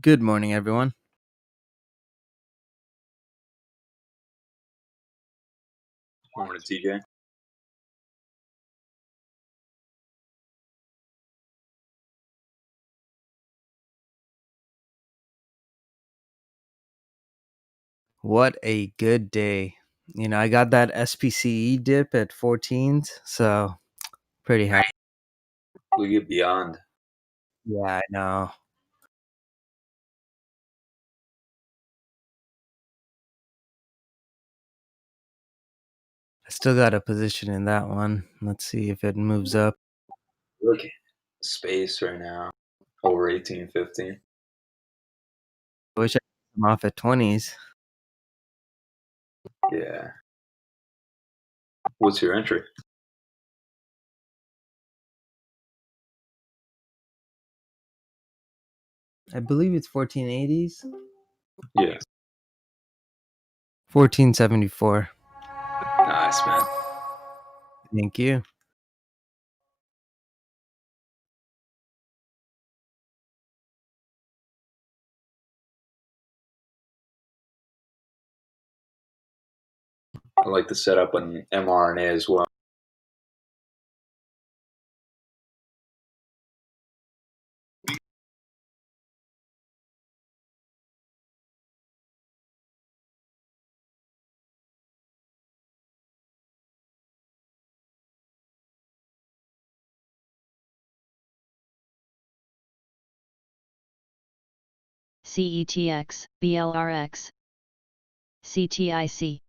Good morning, everyone. Morning, TJ. What a good day. I got that SPCE dip at 14s, so pretty happy. We get beyond. Yeah, I know. I still got a position in that one. Let's see if it moves up. Look at space right now. Over 1815. I wish I could come off at 20s. Yeah. What's your entry? I believe it's 1480s. Yeah. 1474. Nice, man. Thank you. I like to set up an mRNA as well. CETX, BLRX, CTIC.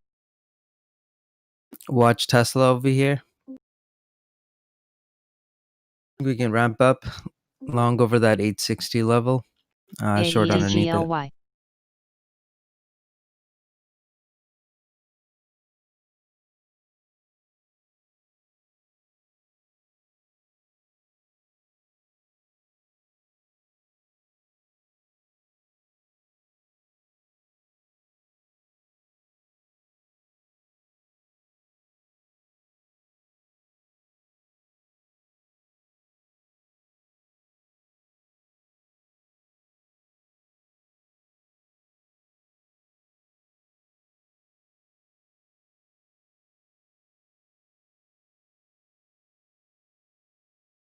Watch Tesla over here. We can ramp up long over that 860 level. Short underneath it. AEGLY.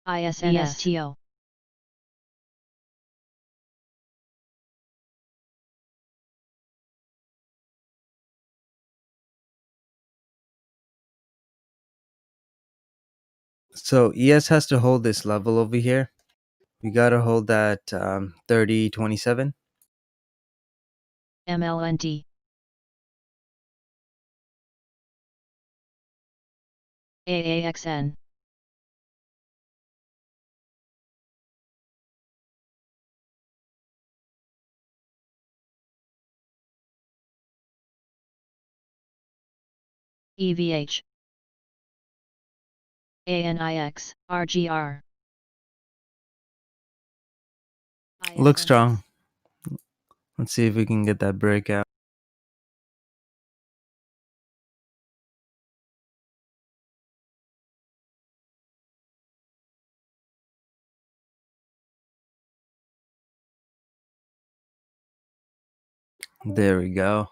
ISNSTO. So ES has to hold this level over here. We gotta hold that 3027. MLNT. AAXN. EVH. ANIX, RGR. Looks ISNS. strong. Let's see if we can get that breakout. There we go.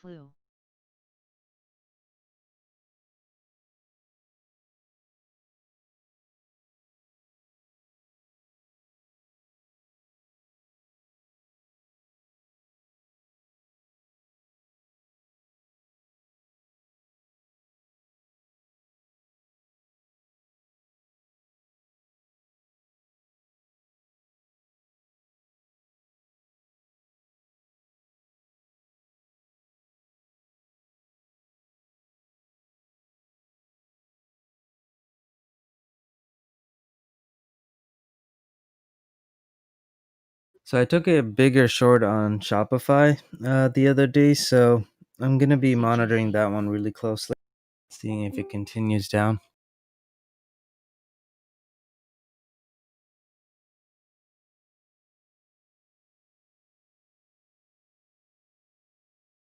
Clue. So I took a bigger short on Shopify the other day, so I'm gonna be monitoring that one really closely, seeing if it continues down.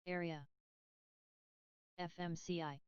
Area. FMCI.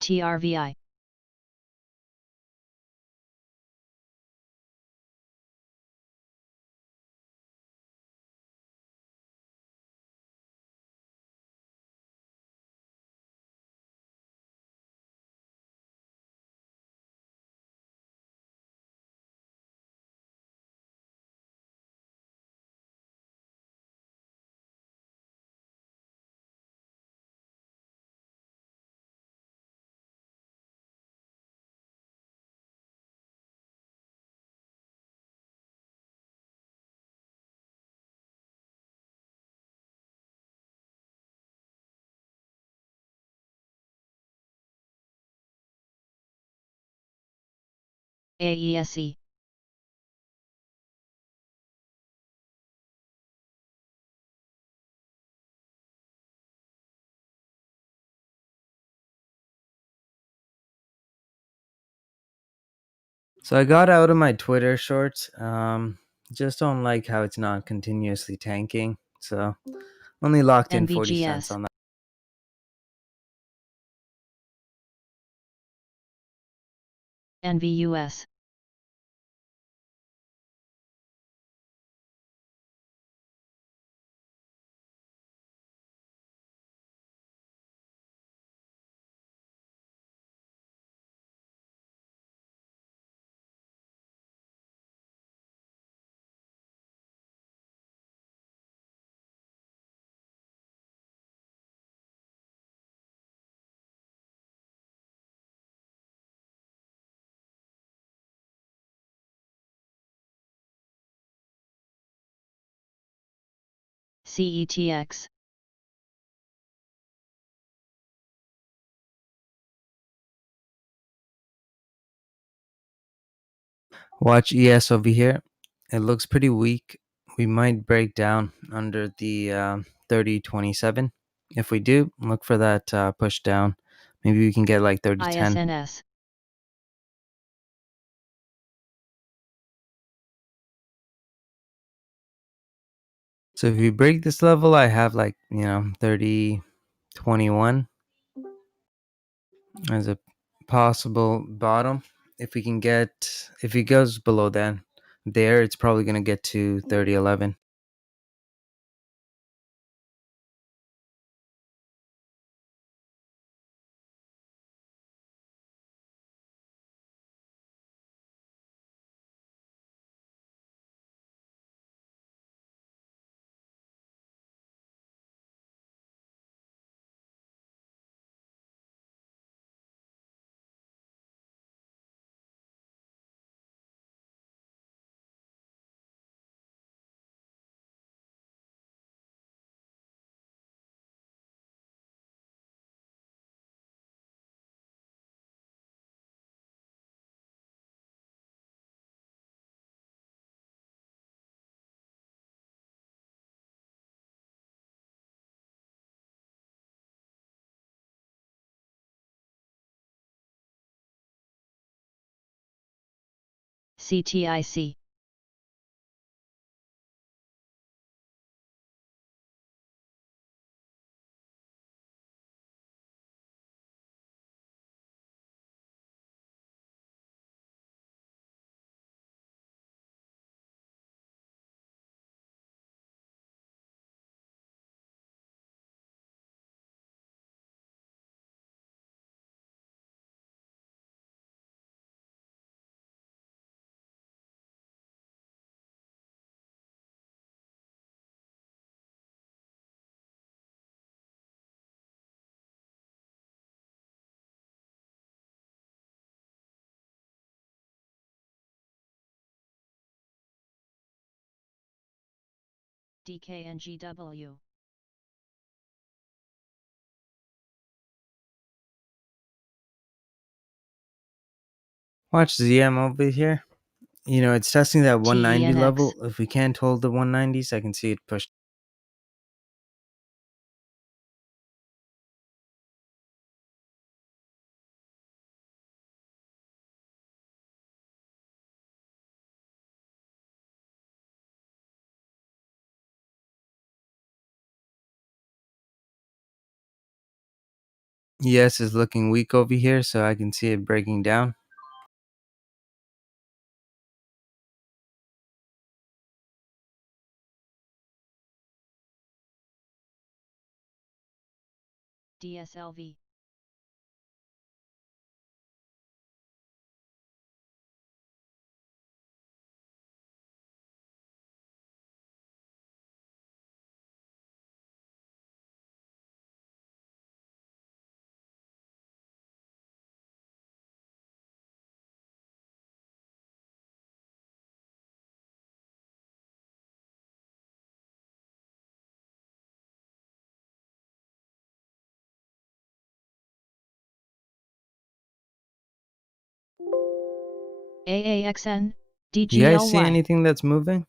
TRVI. AESE. So I got out of my Twitter shorts. Just don't like how it's not continuously tanking. So only locked in 40 cents NVGS. on that. NVUS. CETX. Watch ES over here. It looks pretty weak. We might break down under the 30.27. If we do, look for that push down. Maybe we can get like 30.10. ISNS. So if we break this level, I have like, 30.21 as a possible bottom. If we can get, if it goes below that, there, it's probably going to get to 30.11. CTIC. DKNGW. Watch ZM over here. You know, it's testing that 190 TENX. level. If we can't hold the 190s, I can see it push. ES is looking weak over here, so I can see it breaking down. DSLV. AAXN. Do you guys see DGLY. anything that's moving?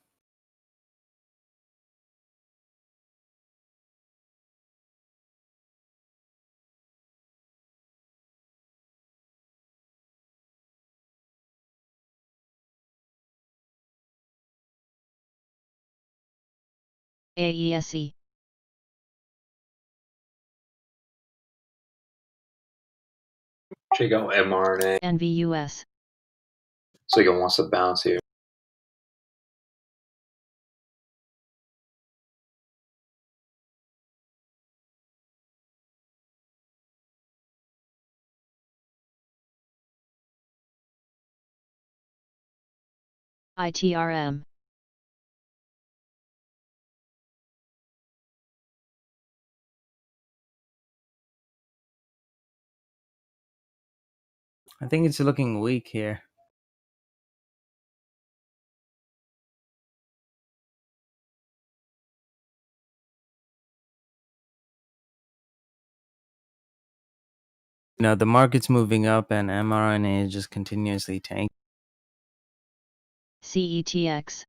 AESE. Check out mRNA. NVUS. So it wants to bounce here. ITRM. I think it's looking weak here. No, the market's moving up and mRNA is just continuously tanking. CETX.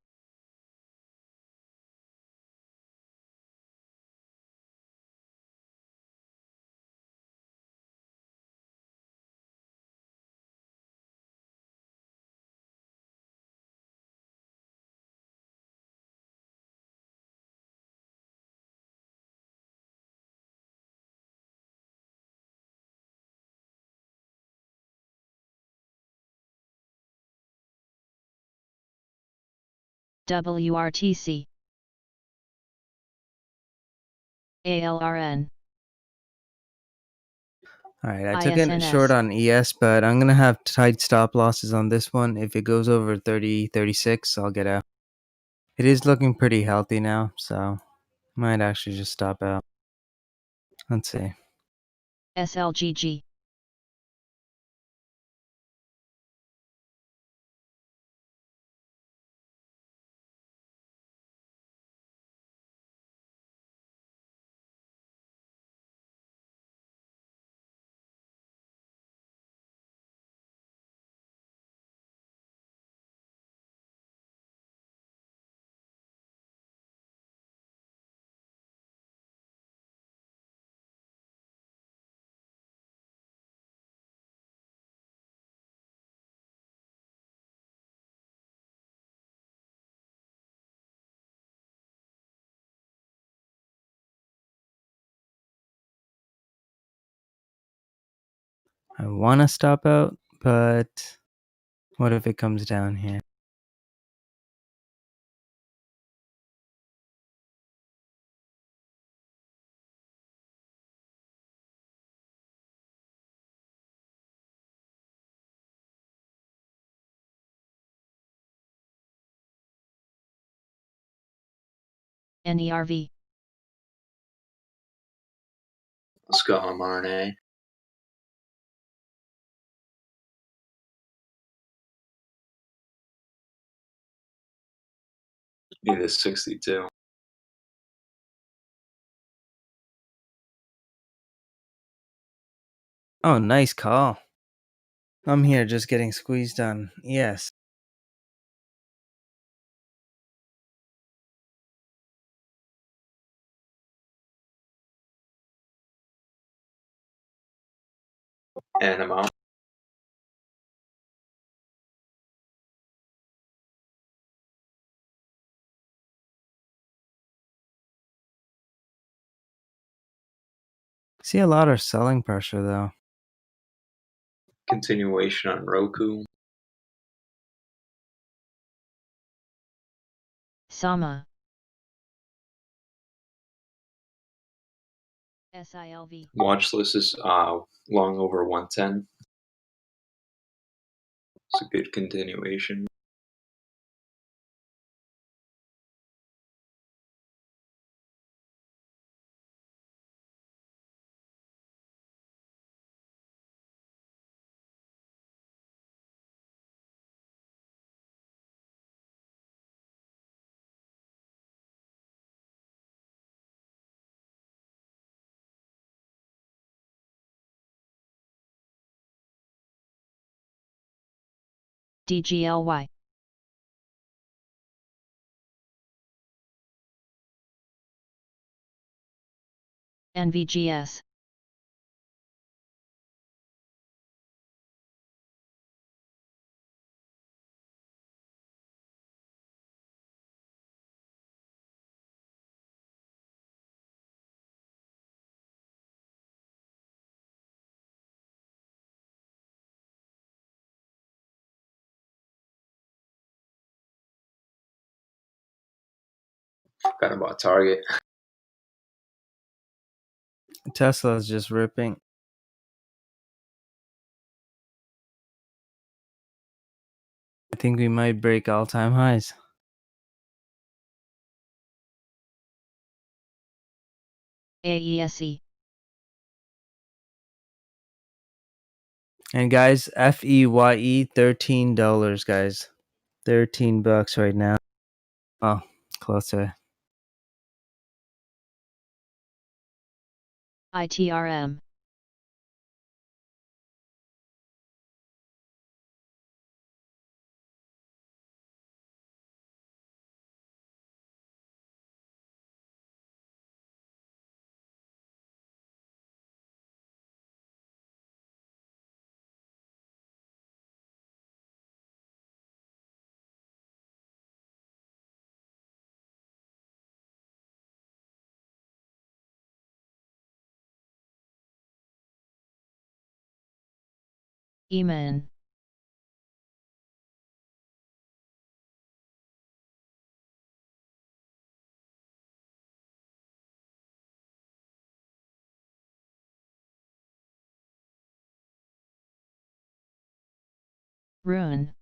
WRTC. ALRN. Alright, I took it short ISNS. on ES, but I'm going to have tight stop losses on this one. If it goes over 30, 36, I'll get out. It is looking pretty healthy now, so might actually just stop out. Let's see. SLGG. I want to stop out, but what if it comes down here? NERV. Let's go mRNA. Need a 62. Oh, nice call. I'm here just getting squeezed on. Yes. And amount. See a lot of selling pressure though. Continuation on Roku. Sama. SILV. Watch list is long over 110. It's a good continuation. DGLY. NVGS. Forgot about Target. Tesla's just ripping. I think we might break all-time highs. AESE. And guys, FEYE $13, guys. $13 right now. Oh, closer. ITRM. EMAN. Rune.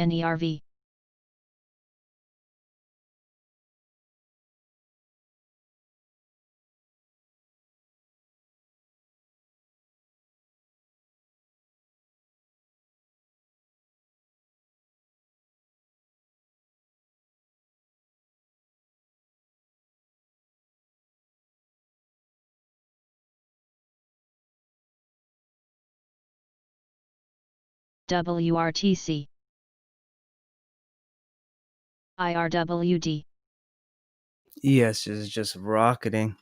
NERV. WRTC, IRWD, ES is just rocketing.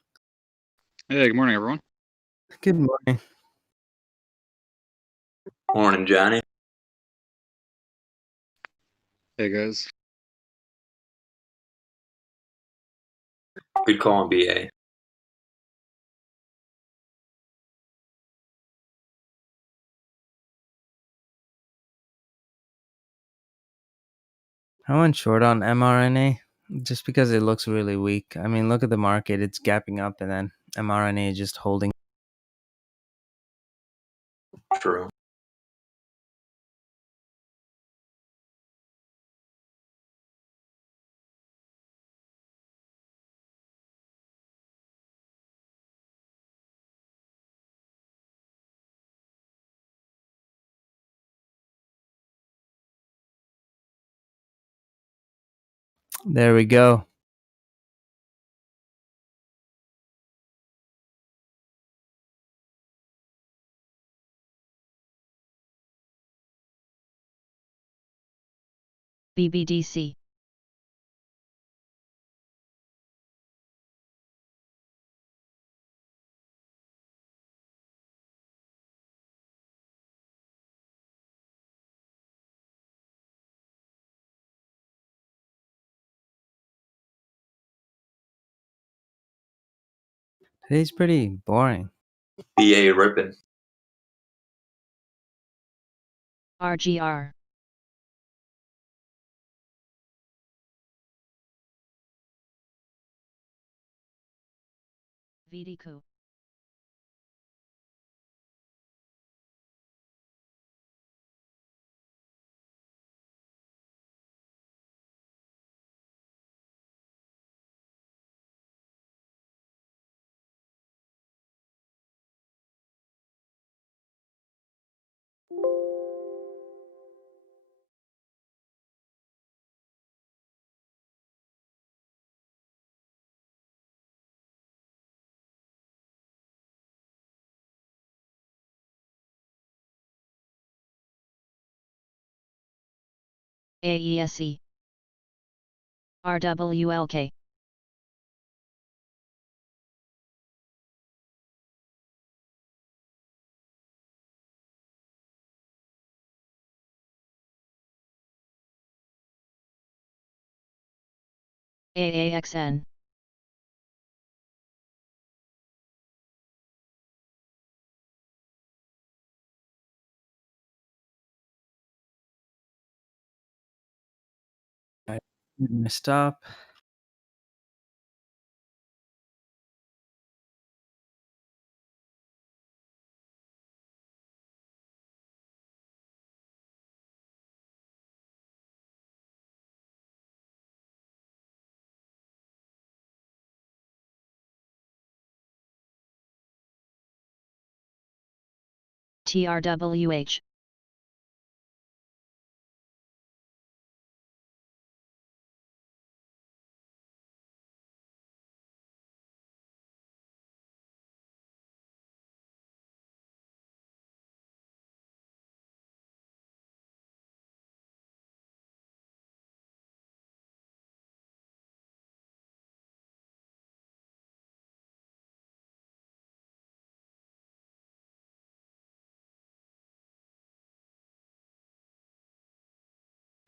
Hey, good morning, everyone. Good morning. Morning, Johnny. Hey, guys. Good call on BA. I went short on mRNA just because it looks really weak. I mean, look at the market; it's gapping up, and then mRNA is just holding. True. There we go. BBDC, Today's pretty boring. BA ripping. RGR, VDQ, AESE, RWLK, AAXN, I stop. TRWH,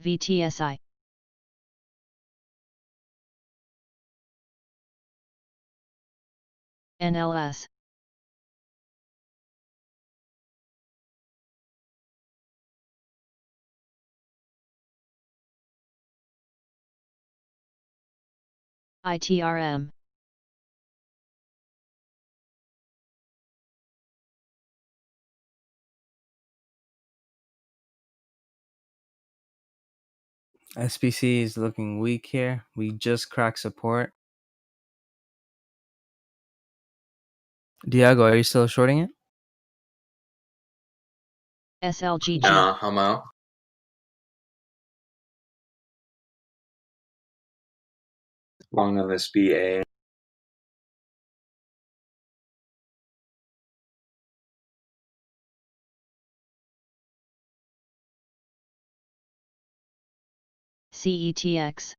VTSI, NLS, ITRM, SPC is looking weak here. We just cracked support. Diago, are you still shorting it? SLGG, I'm out. Long on this BA. CETX.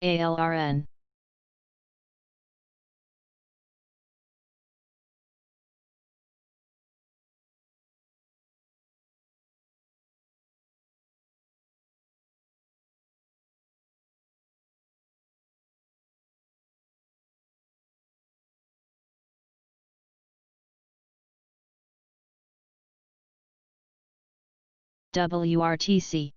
ALRN. WRTC.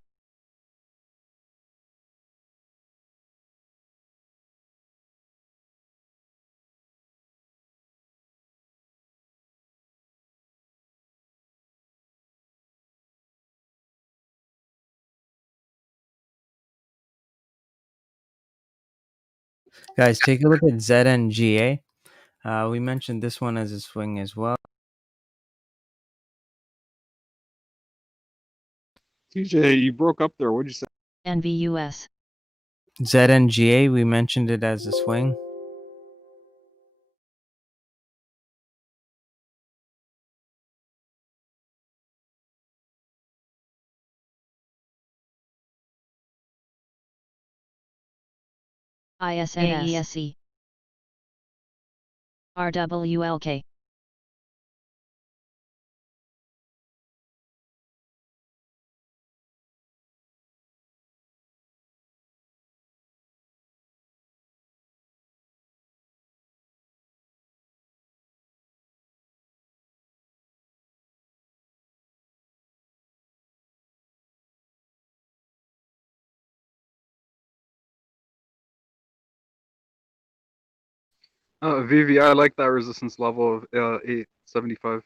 Guys, take a look at ZNGA. We mentioned this one as a swing as well. TJ, you broke up there. What'd you say? NVUS. ZNGA, we mentioned it as a swing. ISNS. RWLK. VV, I like that resistance level of 875.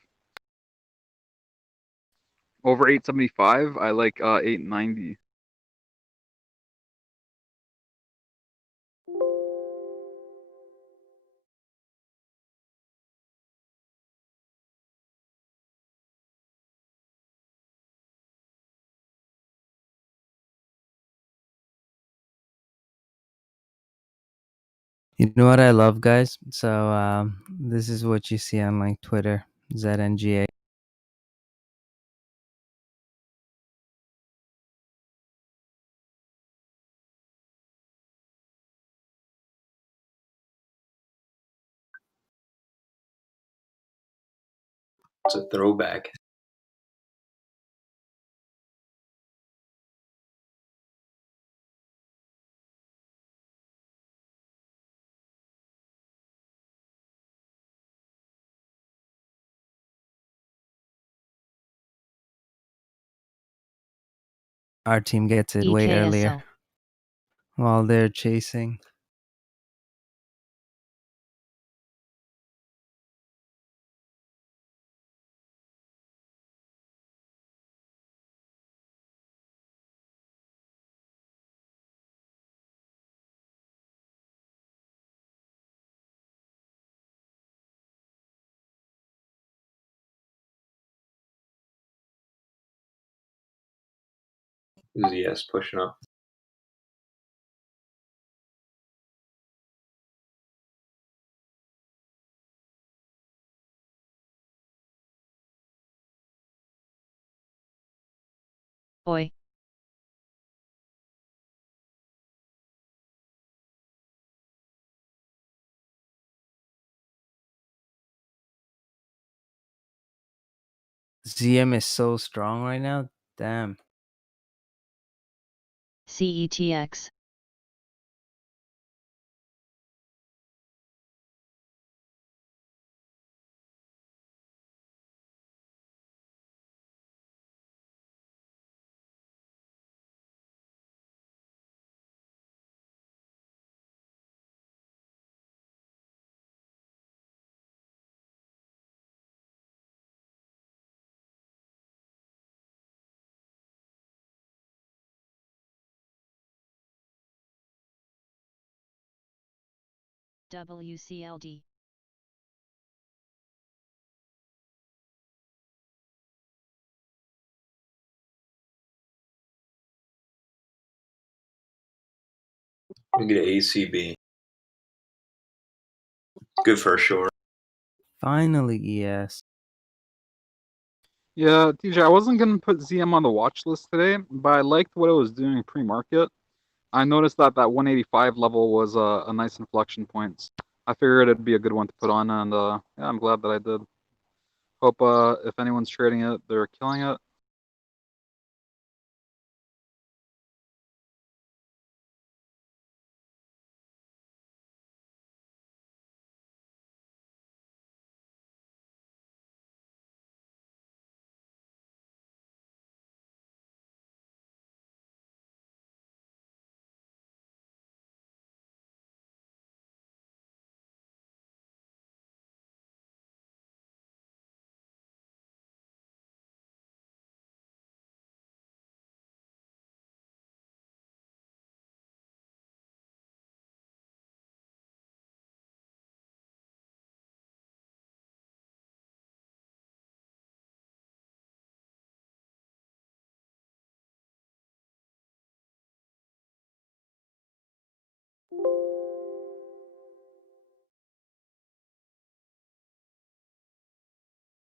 Over 875, I like 890. You know what I love, guys? So this is what you see on like Twitter, ZNGA. It's a throwback. Our team gets it way earlier EKSL. while they're chasing. ZS pushing up. Oi. ZM is so strong right now. Damn. CETX. WCLD. We get ACB. Good for sure. Finally, ES. Yeah, TJ, I wasn't gonna put ZM on the watch list today, but I liked what it was doing pre-market. I noticed that 185 level was a nice inflection point. I figured it'd be a good one to put on, and yeah, I'm glad that I did. Hope if anyone's trading it, they're killing it.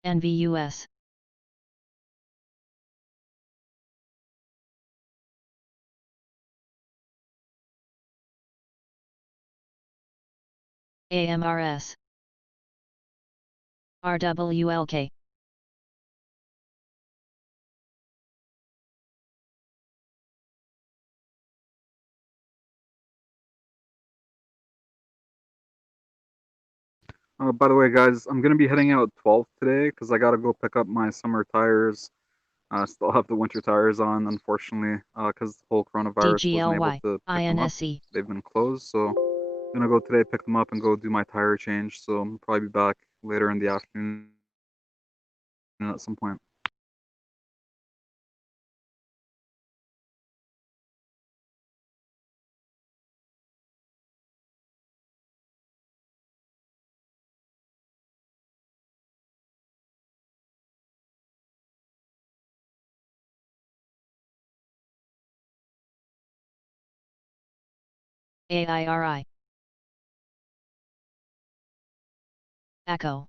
NVUS. AMRS. RWLK. By the way, guys, I'm gonna be heading out at 12 today because I gotta go pick up my summer tires. I still have the winter tires on, unfortunately, because the whole coronavirus wasn't able DGLY. to pick them up. INSE. They've been closed, so I'm gonna go today, pick them up, and go do my tire change. So I'll probably be back later in the afternoon at some point. AIRI. Echo.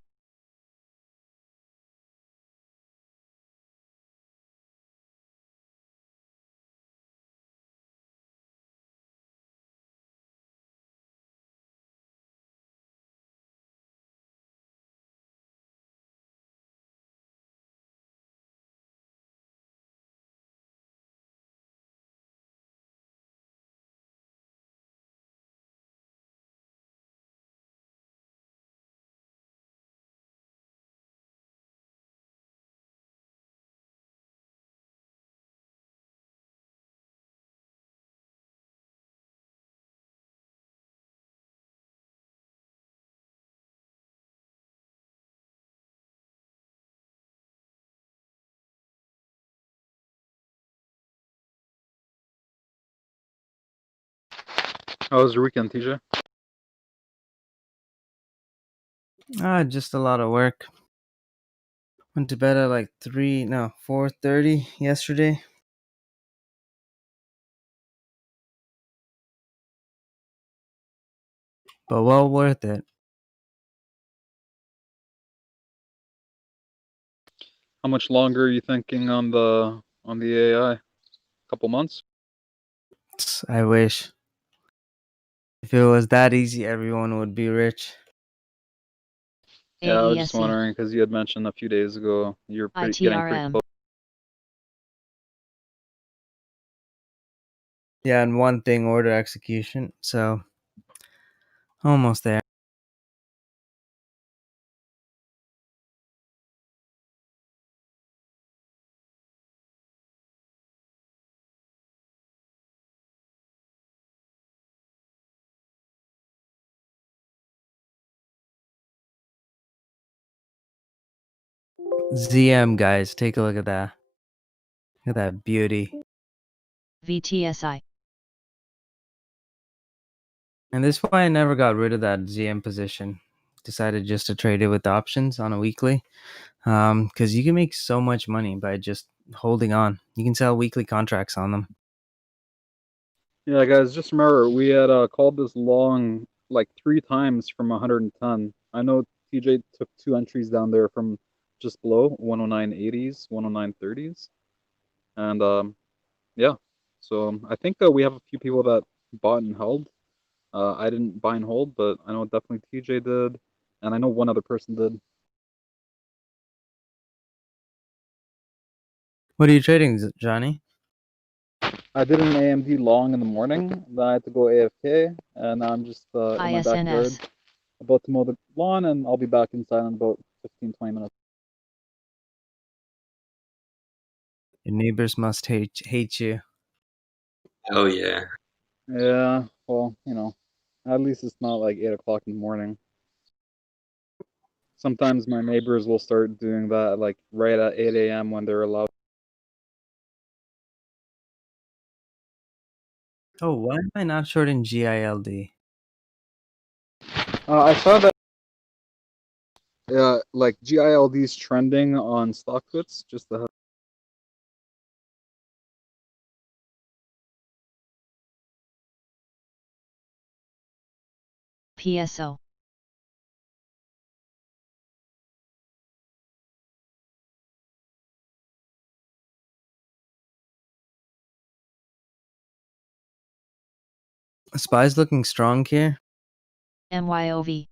How was your weekend, TJ? Just a lot of work. Went to bed at like 4:30 yesterday. But well worth it. How much longer are you thinking on the AI? Couple months? I wish. If it was that easy, everyone would be rich. Yeah, I was just AESE, wondering because you had mentioned a few days ago you're getting pretty ITRM, close. Yeah, and one thing order execution, so almost there. ZM guys, take a look at that. Look at that beauty. VTSI, And this is why I never got rid of that ZM position. Decided just to trade it with options on a weekly. Because you can make so much money by just holding on. You can sell weekly contracts on them. Yeah, guys, just remember we had called this long like 3 times from 110. I know TJ took 2 entries down there from just below 109.80s, 109.30s, and yeah. So I think we have a few people that bought and held. I didn't buy and hold, but I know definitely TJ did, and I know one other person did. What are you trading, Johnny? I did an AMD long in the morning, then I had to go AFK, and now I'm just in my backyard ISNS, about to mow the lawn, and I'll be back inside in about 15-20 minutes. Your neighbors must hate you. Oh yeah. Yeah, well, at least it's not like 8 o'clock in the morning. Sometimes my neighbors will start doing that like right at 8 a.m. when they're allowed. Oh, why am I not shorting GILD? I saw that like GILD's trending on StockTwits, just the PSO, Spy's looking strong here. MYOV,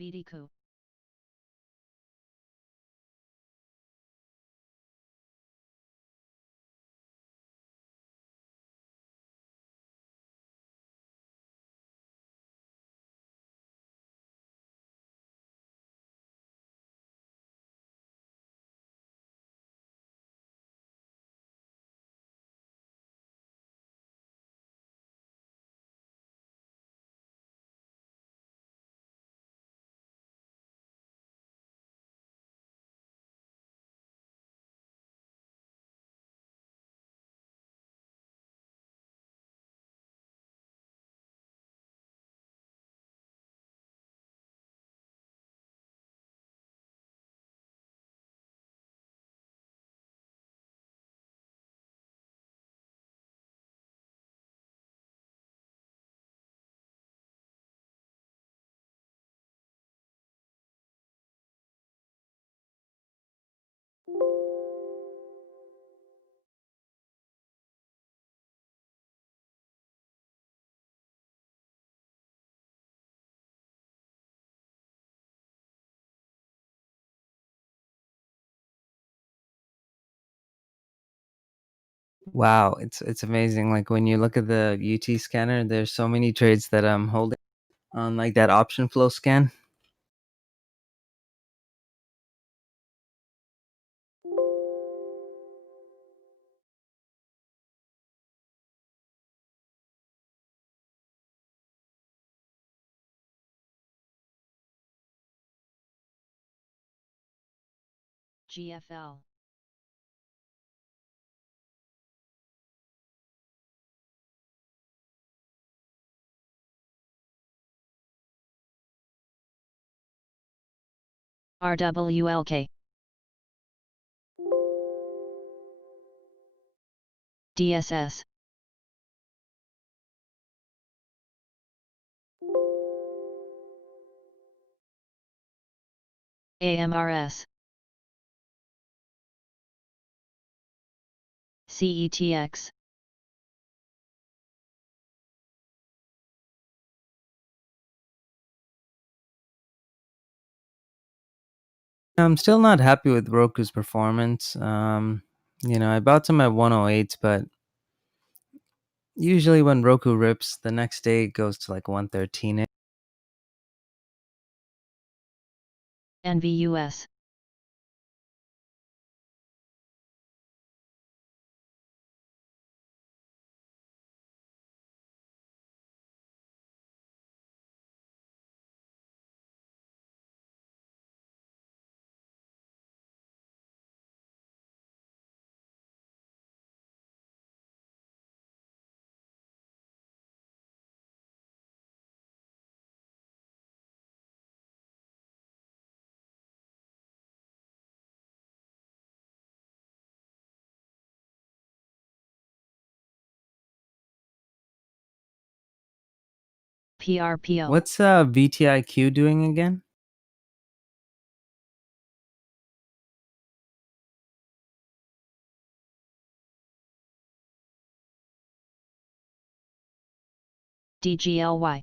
VDQ, Wow, it's amazing. Like when you look at the UT scanner, there's so many trades that I'm holding on like that option flow scan. GFL, RWLK, DSS, AMRS, CETX, I'm still not happy with Roku's performance. I bought some at 108s, but usually when Roku rips, the next day it goes to like 113. NVUS, PRPO, What's VTIQ doing again? DGLY,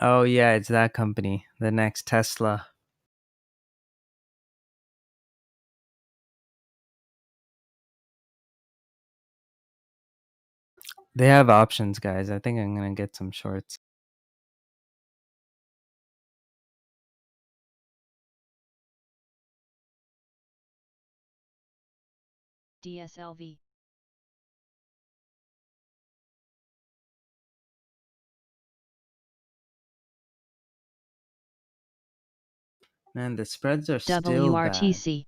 Oh yeah, it's that company. The next Tesla. They have options, guys. I think I'm gonna get some shorts. DSLV, Man, the spreads are still bad. WRTC,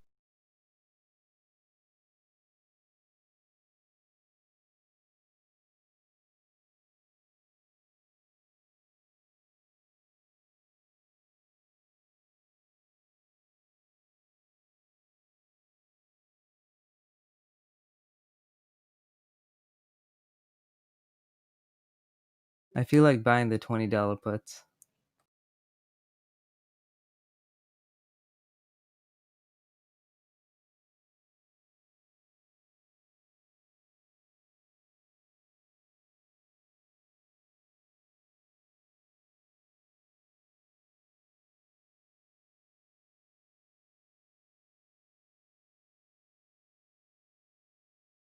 I feel like buying the $20 puts.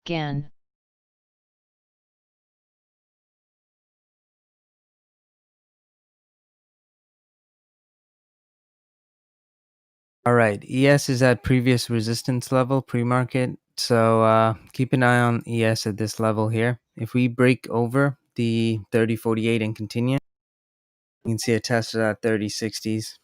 GAN, All right, ES is at previous resistance level pre-market, so keep an eye on ES at this level here. If we break over the 3048 and continue, you can see a test of that 3060s.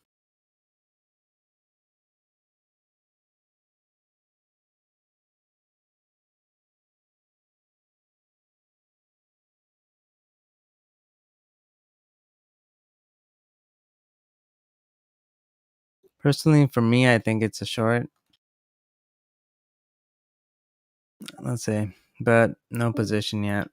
Personally, for me, I think it's a short. Let's say, but no position yet.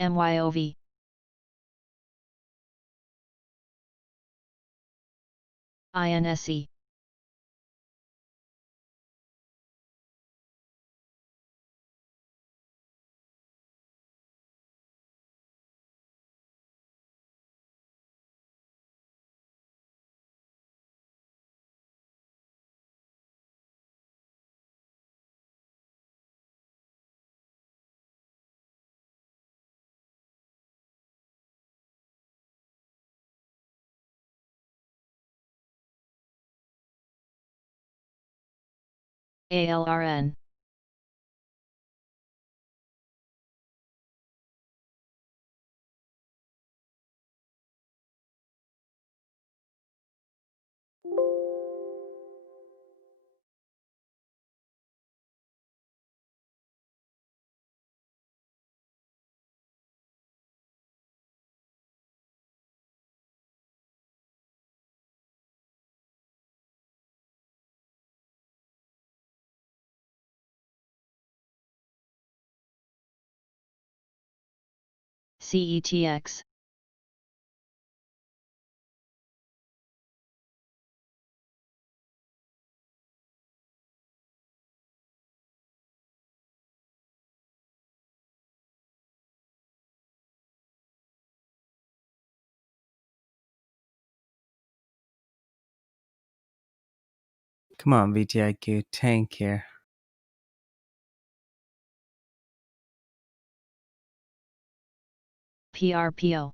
MYOV. INSE. ALRN. CETX. Come on, VTIQ, tank here. PRPO.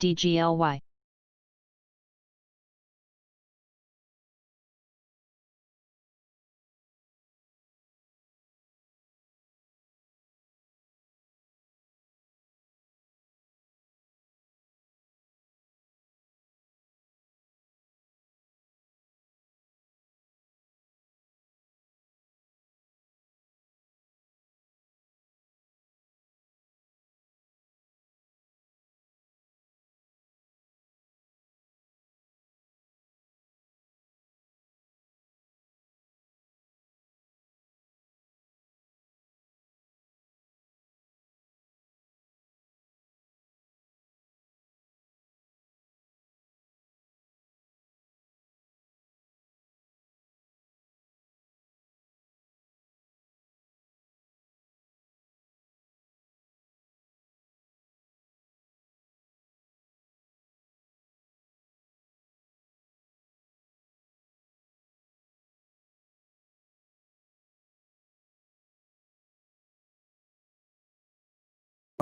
DGLY.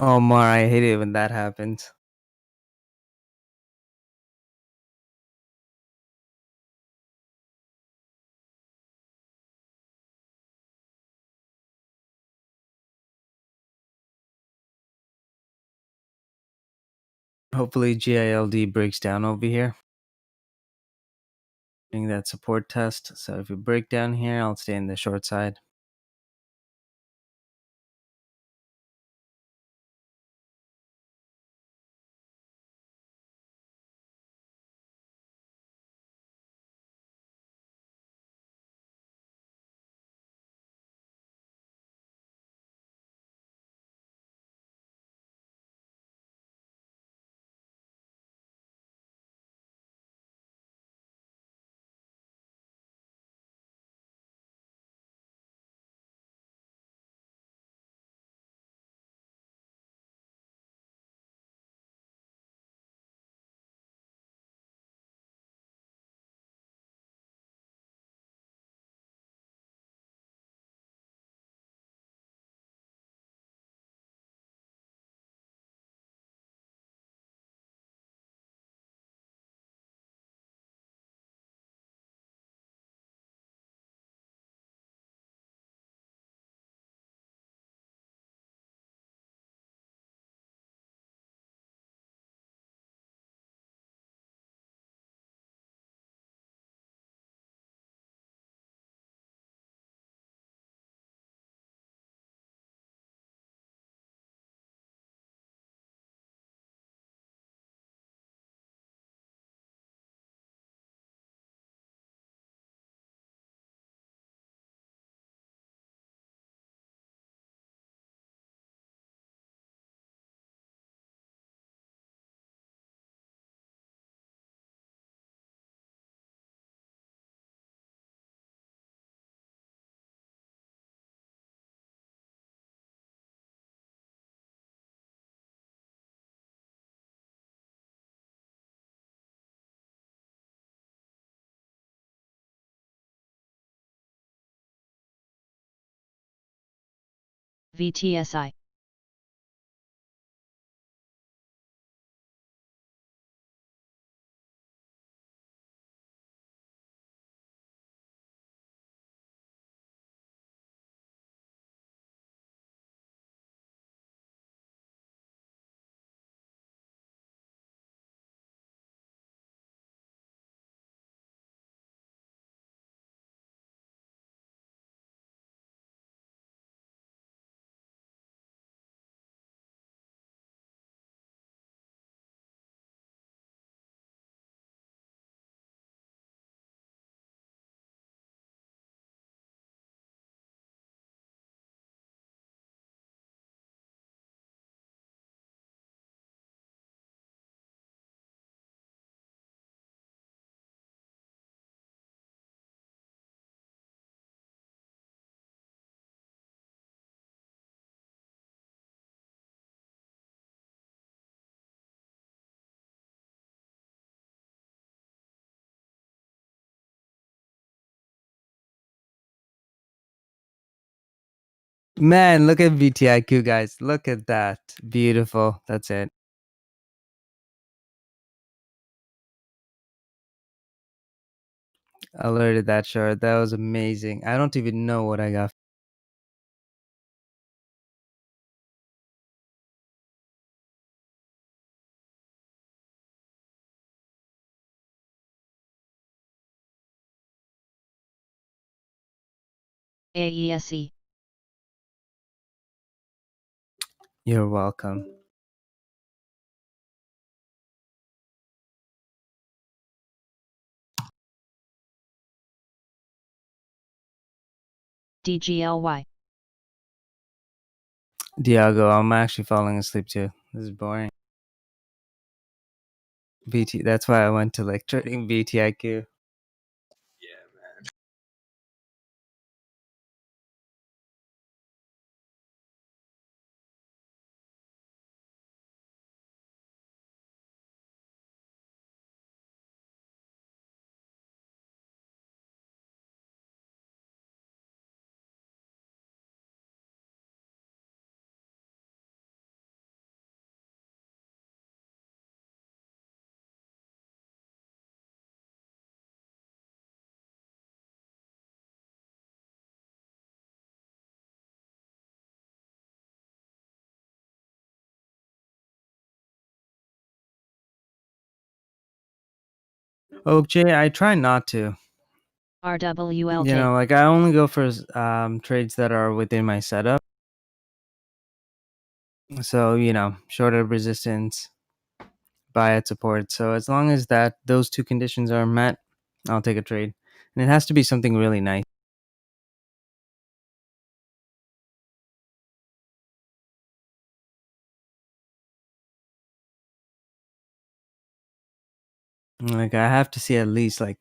Oh, Mar, I hate it when that happens. Hopefully GILD breaks down over here. Doing that support test. So if we break down here, I'll stay in the short side. VTSI. Man, look at VTIQ, guys. Look at that. Beautiful. That's it. Alerted that short. That was amazing. I don't even know what I got. AESE. You're welcome. DGLY. Diago, I'm actually falling asleep too. This is boring. VT. That's why I went to like trading VTIQ. Yeah, man. Oh, Jay, I try not to. RWLK. You know, like I only go for trades that are within my setup. So, you know, short of resistance, buy at support. So as long as those two conditions are met, I'll take a trade. And it has to be something really nice. Like I have to see at least like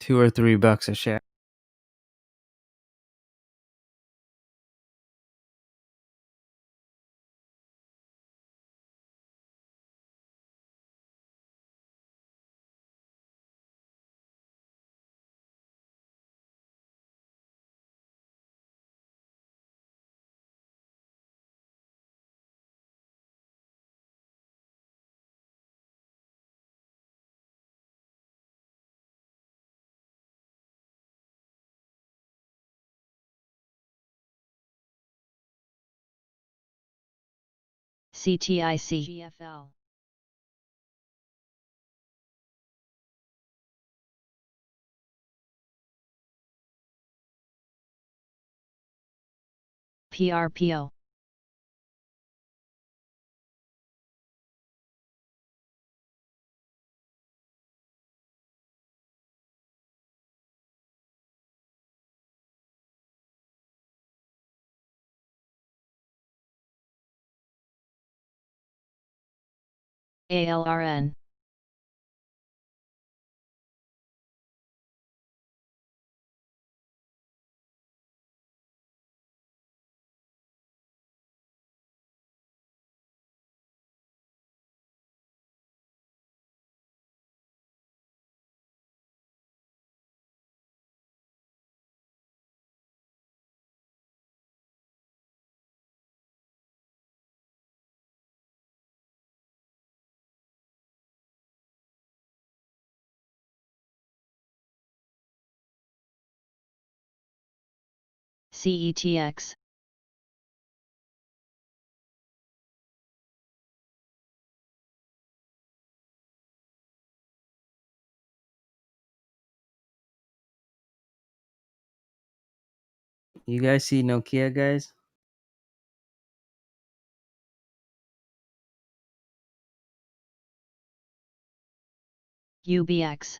$2 or $3 a share. CTIC. GFL. PRPO. ALRN. CETX. You guys see Nokia, guys? UBX.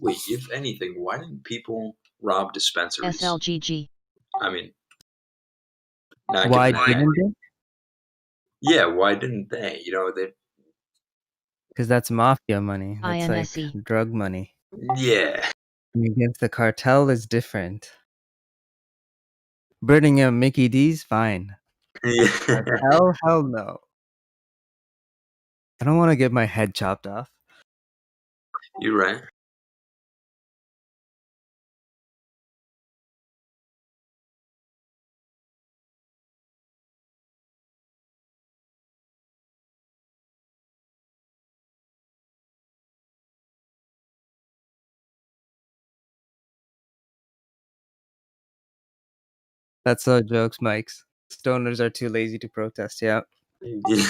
Wait, if anything, why didn't people rob dispensaries? SLGG. I mean, not Why giving didn't they? Yeah, why didn't they? They. Because that's mafia money. That's like INSE. drug money. Yeah. Against the cartel is different. Burning a Mickey D's, fine. Yeah. Cartel, hell no. I don't want to get my head chopped off. You're right. That's all jokes, Mikes. Stoners are too lazy to protest, yeah. Yeah.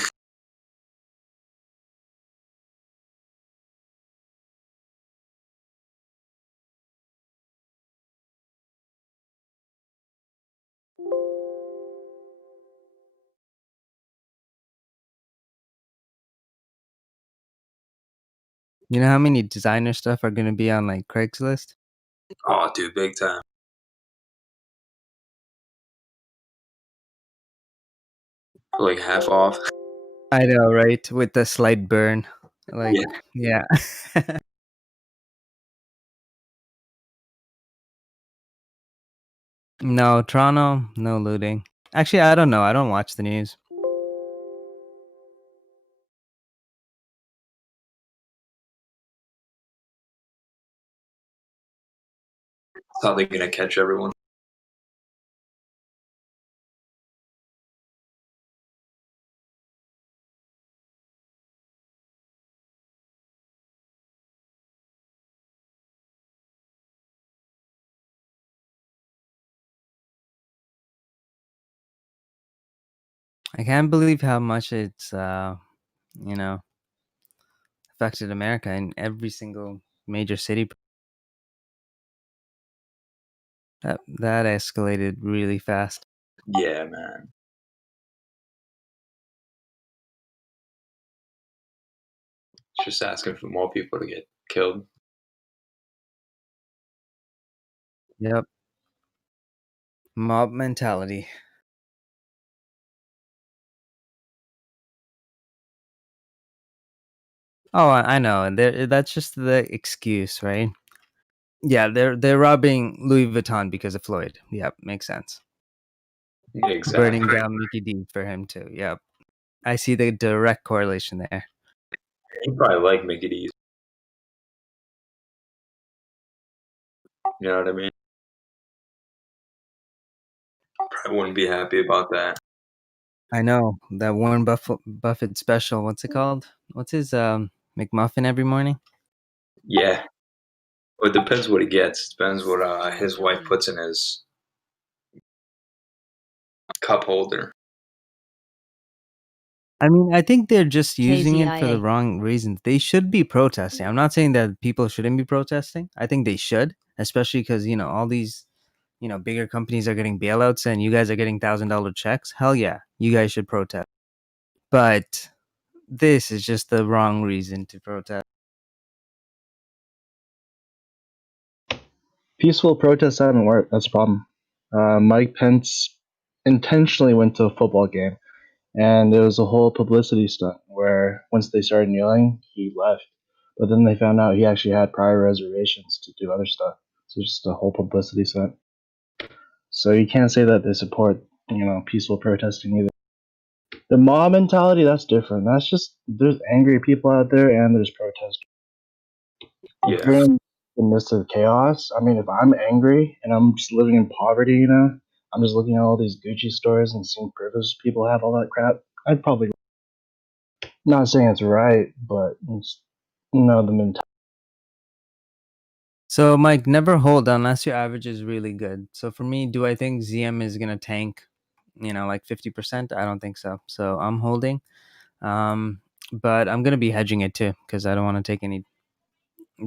You know how many designer stuff are going to be on like Craigslist? Oh, dude, big time. Like half off. I know, right? With the slight burn. Like, Yeah. yeah. No, Toronto, no looting. Actually, I don't know. I don't watch the news. That's how they're gonna catch everyone. I can't believe how much it's, you know, affected America in every single major city. That escalated really fast. Yeah, man. It's just asking for more people to get killed. Yep. Mob mentality. Oh, I know. And that's just the excuse, right? Yeah, they're robbing Louis Vuitton because of Floyd. Yep, makes sense. Yeah, Burning exactly. down Mickey D for him too. Yep. I see the direct correlation there. You probably like Mickey D's. You know what I mean? Probably wouldn't be happy about that. I know that Warren Buffett special. What's it called? What's his McMuffin every morning? Yeah. Well, it depends what he gets. Depends what his wife puts in his cup holder. I mean, I think they're just using it for the KZIA. wrong reasons. They should be protesting. I'm not saying that people shouldn't be protesting. I think they should, especially because, all these, bigger companies are getting bailouts and you guys are getting $1,000 checks. Hell yeah, you guys should protest. But this is just the wrong reason to protest. Peaceful protests haven't worked. That's the problem. Mike Pence intentionally went to a football game, and it was a whole publicity stunt where once they started kneeling, he left. But then they found out he actually had prior reservations to do other stuff. So it's just a whole publicity stunt. So you can't say that they support, peaceful protesting either. The mob mentality, that's different. That's just there's angry people out there and there's protesters. Yeah. If you're in the midst of chaos, I mean, if I'm angry and I'm just living in poverty, I'm just looking at all these Gucci stores and seeing privileged people have all that crap, I'd probably, not saying it's right, but it's, the mentality. So, Mike, never hold unless your average is really good. So, for me, do I think ZM is going to tank, like 50%? I don't think so. So, I'm holding. But I'm going to be hedging it too because I don't want to take any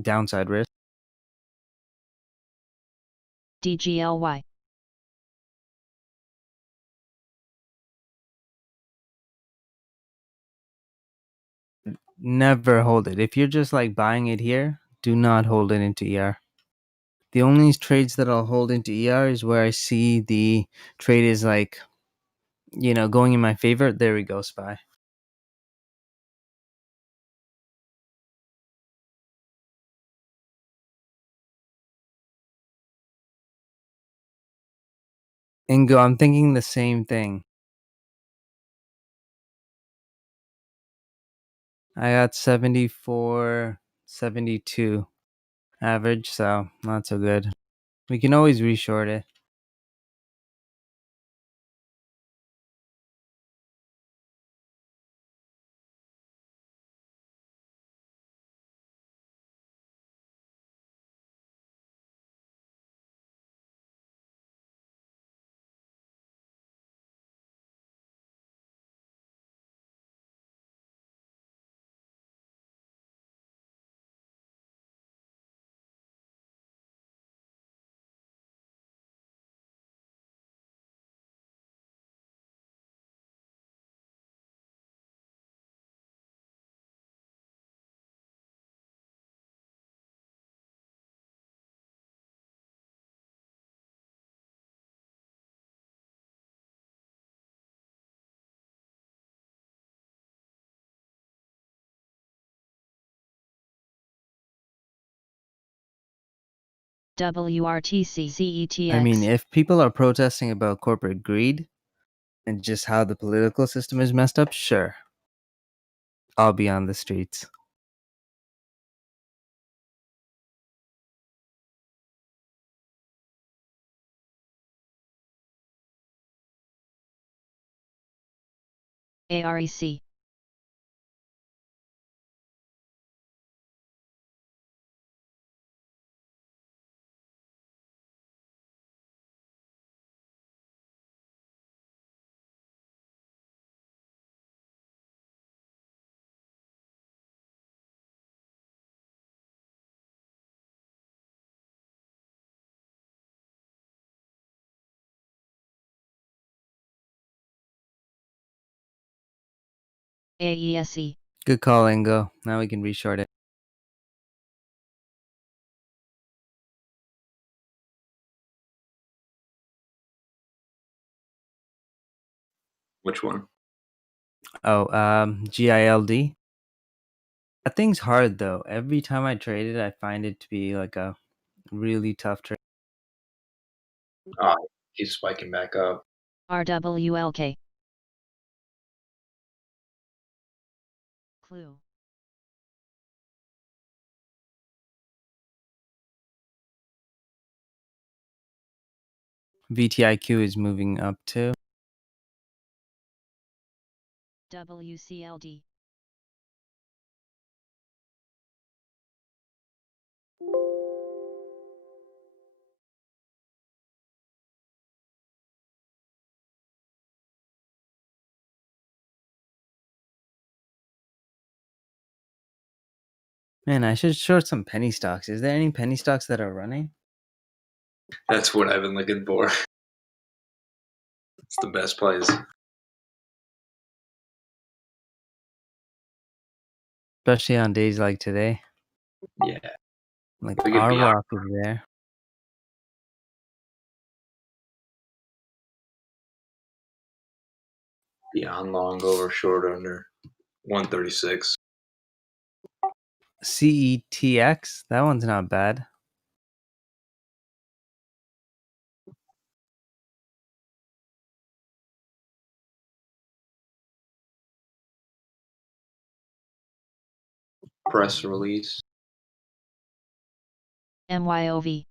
downside risk. DGLY. Never hold it. If you're just like buying it here, do not hold it into ER. The only trades that I'll hold into ER is where I see the trade is like, going in my favor. There we go, SPY. Ingo, I'm thinking the same thing. I got 74, 72 average, so not so good. We can always reshort it. WRTC CETX. I mean, if people are protesting about corporate greed and just how the political system is messed up, sure, I'll be on the streets. AREC. AESE. Good call, Ingo. Now we can reshort it. Which one? Oh, GILD. That thing's hard though. Every time I trade it, I find it to be like a really tough trade. He's spiking back up. RWLK. Clue. VTIQ is moving up too. WCLD. Man, I should short some penny stocks. Is there any penny stocks that are running? That's what I've been looking for. It's the best place. Especially on days like today. Yeah. Like We could be on, RWalk is there. be on long over short under 136. CETX, that one's not bad. Press release. MYOV.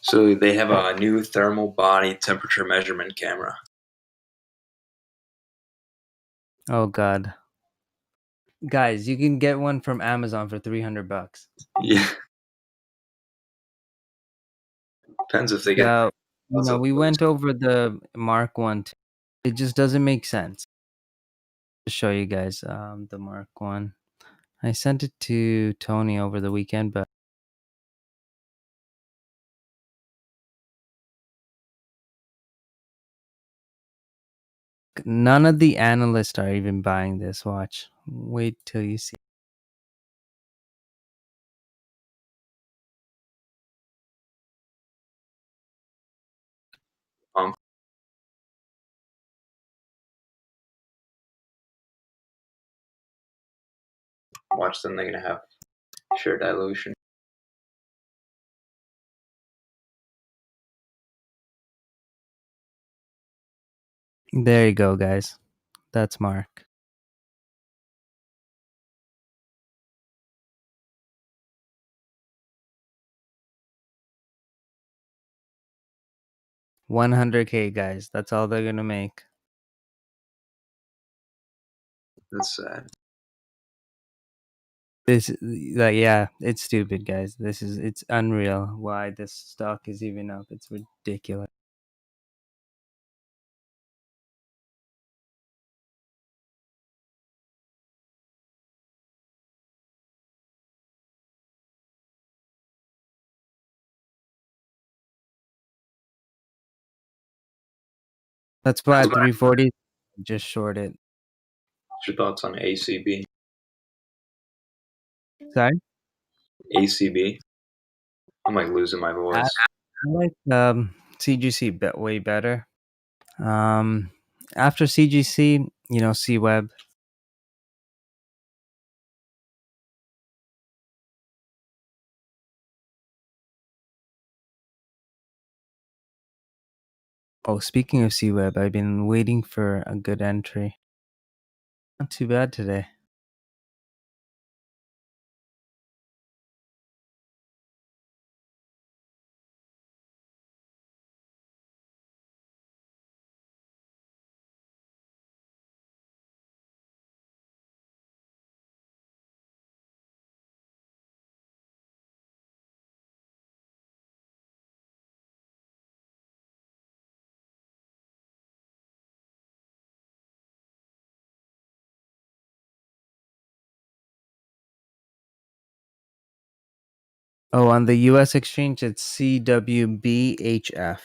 So they have a new thermal body temperature measurement camera. Oh god. Guys, you can get one from Amazon for $300. Yeah. Depends if they get. Yeah, lots of we those. went over the Mark one. It just doesn't make sense. To show you guys the Mark one. I sent it to Tony over the weekend, but none of the analysts are even buying this watch. Wait till you see. Watch them. They're gonna have shear dilution. There you go, guys. That's Mark. $100K, guys. That's all they're gonna make. That's sad. Yeah, it's stupid, guys. It's unreal why this stock is even up. It's ridiculous. That's why at 340, just short it. What's your thoughts on ACB? Sorry? ACB? I'm like losing my I, voice. I like CGC way better. After CGC, C-Web. Oh, speaking of C-Web, I've been waiting for a good entry. Not too bad today. Oh, on the US exchange, it's CWBHF.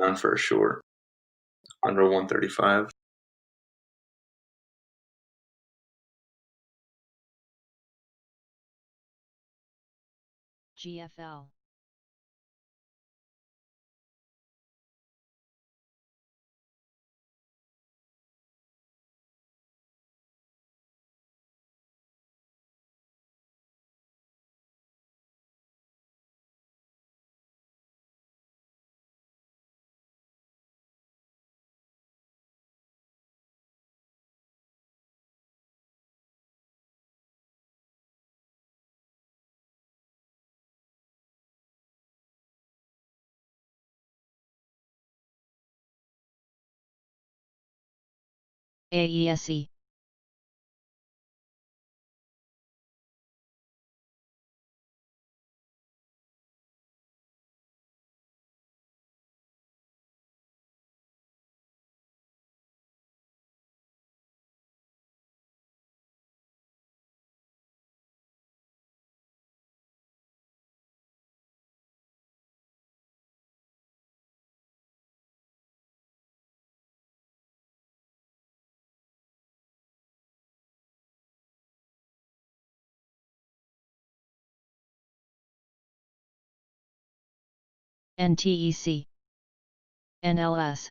down for a short under 135. GFL. AESE. NTEC. NLS.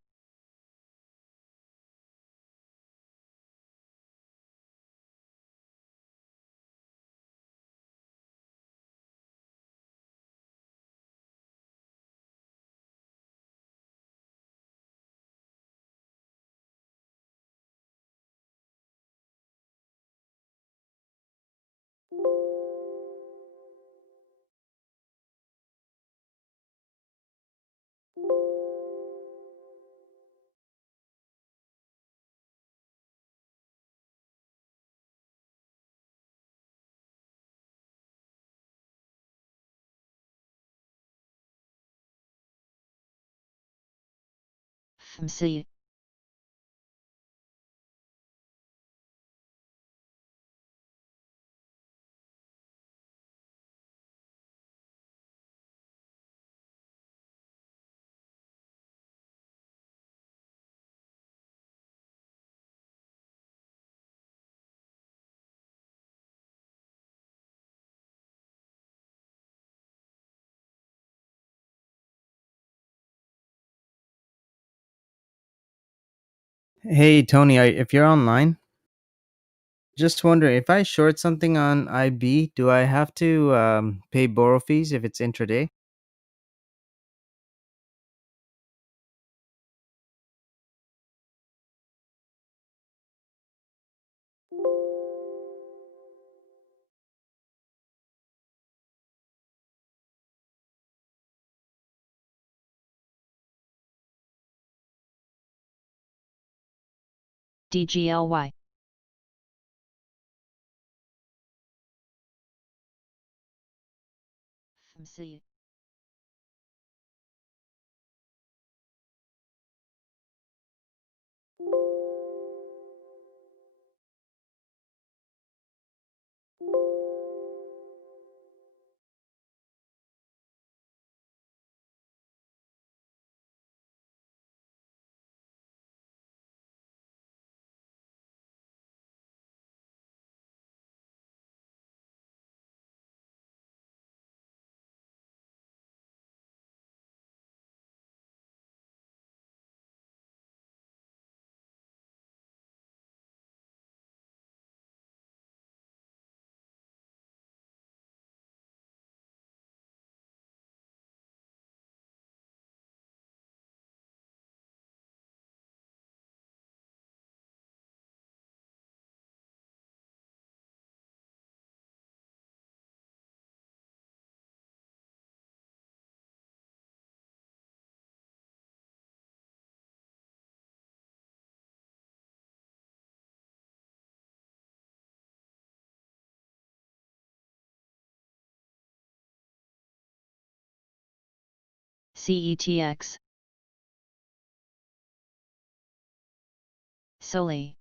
FMC. Hey Tony, if you're online, just wondering if I short something on IB, do I have to pay borrow fees if it's intraday? DGLY. FMC. CETX. Solely.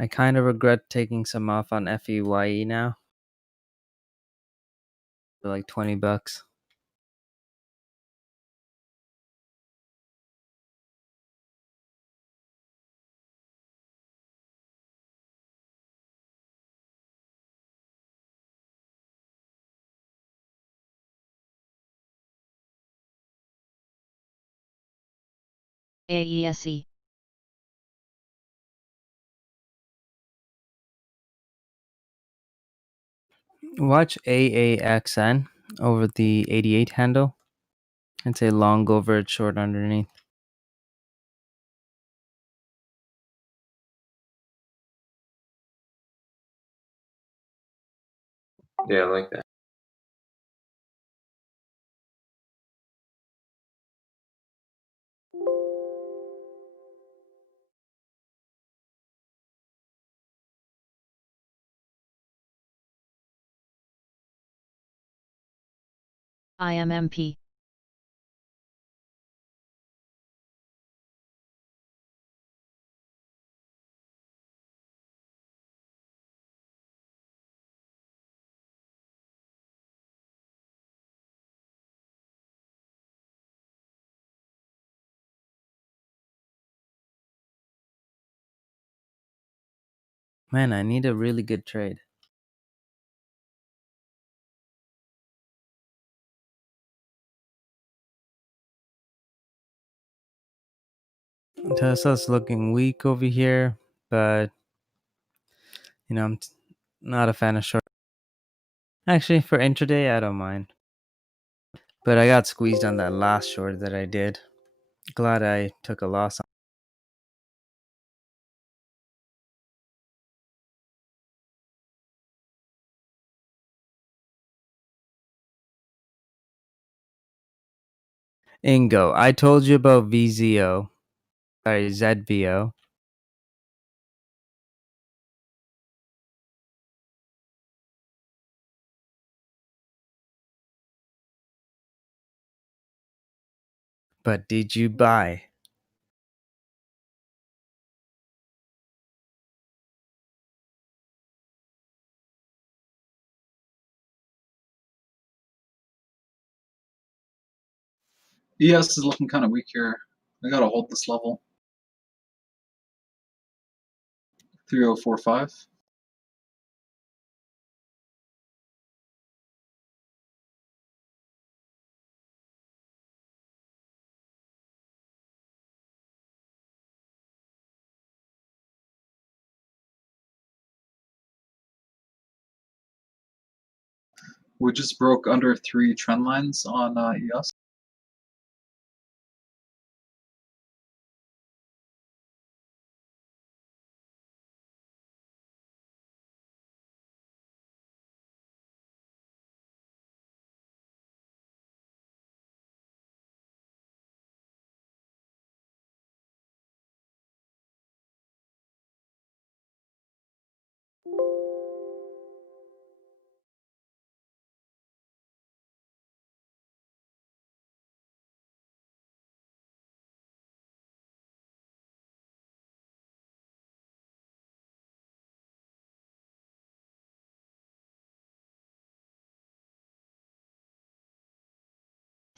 I kind of regret taking some off on FEYE now. For like $20. AESE. Watch AAXN over the 88 handle. I'd say long over it, short underneath. Yeah, I like that. IMMP. Man, I need a really good trade. Tesla's looking weak over here, but I'm not a fan of short. Actually, for intraday, I don't mind. But I got squeezed on that last short that I did. Glad I took a loss. Ingo, I told you about VZO. Sorry, ZVO. But did you buy? ES is looking kind of weak here. I gotta hold this level. 3045. We just broke under 3 trend lines on ES.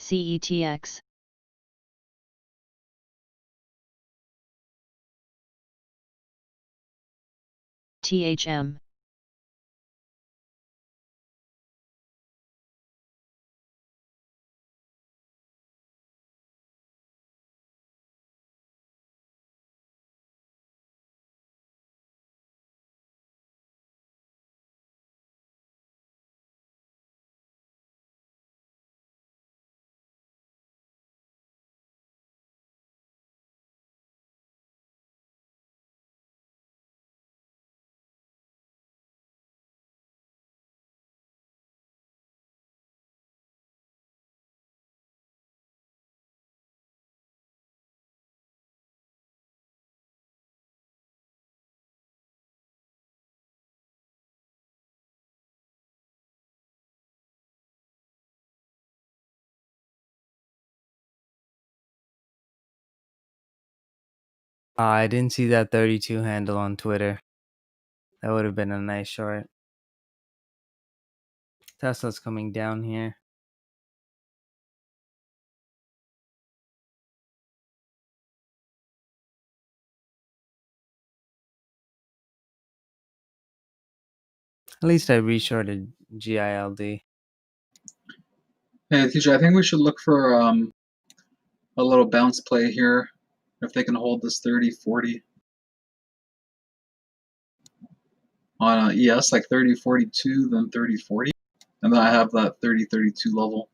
CETX. THM. I didn't see that 32 handle on Twitter. That would have been a nice short. Tesla's coming down here. At least I reshorted GILD. Hey, TJ, I think we should look for a little bounce play here. If they can hold this 30-40 on ES, like 30-42, then 30-40. And then I have that 30-32 level.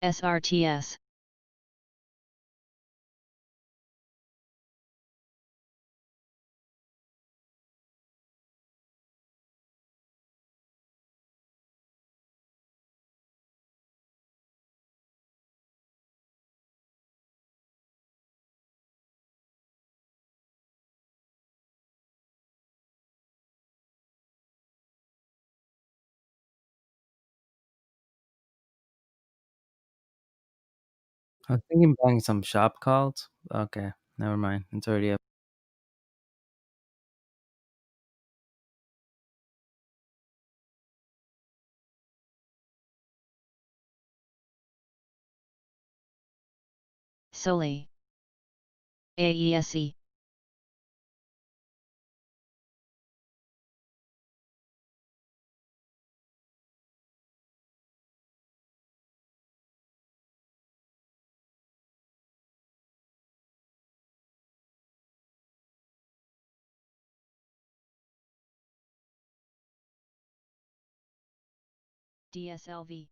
SRTS. I was thinking buying some shop calls. Okay, never mind. It's already up. Soli. AESE. DSLV.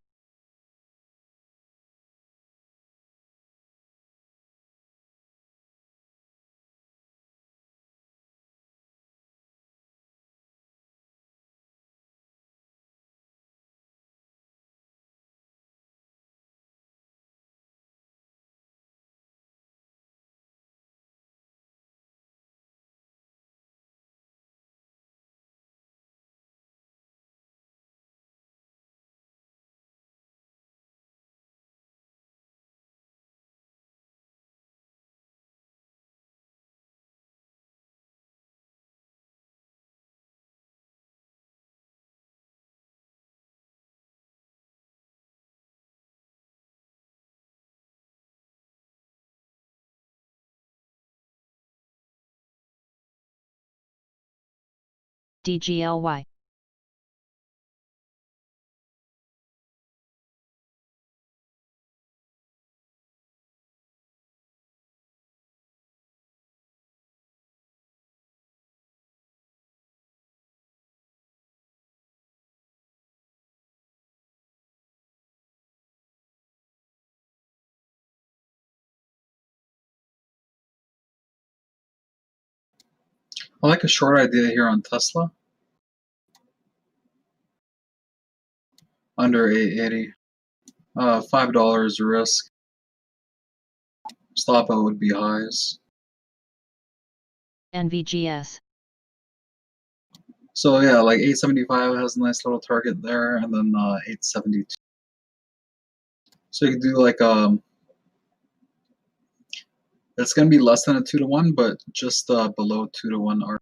DGLY. I like a short idea here on Tesla. Under 880. $5 risk. Stop out would be highs. NVGS. So yeah, like 875 has a nice little target there, and then 872. So you can do like it's gonna be less than a 2-to-1, but just below 2-to-1 R.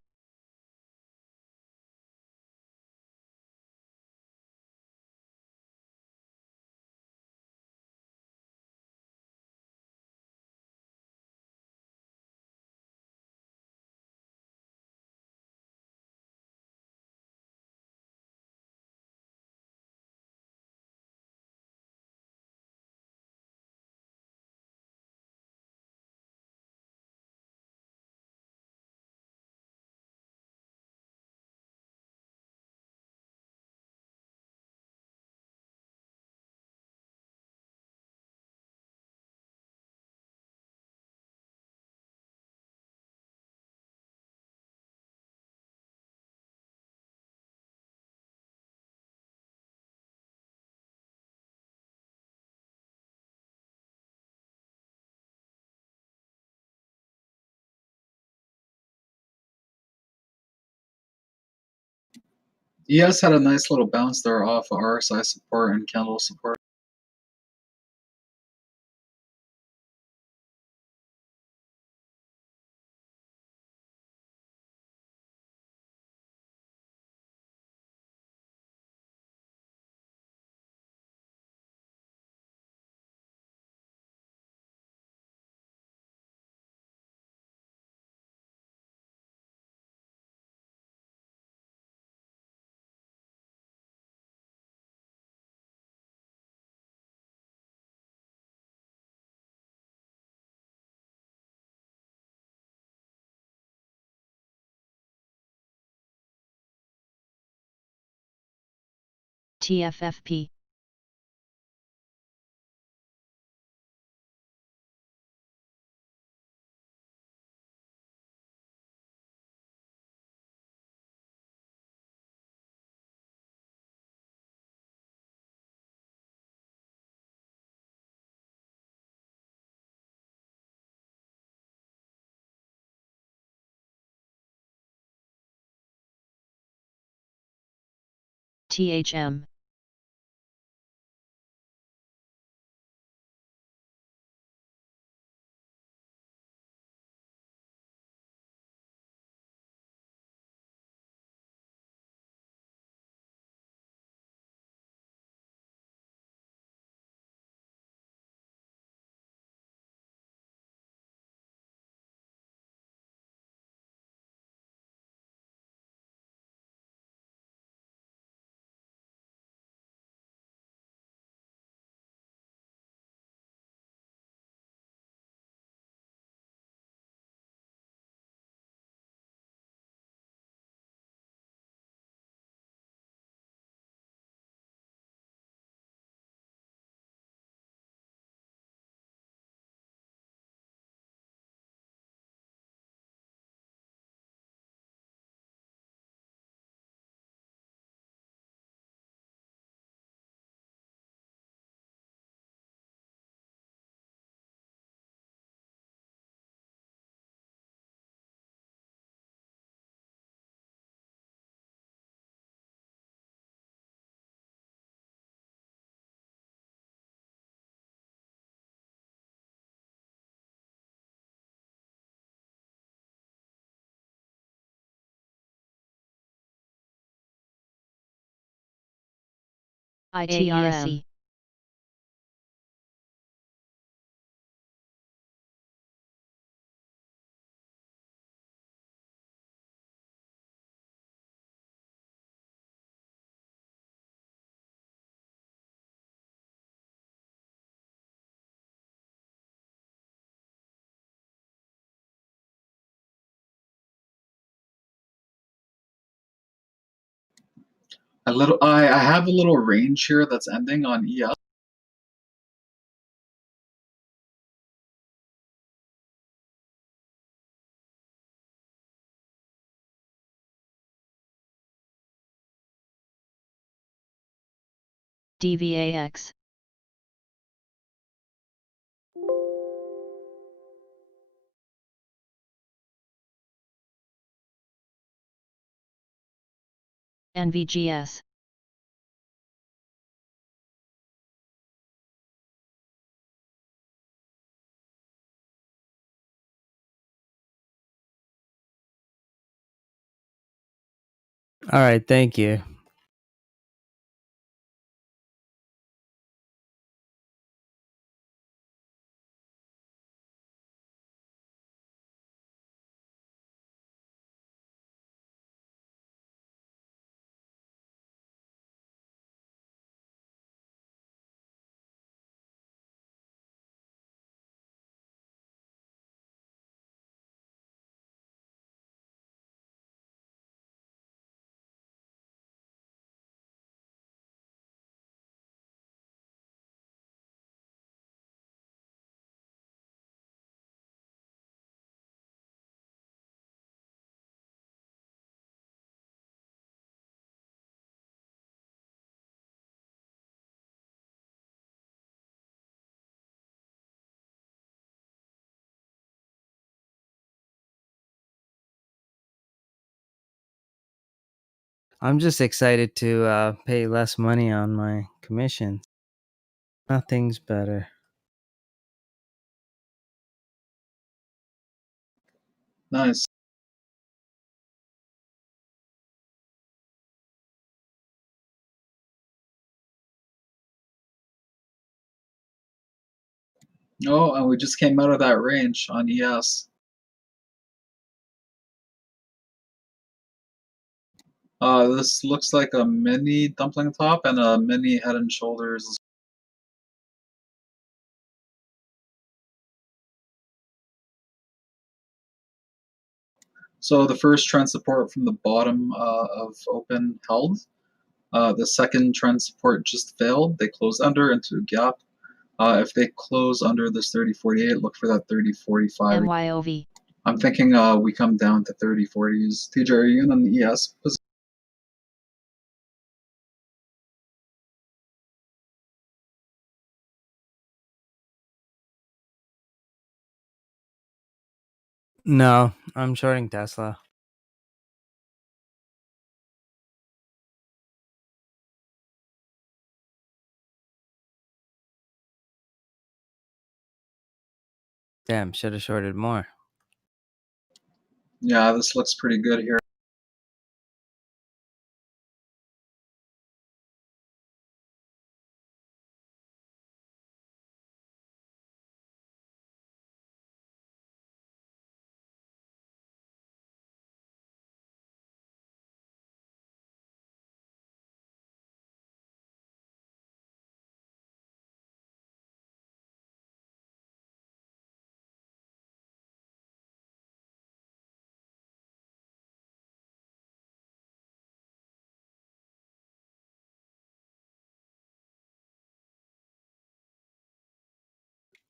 ES had a nice little bounce there off of RSI support and candle support. TFFP. THM. ITRM. I have a little range here that's ending on ES. DVAX. NVGS. All right, thank you. I'm just excited to pay less money on my commission. Nothing's better. Nice. Oh, and we just came out of that range on ES. This looks like a mini dumpling top and a mini head and shoulders. So the first trend support from the bottom of open held. The second trend support just failed. They closed under into a gap. If they close under this 30.48, look for that 30.45. MYOV. I'm thinking we come down to 30.40s. TJ, are you in on the ES position? No, I'm shorting Tesla. Damn, should have shorted more. Yeah, this looks pretty good here.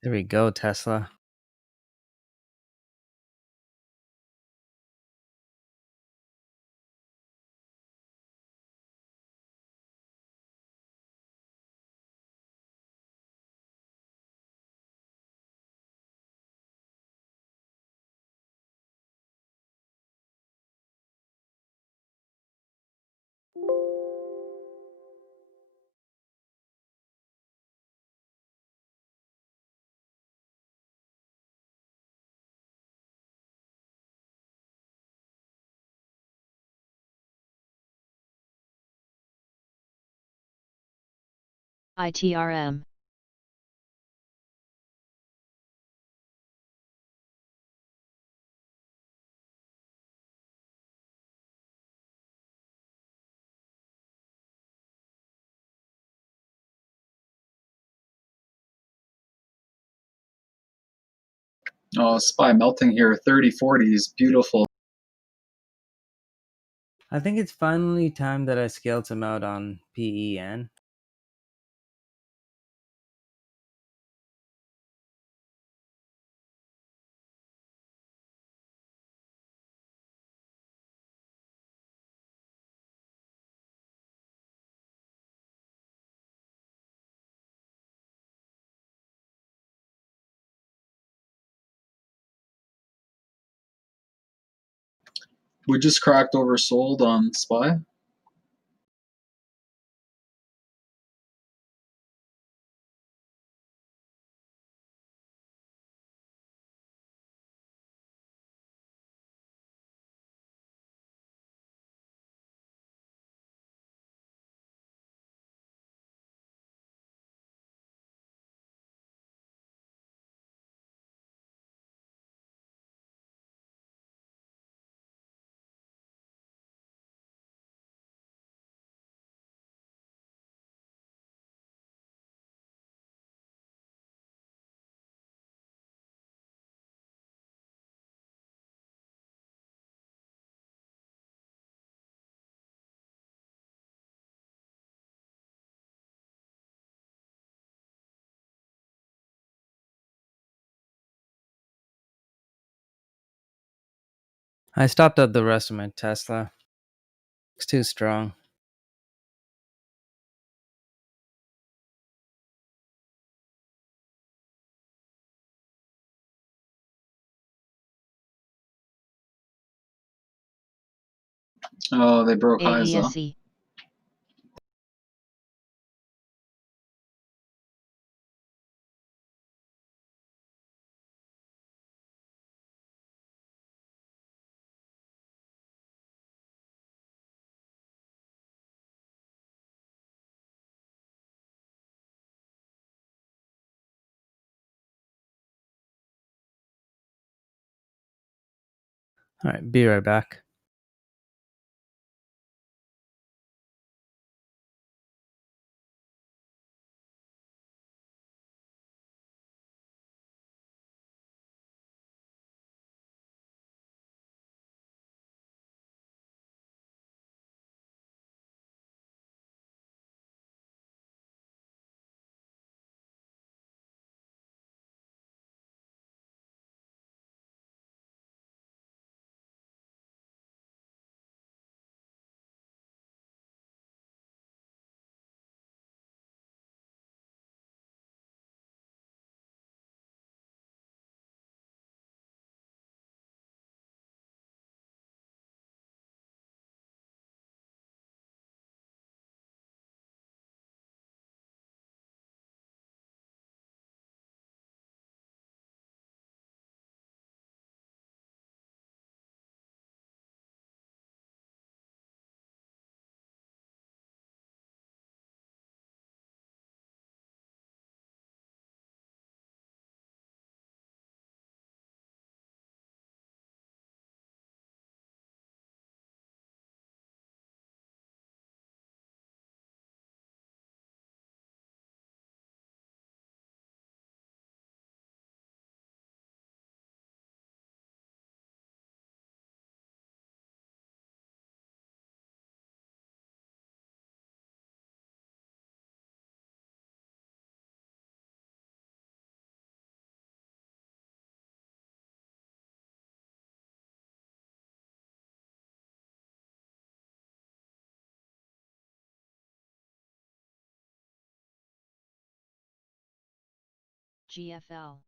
There we go, Tesla. ITRM. Oh, SPY melting here. 30.40s, beautiful. I think it's finally time that I scaled some out on PEN. We just cracked oversold on SPY. I stopped out the rest of my Tesla. It's too strong. Oh, they broke highs though. AESE. All right, be right back. GFL.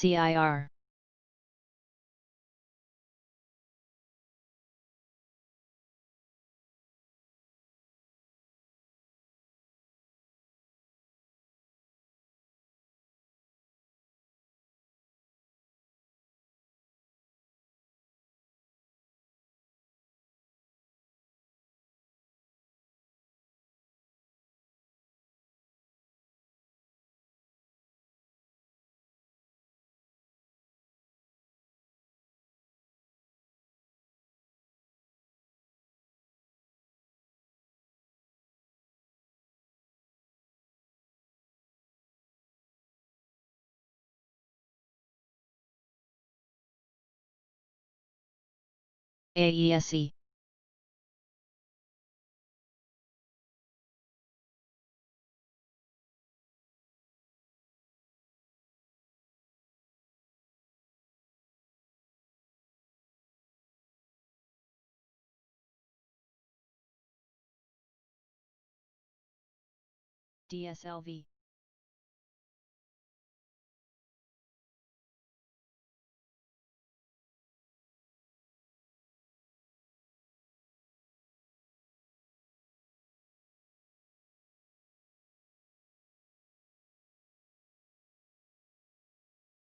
CIR. AESE. DSLV.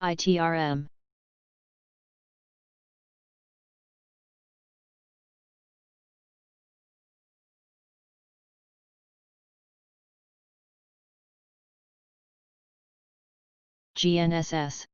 ITRM. GNSS.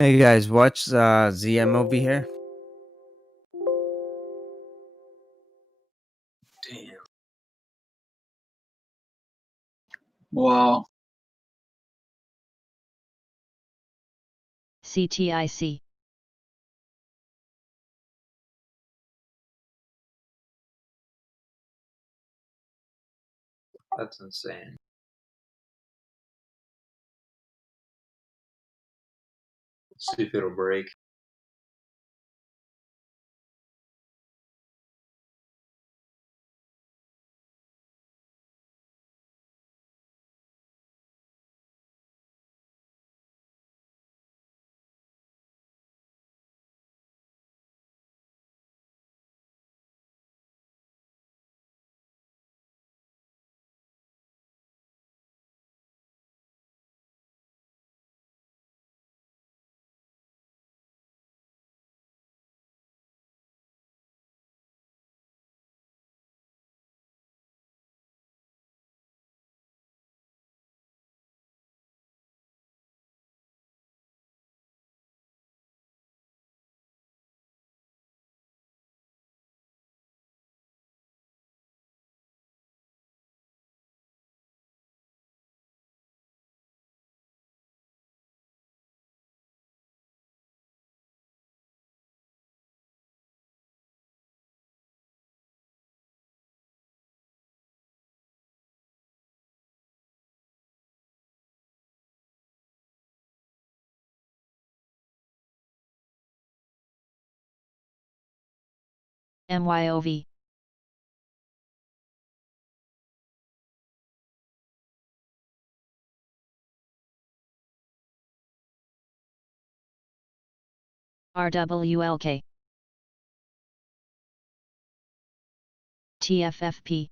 Hey guys, watch ZM over here. Damn. Wow. CTIC. That's insane. See if it'll break. MYOV. RWLK. TFFP.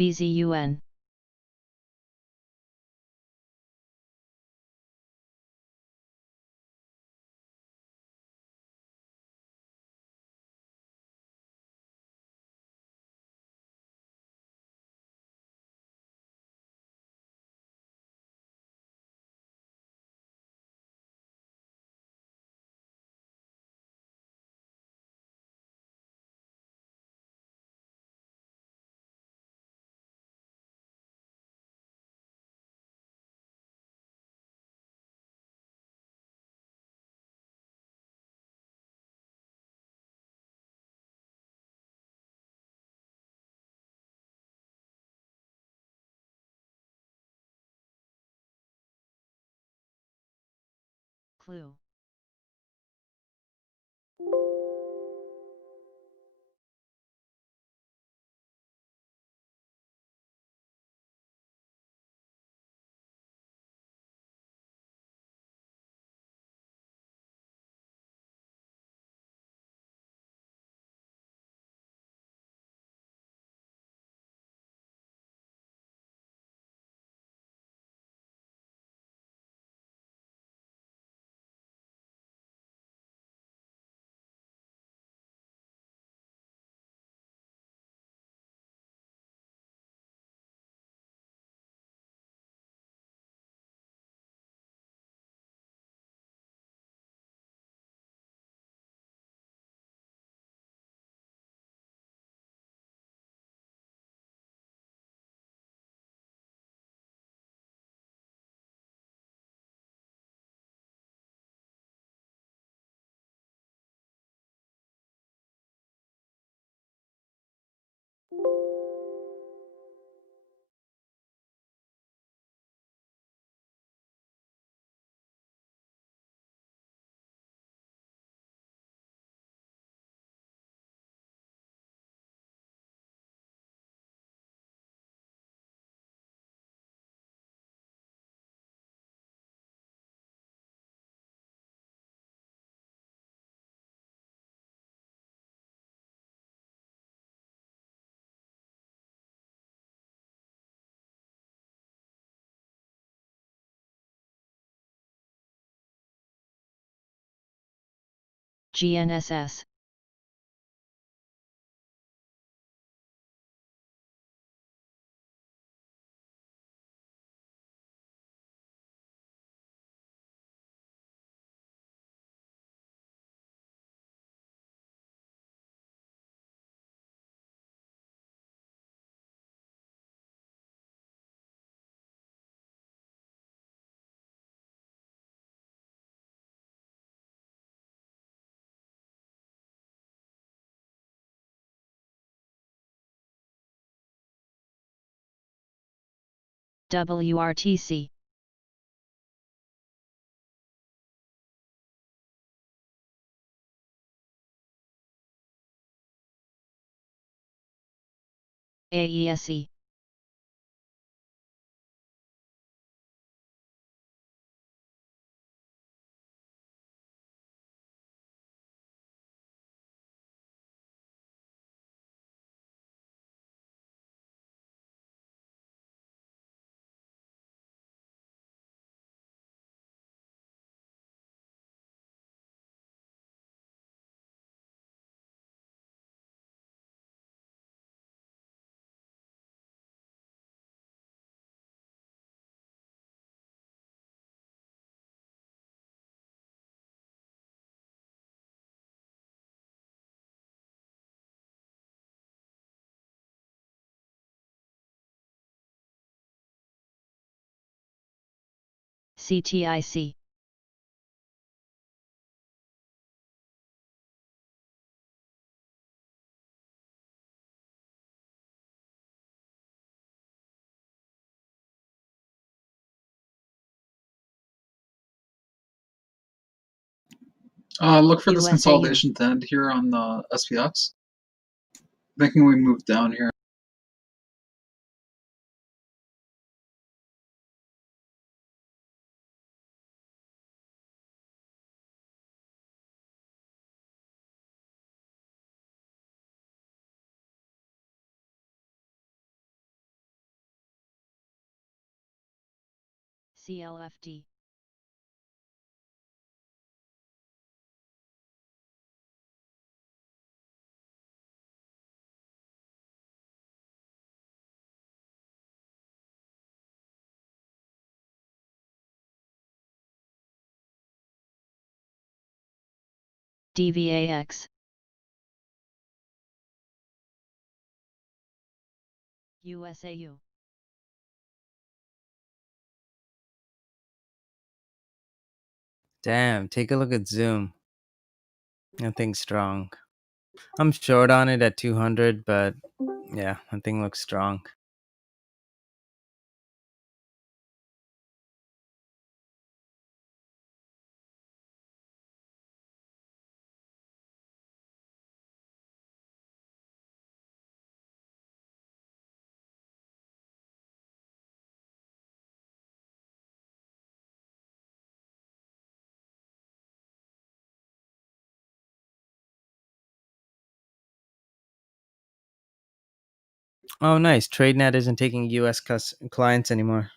BZUN. Clue. GNSS. WRTC. AESE. CTIC. Look for this USAU. consolidation to end here on the SPX. Thinking we move down here. CLFD. DVAX. USAU. Damn, take a look at Zoom. That thing's strong. I'm short on it at 200, but yeah, that thing looks strong. Oh, nice. TradeNet isn't taking US clients anymore.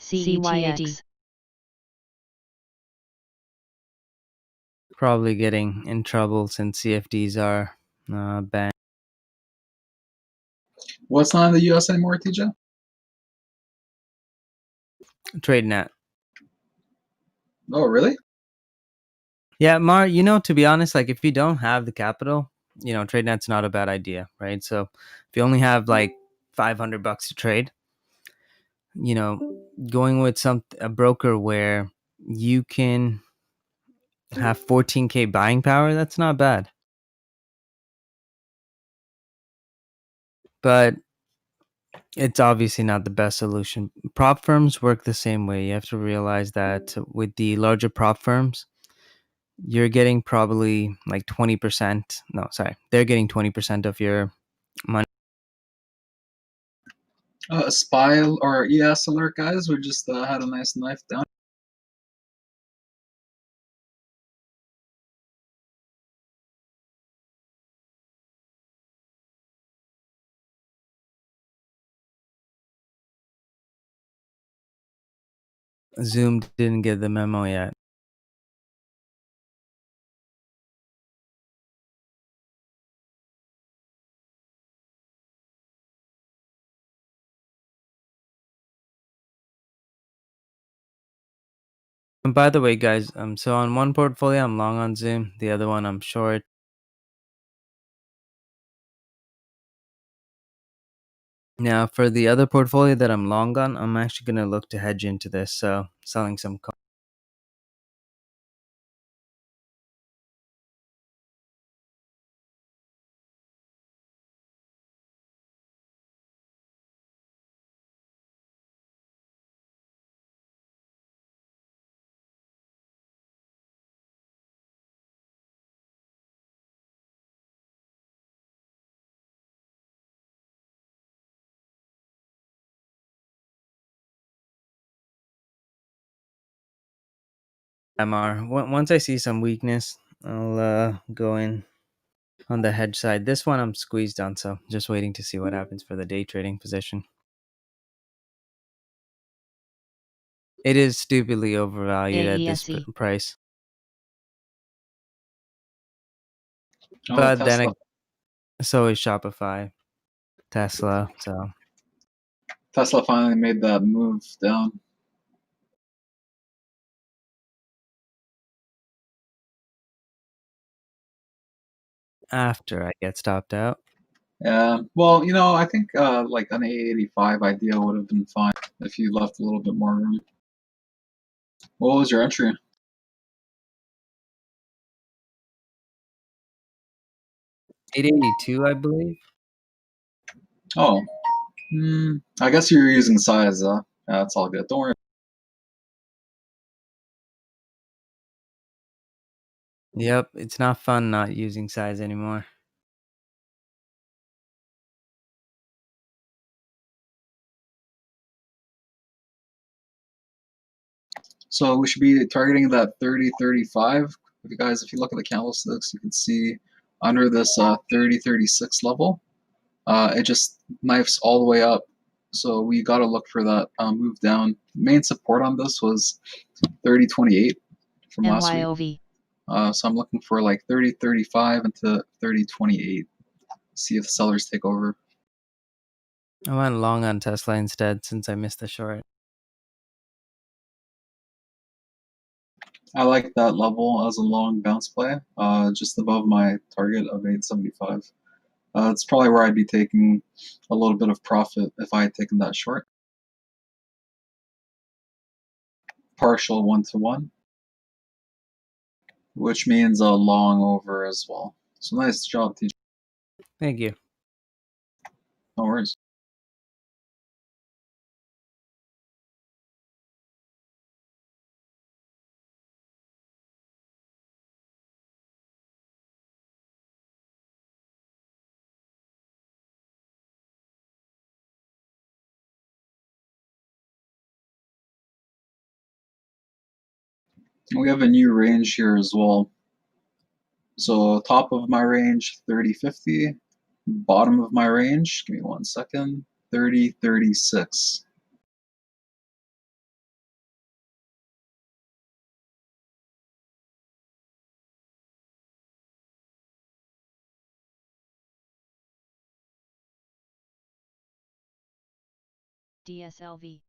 CETX. Probably getting in trouble since CFDs are banned. What's not in the US anymore, TJ? TradeNet. Oh, really? Yeah, Mar, to be honest, like if you don't have the capital, TradeNet's not a bad idea, right? So if you only have like $500 to trade, going with a broker where you can have 14K buying power, that's not bad. But it's obviously not the best solution. Prop firms work the same way. You have to realize that with the larger prop firms, you're getting probably like 20%. No, sorry. They're getting 20% of your money. Spy or ES alert, guys. We just had a nice knife down. Zoom didn't get the memo yet. And by the way, guys, so on one portfolio I'm long on Zoom, the other one I'm short. Now, for the other portfolio that I'm long on, I'm actually going to look to hedge into this, so selling some MR. Once I see some weakness, I'll go in on the hedge side. This one I'm squeezed on, so just waiting to see what happens for the day trading position. It is stupidly overvalued at this AESE. price. Oh, But Tesla. then so is Shopify, Tesla. So Tesla finally made that move down. after I get stopped out. Yeah, well, I think like an 885 idea would have been fine if you left a little bit more room. What was your entry? 882, I believe. Oh, I guess you're using size. Yeah, that's all good. Don't worry. Yep, it's not fun not using size anymore. So we should be targeting that 3035. If you look at the candlesticks, you can see under this 3036 level, it just knifes all the way up. So we got to look for that move down. Main support on this was 3028 from last week. MYOV. So I'm looking for like 3035 into 3028. See if the sellers take over. I went long on Tesla instead since I missed the short. I like that level as a long bounce play, just above my target of 875. It's probably where I'd be taking a little bit of profit if I had taken that short. Partial 1-to-1, which means a long over as well. So nice job, TJ. Thank you. No worries. We have a new range here as well. So top of my range, 30.50. Bottom of my range, give me 1 second, 30.36. DSLV.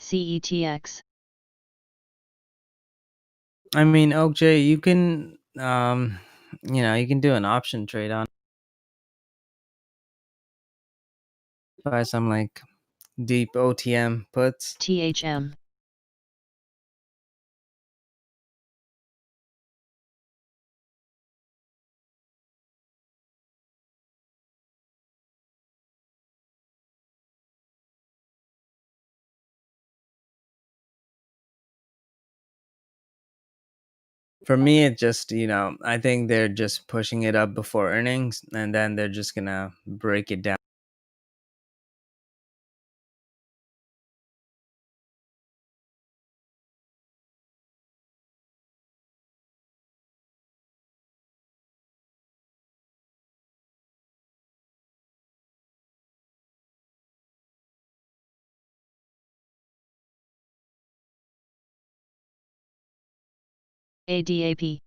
CETX. I mean, OJ, you can you can do an option trade on buy some like deep OTM puts. THM. For me, it just, I think they're just pushing it up before earnings and then they're just gonna break it down. ADAP.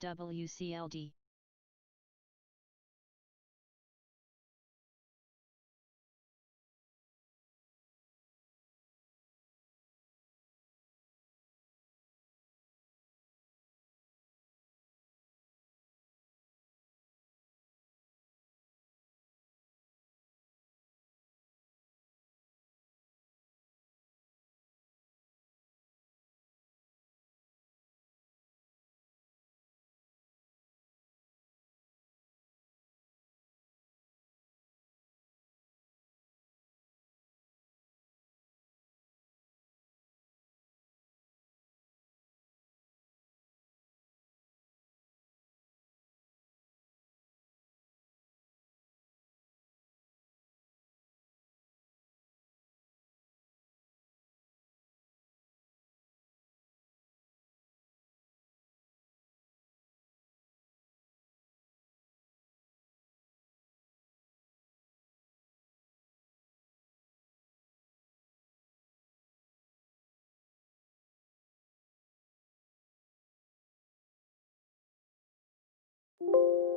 WCLD.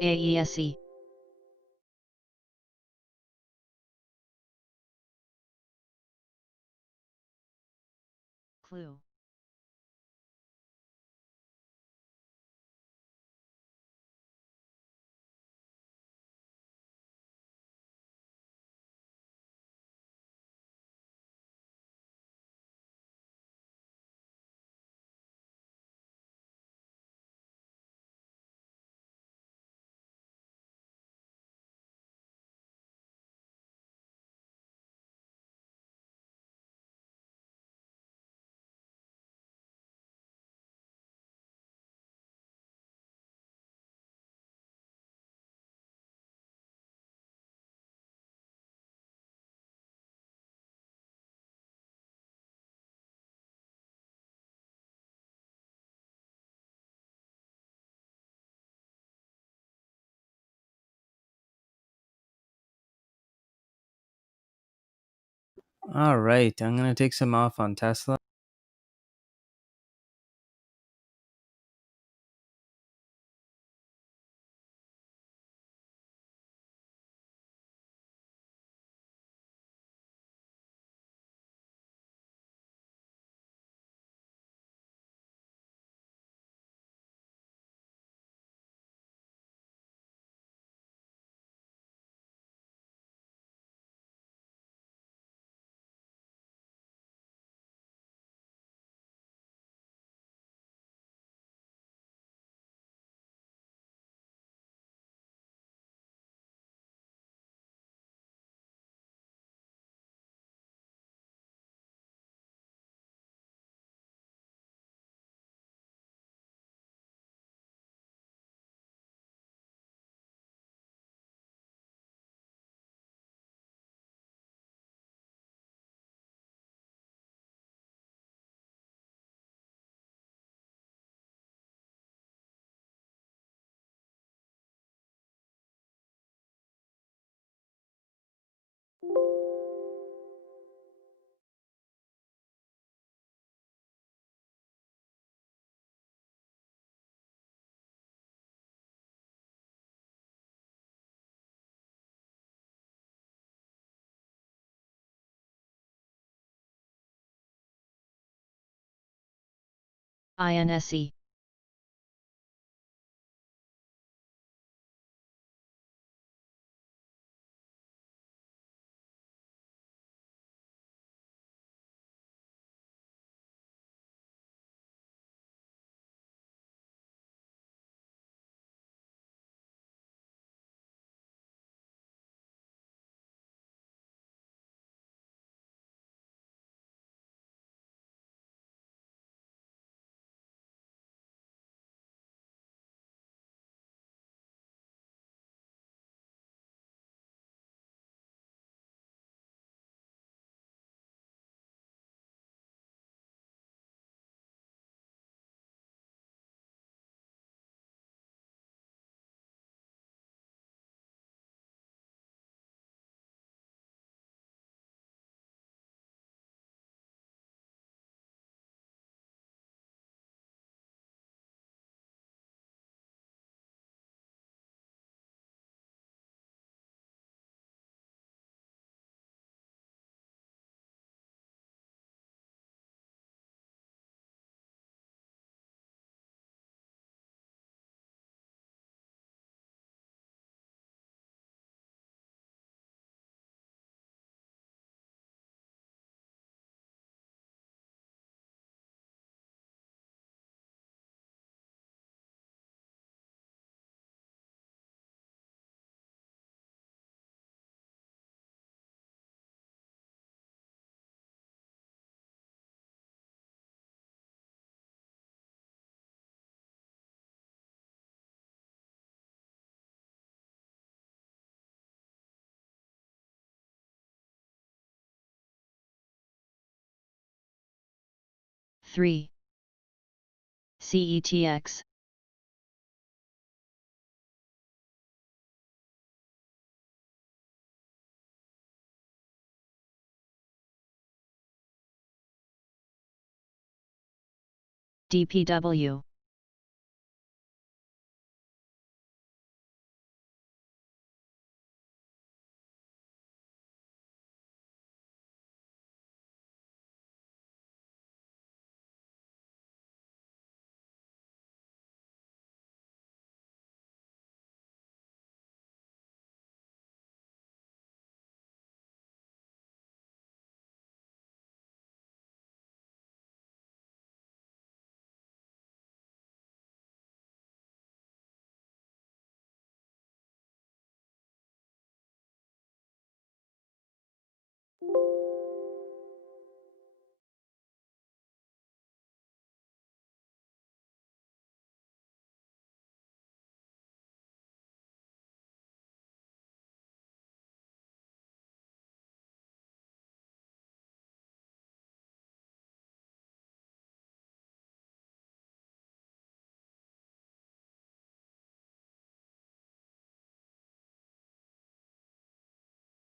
AESE. clue. All right, I'm gonna take some off on Tesla. INSE. Three. CETX. DPW.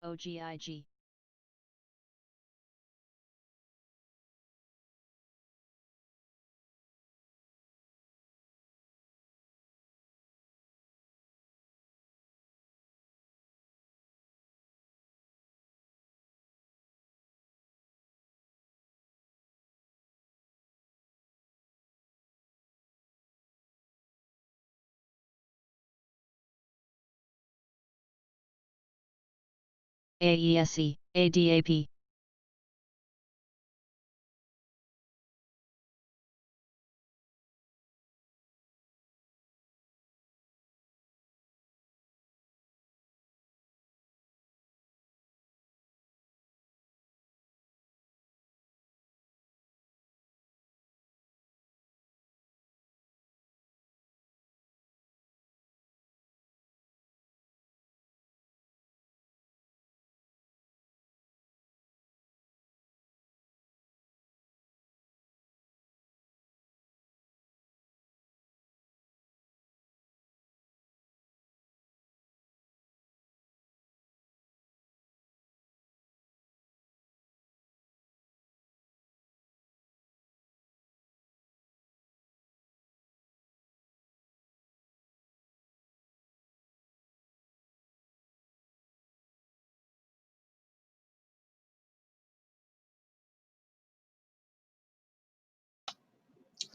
OGIG. AESE, ADAP.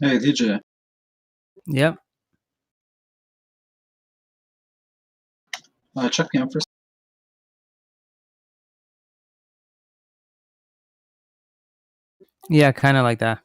Hey, DJ. Yep. Check me out first. Yeah, kind of like that.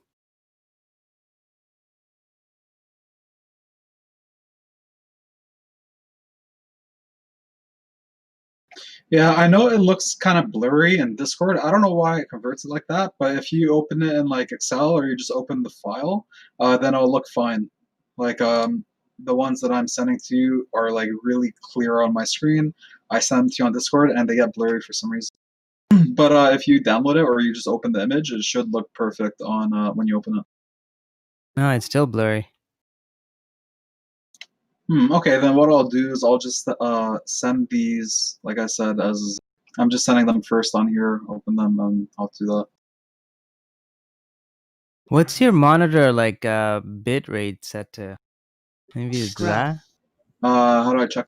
Yeah, I know it looks kind of blurry in Discord. I don't know why it converts it like that, but if you open it in like Excel or you just open the file, then it'll look fine. Like the ones that I'm sending to you are like really clear on my screen. I send them to you on Discord and they get blurry for some reason. But if you download it or you just open the image, it should look perfect on when you open it. No, it's still blurry. Okay, then what I'll do is I'll just send these, like I said, as I'm just sending them first on here. Open them and I'll do that. What's your monitor like bit rate set to? Maybe it's that? How do I check?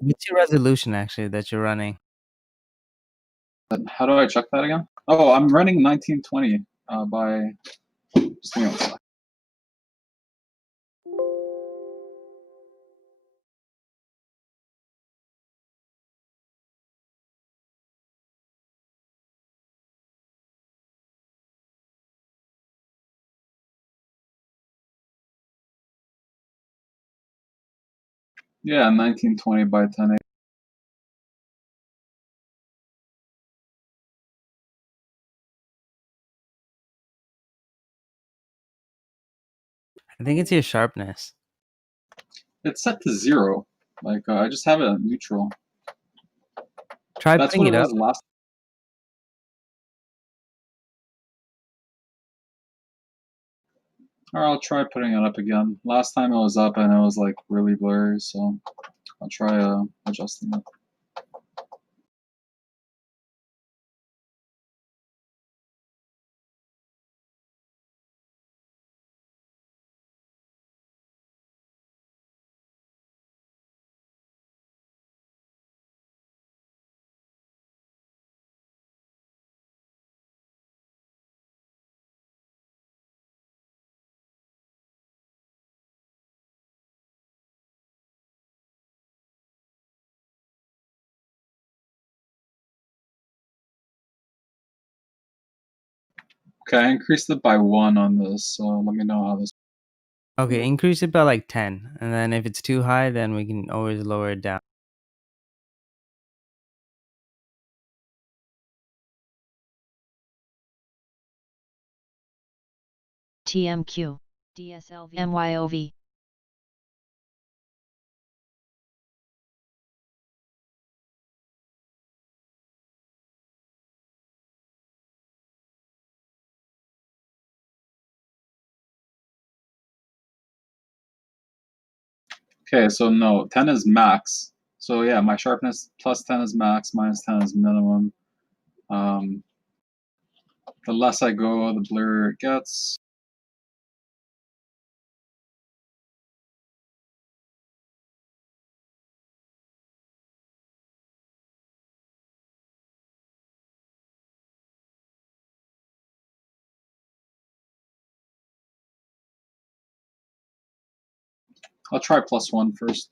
What's your resolution actually that you're running? How do I check that again? Oh, I'm running 1920 by. Just give me 1 sec. Yeah, 1920 by 1080. I think it's your sharpness. It's set to 0. Like I just have it at neutral. Try That's putting what it it up. was last. Or I'll try putting it up again. Last time it was up and it was like really blurry, so I'll try adjusting it. Okay, I increased it by 1 on this, so let me know how this. Okay, increase it by like 10. And then if it's too high, then we can always lower it down. TMQ, DSLV, MYOV. Okay, so no, 10 is max. So yeah, my sharpness plus 10 is max, minus 10 is minimum. The less I go, the blurrier it gets. I'll try +1 first.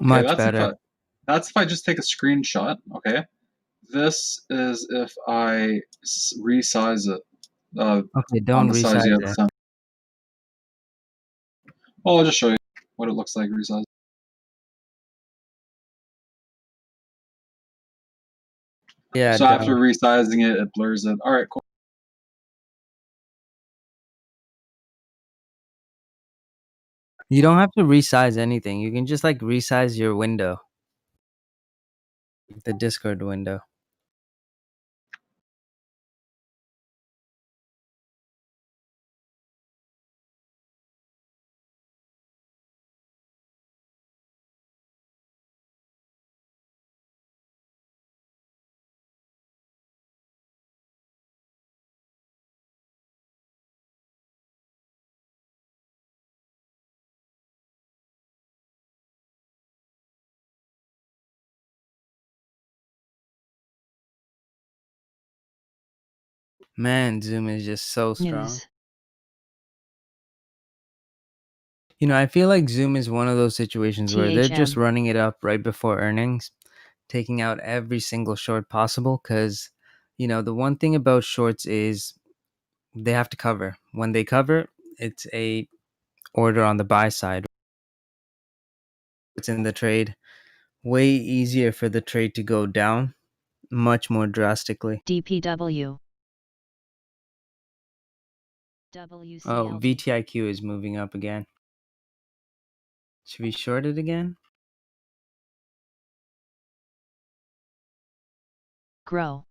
Okay, Much that's better. if I just take a screenshot. Okay, this is if I resize it Okay, on don't the size you resize have it. sent. Well, I'll just show you what it looks like resized. Yeah, So after don't. resizing it, it blurs it. All right, cool. You don't have to resize anything. You can just like resize your window, the Discord window. Man, Zoom is just so strong. News. I feel like Zoom is one of those situations where they're just THM. running it up right before earnings, taking out every single short possible. Because, the one thing about shorts is they have to cover. When they cover, it's a order on the buy side. It's in the trade. Way easier for the trade to go down, much more drastically. DPW. Oh, WCLD. VTIQ is moving up again. Should we short it again? Grow.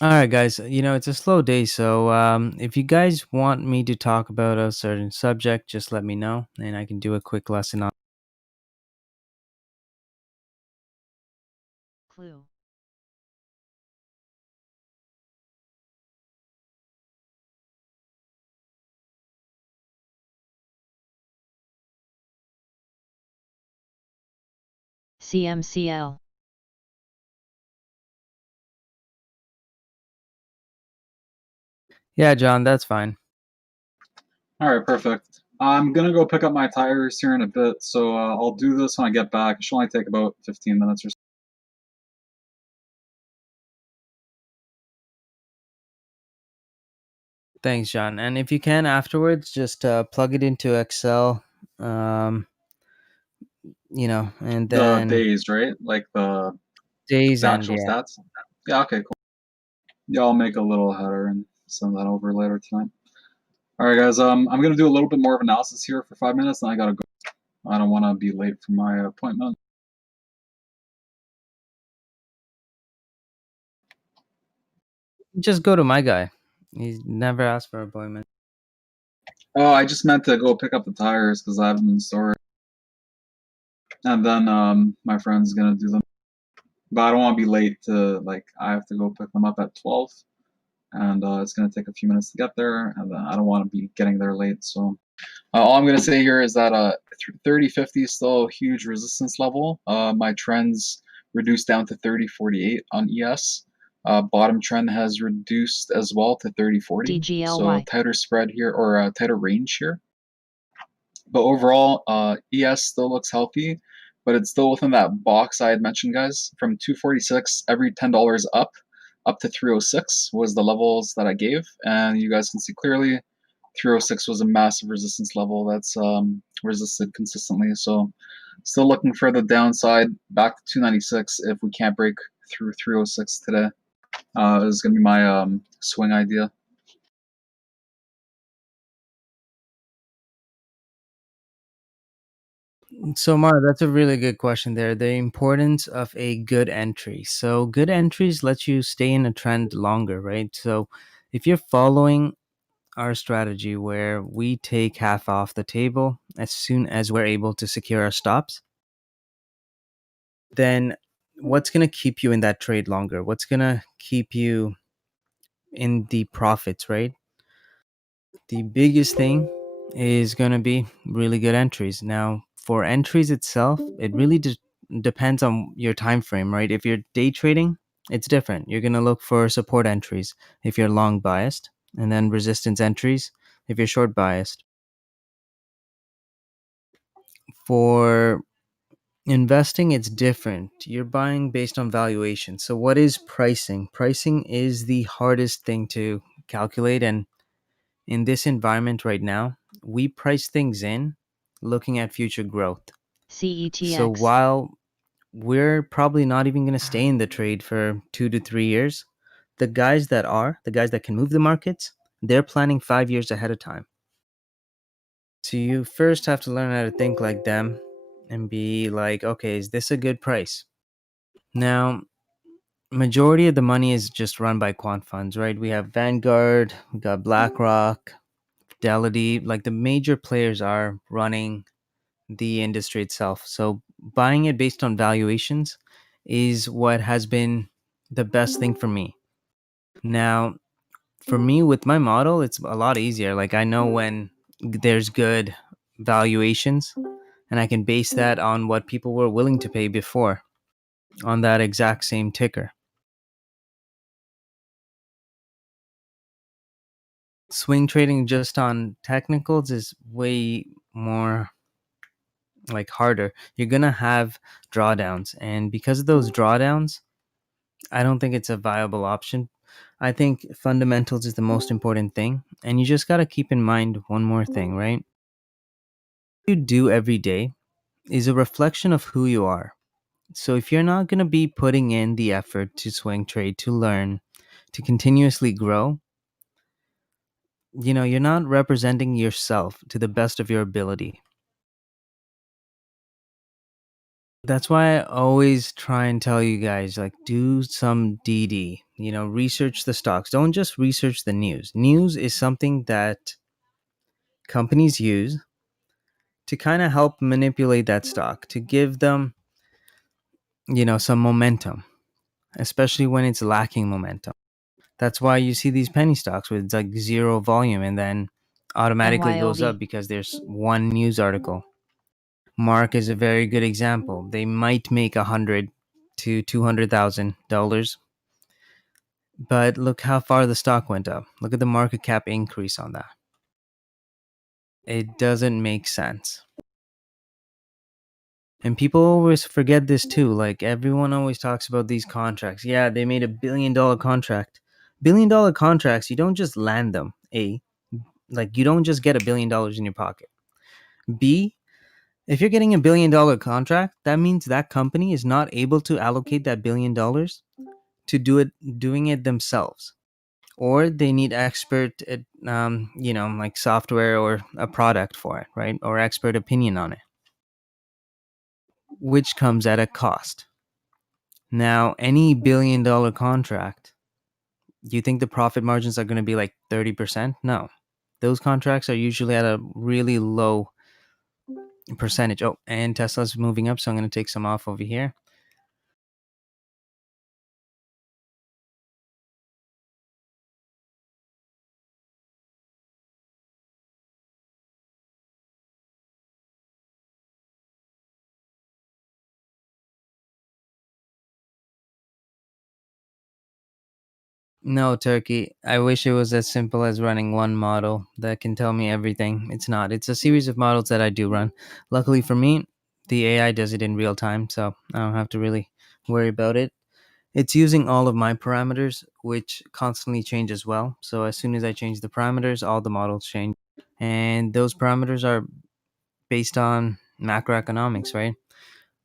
All right, guys. It's a slow day, so if you guys want me to talk about a certain subject, just let me know, and I can do a quick lesson on. CMCL. Yeah, John, that's fine. All right, perfect. I'm gonna go pick up my tires here in a bit, so I'll do this when I get back. It should only take about 15 minutes or so. Thanks, John. And if you can afterwards, just plug it into Excel, um, and The then days, right? Like the days and actual yeah. stats. Yeah, okay, cool. Yeah, I'll make a little header and send that over later tonight. All right, guys. I'm gonna do a little bit more of analysis here for 5 minutes, and I gotta go. I don't want to be late for my appointment. Just go to my guy. He's never asked for an appointment. Oh, I just meant to go pick up the tires because I have them in storage, and then my friend's gonna do them. But I don't want to be late to I have to go pick them up at 12, and it's gonna take a few minutes to get there, and then I don't want to be getting there late. So all I'm gonna say here is that 3050 is still a huge resistance level. My trends reduced down to 3048 on ES. Bottom trend has reduced as well to 3040. So DGLY. tighter spread here, or a tighter range here. But overall, ES still looks healthy, but it's still within that box I had mentioned, guys. From 246, every $10 up to 306 was the levels that I gave, and you guys can see clearly 306 was a massive resistance level that's resisted consistently. So still looking for the downside back to 296 if we can't break through 306 today. This is going to be my swing idea. So, Mar, that's a really good question there. The importance of a good entry. So, good entries let you stay in a trend longer, right? So, if you're following our strategy where we take half off the table as soon as we're able to secure our stops, then what's going to keep you in that trade longer? What's going to keep you in the profits, right? The biggest thing is going to be really good entries. Now, for entries itself, it really depends on your time frame, right? If you're day trading, it's different. You're going to look for support entries if you're long biased, and then resistance entries if you're short biased. For investing, it's different. You're buying based on valuation. So, what is pricing? Pricing is the hardest thing to calculate, and in this environment right now, we price things in looking at future growth. CETX. So while we're probably not even going to stay in the trade for 2 to 3 years, the guys that can move the markets, they're planning 5 years ahead of time. So you first have to learn how to think like them and be like, okay, is this a good price? Now, majority of the money is just run by quant funds, right? We have Vanguard, we got BlackRock, Fidelity, like the major players are running the industry itself. So buying it based on valuations is what has been the best thing for me. Now, for me with my model, it's a lot easier. Like I know when there's good valuations and I can base that on what people were willing to pay before on that exact same ticker. Swing trading just on technicals is way more like harder. You're gonna have drawdowns, and because of those drawdowns, I don't think it's a viable option. I think fundamentals is the most important thing, and you just gotta keep in mind one more thing, right? What you do every day is a reflection of who you are. So if you're not gonna be putting in the effort to swing trade, to learn, to continuously grow, you're not representing yourself to the best of your ability. That's why I always try and tell you guys, like, do some DD, research the stocks. Don't just research the news. News is something that companies use to kind of help manipulate that stock, to give them, some momentum, especially when it's lacking momentum. That's why you see these penny stocks with like zero volume and then automatically goes MYOV. up because there's one news article. Mark is a very good example. They might make $100 to $200,000, but look how far the stock went up. Look at the market cap increase on that. It doesn't make sense. And people always forget this too. Like, everyone always talks about these contracts. Yeah, they made $1 billion contract. $1 billion contracts, you don't just land them. Like, you don't just get $1 billion in your pocket. B, if you're getting $1 billion contract, that means that company is not able to allocate that $1 billion to doing it themselves, or they need expert, like software or a product for it, right? Or expert opinion on it, which comes at a cost. Now, any $1 billion contract, do you think the profit margins are going to be like 30%? No. Those contracts are usually at a really low percentage. Oh, and Tesla's moving up, so I'm going to take some off over here. No, Turkey. I wish it was as simple as running one model that can tell me everything. It's not. It's a series of models that I do run. Luckily for me, the AI does it in real time, so I don't have to really worry about it. It's using all of my parameters, which constantly change as well. So as soon as I change the parameters, all the models change. And those parameters are based on macroeconomics, right?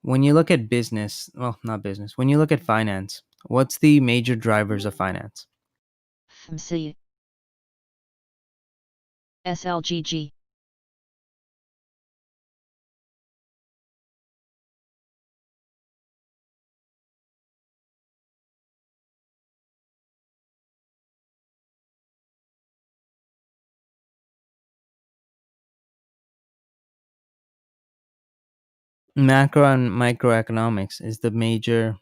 When you look at business, well, not business, when you look at finance, what's the major drivers of finance? FMC. SLGG. Macro and microeconomics is the major,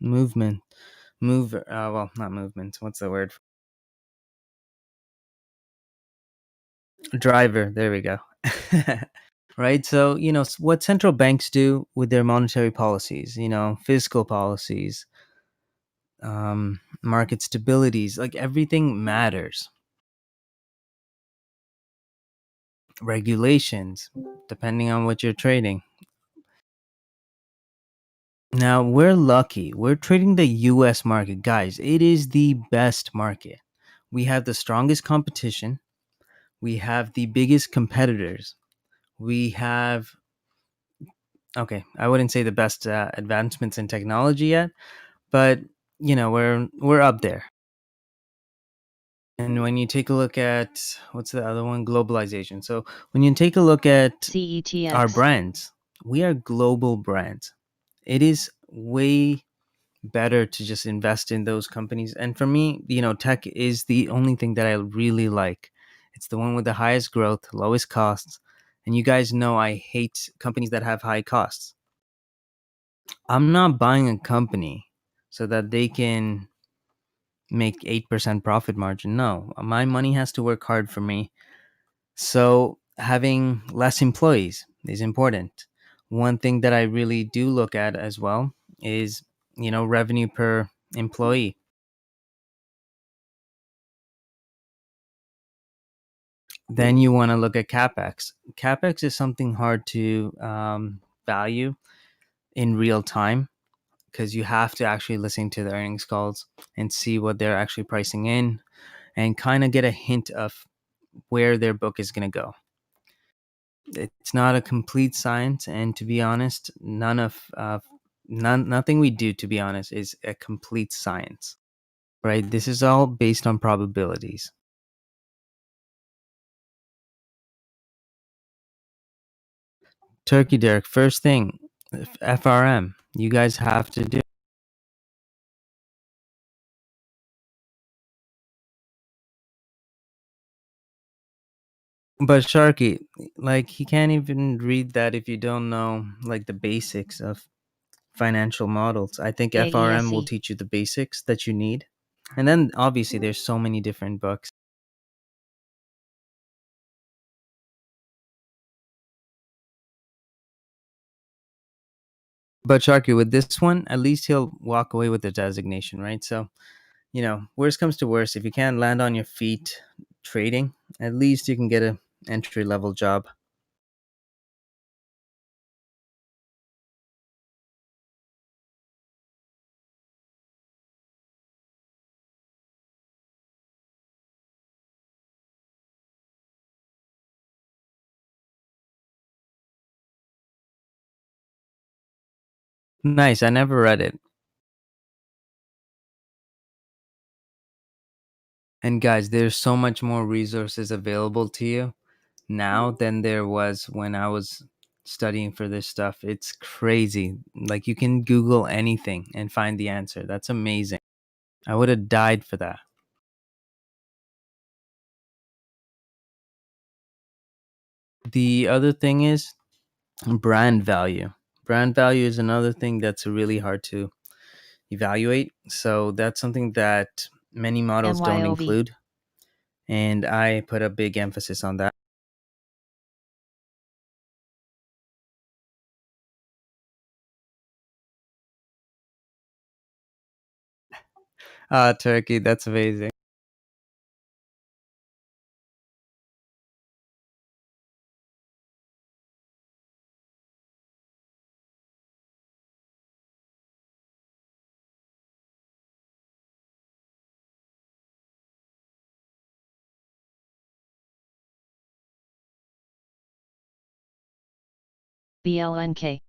movement. Well, not movement. What's the word? Driver. There we go. Right. So, what central banks do with their monetary policies, fiscal policies, market stabilities, like everything matters. Regulations, depending on what you're trading. Now, we're lucky. We're trading the US market. Guys, it is the best market. We have the strongest competition. We have the biggest competitors. We have, okay, I wouldn't say the best advancements in technology yet, but we're up there. And when you take a look at, what's the other one? Globalization. So when you take a look at CETX. our brands, we are global brands. It is way better to just invest in those companies. And for me, tech is the only thing that I really like. It's the one with the highest growth, lowest costs. And you guys know I hate companies that have high costs. I'm not buying a company so that they can make 8% profit margin. No, my money has to work hard for me. So having less employees is important. One thing that I really do look at as well is, revenue per employee. Then you want to look at capex. Capex is something hard to value in real time, because you have to actually listen to the earnings calls and see what they're actually pricing in and kind of get a hint of where their book is going to go. It's not a complete science, and to be honest, nothing we do, to be honest, is a complete science, right? This is all based on probabilities. Turkey Derek, first thing, FRM, you guys have to do. But Sharky, like, he can't even read that if you don't know, like, the basics of financial models. I think FRM will AESE. teach you the basics that you need. And then obviously there's so many different books. But Sharky, with this one, at least he'll walk away with the designation, right? So, worst comes to worst, if you can't land on your feet trading, at least you can get a entry level job. Nice. I never read it. And guys, there's so much more resources available to you now than there was when I was studying for this stuff. It's crazy. Like, you can Google anything and find the answer. That's amazing. I would have died for that. The other thing is brand value. Brand value is another thing that's really hard to evaluate. So that's something that many models don't MYOV. include. And I put a big emphasis on that. Turkey, that's amazing. BLNK.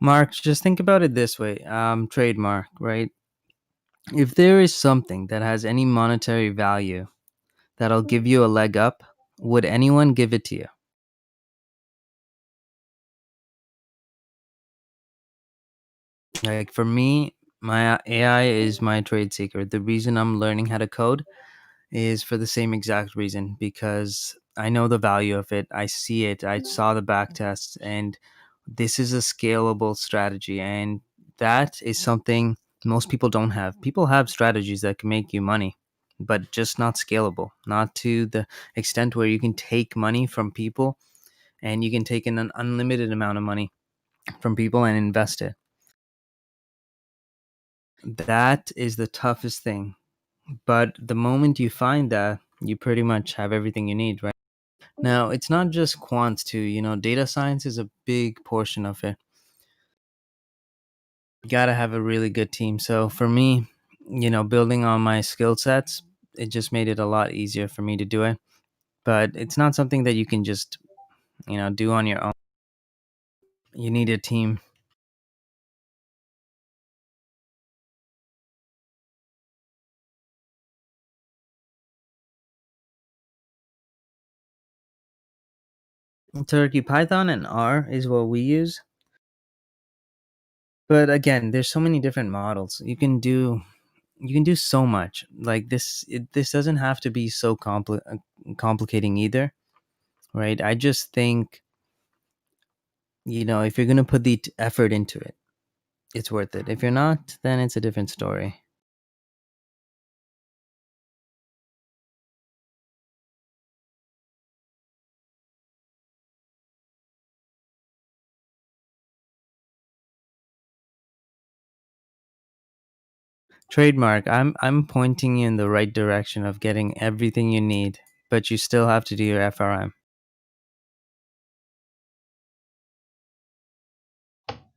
Mark, just think about it this way. Trademark, right? If there is something that has any monetary value that'll give you a leg up, would anyone give it to you? Like, for me, my AI is my trade secret. The reason I'm learning how to code is for the same exact reason, because I know the value of it. I see it. I saw the back tests, and this is a scalable strategy. And that is something most people don't have. People have strategies that can make you money, but just not scalable, not to the extent where you can take money from people and you can take in an unlimited amount of money from people and invest it. That is the toughest thing. But the moment you find that, you pretty much have everything you need, right? Now, it's not just quants too, data science is a big portion of it. You gotta have a really good team. So for me, building on my skill sets, it just made it a lot easier for me to do it. But it's not something that you can just, do on your own. You need a team. Turkey, Python, and R is what we use. But again, there's so many different models. You can do so much. Like, this doesn't have to be so complicating either, right? I just think, if you're going to put the effort into it, it's worth it. If you're not, then it's a different story. Trademark, I'm pointing you in the right direction of getting everything you need, but you still have to do your FRM.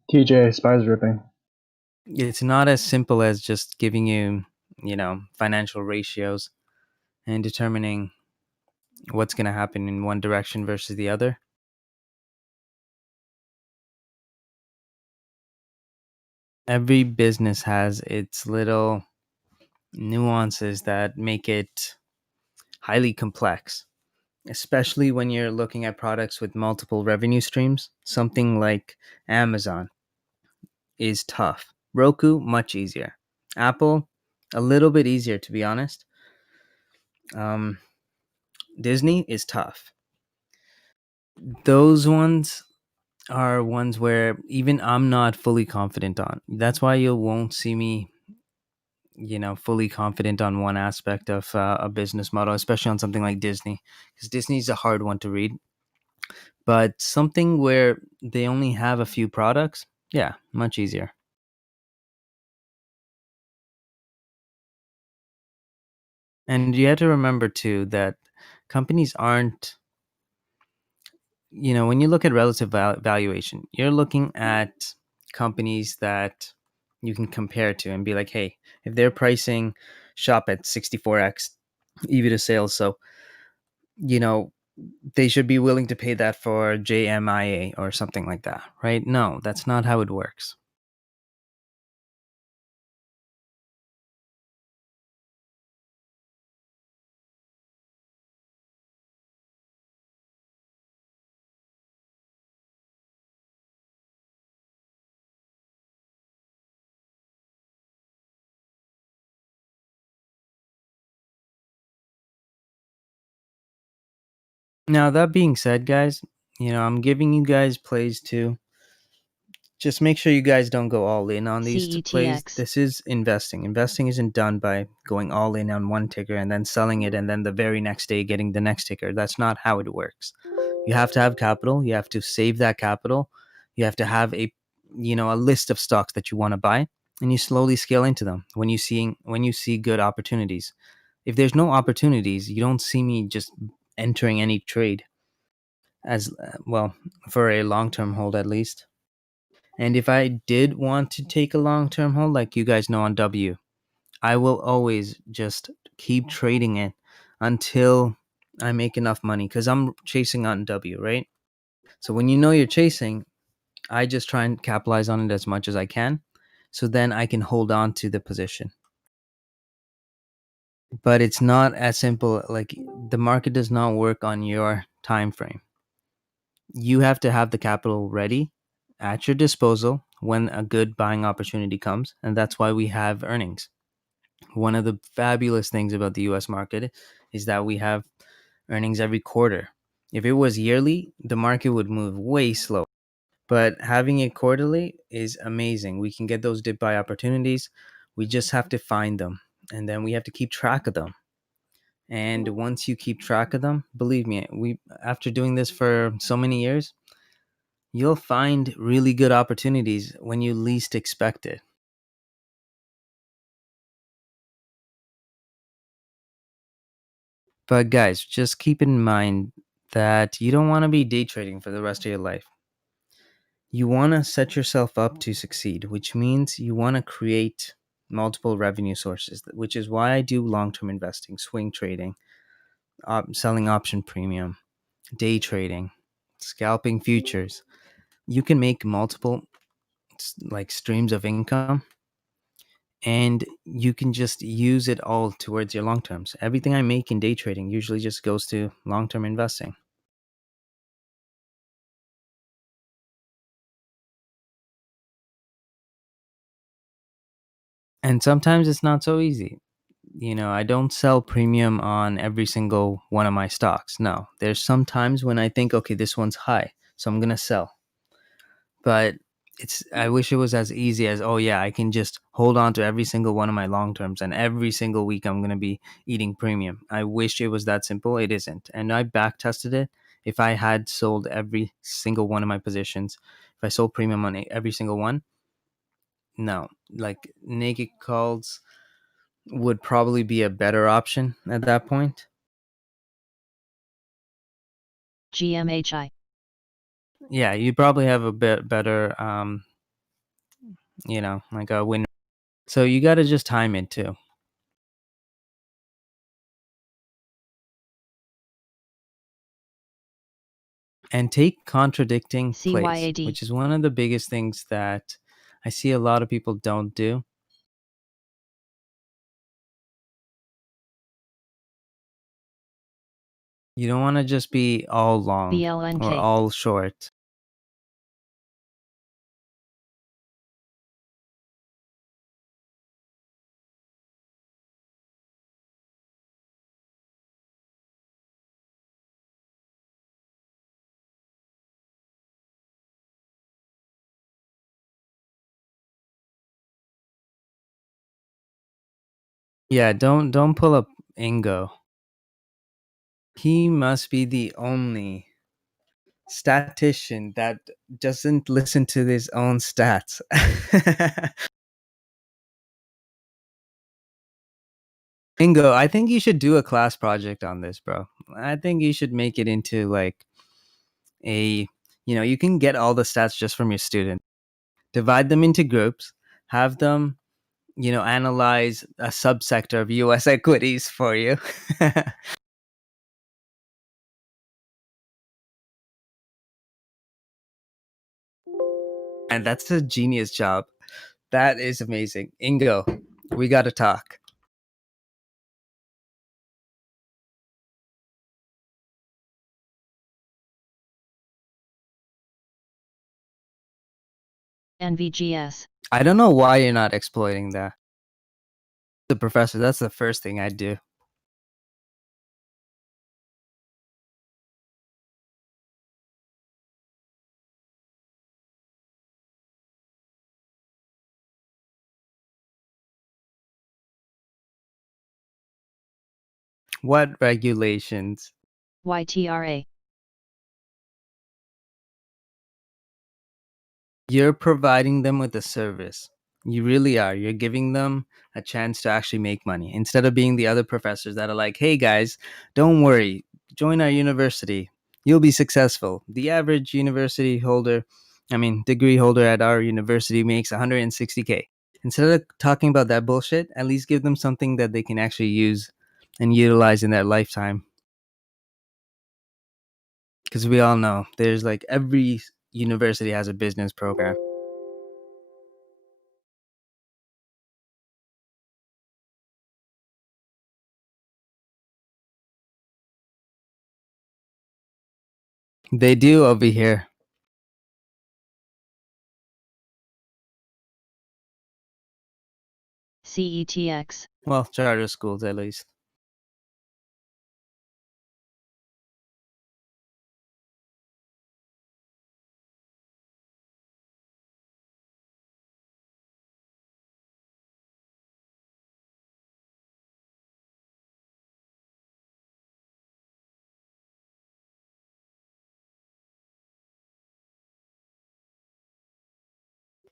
TJ, Spies ripping. It's not as simple as just giving you, financial ratios and determining what's going to happen in one direction versus the other. Every business has its little nuances that make it highly complex, especially when you're looking at products with multiple revenue streams. Something like Amazon is tough. Roku, much easier. Apple, a little bit easier, to be honest. Um, Disney is tough. Those ones are ones where even I'm not fully confident on. That's why you won't see me, fully confident on one aspect of a business model, especially on something like Disney, because Disney's a hard one to read. But something where they only have a few products, yeah, much easier. And you have to remember too that companies aren't, when you look at relative valuation, you're looking at companies that you can compare to and be like, hey, if they're pricing shop at 64x EV to sales, so, you know, they should be willing to pay that for JMIA or something like that, right? No, that's not how it works. Now, that being said, guys, I'm giving you guys plays too. Just make sure you guys don't go all in on these plays. CETX. This is investing. Investing isn't done by going all in on one ticker and then selling it and then the very next day getting the next ticker. That's not how it works. You have to have capital. You have to save that capital. You have to have a list of stocks that you want to buy, and you slowly scale into them when you see good opportunities. If there's no opportunities, you don't see me just entering any trade as well for a long-term hold at least. And if I did want to take a long term hold, like you guys know on W, I will always just keep trading it until I make enough money because I'm chasing on W, right? So when you know you're chasing, I just try and capitalize on it as much as I can. So then I can hold on to the position. But it's not as simple. Like the market does not work on your time frame. You have to have the capital ready at your disposal when a good buying opportunity comes. And that's why we have earnings. One of the fabulous things about the US market is that we have earnings every quarter. If it was yearly, the market would move way slow. But having it quarterly is amazing. We can get those dip buy opportunities. We just have to find them. And then we have to keep track of them. And once you keep track of them, believe me, we after doing this for so many years, you'll find really good opportunities when you least expect it. But guys, just keep in mind that you don't want to be day trading for the rest of your life. You want to set yourself up to succeed, which means you want to create multiple revenue sources, which is why I do long term investing, swing trading, selling option premium, day trading, scalping futures. You can make multiple like streams of income and you can just use it all towards your long terms. Everything I make in day trading usually just goes to long term investing. And sometimes it's not so easy. I don't sell premium on every single one of my stocks. No, there's some times when I think, okay, this one's high, so I'm going to sell. But I wish it was as easy as, oh yeah, I can just hold on to every single one of my long terms and every single week I'm going to be eating premium. I wish it was that simple. It isn't. And I back tested it. If I had sold every single one of my positions, if I sold premium on every single one, no, like naked calls would probably be a better option at that point. GMHI. Yeah, you probably have a bit better like a win. So you got to just time it too. And take contradicting plays, CYAD. which is one of the biggest things that I see a lot of people don't do. You don't want to just be all long or BLNK. all short. Yeah, don't pull up Ingo. He must be the only statistician that doesn't listen to his own stats. Ingo, I think you should do a class project on this, bro. I think you should make it into like you can get all the stats just from your student. Divide them into groups, have them, analyze a subsector of US equities for you. And that's a genius job. That is amazing. Ingo, we got to talk. NVGS. I don't know why you're not exploiting that. The professor, that's the first thing I'd do. What regulations? YTRA. You're providing them with a service. You really are. You're giving them a chance to actually make money instead of being the other professors that are like, hey guys, don't worry, join our university. You'll be successful. The average degree holder at our university makes 160K. Instead of talking about that bullshit, at least give them something that they can actually use and utilize in their lifetime. Because we all know there's like every university has a business program. They do over here. CETX. Well, charter schools at least.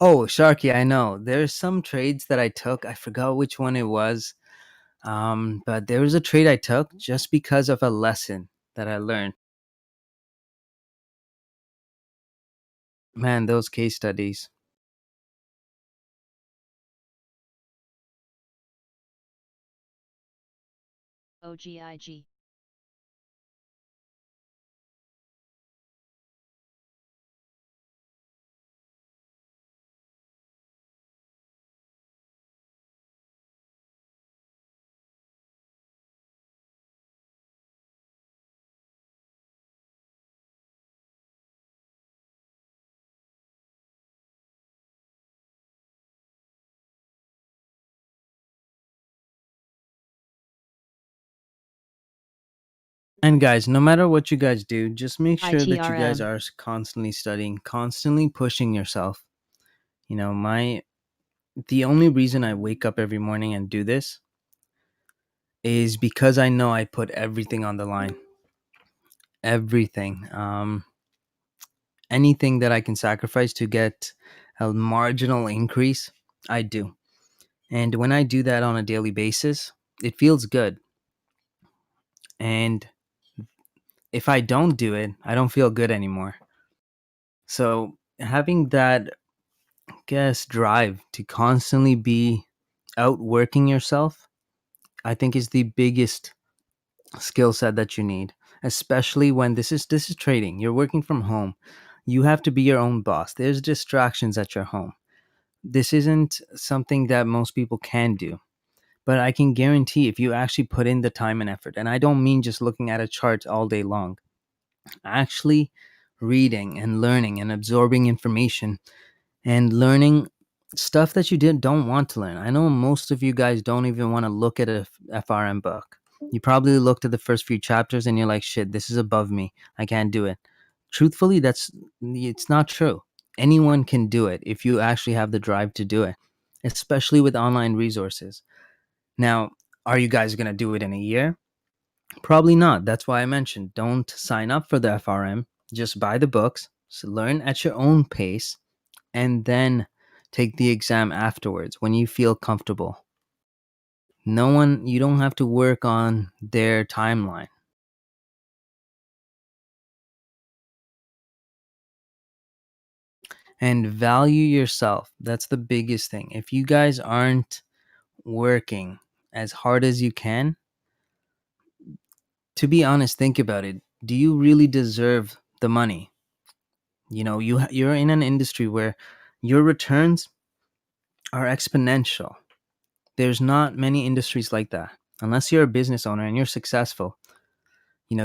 Oh, Sharky, I know. There's some trades that I took. I forgot which one it was. But there was a trade I took just because of a lesson that I learned. Man, those case studies. OGIG. And guys, no matter what you guys do, just make sure that you guys ITRM. are constantly studying, constantly pushing yourself. The only reason I wake up every morning and do this is because I know I put everything on the line. Everything. Anything that I can sacrifice to get a marginal increase, I do. And when I do that on a daily basis, it feels good. And if I don't do it, I don't feel good anymore. So having that guess, drive to constantly be outworking yourself, I think is the biggest skill set that you need, especially when this is trading. You're working from home. You have to be your own boss. There's distractions at your home. This isn't something that most people can do. But I can guarantee if you actually put in the time and effort, and I don't mean just looking at a chart all day long, actually reading and learning and absorbing information and learning stuff that you don't want to learn. I know most of you guys don't even want to look at a FRM book. You probably looked at the first few chapters and you're like, shit, this is above me. I can't do it. Truthfully, it's not true. Anyone can do it if you actually have the drive to do it, especially with online resources. Now, are you guys going to do it in a year? Probably not. That's why I mentioned don't sign up for the FRM. Just buy the books, so learn at your own pace, and then take the exam afterwards when you feel comfortable. You don't have to work on their timeline. And value yourself. That's the biggest thing. If you guys aren't working as hard as you can, to be honest, think about it. Do you really deserve the money? You're in an industry where your returns are exponential. There's not many industries like that. Unless you're a business owner and you're successful,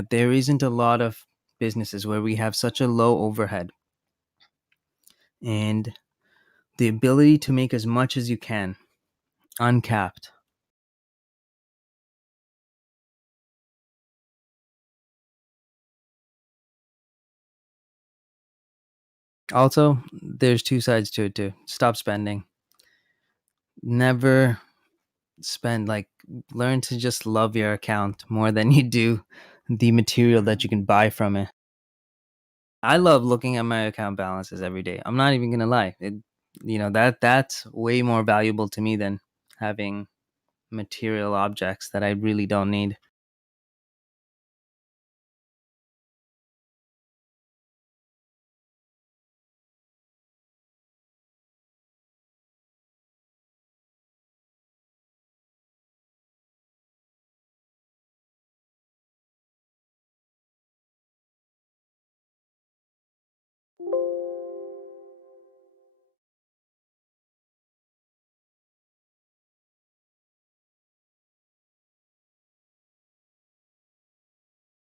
there isn't a lot of businesses where we have such a low overhead and the ability to make as much as you can, uncapped. Also, there's two sides to it too. Stop spending. Never spend, learn to just love your account more than you do the material that you can buy from it. I love looking at my account balances every day. I'm not even gonna lie. That's way more valuable to me than having material objects that I really don't need.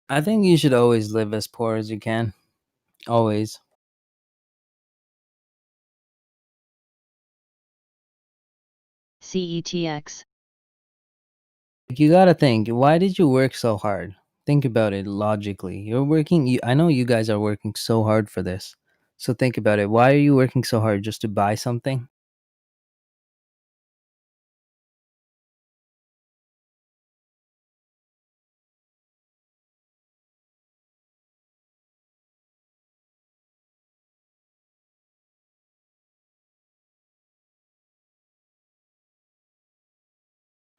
I think you should always live as poor as you can. Always. CETX. You gotta think, why did you work so hard? Think about it logically. I know you guys are working so hard for this. So think about it. Why are you working so hard? Just to buy something?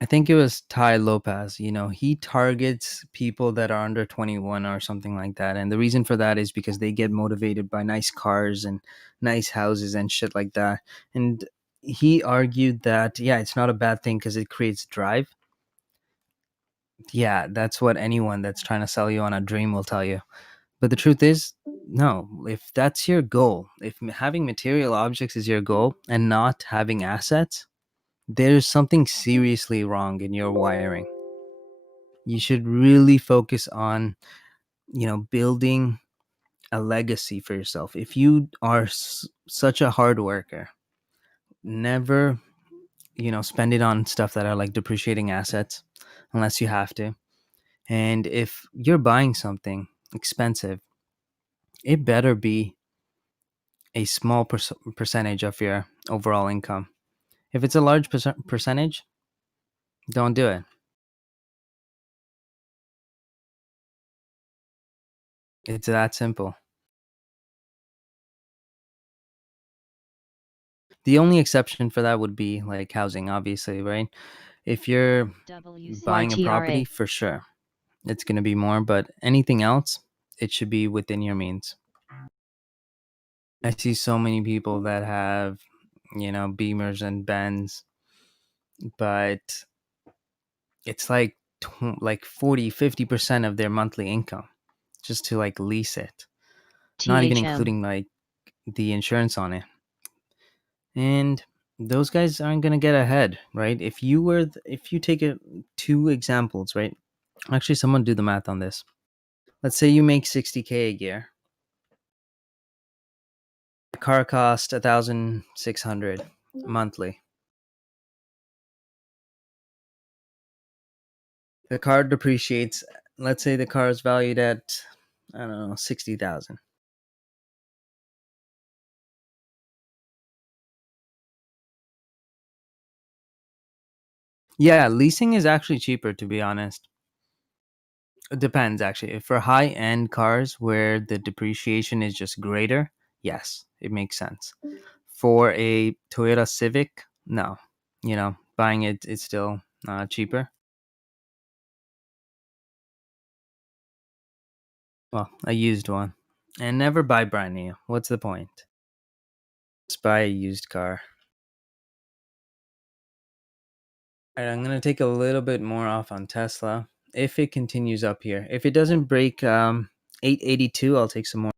I think it was Ty Lopez. He targets people that are under 21 or something like that. And the reason for that is because they get motivated by nice cars and nice houses and shit like that. And he argued that, yeah, it's not a bad thing because it creates drive. Yeah, that's what anyone that's trying to sell you on a dream will tell you. But the truth is, no, if that's your goal, if having material objects is your goal and not having assets, there's something seriously wrong in your wiring. You should really focus on, building a legacy for yourself. If you are such a hard worker, never, spend it on stuff that are like depreciating assets unless you have to. And if you're buying something expensive, it better be a small percentage of your overall income. If it's a large percentage, don't do it. It's that simple. The only exception for that would be like housing, obviously, right? If you're buying a property, YTRA. for sure, it's going to be more, but anything else, it should be within your means. I see so many people that have Beamers and Benz, but it's like 40-50% of their monthly income just to like lease it, not even THM. including like the insurance on it. And those guys aren't going to get ahead, right? If you take two examples, right? Actually, someone do the math on this. Let's say you make 60K a year. The car cost 1,600 monthly. The car depreciates. Let's say the car is valued at, I don't know, 60,000. Yeah, leasing is actually cheaper, to be honest. It depends, actually. For high-end cars where the depreciation is just greater, yes, it makes sense. For a Toyota Civic, no. Buying it's still cheaper. Well, a used one. And never buy brand new. What's the point? Just buy a used car. All right, I'm going to take a little bit more off on Tesla. If it continues up here. If it doesn't break 882, I'll take some more.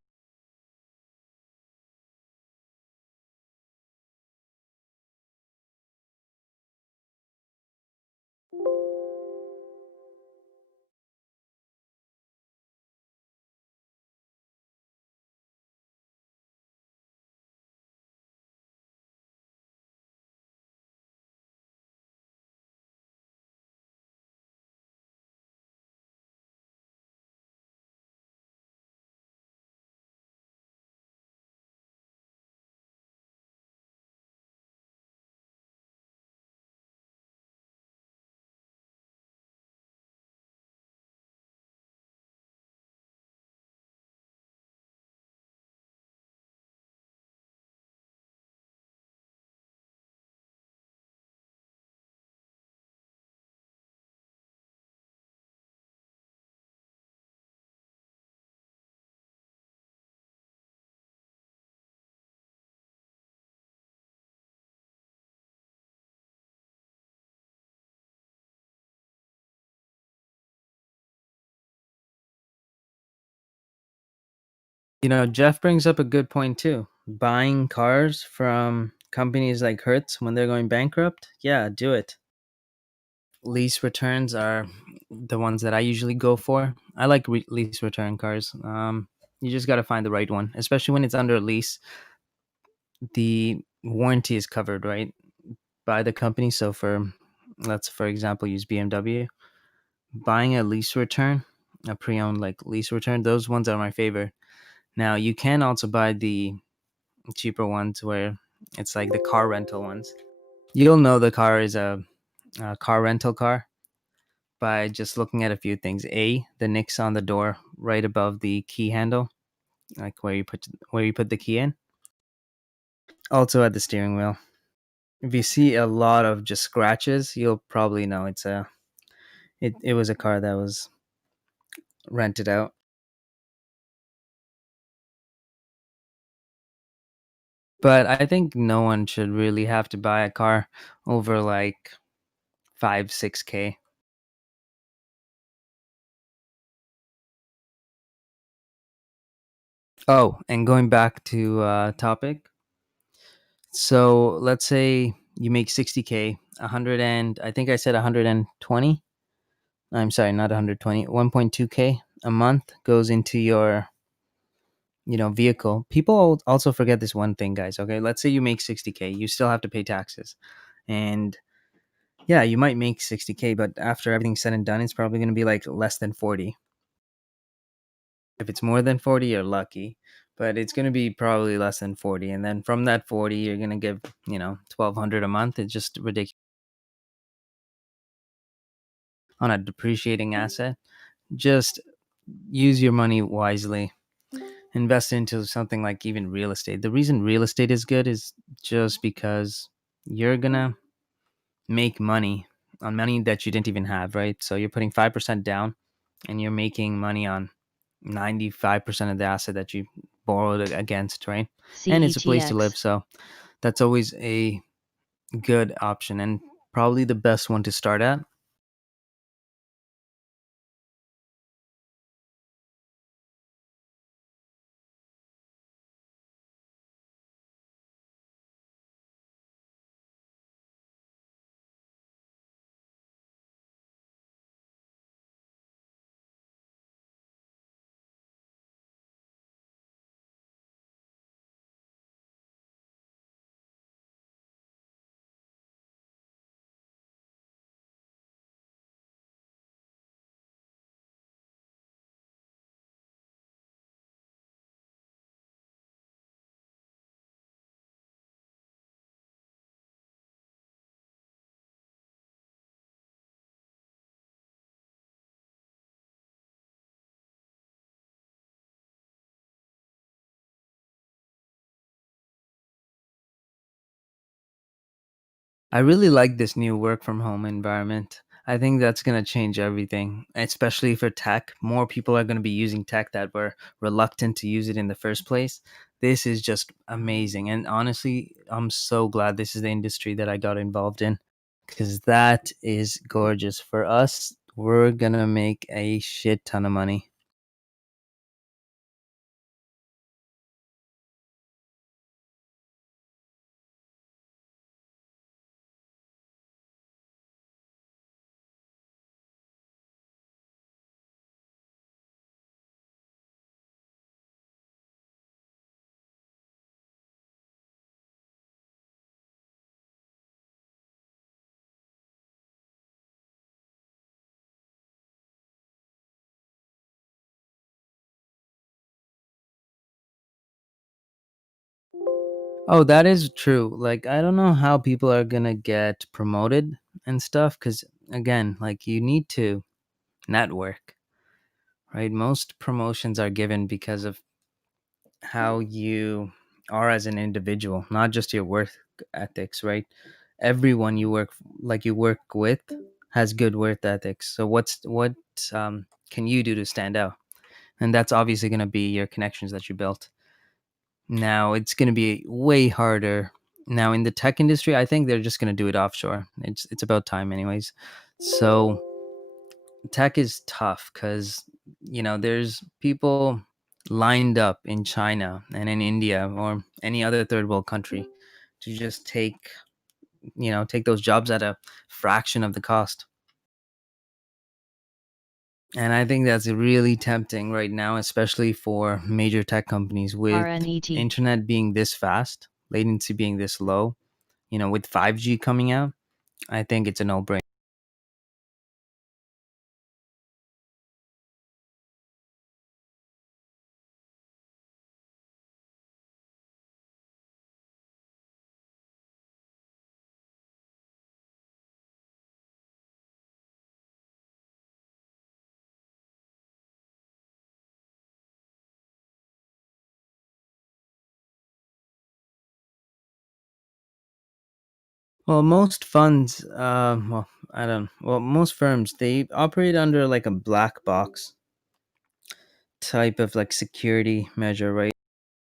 Jeff brings up a good point too. Buying cars from companies like Hertz when they're going bankrupt, yeah, do it. Lease returns are the ones that I usually go for. I like lease return cars. You just got to find the right one, especially when it's under a lease. The warranty is covered, right, by the company. So let's for example use BMW. Buying a lease return, a pre-owned like lease return, those ones are my favorite. Now you can also buy the cheaper ones where it's like the car rental ones. You'll know the car is a car rental car by just looking at a few things. The nicks on the door right above the key handle, like where you put the key in. Also at the steering wheel. If you see a lot of just scratches, you'll probably know it was a car that was rented out. But I think no one should really have to buy a car over like 5-6K. Oh, and going back to topic. So let's say you make 60K, 100 and I think I said 120. I'm sorry, not 120. 1.2K a month goes into your vehicle. People also forget this one thing, guys. Okay, let's say you make 60K, you still have to pay taxes. And yeah, you might make 60K, but after everything's said and done, it's probably going to be like less than 40. If it's more than 40, you're lucky, but it's going to be probably less than 40. And then from that 40, you're going to give, 1,200 a month. It's just ridiculous on a depreciating asset. Just use your money wisely. Invest into something like even real estate. The reason real estate is good is just because you're going to make money on money that you didn't even have, right? So you're putting 5% down and you're making money on 95% of the asset that you borrowed against, right? And it's a place to live. So That's always a good option and probably the best one to start at. I really like this new work from home environment. I think that's going to change everything, especially for tech. More people are going to be using tech that were reluctant to use it in the first place. This is just amazing. And honestly, I'm so glad this is the industry that I got involved in because that is gorgeous. For us, we're going to make a shit ton of money. Oh, that is true. Like, I don't know how people are going to get promoted and stuff because, again, like, you need to network, right? Most promotions are given because of how you are as an individual, not just your work ethics, right? Everyone you work with has good work ethics. So what can you do to stand out? And that's obviously going to be your connections that you built. Now it's going to be way harder. Now in the tech industry, I think they're just going to do it offshore. It's about time, anyways. So tech is tough because there's people lined up in China and in India or any other third world country to just take those jobs at a fraction of the cost. And I think that's really tempting right now, especially for major tech companies with RNET. internet being this fast, latency being this low, with 5G coming out. I think it's a no-brainer. Well, most funds, I don't. Well, most firms they operate under like a black box type of like security measure, right?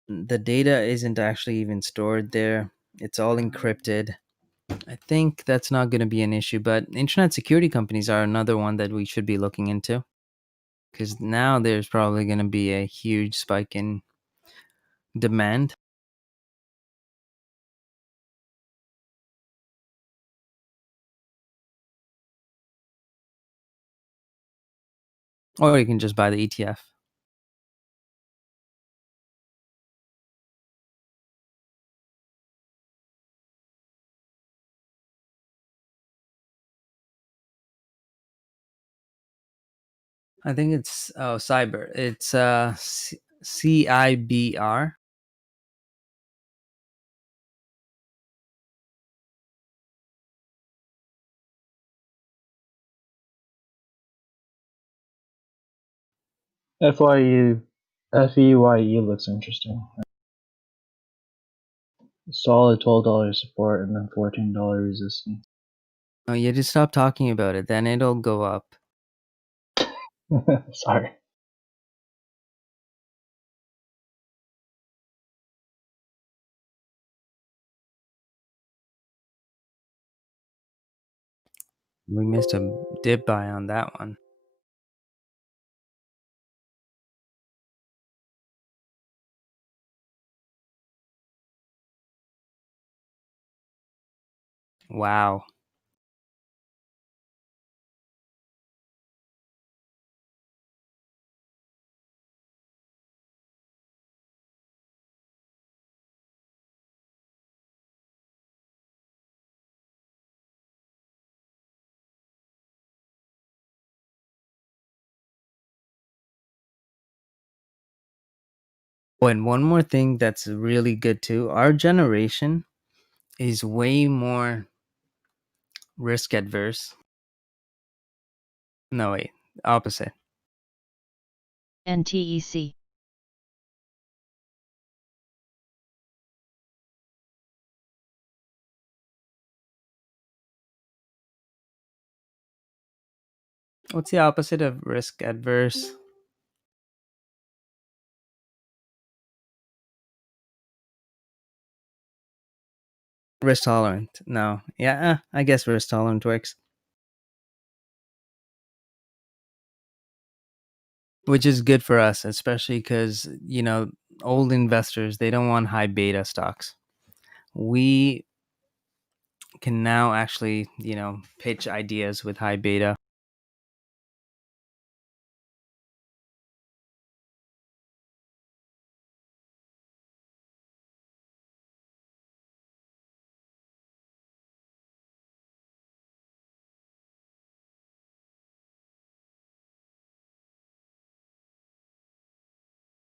The data isn't actually even stored there. It's all encrypted. I think that's not going to be an issue, but internet security companies are another one that we should be looking into because now there's probably going to be a huge spike in demand. Or you can just buy the ETF. I think it's cyber. It's CIBR. FYU, FEYE looks interesting. Solid $12 support and then $14 resistance. Oh, you just stop talking about it, then it'll go up. Sorry. We missed a dip buy on that one. Wow. Oh, and one more thing that's really good too. Our generation is way more risk adverse. No, wait, opposite. NTEC. What's the opposite of risk adverse? Risk tolerant. No. Yeah, I guess risk tolerant works. Which is good for us, especially because, old investors, they don't want high beta stocks. We can now actually, pitch ideas with high beta.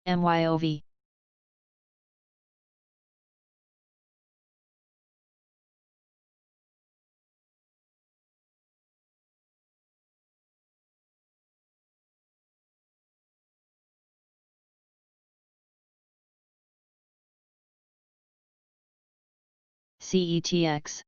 MYOV. CETX.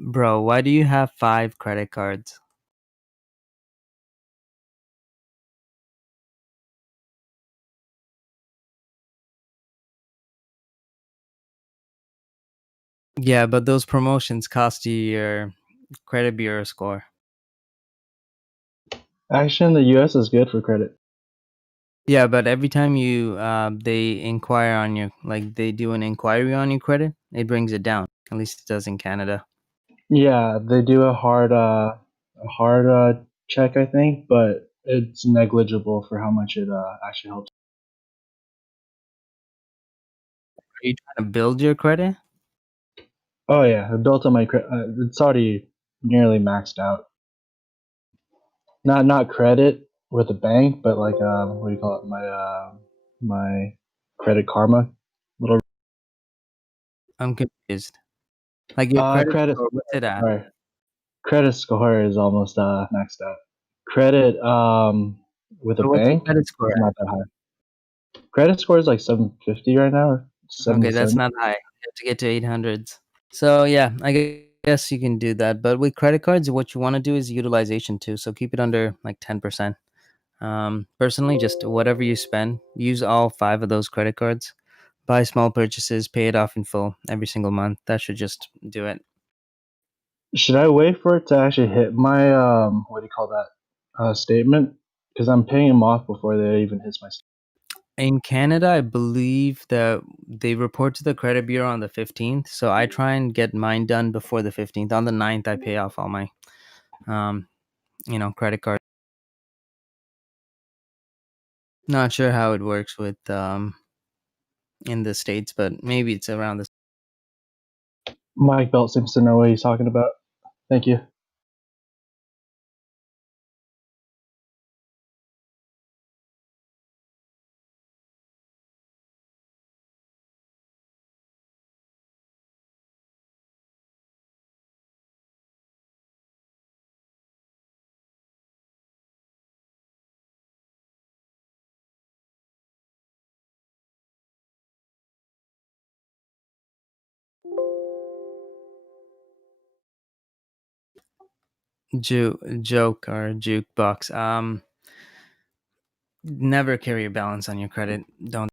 Bro, why do you have 5 credit cards? Yeah, but those promotions cost you your credit bureau score. Actually, in the U.S. is good for credit. Yeah, but every time they inquire on your, like, they do an inquiry on your credit, it brings it down. At least it does in Canada. Yeah, they do a hard check, I think, but it's negligible for how much it actually helps. Are you trying to build your credit? Oh yeah, I built on my credit. It's already nearly maxed out. Not credit with a bank, but like what do you call it? My Credit Karma little I'm confused. Like your credit credit. score, what's it at? Sorry, credit score is almost maxed out. Credit with a So what's your bank credit score is not that high. Credit score is like 750 right now, or at? Okay, that's 770. not high. You have to get to 800s. So yeah, I guess you can do that. But with credit cards, what you want to do is utilization too. So keep it under like 10%. Personally, just whatever you spend, use all 5 of those credit cards. Buy small purchases, pay it off in full every single month. That should just do it. Should I wait for it to actually hit my what do you call that statement? Because I'm paying them off before they even hits my. In Canada, I believe that they report to the credit bureau on the 15th. So I try and get mine done before the 15th. On the 9th, I pay off all my, um, credit card. Not sure how it works with in the States, but maybe it's around the Mike Belt seems to know what he's talking about. Thank you. joke or jukebox. Never carry a balance on your credit. Don't.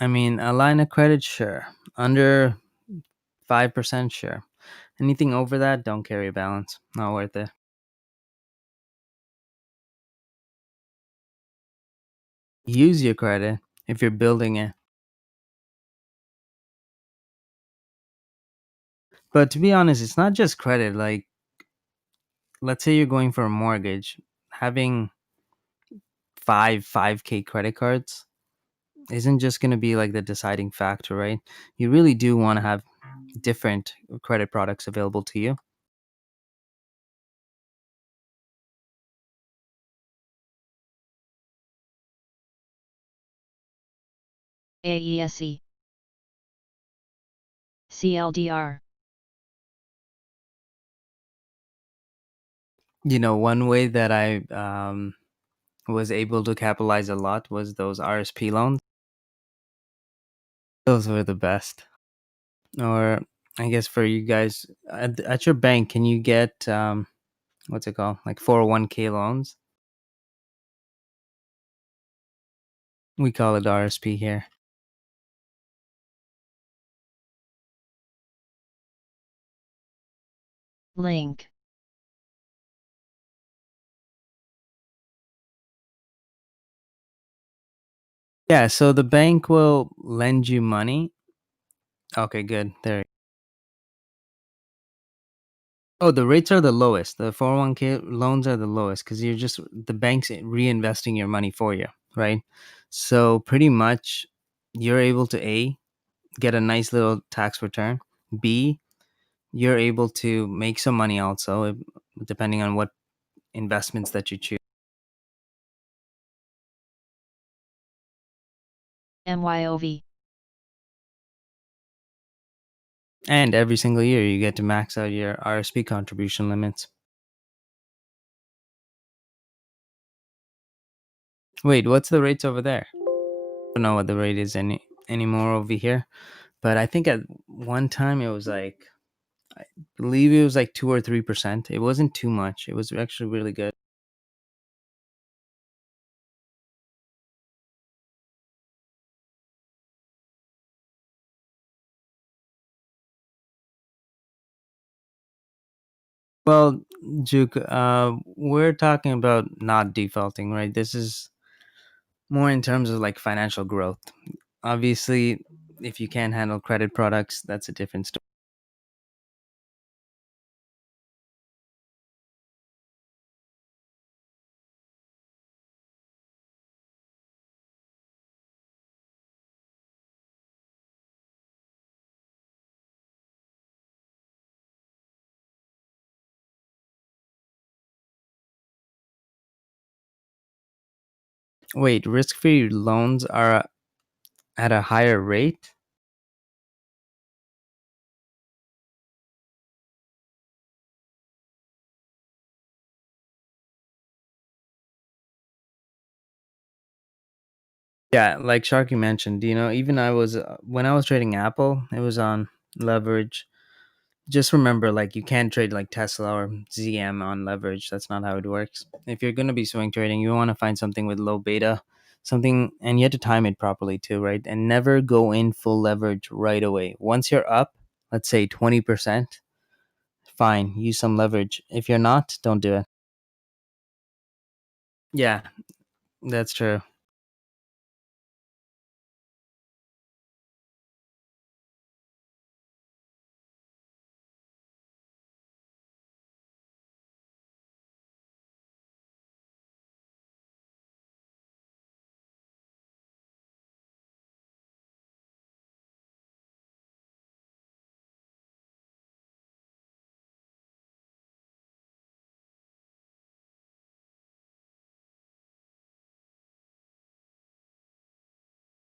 I mean, a line of credit, sure. Under 5%, sure. Anything over that, don't carry a balance. Not worth it. Use your credit if you're building it. But to be honest, it's not just credit. Like, let's say you're going for a mortgage, having 5K credit cards isn't just going to be like the deciding factor, right? You really do want to have different credit products available to you. AESE, CLDR, One way that I was able to capitalize a lot was those RSP loans. Those were the best. Or I guess for you guys at your bank, can you get what's it called? Like 401k loans? We call it RSP here. link, Yeah, so the bank will lend you money. Okay, good. There. Oh, the rates are the lowest. The 401k loans are the lowest because the bank's reinvesting your money for you, right? So pretty much you're able to A, get a nice little tax return. B, you're able to make some money also, depending on what investments that you choose. MYOV, And every single year you get to max out your RSP contribution limits. Wait, what's the rates over there? I don't know what the rate is anymore over here, but I think at one time it was like, I believe it was like 2 or 3%. It wasn't too much. It was actually really good. Well, Juke, we're talking about not defaulting, right? This is more in terms of like financial growth. Obviously, if you can't handle credit products, that's a different story. Wait, risk-free loans are at a higher rate? Yeah, like Sharky mentioned, even when I was trading Apple, it was on leverage. Just remember, like, you can't trade like Tesla or ZM on leverage. That's not how it works. If you're going to be swing trading, you want to find something with low beta, something, and you have to time it properly too, right? And never go in full leverage right away. Once you're up, let's say 20%, fine, use some leverage. If you're not, don't do it. Yeah, that's true.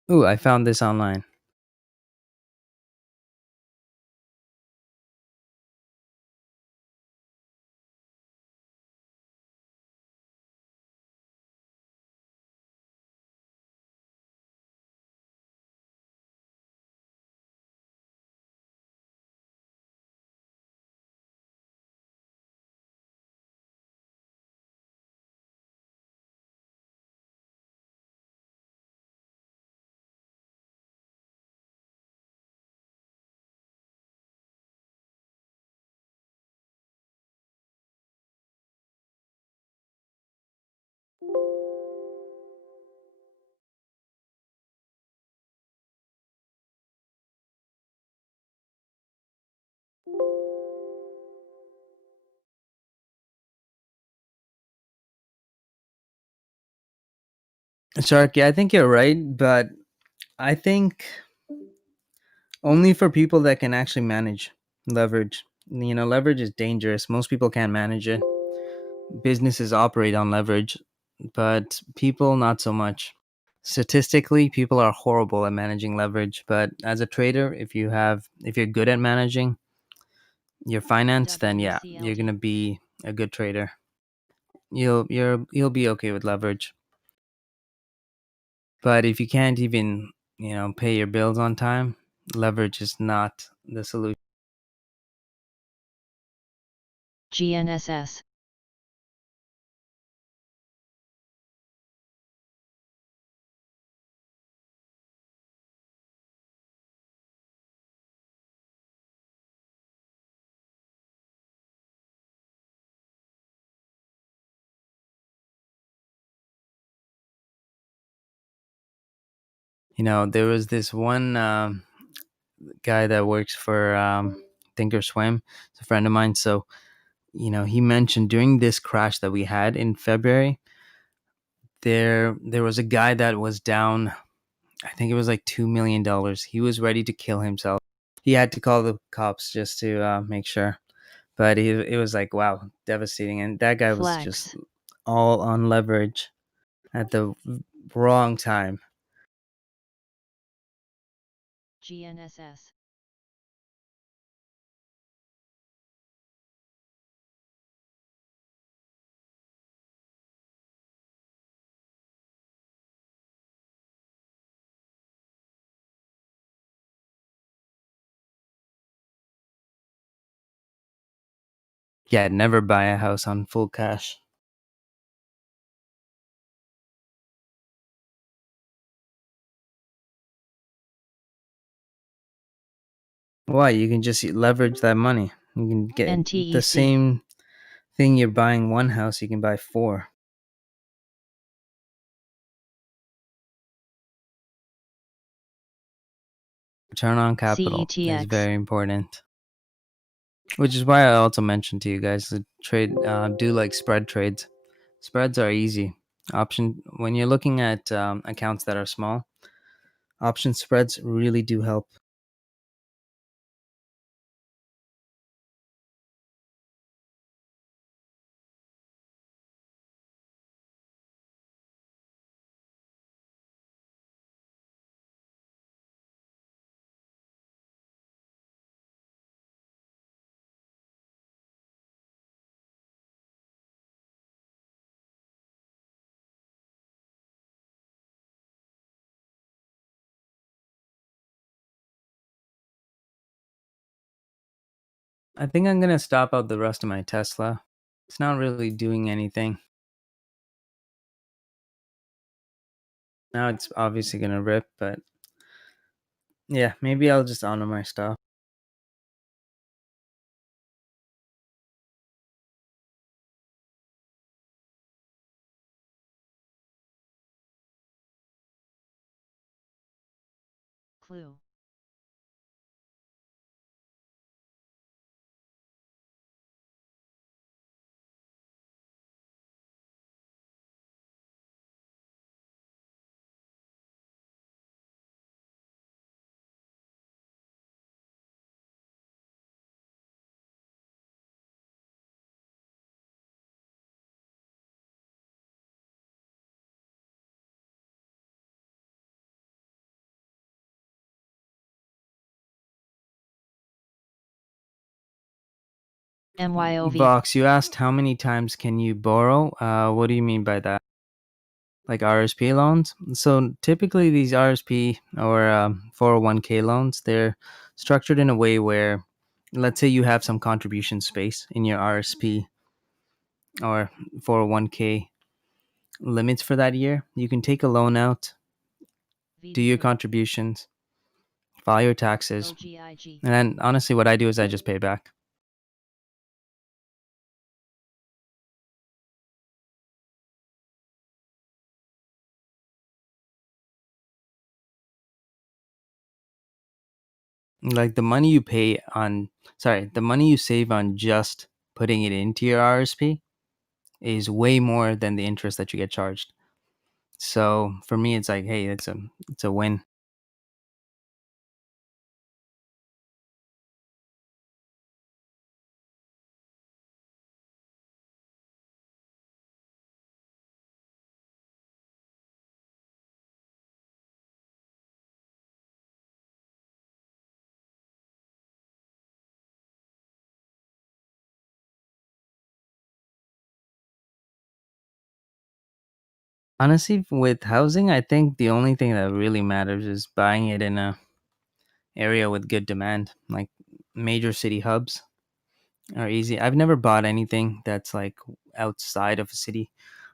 Ooh, I found this online. Sharky, I think you're right, but I think only for people that can actually manage leverage. Leverage is dangerous. Most people can't manage it. Businesses operate on leverage, but people not so much. Statistically, people are horrible at managing leverage, but as a trader, if you're good at managing your finance, then yeah, you're going to be a good trader. You'll be okay with leverage. But if you can't even, pay your bills on time, leverage is not the solution. GNSS. There was this one guy that works for Thinkorswim. It's a friend of mine. So, he mentioned during this crash that we had in February, there was a guy that was down. I think it was like $2 million. He was ready to kill himself. He had to call the cops just to make sure. But it was like, wow, devastating. And that guy was just Flex. all on leverage at the wrong time. GNSS. Yeah, never buy a house on full cash. Why? You can just leverage that money. You can get the NTEC. same thing you're buying one house, you can buy four. Return on capital is CETX. very important. Which is why I also mentioned to you guys to trade, do like spread trades. Spreads are easy. Option when you're looking at accounts that are small, option spreads really do help. I think I'm gonna stop out the rest of my Tesla. It's not really doing anything. Now it's obviously gonna rip, but yeah, maybe I'll just honor my stuff. Clue. MYOV. Vox, you asked how many times can you borrow? What do you mean by that? Like RSP loans? So typically these RSP or 401k loans, they're structured in a way where, let's say you have some contribution space in your RSP or 401k limits for that year. You can take a loan out, do your contributions, file your taxes, OGIG. and then honestly, what I do is I just pay back. Like the money you the money you save on just putting it into your RSP is way more than the interest that you get charged. So for me, it's like, hey, it's a win. Honestly, with housing, I think the only thing that really matters is buying it in a area with good demand, like major city hubs are easy. I've never bought anything that's like outside of a city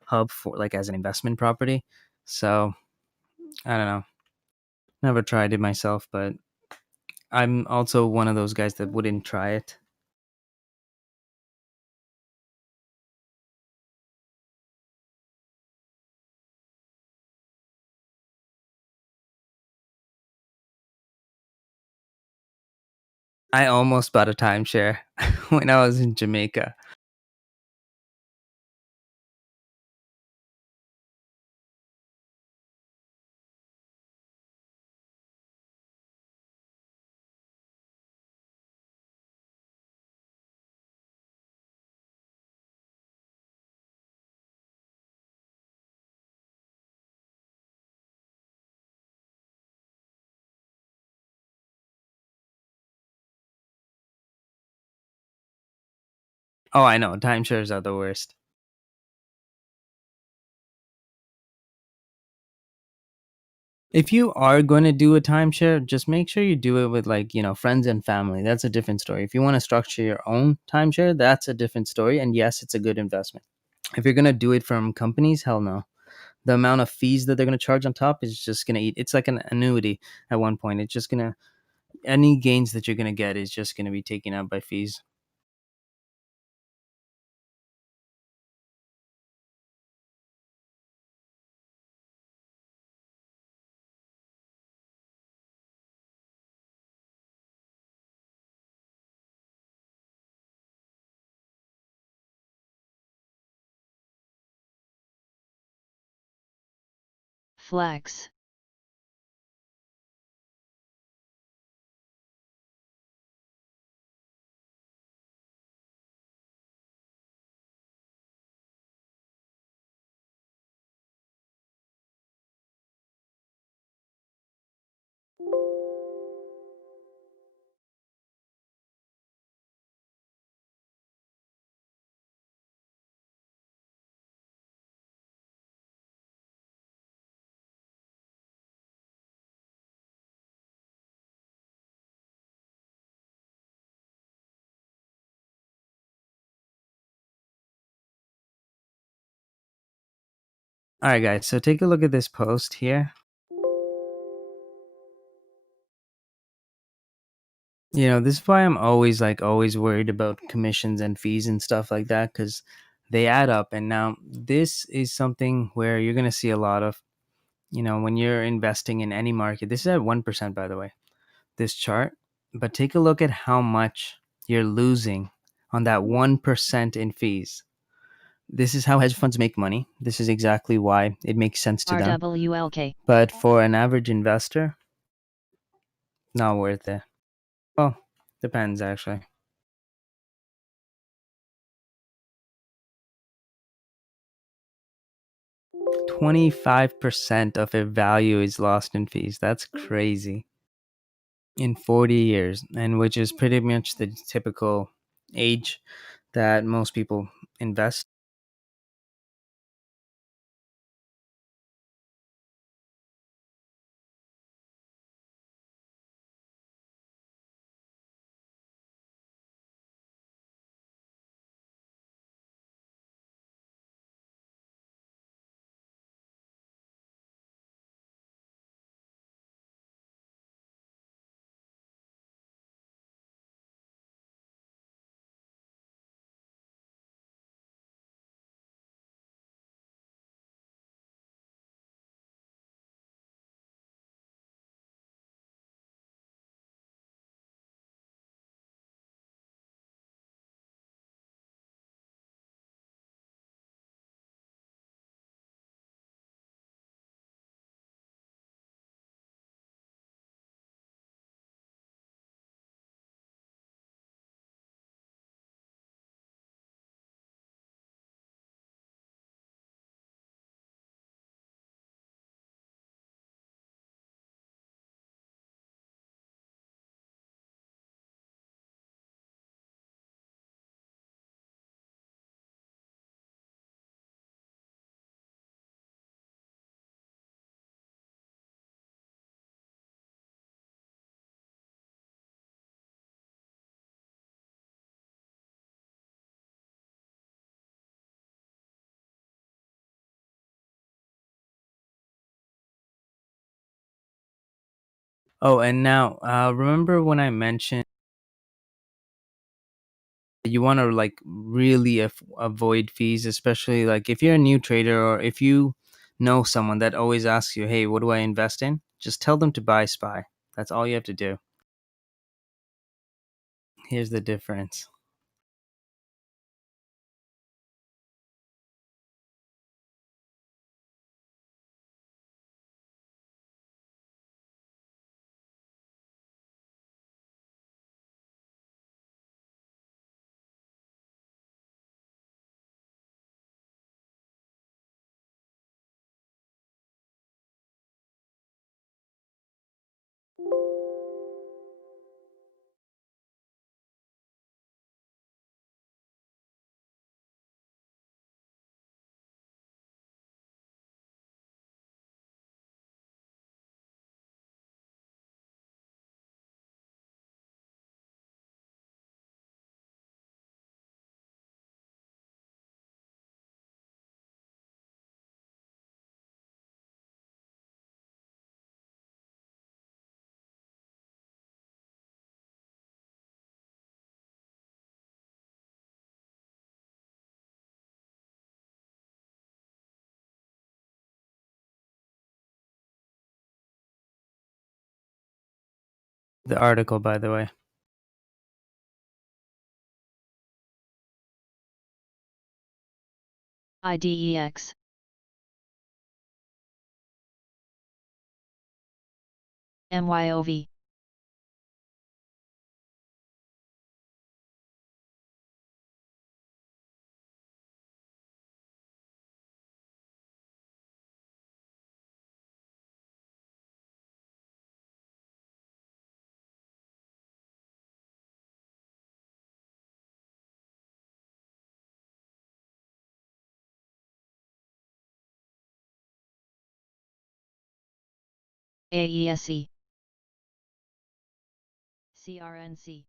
hub for like as an investment property. So I don't know. Never tried it myself, but I'm also one of those guys that wouldn't try it. I almost bought a timeshare when I was in Jamaica. Oh, I know. Timeshares are the worst. If you are going to do a timeshare, just make sure you do it with like, friends and family. That's a different story. If you want to structure your own timeshare, that's a different story. And yes, it's a good investment. If you're going to do it from companies, hell no. The amount of fees that they're going to charge on top is just going to eat. It's like an annuity at one point. It's just going to, any gains that you're going to get is just going to be taken out by fees. Flex. All right, guys. So take a look at this post here. This is why I'm always worried about commissions and fees and stuff like that because they add up. And now this is something where you're going to see a lot of, when you're investing in any market. This is at 1%, by the way, this chart. But take a look at how much you're losing on that 1% in fees. This is how hedge funds make money. This is exactly why it makes sense to them. RWLK. But for an average investor, not worth it. Well, depends actually. 25% of their value is lost in fees. That's crazy. In 40 years, and which is pretty much the typical age that most people invest. Oh, and now, remember when I mentioned you want to like really avoid fees, especially like if you're a new trader or if you know someone that always asks you, "Hey, what do I invest in?" Just tell them to buy SPY. That's all you have to do. Here's the difference. The article, by the way. IDEX. MYOV. AESE. CRNC.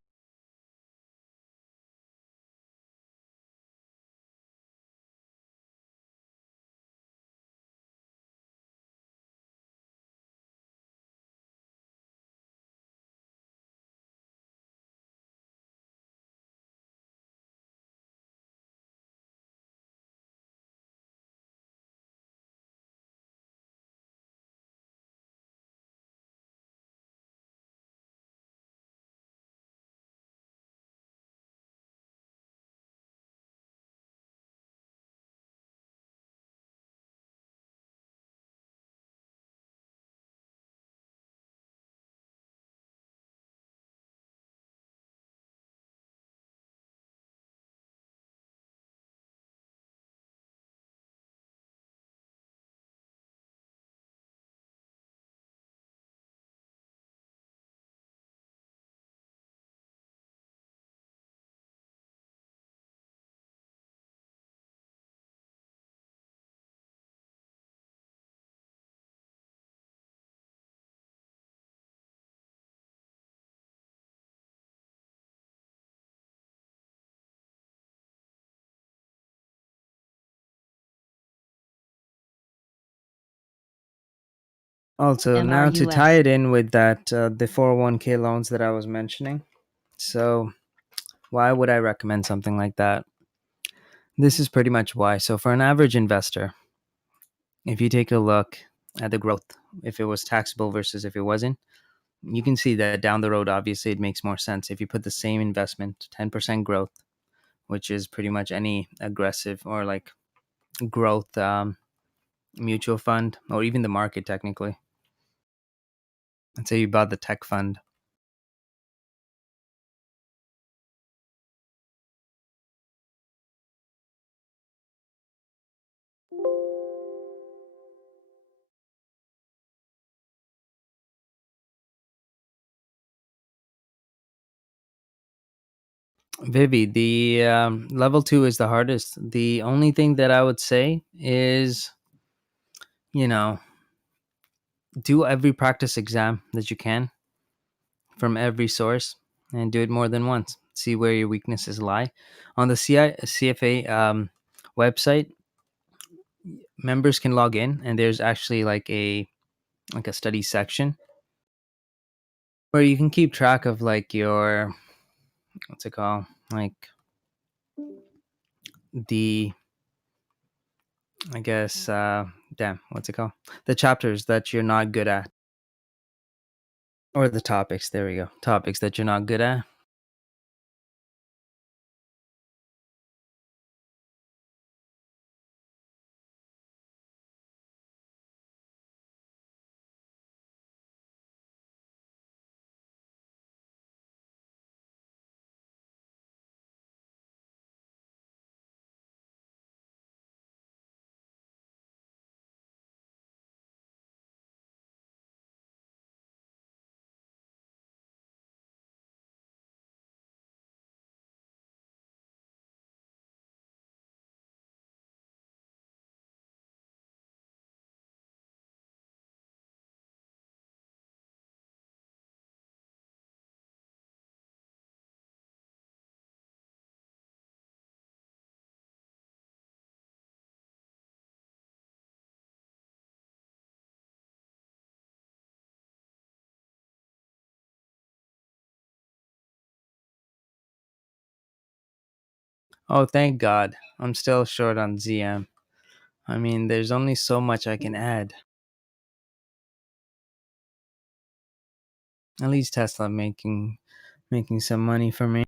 Also, now to tie MRUS. it in with that, the 401k loans that I was mentioning. So, why would I recommend something like that? This is pretty much why. So, for an average investor, if you take a look at the growth, if it was taxable versus if it wasn't, you can see that down the road, obviously, it makes more sense if you put the same investment, 10% growth, which is pretty much any aggressive or like growth mutual fund or even the market, technically. Let's say you bought the tech fund. Vivi, the level 2 is the hardest. The only thing that I would say is, you know, do every practice exam that you can from every source and do it more than once. See where your weaknesses lie. On the CFA website, members can log in and there's actually like a study section. where you can keep track of like your, what's it called, like the, I guess, damn, what's it called, the chapters that you're not good at, or the topics. There we go, topics that you're not good at. Oh, thank God. I'm still short on ZM. I mean, there's only so much I can add. At least Tesla making some money for me.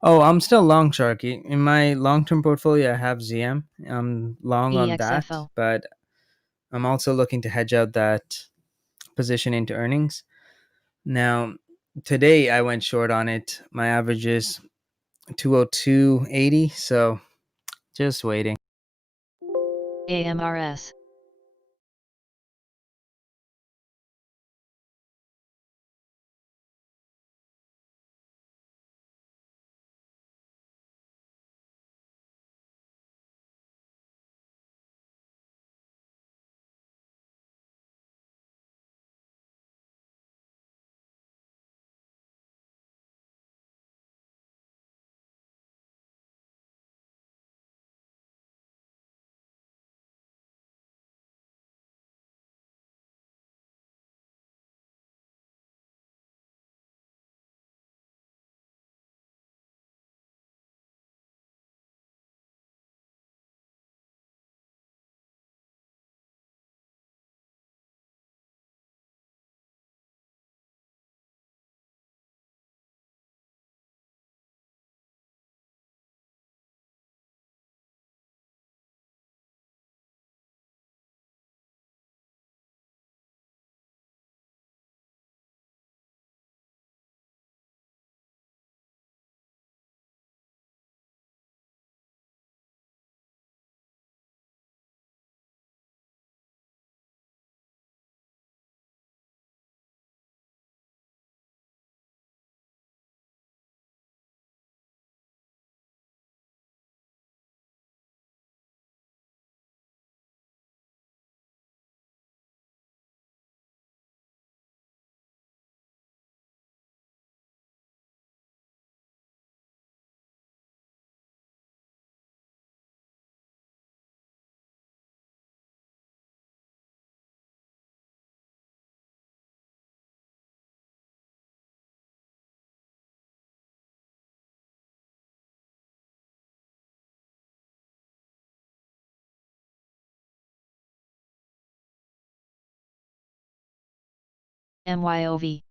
Oh, I'm still long Sharky. In my long-term portfolio, I have ZM. I'm long on that, EXFO. but I'm also looking to hedge out that position into earnings. Now, today I went short on it. My average is 202.80, so just waiting. AMRS. MYOV.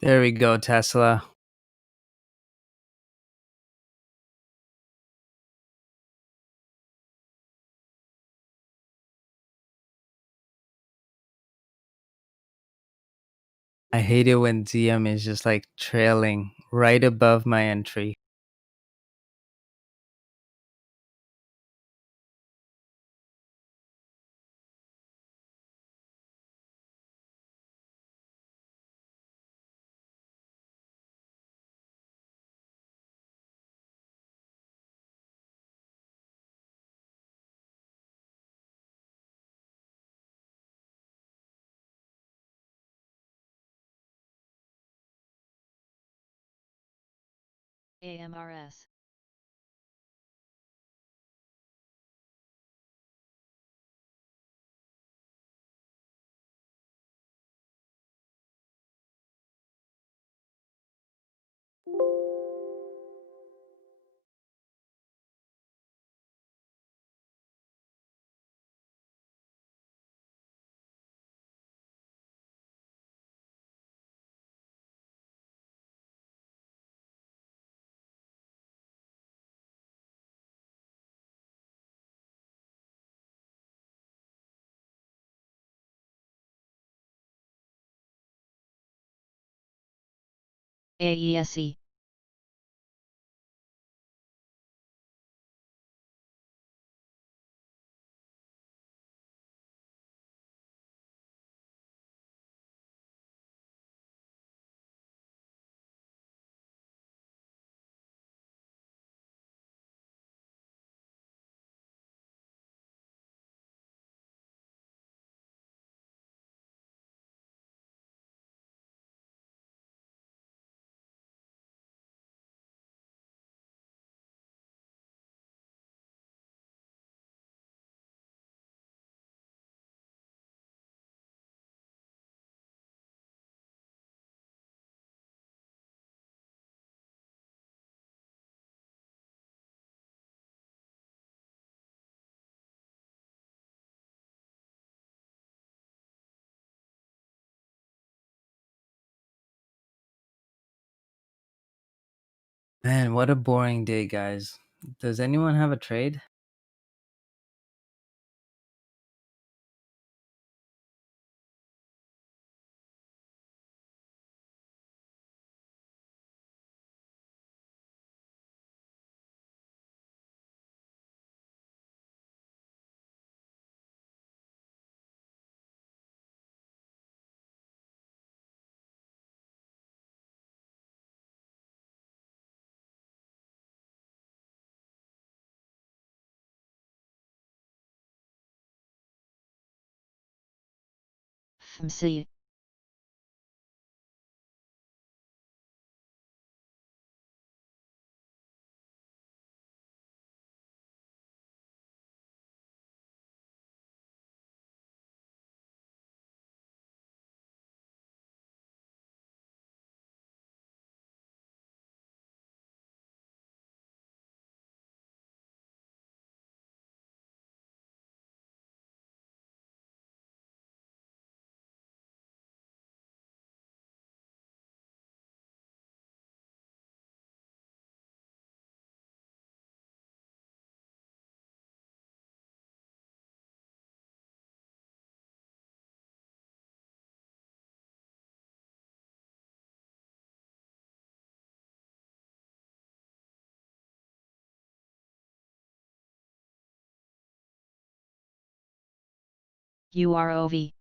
There we go, Tesla. I hate it when ZM is just like trailing right above my entry. AMRS. AESE. Man, what a boring day, guys. Does anyone have a trade? FMC. UROV.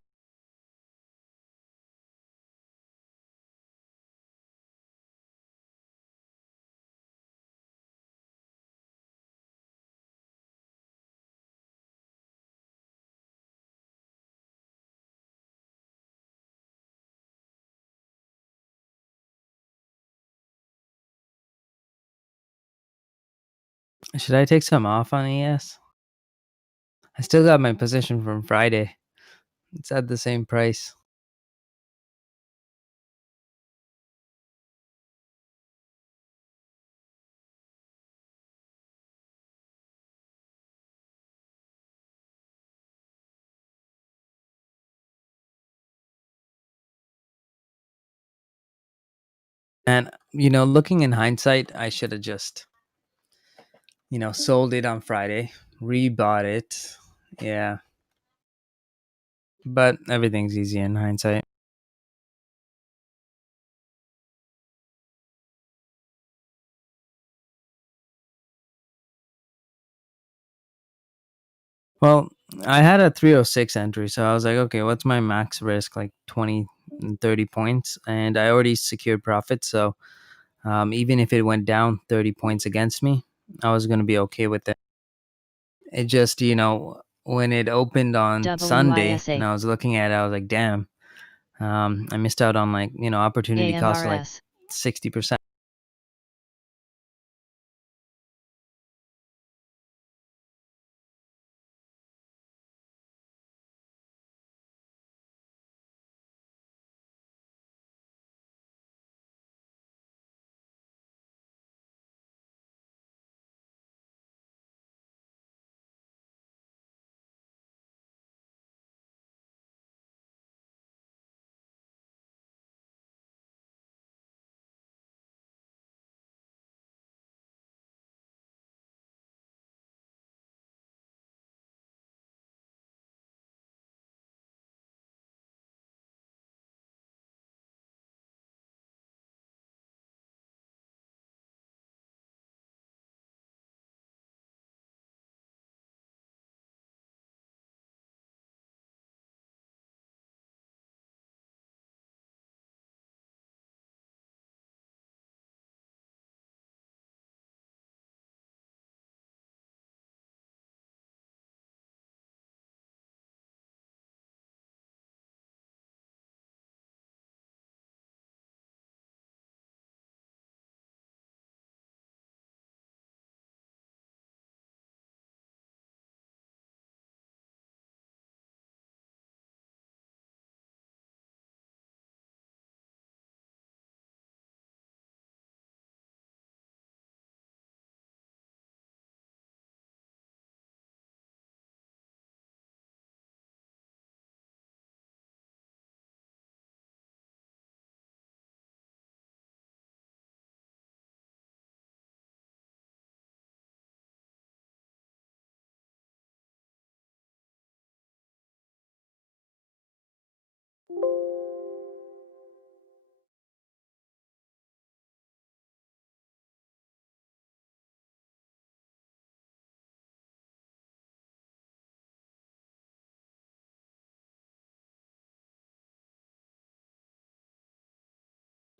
Should I take some off on ES? I still got my position from Friday. It's at the same price. And looking in hindsight, I should have just sold it on Friday, rebought it. Yeah, but everything's easy in hindsight. Well, I had a 306 entry, so I was like, okay, what's my max risk? Like 20, 30 points, and I already secured profit. So even if it went down 30 points against me, I was going to be okay with it. It just, when it opened on Sunday and WISA. I was looking at it, I was like, damn, I missed out on like, opportunity cost of like AMRS. 60%.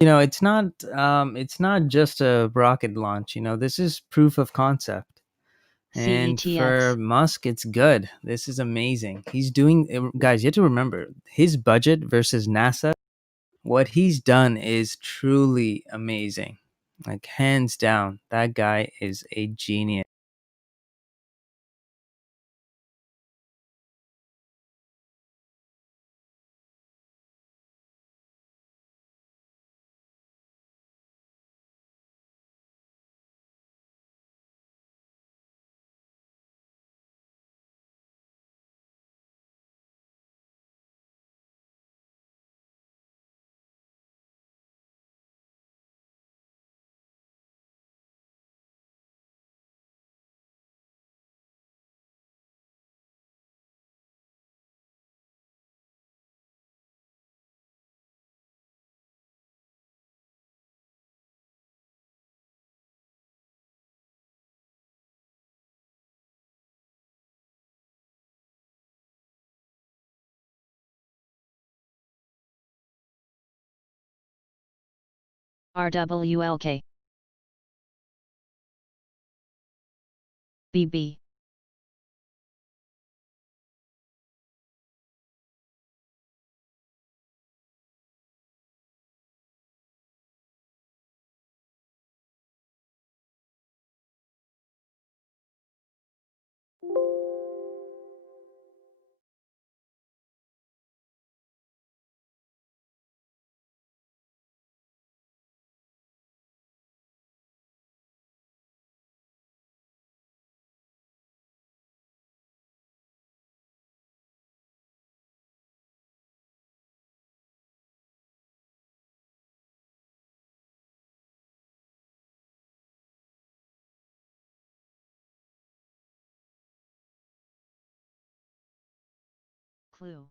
It's not just a rocket launch. This is proof of concept. And for CETX. Musk, it's good. This is amazing. He's doing, guys, you have to remember his budget versus NASA. What he's done is truly amazing. Like, hands down, that guy is a genius. RWLK. BB. Clue.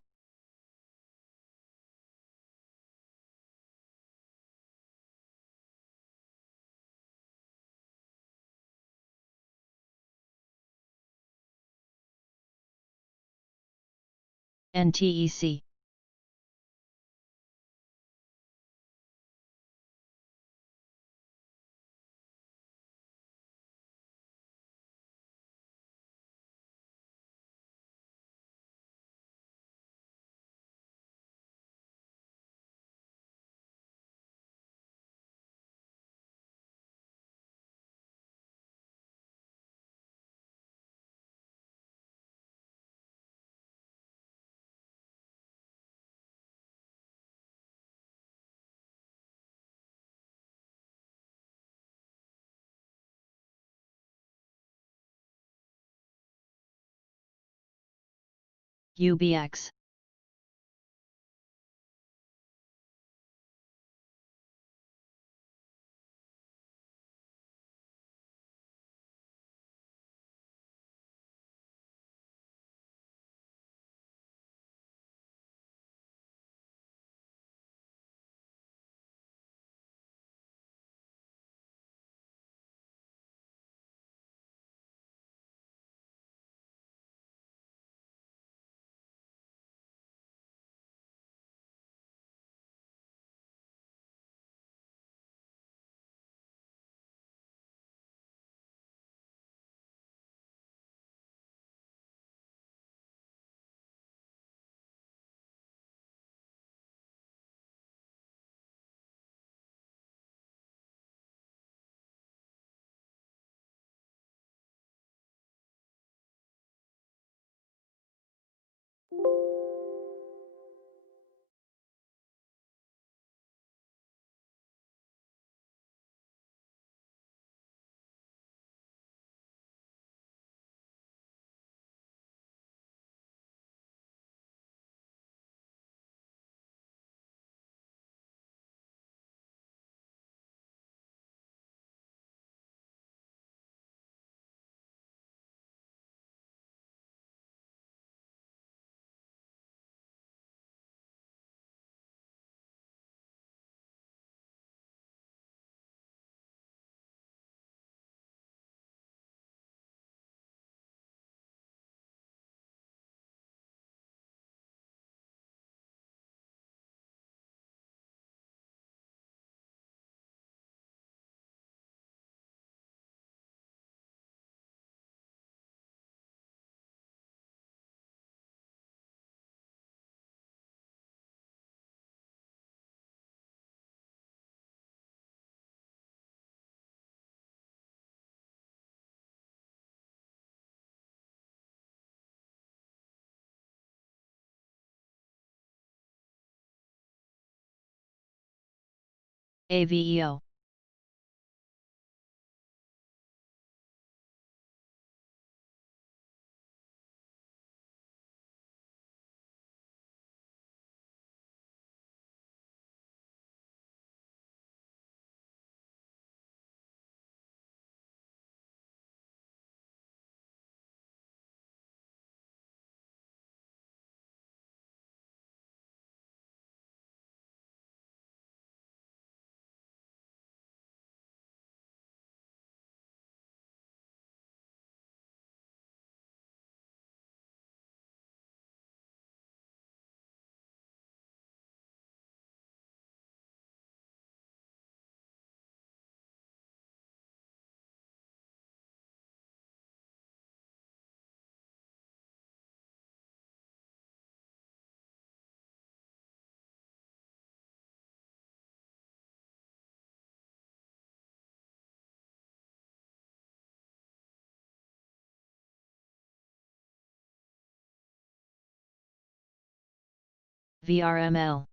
NTEC. UBX. AVEO. VRML.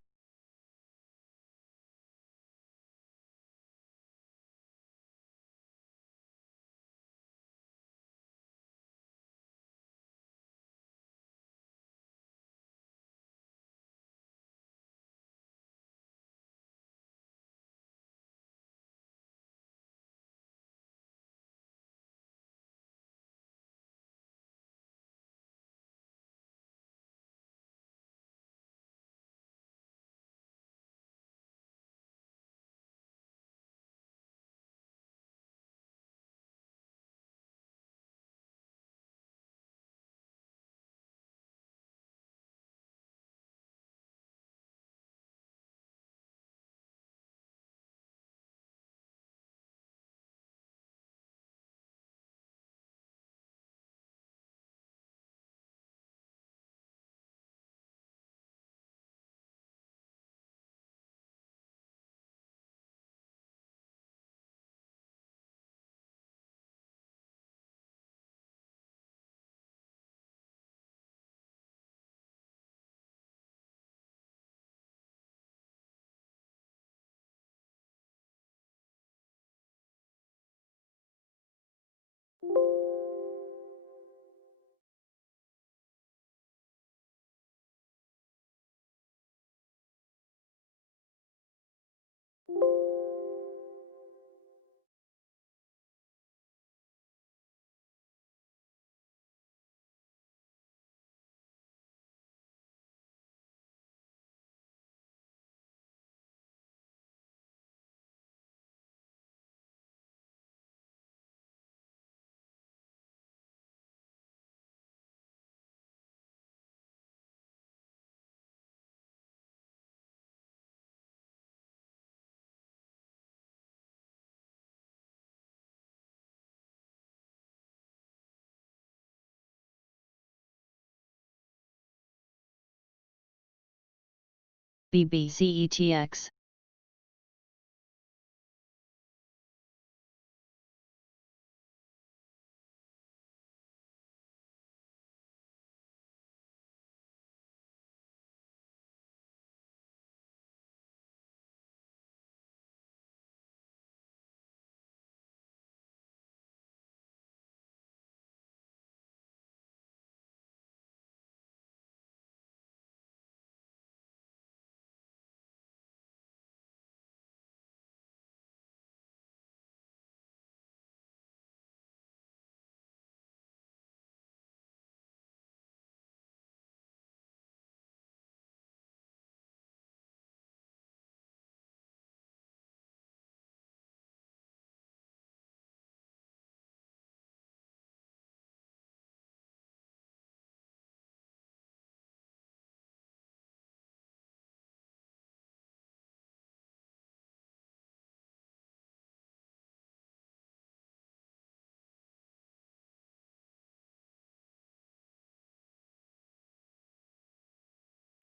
BBCETX.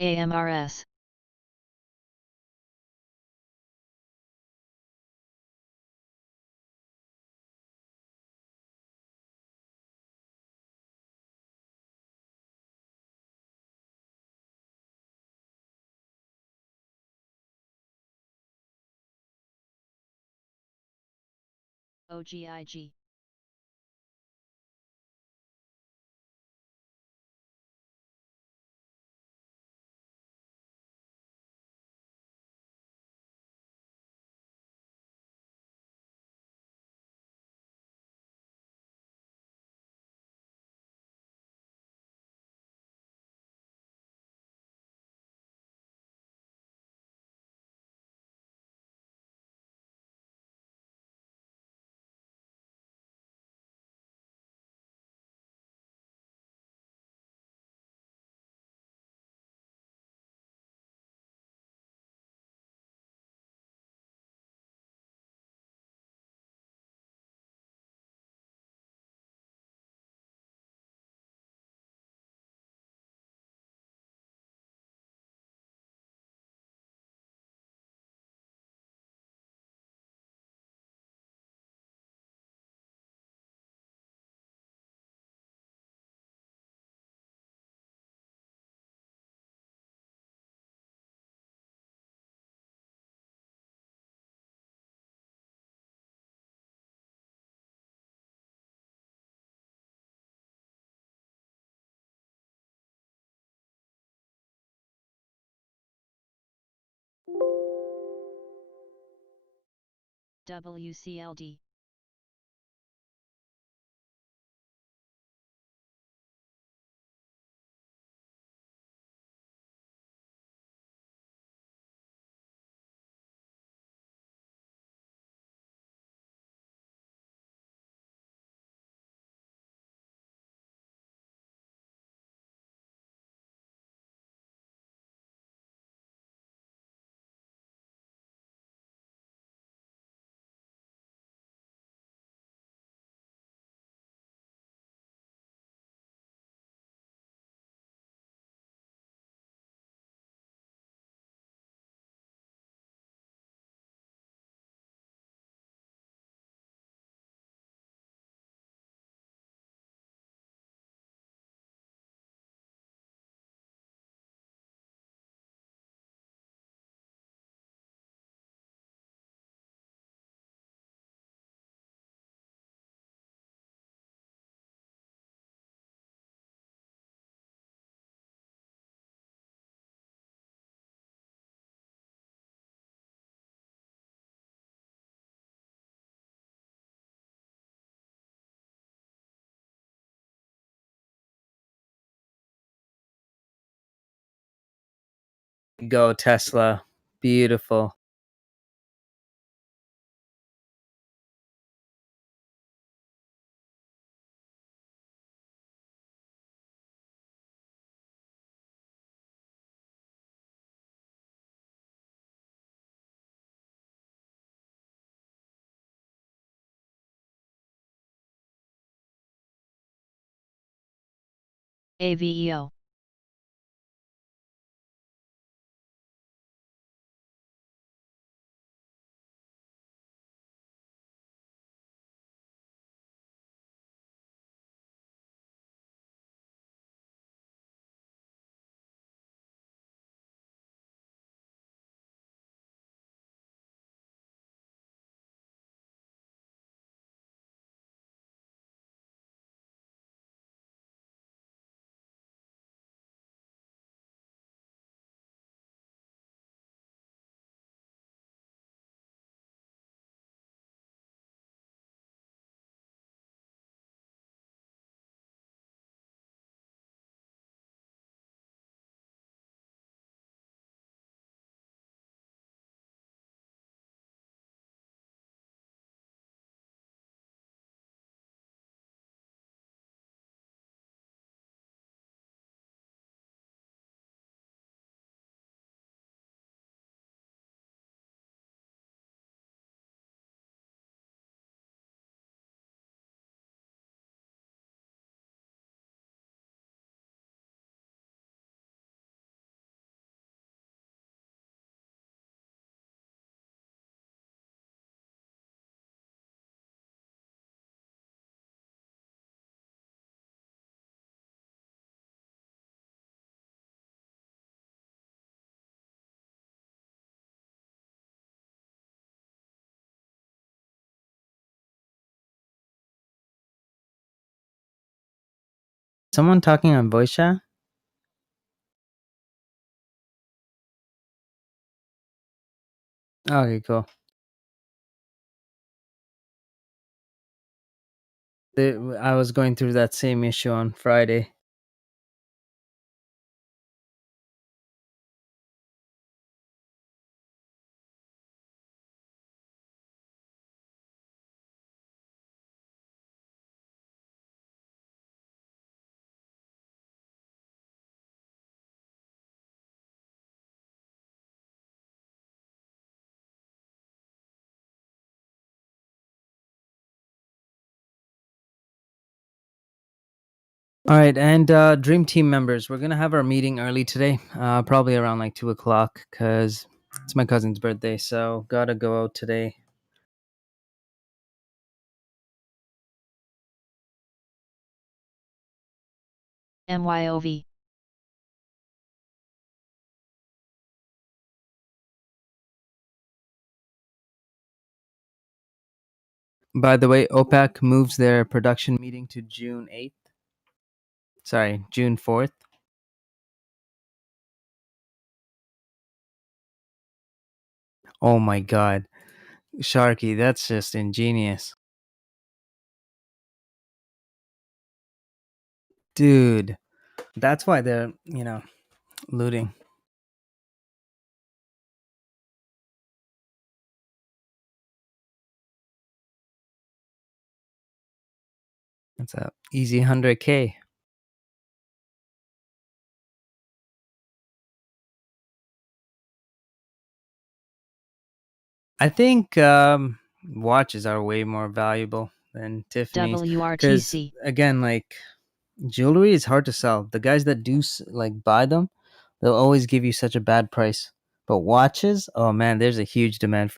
AMRS. OGIG. WCLD. Go Tesla. Beautiful. AVEO. Someone talking on voice chat? Okay, cool. I was going through that same issue on Friday. All right, and Dream Team members, we're gonna have our meeting early today, probably around like 2 o'clock, cause it's my cousin's birthday, so gotta go out today. MYOV. By the way, OPEC moves their production meeting to June 8th. Sorry, June 4th. Oh my God, Sharky, that's just ingenious, dude. That's why they're looting. That's a easy 100K. I think watches are way more valuable than Tiffany's because WRTC. again, like jewelry is hard to sell. The guys that do like buy them, they'll always give you such a bad price. But watches, oh man, there's a huge demand.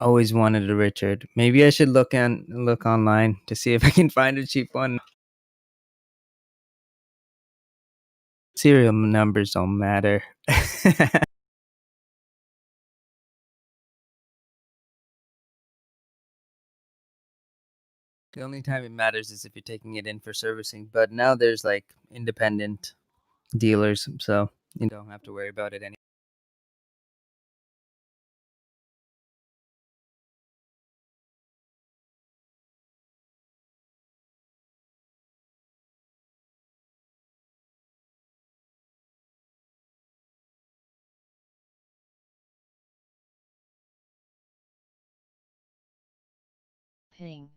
Always wanted a Richard. Maybe I should look online to see if I can find a cheap one. Serial numbers don't matter. The only time it matters is if you're taking it in for servicing. But now there's like independent dealers, so you don't have to worry about it anymore. Ping.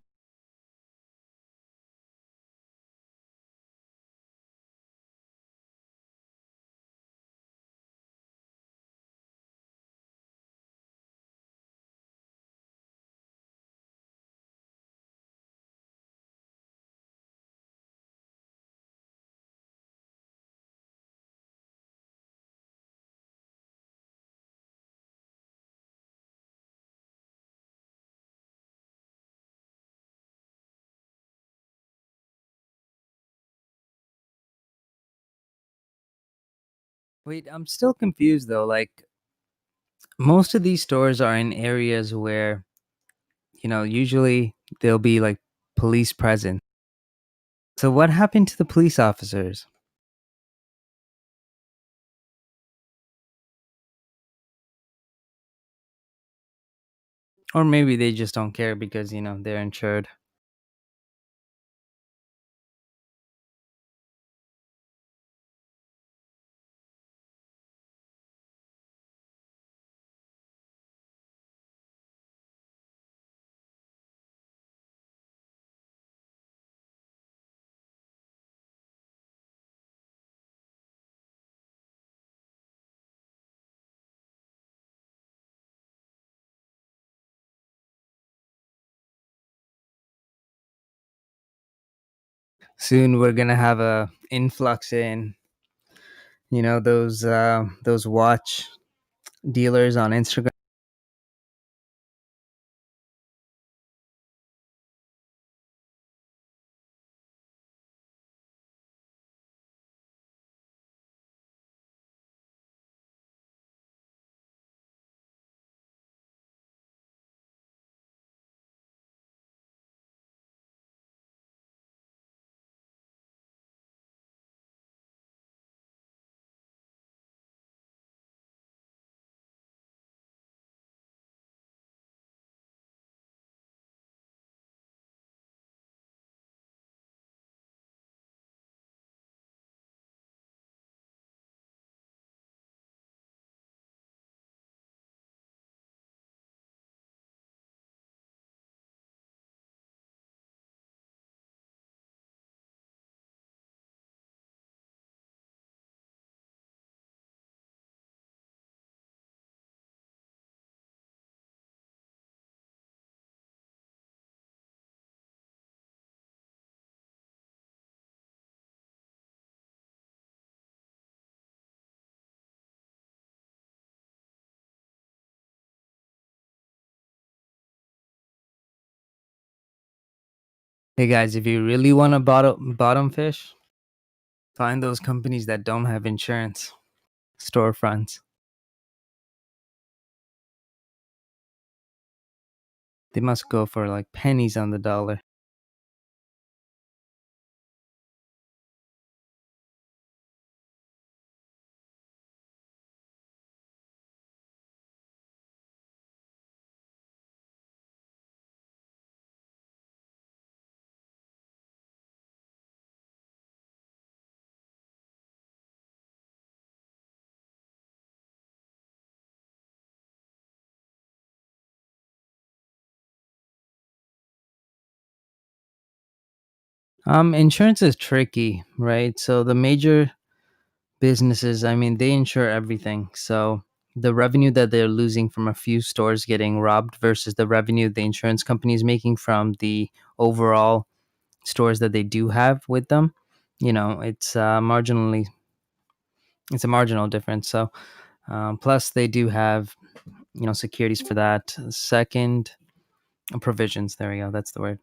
Wait, I'm still confused though. Like most of these stores are in areas where, usually there'll be like police present. So what happened to the police officers? Or maybe they just don't care because, they're insured. Soon we're gonna have a influx in, those watch dealers on Instagram. Hey guys, if you really want to bottom fish, find those companies that don't have insurance storefronts. They must go for like pennies on the dollar. Insurance is tricky, right? So the major businesses, I mean, they insure everything. So the revenue that they're losing from a few stores getting robbed versus the revenue the insurance company is making from the overall stores that they do have with them, it's a marginal difference. So plus they do have, securities for that. Second, provisions. There we go. That's the word.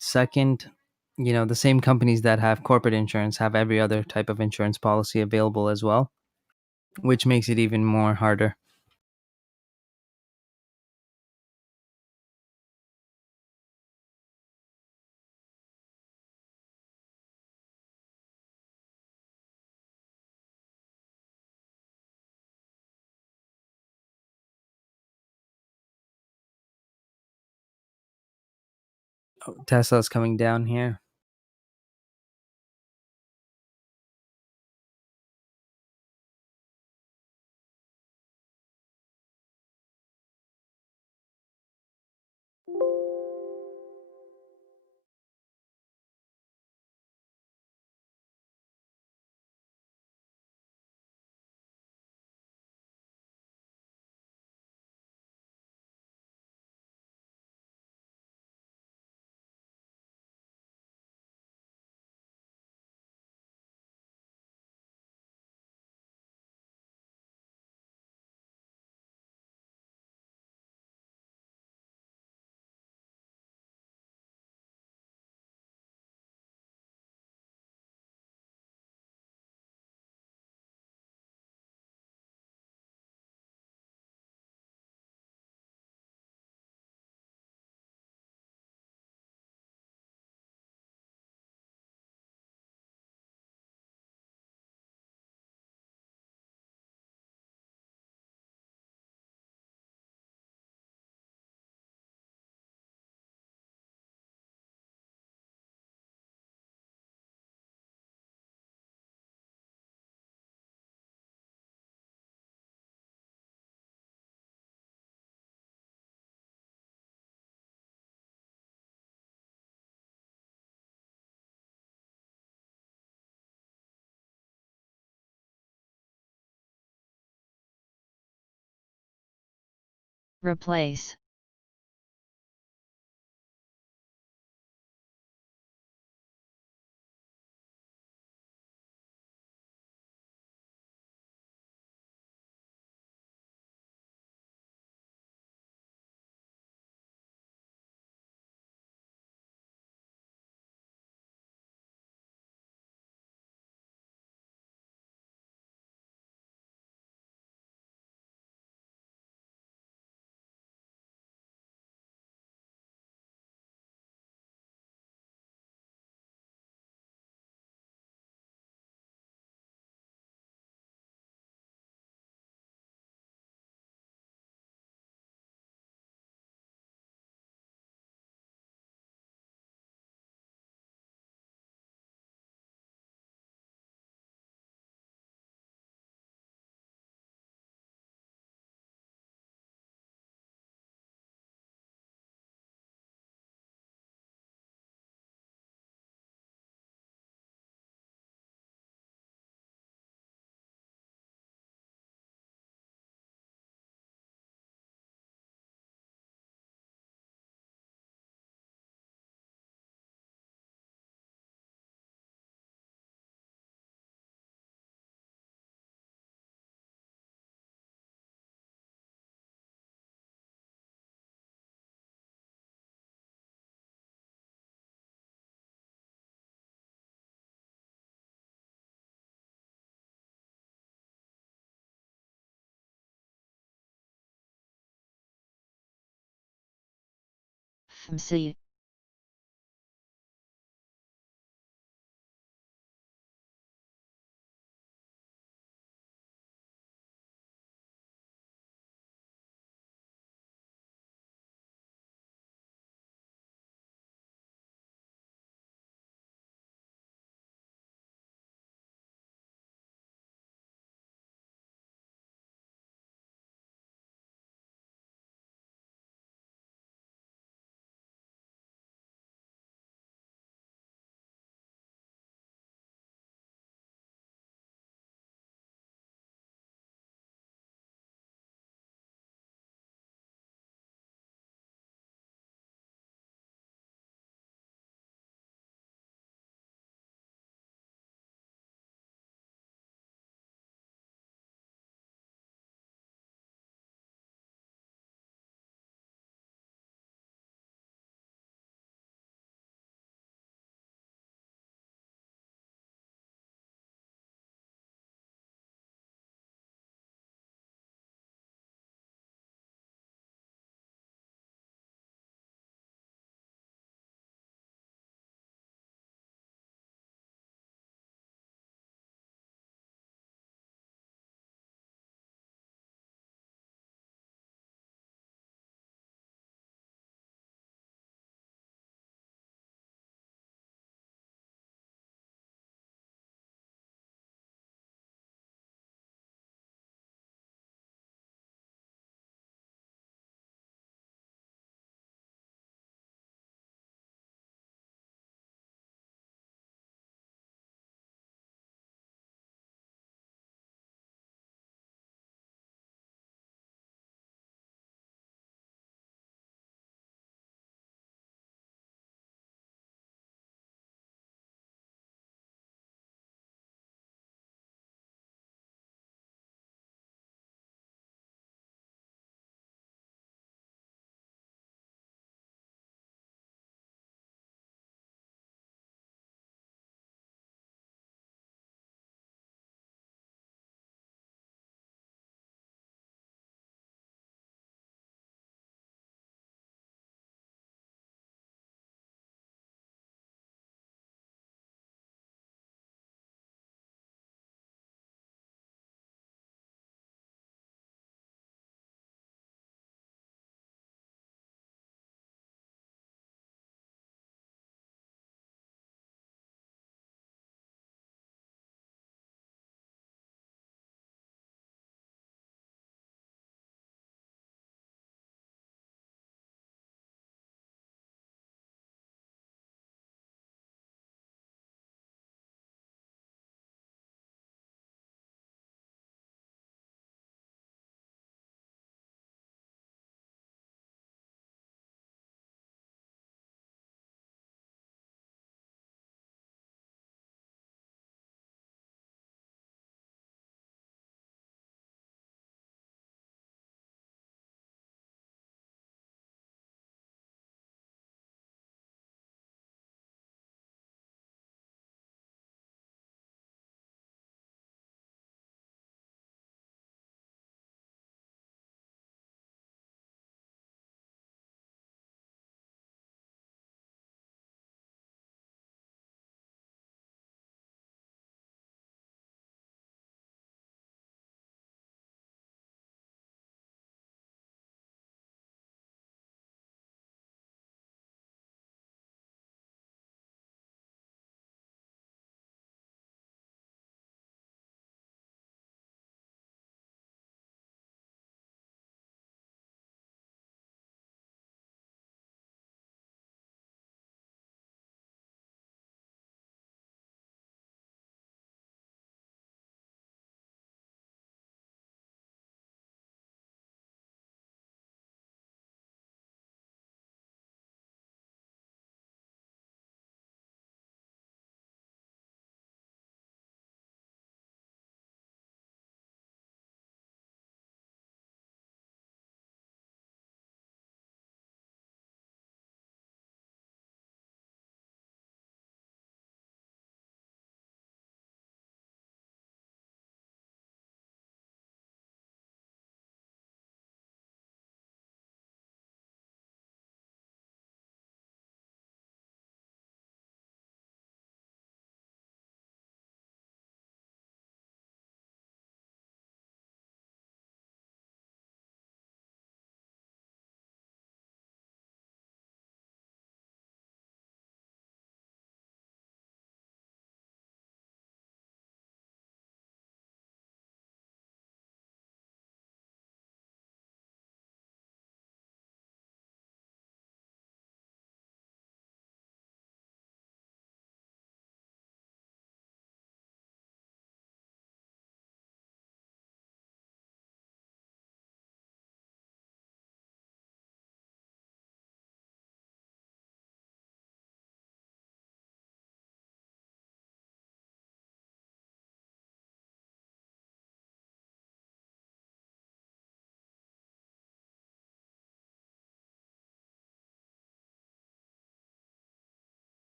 Second, the same companies that have corporate insurance have every other type of insurance policy available as well, which makes it even more harder. Oh, Tesla's coming down here. Replace. FMC.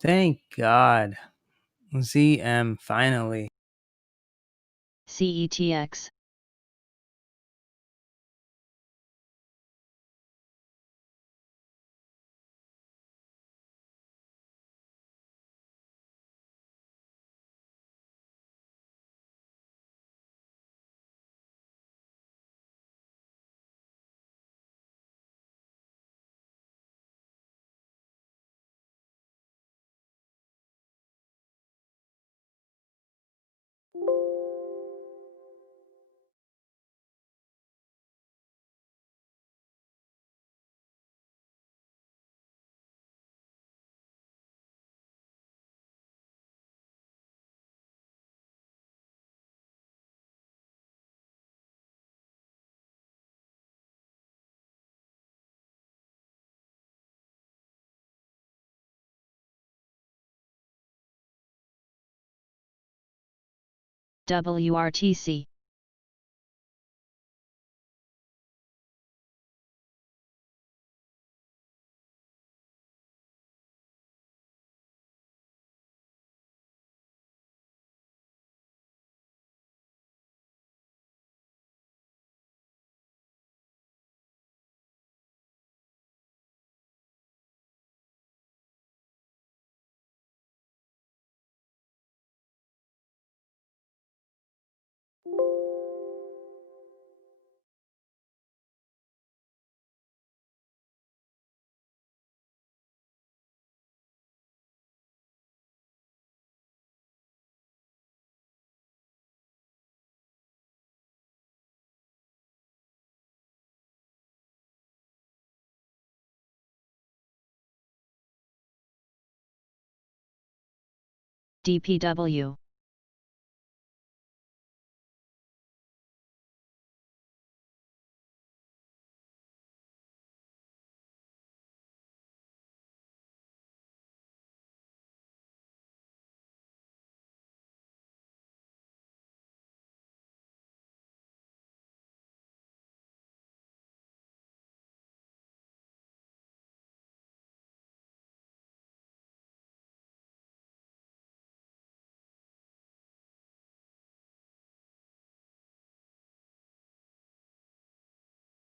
Thank God. ZM finally. CETX. WRTC. DPW.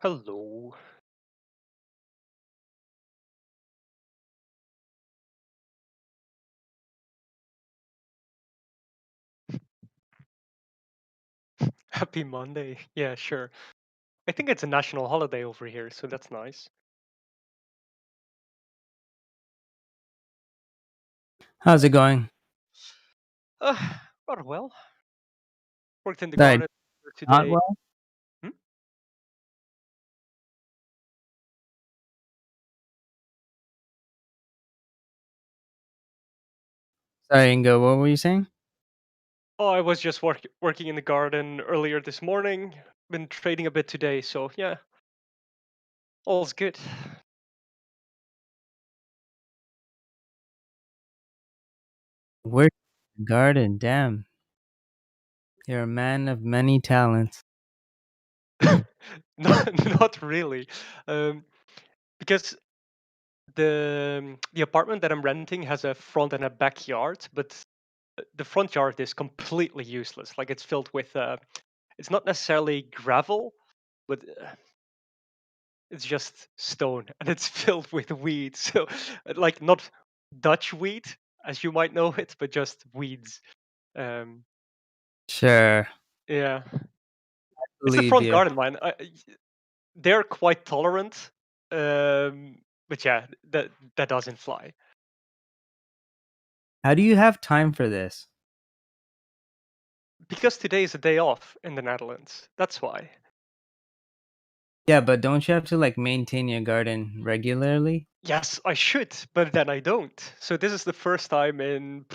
Hello. Happy Monday. Yeah, sure. I think it's a national holiday over here, so that's nice. How's it going? Uh, Rather well. Worked in the Sorry, garden not today. well? Hmm? Sorry, Ingo, what were you saying? Oh, I was just working in the garden earlier this morning. Been trading a bit today, so yeah, all's good. Work in the garden, damn. You're a man of many talents. Not really, because the apartment that I'm renting has a front and a backyard, but the front yard is completely useless. Like it's filled with it's not necessarily gravel, but it's just stone and it's filled with weeds. So, like, not Dutch weed, as you might know it, but just weeds. Um, Sure, yeah, it's the believe front you. garden, man. They're quite tolerant, but yeah, that doesn't fly. How do you have time for this? Because today is a day off in the Netherlands. That's why. Yeah, but don't you have to like maintain your garden regularly? Yes, I should, but then I don't. So this is the first time in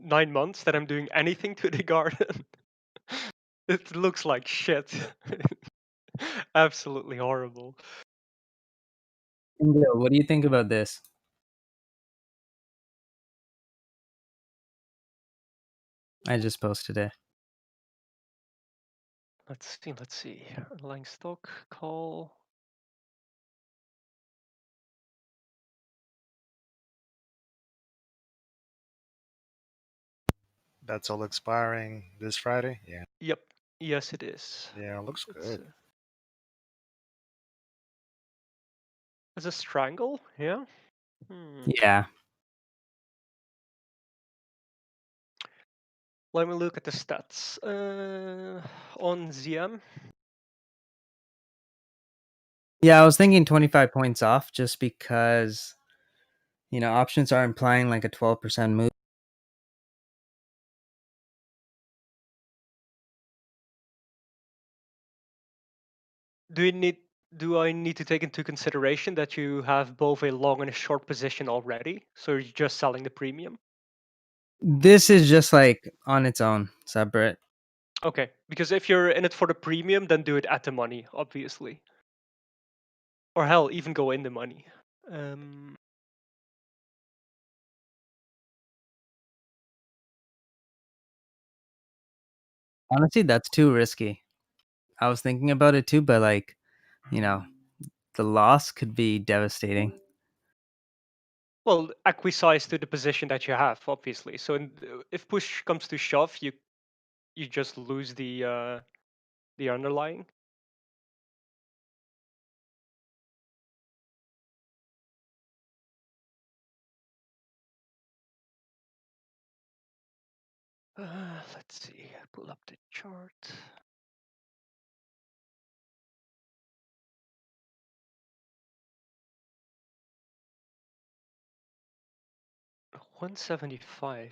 9 months that I'm doing anything to the garden. It looks like shit. Absolutely horrible. Ingo, what do you think about this? I just posted it. Let's see. Underlying stock call. That's all expiring this Friday. Yeah, Yep. Yes, it is. yeah, looks It's, good. it's a strangle. Yeah. Yeah. Let me look at the stats. On ZM. Yeah, I was thinking 25 points off just because, options are implying like a 12% move. Do I need to take into consideration that you have both a long and a short position already? So you're just selling the premium? This is just like on its own, separate. Okay, because if you're in it for the premium, then do it at the money, obviously. Or hell, even go in the money. Honestly, that's too risky. I was thinking about it too, but like, the loss could be devastating. Well, acquiesce to the position that you have, obviously. So if push comes to shove, you just lose the underlying. Let's see. Pull up the chart. $175.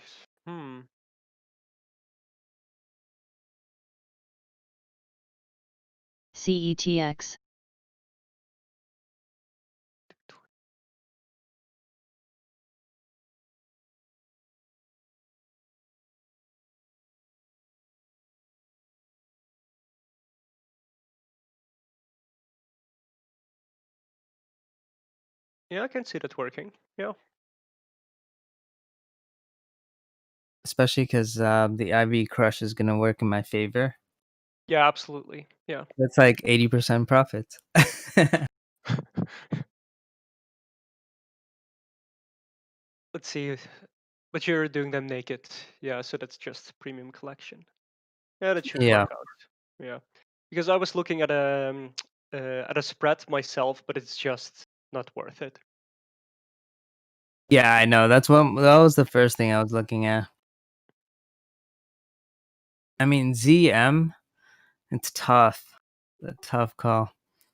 CETX. Yeah, I can see that working. Yeah. Especially because the IV crush is going to work in my favor. Yeah, absolutely. Yeah. It's like 80% profits. Let's see. But you're doing them naked. Yeah, so that's just premium collection. Yeah, that should Yeah. work out. Yeah. Because I was looking at a spread myself, but it's just not worth it. Yeah, I know. That was the first thing I was looking at. I mean, ZM, it's tough. A tough call.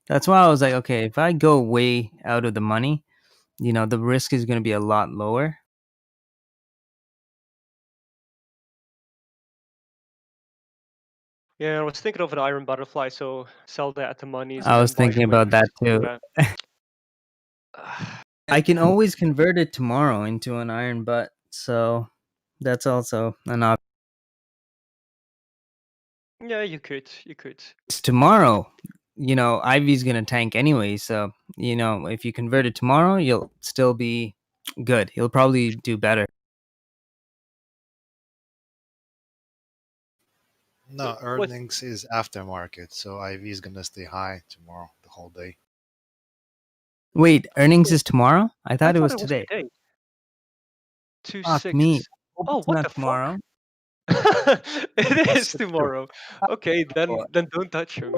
That's why I was like, okay, if I go way out of the money, the risk is going to be a lot lower. Yeah, I was thinking of an iron butterfly, so sell that at the monies I and was then buy thinking about swings. that too. I can always convert it tomorrow into an iron butt, so that's also an option. Yeah, you could. You could. It's tomorrow. Ivy's gonna tank anyway, so if you convert it tomorrow, you'll still be good. He'll probably do better. No, What? earnings is aftermarket, so IV is gonna stay high tomorrow the whole day. Wait, earnings is tomorrow? I thought it was it was today. today. 2 Fuck 6. me. Hope Oh, it's what not the tomorrow. fuck? It That's is for sure. tomorrow. Okay, then don't touch him.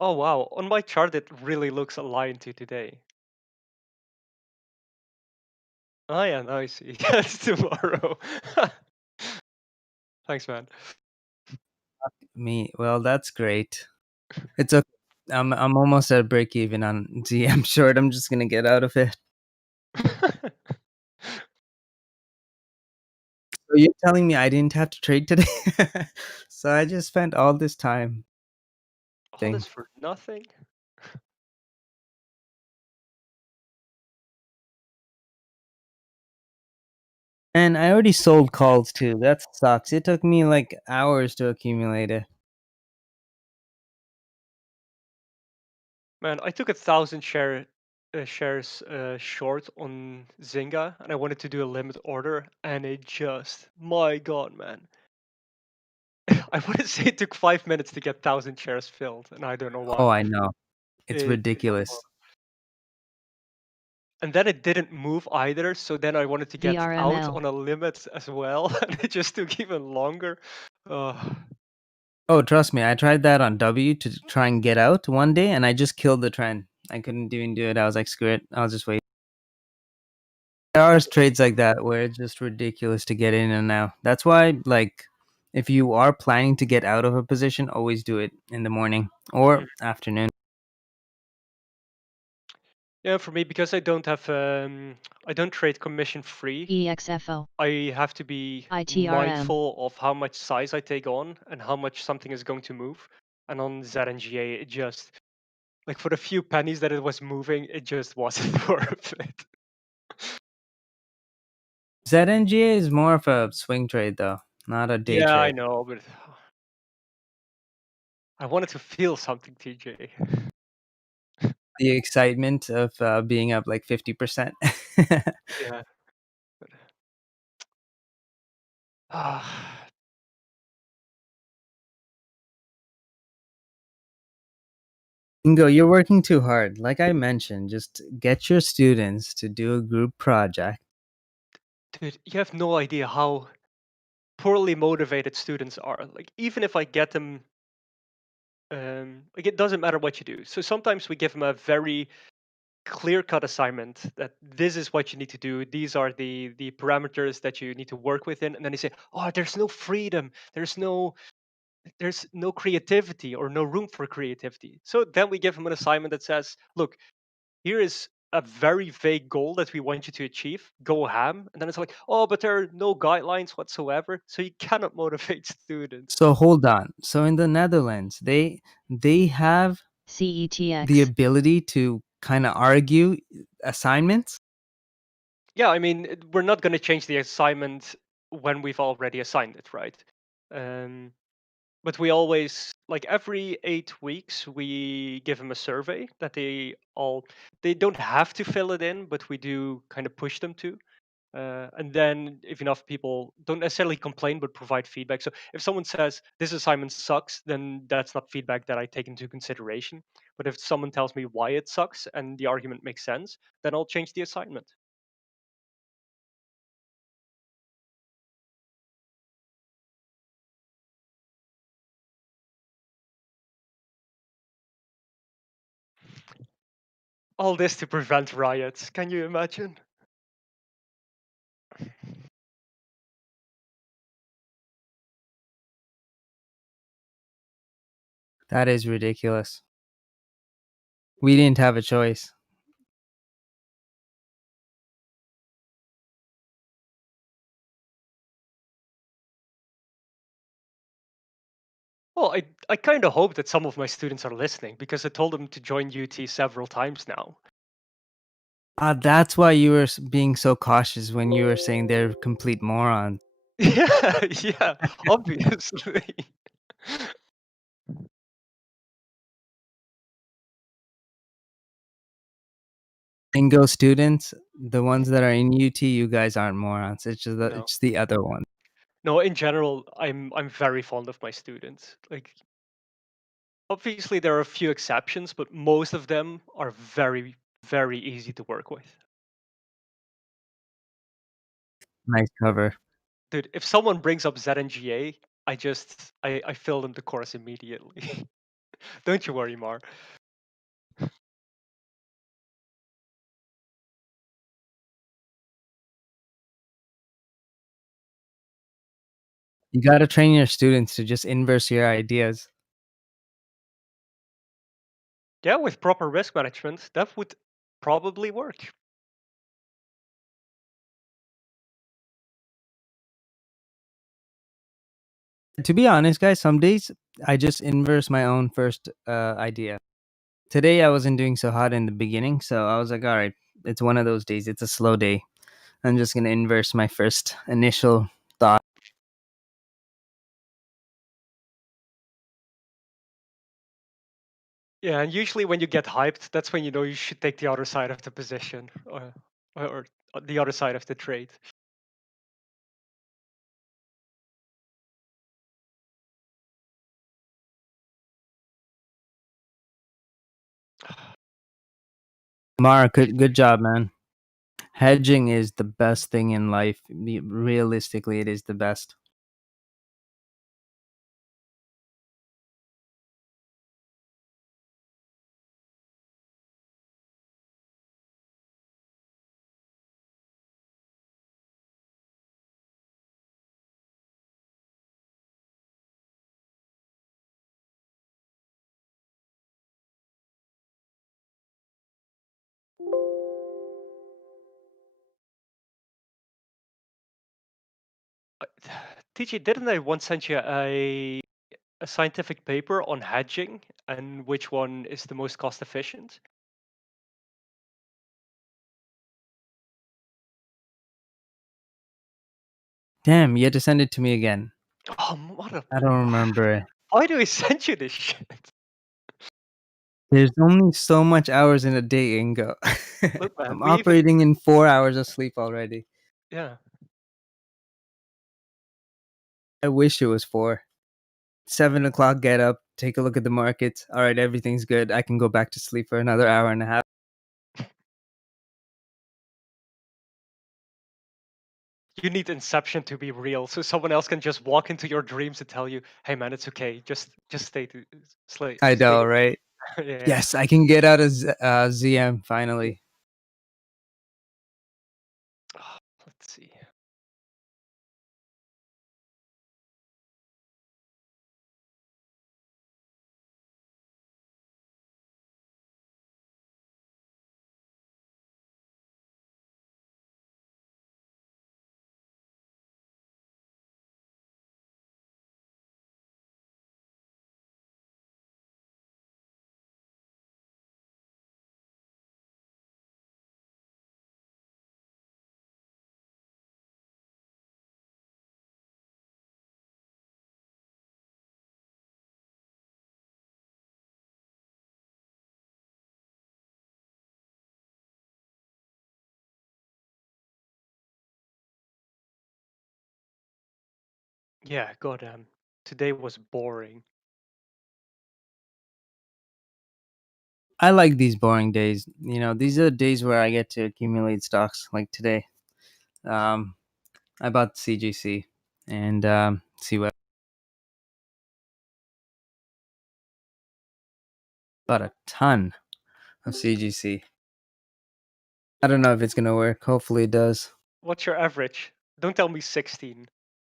Oh wow, on my chart it really looks aligned to today. Oh yeah, now I see. Yeah, it's tomorrow. Thanks, man. Me. Well, that's great. It's okay. I'm almost at break even on Z. I'm short. I'm just gonna get out of it. So you're telling me I didn't have to trade today? So I just spent all this time. All this for nothing? And I already sold calls too. That sucks. It took me like hours to accumulate it. Man, I took 1,000 shares short on Zynga, and I wanted to do a limit order, and it just, my god, man. I wouldn't say it took 5 minutes to get 1,000 shares filled, and I don't know why. Oh, I know. It's It- ridiculous. and then it didn't move either. So then I wanted to get out VRML. on a limit as well, and it just took even longer. Oh, trust me, I tried that on W to try and get out one day, and I just killed the trend. I couldn't even do it. I was like, screw it. I'll just wait. There are trades like that where it's just ridiculous to get in and out. That's why, like, if you are planning to get out of a position, always do it in the morning or afternoon. Yeah, for me, because I don't have, I don't trade commission free. EXFO. I have to be ITRM. mindful of how much size I take on and how much something is going to move. And on ZNGA, it just, like, for the few pennies that it was moving, it just wasn't worth it. ZNGA is more of a swing trade, though, not a day Yeah, I trade. know, but I wanted to feel something, TJ. The excitement of being up like 50%. Yeah. Ah, Ingo, you're working too hard. Like I mentioned, just get your students to do a group project. dude, you have no idea how poorly motivated students are. Like, even if I get them, like, it doesn't matter what you do. So sometimes we give them a very clear-cut assignment that this is what you need to do. These are the parameters that you need to work within, and then they say, "Oh, there's no freedom. There's no creativity or no room for creativity." So then we give them an assignment that says, "Look, here is a very vague goal that we want you to achieve. Go ham." And then it's like, "Oh, but there are no guidelines whatsoever." So you cannot motivate students. So hold on. So in the Netherlands, they have the CETX. ability to kind of argue assignments. Yeah, I mean, we're not going to change the assignment when we've already assigned it, right? Um, but we always, like, every 8 weeks, we give them a survey that they don't have to fill it in, but we do kind of push them to. And then if enough people don't necessarily complain but provide feedback. So if someone says this assignment sucks, then that's not feedback that I take into consideration. But if someone tells me why it sucks and the argument makes sense, then I'll change the assignment. All this to prevent riots. Can you imagine? That is ridiculous. We didn't have a choice. Well, I kind of hope that some of my students are listening because I told them to join UT several times now. That's why you were being so cautious when you were saying they're complete morons. Yeah, yeah, obviously. Ingo students, the ones that are in UT, you guys aren't morons. It's just No. it's the other one. No, in general, I'm very fond of my students. Like, obviously there are a few exceptions, but most of them are very, very easy to work with. Nice cover. Dude, if someone brings up ZNGA, I fill them the course immediately. Don't you worry, Mar. You got to train your students to just inverse your ideas. Yeah, with proper risk management, that would probably work. To be honest, guys, some days I just inverse my own first idea. Today I wasn't doing so hot in the beginning, so I was like, all right, it's one of those days. It's a slow day. I'm just gonna inverse my first initial thought. Yeah, and usually when you get hyped, that's when you know you should take the other side of the position or the other side of the trade. Mark, good job, man. Hedging is the best thing in life. Realistically, it is the best. TG, didn't I once send you a scientific paper on hedging and which one is the most cost efficient? Damn, you had to send it to me again. Oh, what a... I don't remember it. Why do I send you this shit? There's only so much hours in a day, Ingo. Look, man, I'm we even... operating in 4 hours of sleep already. Yeah. I wish it was 4. 7 o'clock, get up, take a look at the markets. All right, everything's good. I can go back to sleep for another hour and a half. You need Inception to be real, so someone else can just walk into your dreams and tell you, "Hey, man, it's okay. Just stay to sleep." I know, right? Yeah. Yes, I can get out of ZM finally. Let's see. Yeah, goddamn. Today was boring. I like these boring days. You know, these are the days where I get to accumulate stocks. Like today, I bought CGC and see what. Bought a ton of CGC. I don't know if it's gonna work. Hopefully, it does. What's your average? Don't tell me 16.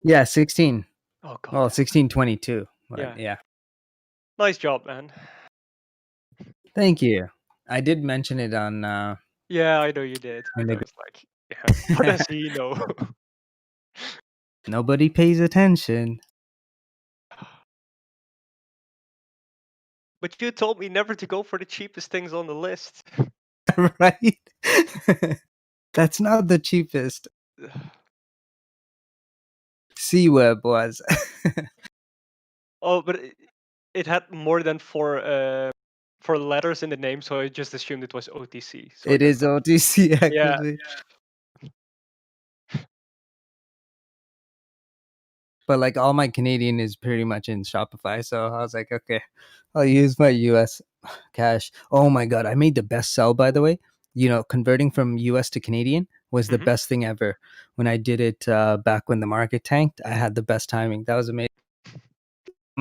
Yeah, 16. Oh god. Well, 1622. Yeah. Yeah. Nice job, man. Thank you. I did mention it on. Yeah, I know you did. On But I the- was like, yeah, what does he know? Nobody pays attention. But you told me never to go for the cheapest things on the list. Right? That's not the cheapest. C-Web was. Oh, but it had more than four letters in the name, so I just assumed it was OTC. So I It got is OTC Yeah. actually. But like all my Canadian is pretty much in Shopify, so I was like, okay, I'll use my US cash. Oh my god, I made the best sell, by the way. You know, converting from US to Canadian was the Mhm. best thing ever. When I did it back when the market tanked, I had the best timing. That was amazing.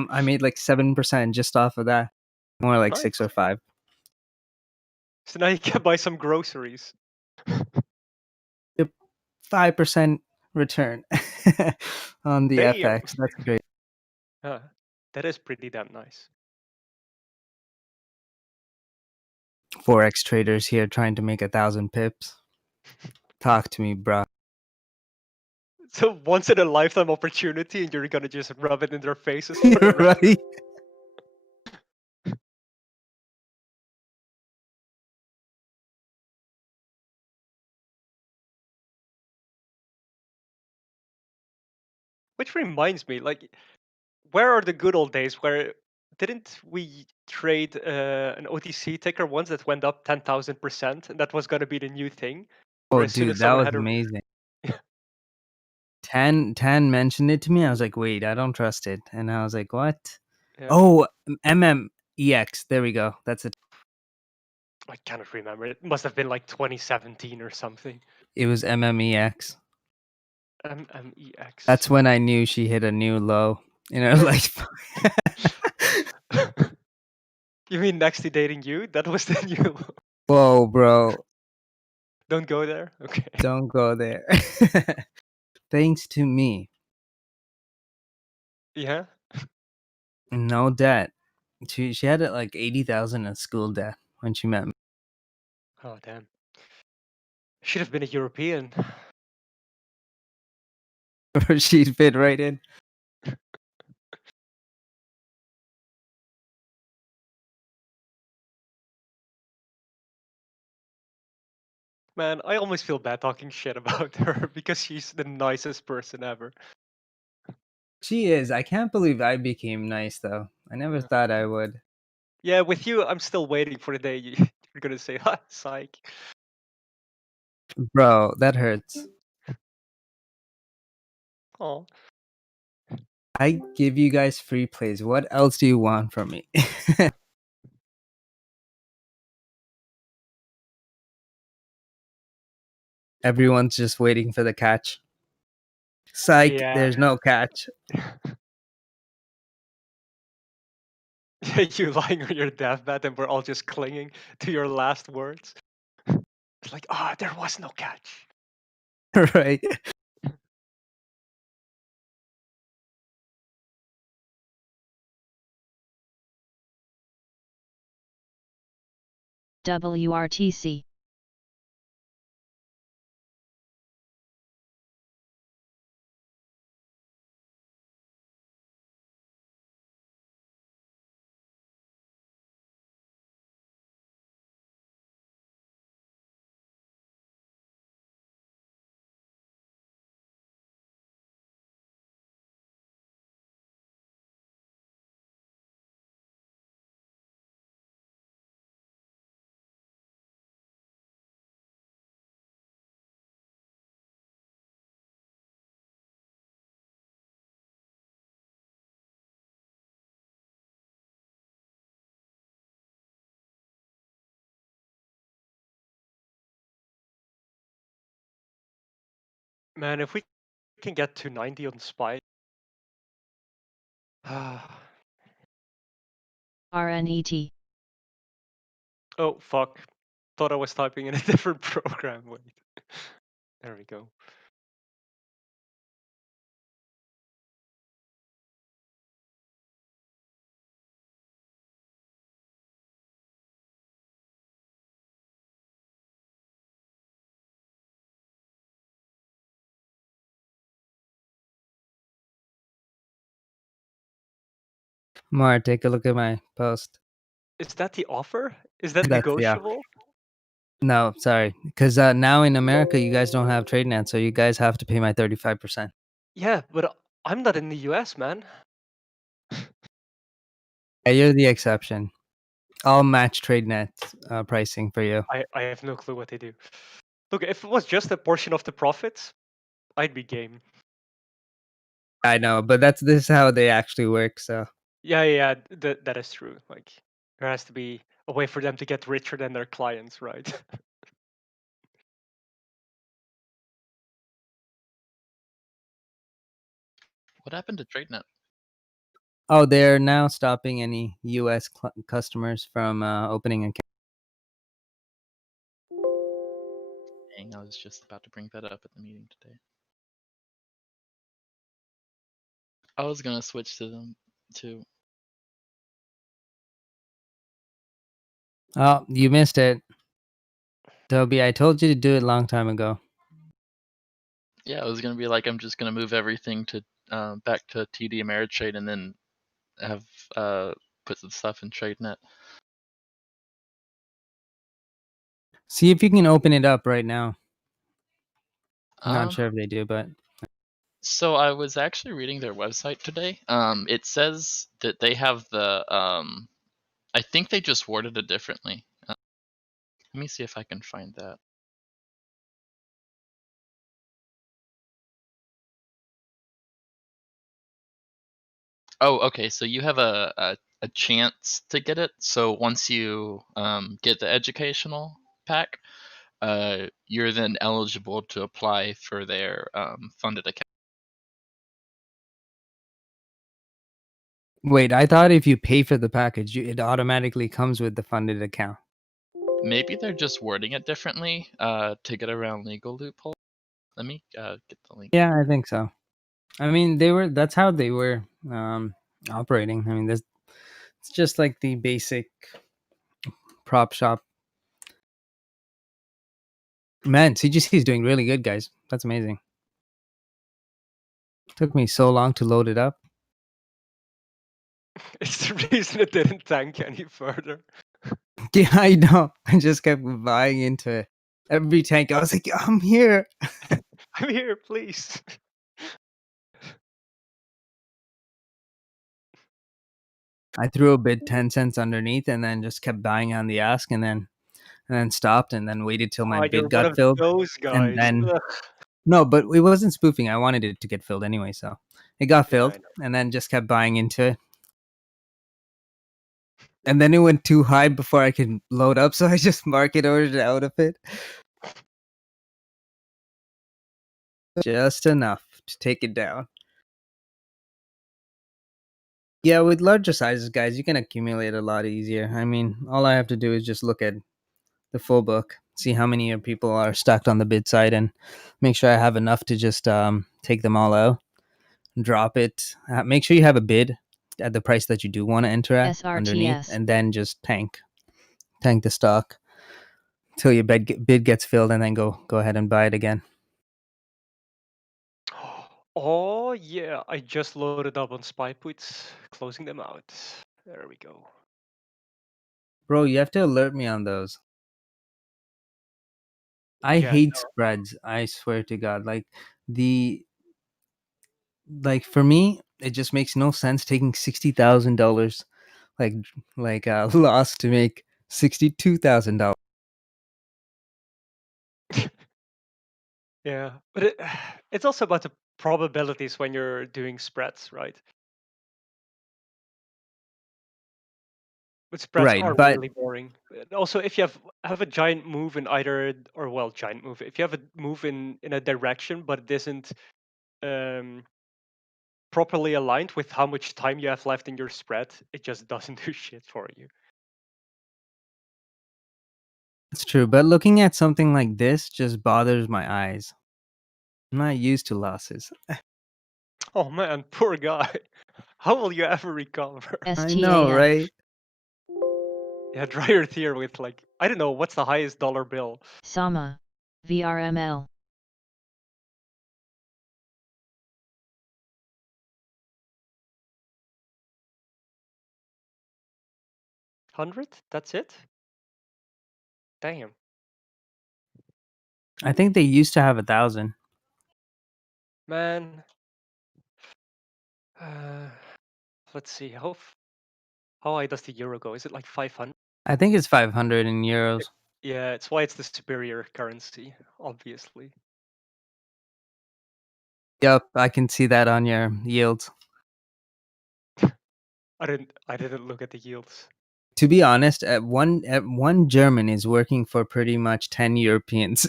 I made like 7% just off of that. More like Nice. 6 or 5. So now you can buy some groceries. 5% return on the Damn. FX. That's great. That is pretty damn nice. Forex traders here trying to make 1,000 pips. Talk to me, bro. So once in a lifetime opportunity, and you're gonna just rub it in their faces for the rest. Right? Which reminds me, like, where are the good old days where didn't we trade an OTC ticker once that went up 10,000%, and that was gonna be the new thing? Where Oh, as soon dude, as that someone was had a amazing. Tan mentioned it to me. I was like, wait, I don't trust it. And I was like, what? Yeah. Oh, MMEX. There we go. That's it. I cannot remember. It must have been like 2017 or something. It was MMEX. MMEX. That's when I knew she hit a new low in her life. You mean next to dating you? That was the new. Whoa, bro. Don't go there. Okay. Don't go there. Thanks to me. Yeah. No debt. She had like 80,000 in school debt when she met me. Oh damn. Should have been a European. She'd fit right in. Man, I almost feel bad talking shit about her because she's the nicest person ever. She is. I can't believe I became nice though. I never Yeah. thought I would. Yeah, with you, I'm still waiting for the day you're gonna say, "Ha, psych." Bro, that hurts. Oh, I give you guys free plays. What else do you want from me? Everyone's just waiting for the catch. Psych, yeah. there's no catch. You lying on your deathbed, and we're all just clinging to your last words. It's like, ah, there was no catch. Right. WRTC. Man, if we can get to 90 on spy. RNET. Oh, fuck. Thought I was typing in a different program. Wait. There we go. Mar, take a look at my post. Is that the offer? Is that That's the offer. negotiable? No, sorry. Because now in America, you guys don't have TradeNet, so you guys have to pay my 35%. Yeah, but I'm not in the US, man. Yeah, you're the exception. I'll match TradeNet pricing for you. I have no clue what they do. Look, if it was just a portion of the profits, I'd be game. I know, but this is how they actually work. So Yeah, that is true. Like, there has to be a way for them to get richer than their clients, right? What happened to TradeNet? oh, they're now stopping any U.S. customers from opening accounts. Dang, I was just about to bring that up at the meeting today. I was gonna switch to them too. Oh, you missed it, Toby. I told you to do it a long time ago. Yeah, I was gonna be like, I'm just gonna move everything to back to TD Ameritrade and then have put some stuff in TradeNet. See if you can open it up right now. Not sure if they do, but So I was actually reading their website today. It says that they have the I think they just worded it differently. Let me see if I can find that. Oh, okay. So you have a a chance to get it. So once you get the educational pack, you're then eligible to apply for their funded account. Wait, I thought if you pay for the package, it automatically comes with the funded account. Maybe they're just wording it differently to get around legal loophole. Let me get the link. Yeah, I think so. I mean, that's how they were operating. I mean, it's just like the basic prop shop. Man, CGC is doing really good, guys. That's amazing. Took me so long to load it up. It's the reason it didn't tank any further. Yeah, I know. I just kept buying into it. Every tank, I was like, I'm here. I'm here, please. I threw a bid 10 cents underneath and then just kept buying on the ask and then stopped and then waited till my Oh, you're bid one got of filled. those And guys. then Ugh. no, but it wasn't spoofing. I wanted it to get filled anyway, so it got Yeah, filled I know. and then just kept buying into it. And then it went too high before I could load up, so I just market ordered out of it. Just enough to take it down. Yeah, with larger sizes, guys, you can accumulate a lot easier. I mean, all I have to do is just look at the full book, see how many people are stacked on the bid side, and make sure I have enough to just take them all out, drop it. Make sure you have a bid at the price that you do want to enter at underneath, SRTS. and then just tank the stock till your bid gets filled, and then go ahead and buy it again. Oh yeah, I just loaded up on spy puts, closing them out. There we go. Bro, you have to alert me on those. I Yeah, hate no. spreads. I swear to God, for me, it just makes no sense taking $60,000 loss to make $62,000. Yeah, but it's also about the probabilities when you're doing spreads, right? But spreads Right, are but really boring. And also, if you have a giant move in either, or well, giant move. If you have a move in a direction, but it isn't um, properly aligned with how much time you have left in your spread, it just doesn't do shit for you. it's true. But looking at something like this just bothers my eyes. I'm not used to losses. Oh man, poor guy. How will you ever recover? I know, STAF. right? Yeah, dry your tear with like, I don't know, what's the highest dollar bill? Sama. VRML. $100? That's it? Damn. I think they used to have 1,000. Man. Let's see, how high does the euro go? Is it like 500? I think it's 500 in euros. Yeah, it's why it's the superior currency, obviously. Yep, I can see that on your yields. I didn't look at the yields. To be honest, one German is working for pretty much 10 Europeans.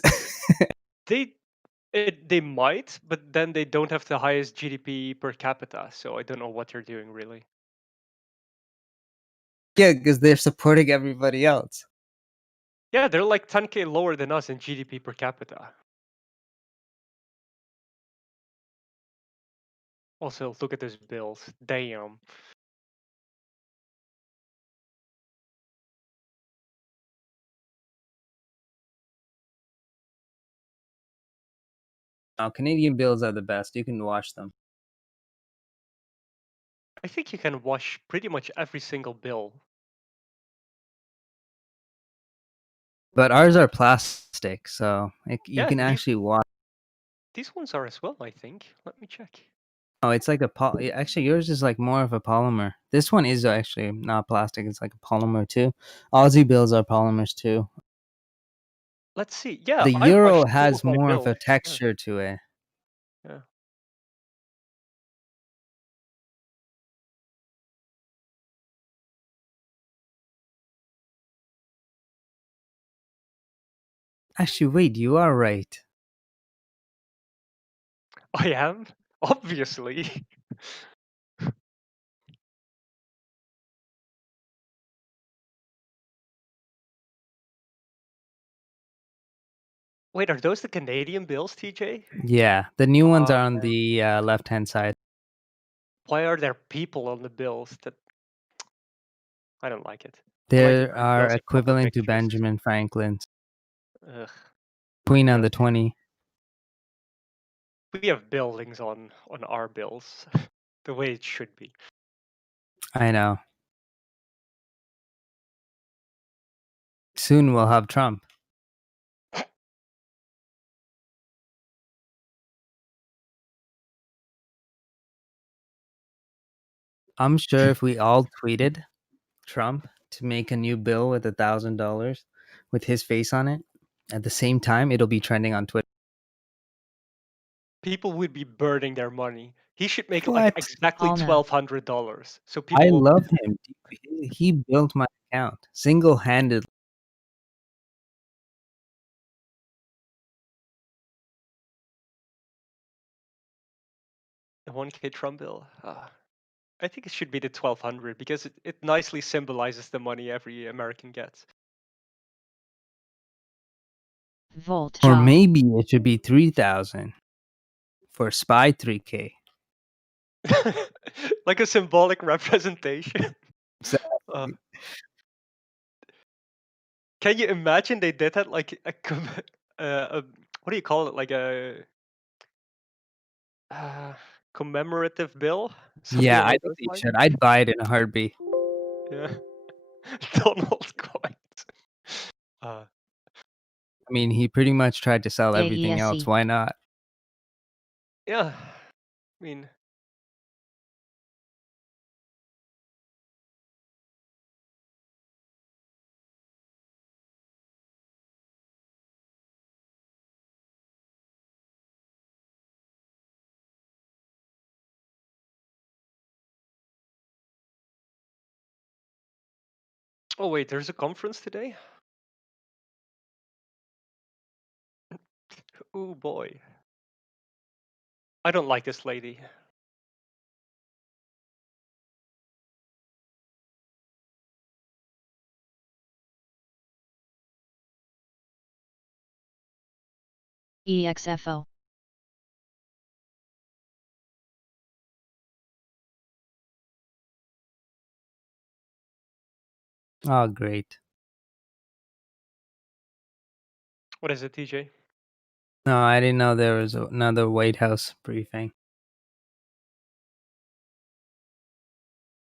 They might, but then they don't have the highest GDP per capita, so I don't know what they're doing really. Yeah, because they're supporting everybody else. Yeah, they're like 10k lower than us in GDP per capita. Also, look at those bills. Damn. Now, Canadian bills are the best. You can wash them. I think you can wash pretty much every single bill. But ours are plastic, so you Yeah, can actually wash. these ones are as well, I think. Let me check. Oh, it's like actually, yours is like more of a polymer. This one is actually not plastic. It's like a polymer too. Aussie bills are polymers too. Let's see. Yeah, The I euro washed two has of my more of a bills. texture to it. Yeah. Actually, wait, you are right. I am, obviously. Wait, are those the Canadian bills, TJ? Yeah, the new ones are on Okay. the left-hand side. Why are there people on the bills? That I don't like it. I like the There are bills with proper equivalent to pictures. Benjamin Franklin's. Ugh. Queen on Yeah. the 20. We have buildings on our bills, the way it should be. I know. Soon we'll have Trump. I'm sure if we all tweeted Trump to make a new bill with $1,000 with his face on it, at the same time, it'll be trending on Twitter. People would be burning their money. He should make like What? exactly All now. $1,200, so I people will. love him. He built my account single-handedly. 1K Trump bill. I think it should be the 1,200 because it nicely symbolizes the money every American gets. Volt Or job. maybe it should be 3,000 for Spy 3K. Like a symbolic representation. Uh, can you imagine they did that like a what do you call it, like a commemorative bill? Something Yeah, I along think those they lines. should. I'd buy it in a heartbeat. Yeah. Donald coins. Uh, I mean, he pretty much tried to sell everything else. AESE. Why not? yeah. I mean, oh wait, there's a conference today? Oh boy. I don't like this lady. EXFO. Oh, great. What is it, TJ? No, I didn't know there was another White House briefing.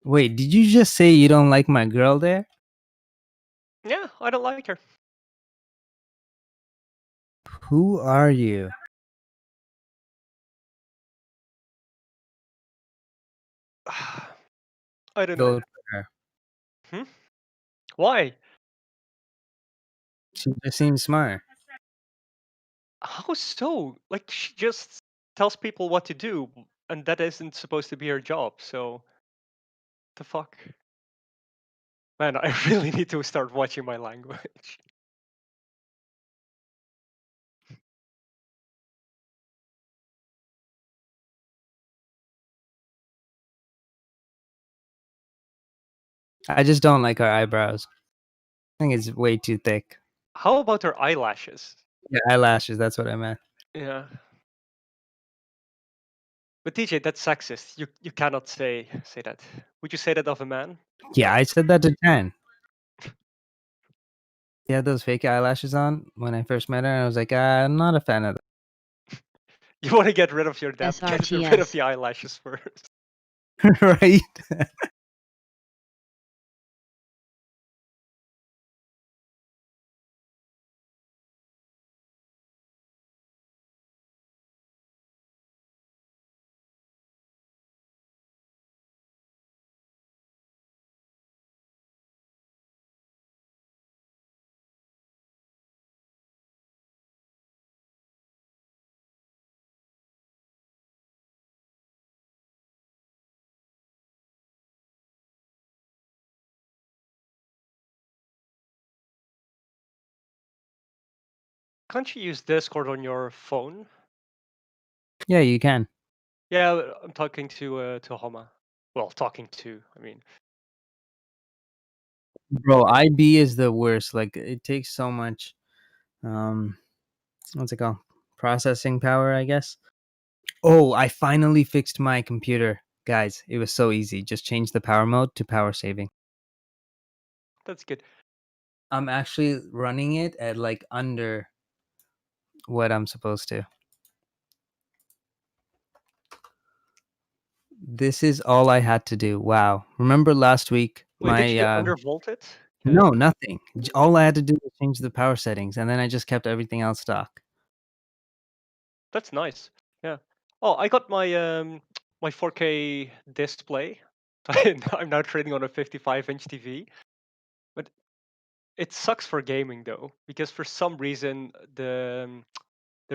Wait, did you just say you don't like my girl there? Yeah, I don't like her. Who are you? I don't know. Vote for her. Hmm? Why? She just seems smart. How so? Like, she just tells people what to do, and that isn't supposed to be her job, so. The fuck? Man, I really need to start watching my language. I just don't like her eyebrows. I think it's way too thick. How about her eyelashes? Yeah, eyelashes, that's what I meant. Yeah. But TJ, that's sexist. You cannot say that. Would you say that of a man? Yeah, No. I said that to 10. She had those fake eyelashes on when I first met her, and I was like, I'm not a fan of You want to get rid of your dad? Get rid of SRTS. the eyelashes first. that. Right? Can't you use Discord on your phone? Yeah, you can. Yeah, I'm talking to Homa. Well, talking to. I mean, Bro, IB is the worst. Like it takes so much um what's it called? Processing power, I guess. Oh, I finally fixed my computer. Guys, it was so easy. Just change the power mode to power saving. that's good. I'm actually running it at like under what I'm supposed to. This is all I had to do. Wow. Remember last week Wait, did you my undervolt it? no, nothing. All I had to do was change the power settings and then I just kept everything else stock. That's nice. Yeah. Oh, I got my my 4K display. I'm now trading on a 55-inch TV, but it sucks for gaming though because for some reason the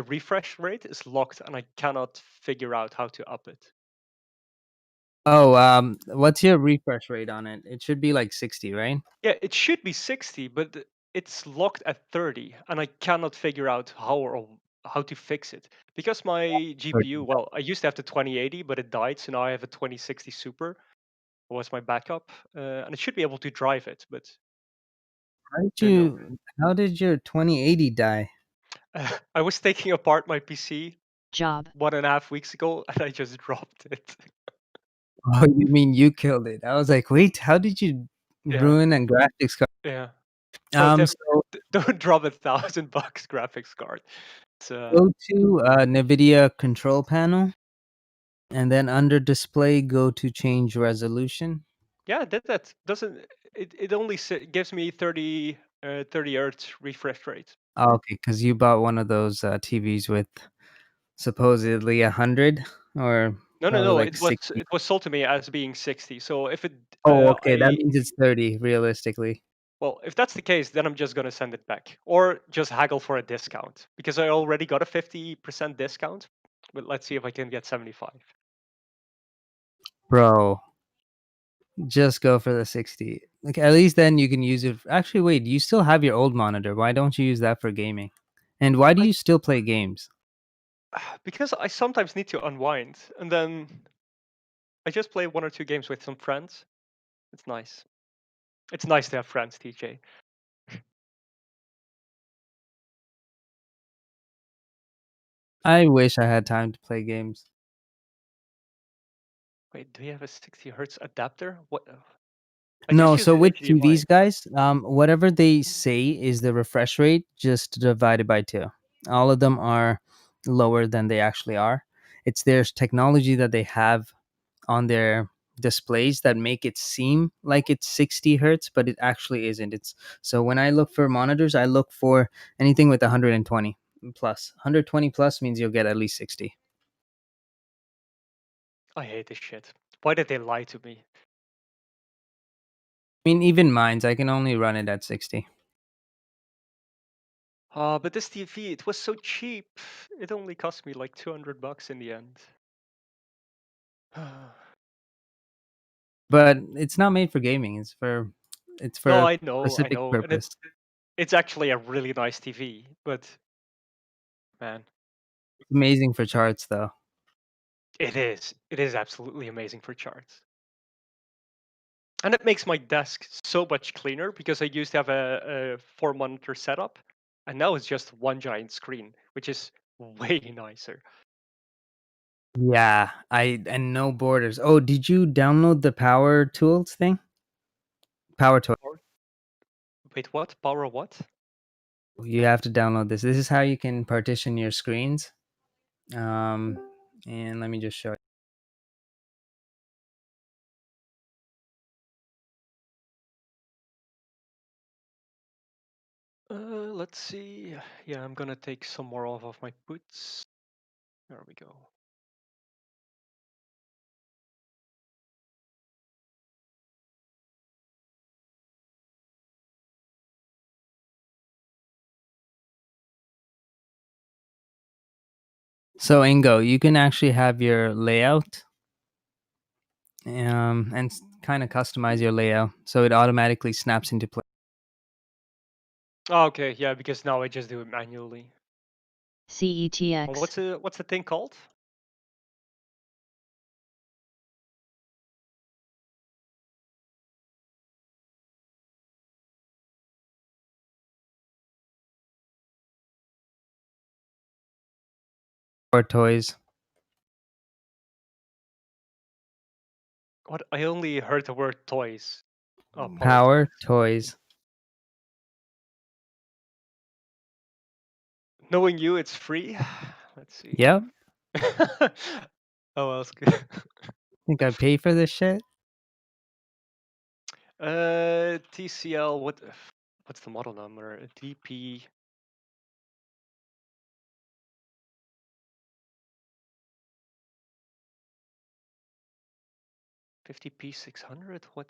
refresh rate is locked and I cannot figure out how to up it. Oh, what's your refresh rate on it? It should be like 60, right? Yeah, it should be 60, but it's locked at 30, and I cannot figure out how to fix it because my GPU. Well, I used to have the 2080, but it died, so now I have a 2060 Super. Was my backup, and it should be able to drive it, but no. How did your 2080 die? I was taking apart my PC Job. 1.5 weeks ago, and I just dropped it. Oh, you mean you killed it? I was like, wait, how did you Yeah. ruin a graphics card? Yeah. So, So don't drop $1,000 graphics card. go to NVIDIA control panel, and then under display, go to change resolution. Yeah, that doesn't it only gives me 30 hertz refresh rate. Oh, okay, because you bought one of those TVs with supposedly 100 or No, probably like it was 60. sold to me as being 60. So if it Oh, okay, that means it's 30 realistically. well, if that's the case, then I'm just gonna send it back or just haggle for a discount because I already got a 50% discount. But let's see if I can get 75. Bro, just go for the 60. Like at least then you can use it. Actually, wait, you still have your old monitor. Why don't you use that for gaming? And why do you still play games? Because I sometimes need to unwind and then I just play 1 or 2 games with some friends. It's nice. It's nice to have friends, TJ. I wish I had time to play games. Wait, do you have a 60 hertz adapter? What? No, so with HDMI. TVs, guys, whatever they say is the refresh rate, just divided by 2. All of them are lower than they actually are. It's their technology that they have on their displays that make it seem like it's 60 hertz, but it actually isn't. It's so when I look for monitors, I look for anything with 120 plus. 120 plus means you'll get at least 60. I hate this shit. Why did they lie to me? I mean, even mine's, I can only run it at 60. But this TV, it was so cheap. It only cost me like $200 in the end. But it's not made for gaming. It's for No, a I know, specific and purpose. it's actually a really nice TV. But man, It's amazing for charts, though. it is. It is absolutely amazing for charts. And it makes my desk so much cleaner because I used to have a 4-monitor setup, and now it's just one giant screen, which is way nicer. Yeah, and no borders. Oh, did you download the Power Tools thing? Power Tool. Wait, what? Power what? You have to download this. This is how you can partition your screens. And let me just show you. Let's see. Yeah, I'm gonna take some more off of my boots. There we go. So Ingo, you can actually have your layout and kind of customize your layout so it automatically snaps into place. Oh, okay, yeah, because now I just do it manually. CETX. Well, what's the thing called? Or toys. What? I only heard the word toys. Oh, Power apologies. toys. Knowing you, it's free. Let's see. Yep. Oh, well, that's good. Think I pay for this shit? TCL. What's the model number? DP. $50P600. What?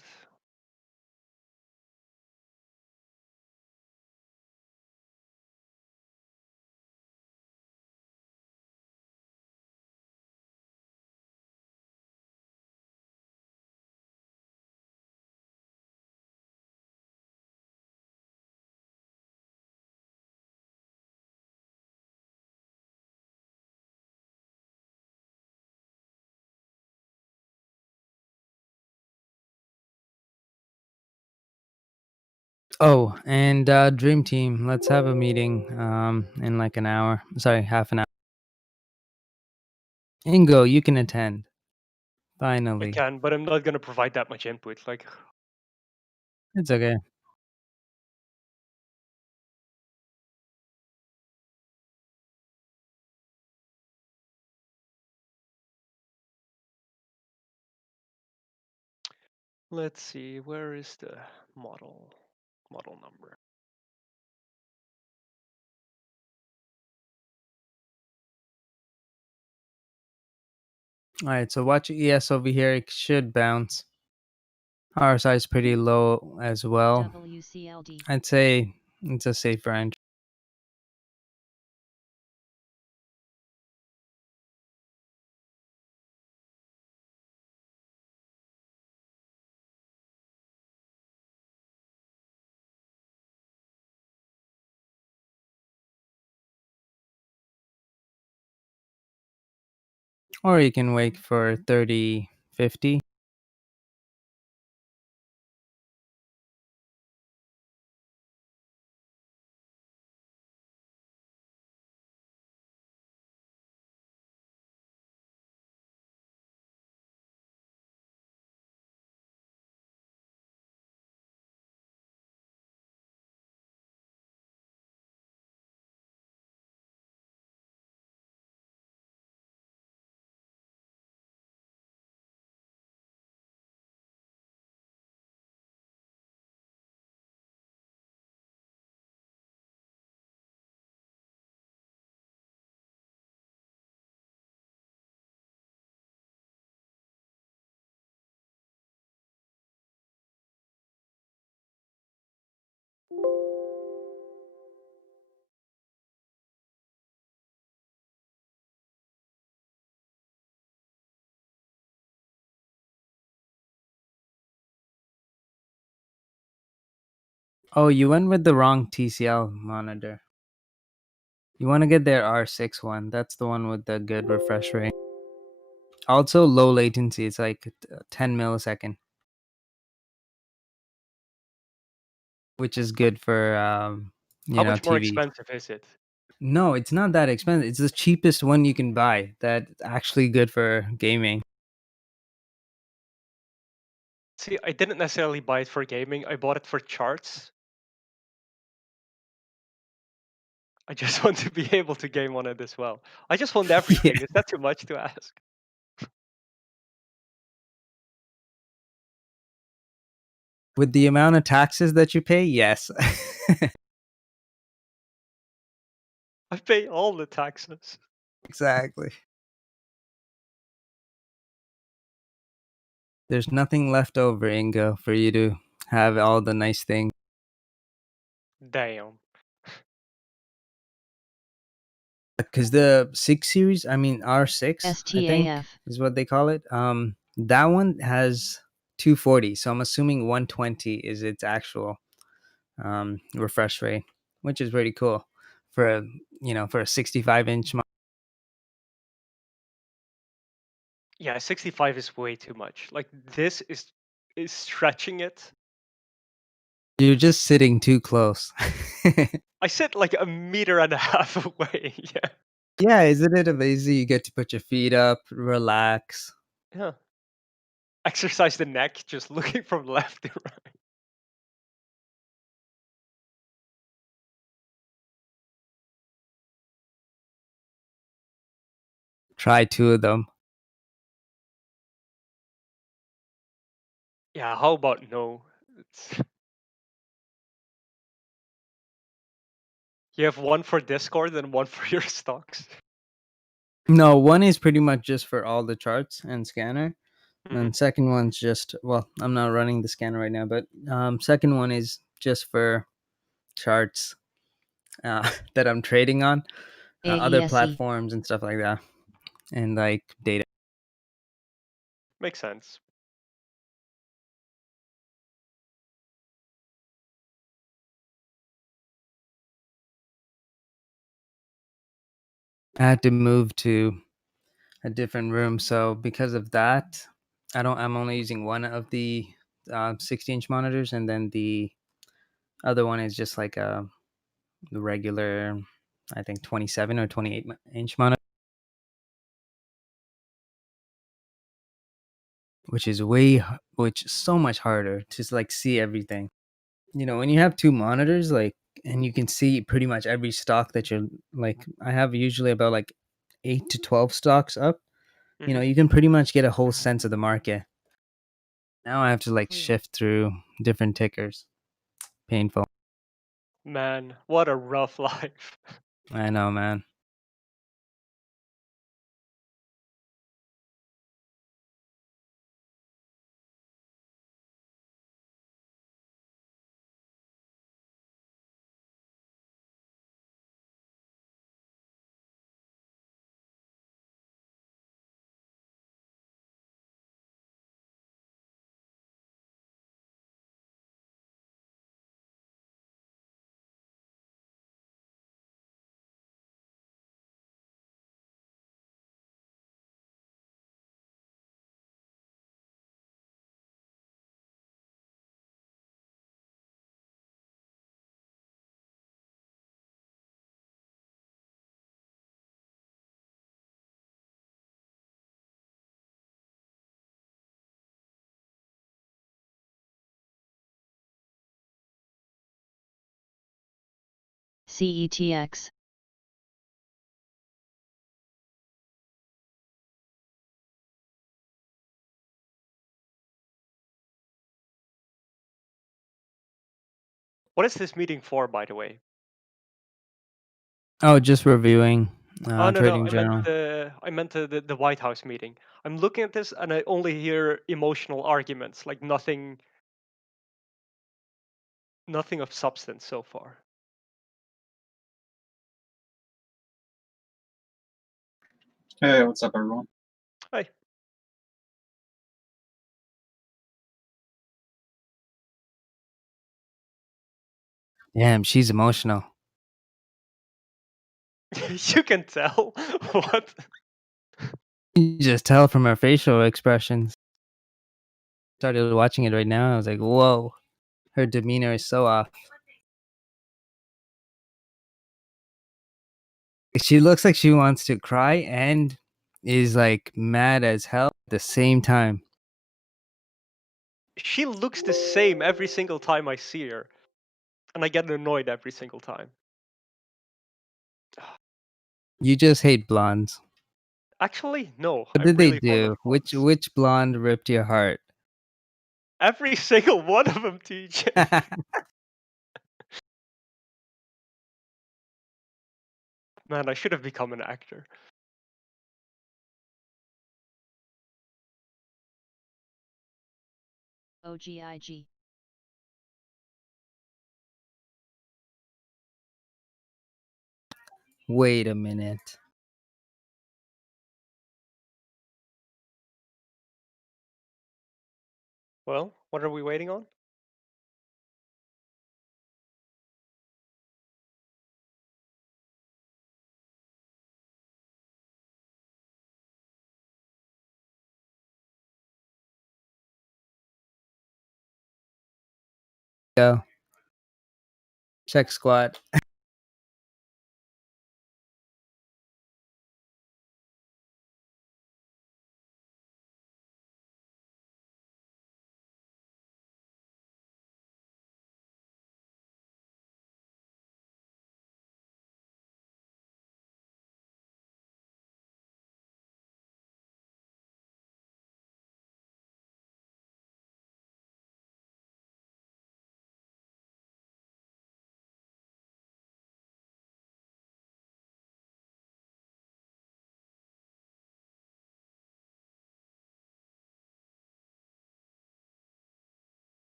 Oh, and Dream Team, let's have a meeting in like an hour. Sorry, half an hour. Ingo, you can attend. I Finally. can, but I'm not gonna provide that much input. Like, It's okay. let's see. Where is the model number? All right, so watch ES over here. It should bounce. RSI is pretty low as well. WCLD. I'd say it's a safer entry. Or you can wait for 30.50. Oh, you went with the wrong TCL monitor. You want to get their R6 one. That's the one with the good refresh rate. Also low latency. It's like 10 millisecond, which is good for How much more TV. expensive is it? No, it's not that expensive. It's the cheapest one you can buy. That's actually good for gaming. See, I didn't necessarily buy it for gaming. I bought it for charts. I just want to be able to game on it as well. I just want everything. Is that too much to ask? With the amount of taxes that you pay, yes. I pay all the taxes. Exactly. There's nothing left over, Ingo, for you to have all the nice things. Damn. Because the 6 series, I mean R6, I think STAF. is what they call it. That one has 240, so I'm assuming 120 is its actual refresh rate, which is pretty cool. for a for a 65-inch. Yeah, 65 is way too much. Like this is stretching it. You're just sitting too close. I sit like 1.5 meters away. Yeah. Yeah, isn't it amazing? You get to put your feet up, relax. Yeah. Exercise the neck, just looking from left to right. Try 2 of them. Yeah, how about no? It's... You have one for Discord and one for your stocks. No, one is pretty much just for all the charts and scanner. Mhm. And second one's just, well, I'm not running the scanner right now, but second one is just for charts that I'm trading on, other AESE. platforms and stuff like that, and like data. Makes sense. I had to move to a different room, so because of that, I'm only using one of the 60-inch monitors, and then the other one is just like the regular, I think 27 or 28-inch monitor, which is so much harder to like see everything. When you have 2 monitors, like, and you can see pretty much every stock that you're like, I have usually about like 8 to 12 stocks up. Mhm. You can pretty much get a whole sense of the market. Now I have to like Clear. shift through different tickers. Painful. Man, what a rough life. I know, man. CETX. What is this meeting for, by the way? Oh, just reviewing Oh no, Trading I meant Journal. the White House meeting. I'm looking at this and I only hear emotional arguments, like nothing of substance so far. Hey, what's up, everyone? Hi. Damn, she's emotional. You can tell. What? You just tell from her facial expressions. Started watching it right now. I was like, whoa, her demeanor is so off. She looks like she wants to cry and is like mad as hell at the same time. She looks the same every single time I see her, and I get annoyed every single time. You just hate blondes. Actually, no. What I'm did they really fond of do? Which blondes. which blonde ripped your heart? Every single one of them, TJ. Man, I should have become an actor. OGIG. Wait a minute. Well, what are we waiting on? Go. Check squat.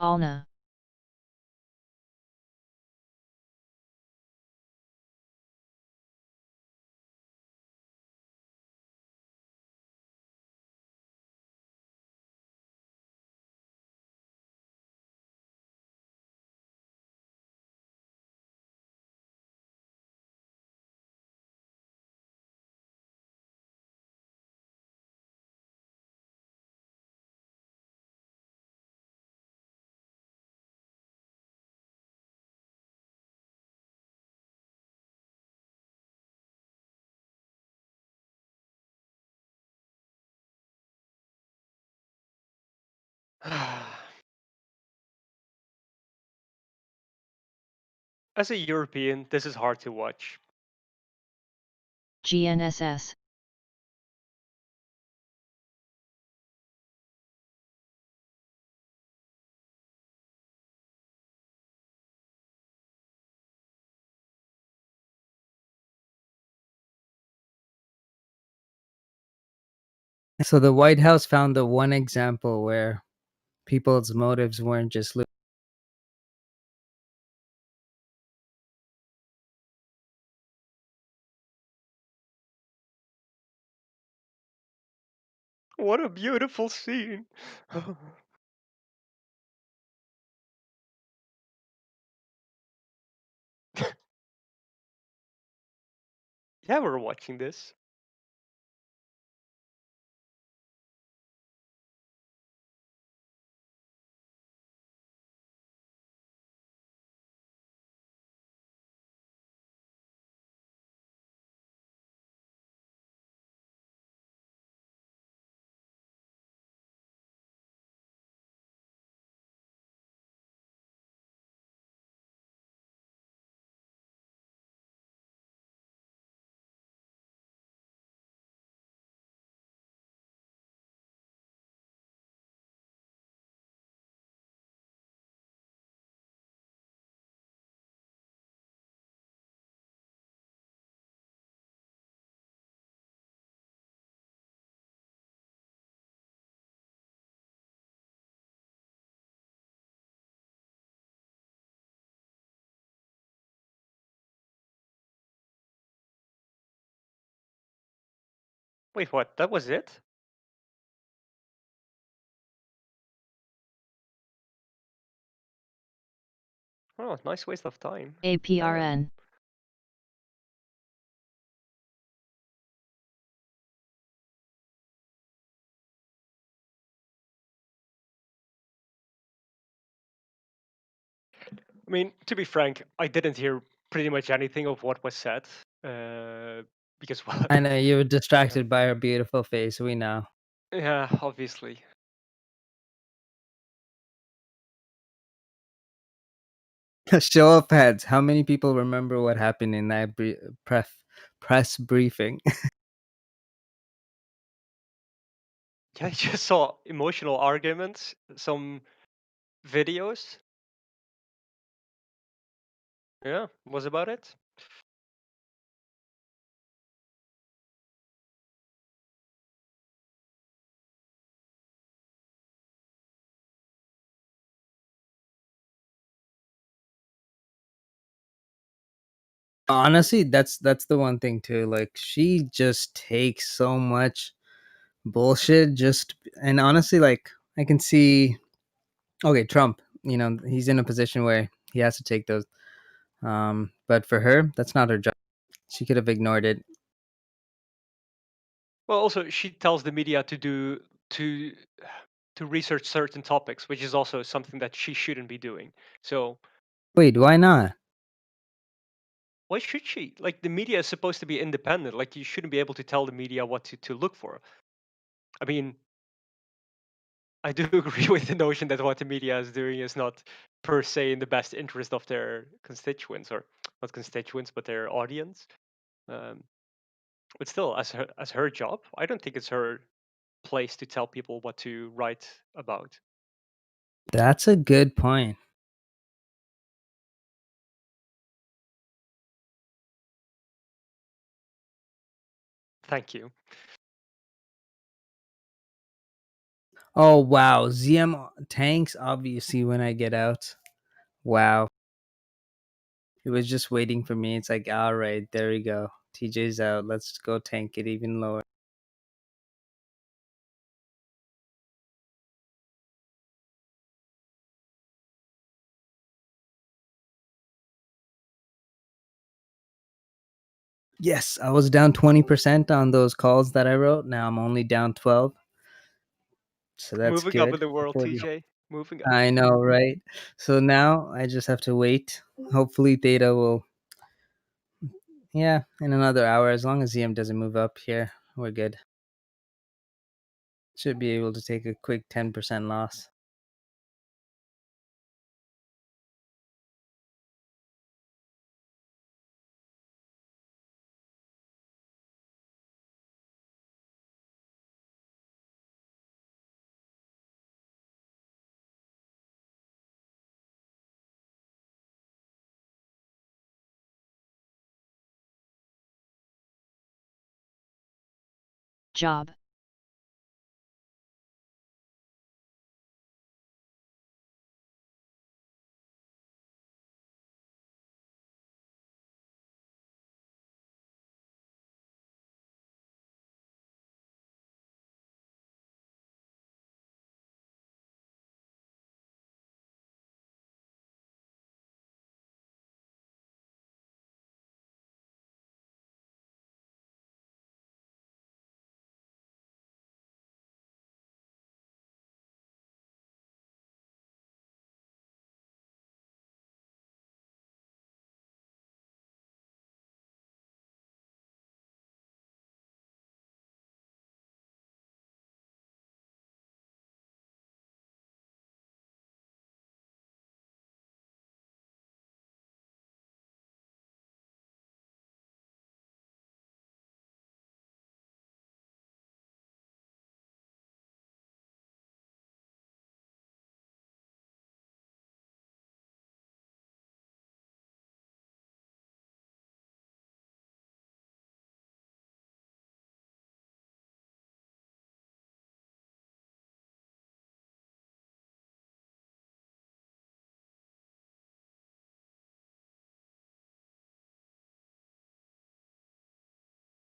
Alna. As a European, this is hard to watch. GNSS. So the White House found the one example where people's motives weren't just What a beautiful scene. Yeah, we're watching this. Wait, what? That was it? Oh, nice waste of time. APRN. I mean, to be frank, I didn't hear pretty much anything of what was said. Because well, I know you were distracted by her beautiful face. We know. yeah, obviously. Show of hands. How many people remember what happened in that press briefing? I just saw emotional arguments, some videos. Yeah, was about it. Honestly, that's the one thing too. Like she just takes so much bullshit just and honestly like I can see okay, Trump, you know, he's in a position where he has to take those. But for her, that's not her job. She could have ignored it. Well, also she tells the media to to research certain topics, which is also something that she shouldn't be doing. So Wait, why not? why should she? Like the media is supposed to be independent. Like you shouldn't be able to tell the media what to look for. I mean, I do agree with the notion that what the media is doing is not per se in the best interest of their constituents, or not constituents, but their audience. Um, but still, as her job, I don't think it's her place to tell people what to write about. That's a good point. Thank you. Oh wow, ZM tanks obviously when I get out. Wow. It was just waiting for me. It's like, all right, there we go. TJ's out. Let's go tank it even lower. Yes, I was down 20% on those calls that I wrote. Now I'm only down 12. So that's Moving up good. in the world, 40. TJ. Moving up. I know, right? So now I just have to wait. Hopefully Theta will yeah, in another hour as long as ZM doesn't move up here, we're good. Should be able to take a quick 10% loss. Job.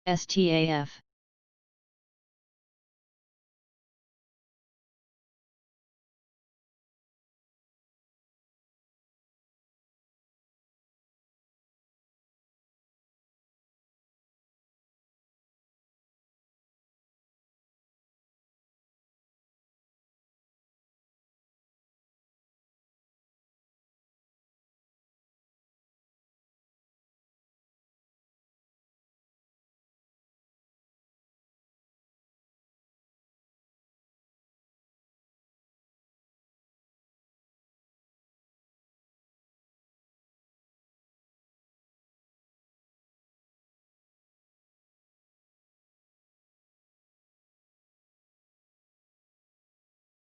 STAF.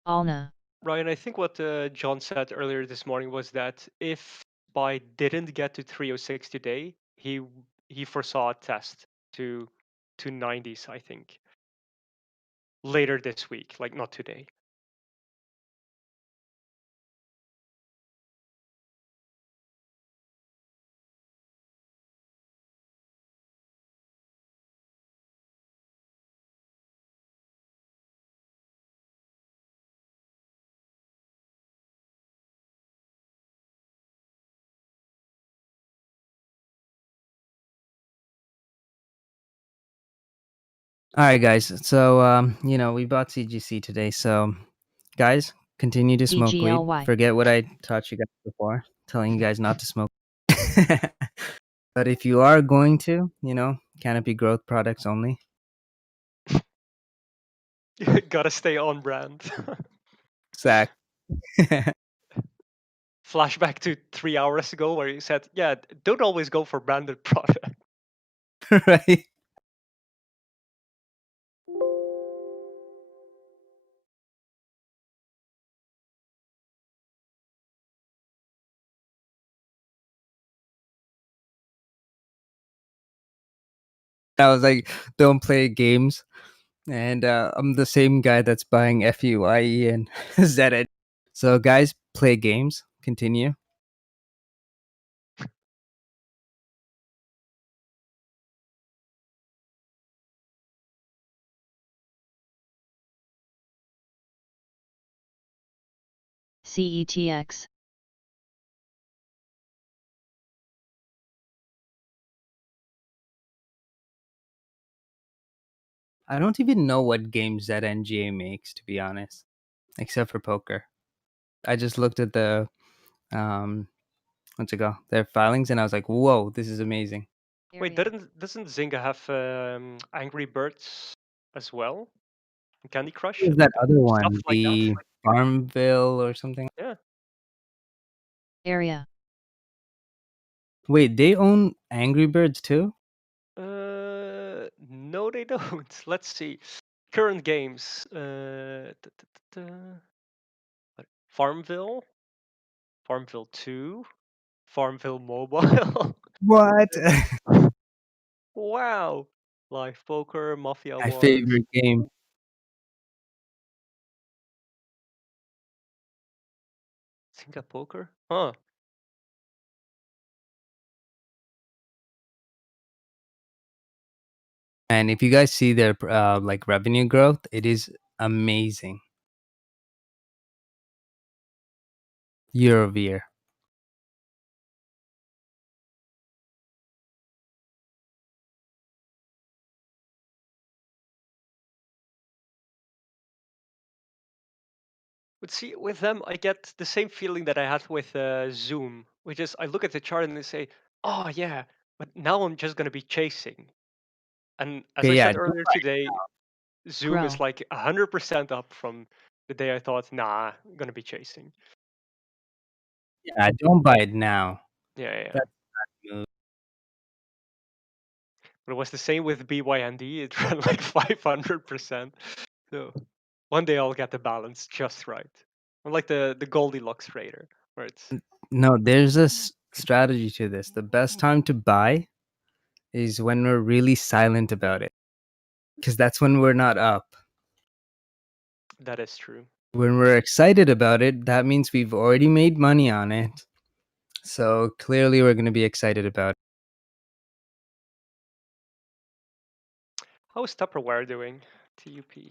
Alna. Ryan, I think what John said earlier this morning was that if SPY didn't get to 306 today, he foresaw a test to 90s, I think, later this week, like not today. All right, guys. So, we bought CGC today. So, guys, continue to smoke weed. DGLY. Forget what I taught you guys before, telling you guys not to smoke. But if you are going to, Canopy Growth products only. Gotta stay on brand. Zach. Flashback to 3 hours ago where you said, yeah, don't always go for branded product. Right. I was like, don't play games. And I'm the same guy that's buying FUIE and ZN. So, guys, play games. Continue. CETX. I don't even know what games ZNGA makes, to be honest, except for poker. I just looked at the their filings, and I was like, whoa, this is amazing. Wait, Area. doesn't Zynga have Angry Birds as well? Candy Crush? What was that other Stuff one? like that? The Farmville or something? Yeah. Area. Wait, they own Angry Birds too? No, they don't. Let's see. Current games. Farmville, Farmville 2, Farmville Mobile. What? Wow. Live Poker, Mafia My 1. favorite game. Zynga Poker? Huh. And if you guys see their revenue growth, it is amazing. Year over year. But see, with them, I get the same feeling that I had with Zoom, which is I look at the chart and I say, oh, yeah, but now I'm just going to be chasing. And as Okay, I yeah, said earlier today, Zoom is Grow. like 100% up from the day I thought, nah, I'm going to be chasing. yeah, don't buy it now. Yeah. That's not move. But it was the same with BYND. It ran like 500%. So one day I'll get the balance just right. I'm like the Goldilocks trader, where it's No, there's a strategy to this. The best time to buy is when we're really silent about it, because that's when we're not up. that is true. When we're excited about it, that means we've already made money on it. So clearly we're going to be excited about it. How is Tupperware doing? TUP.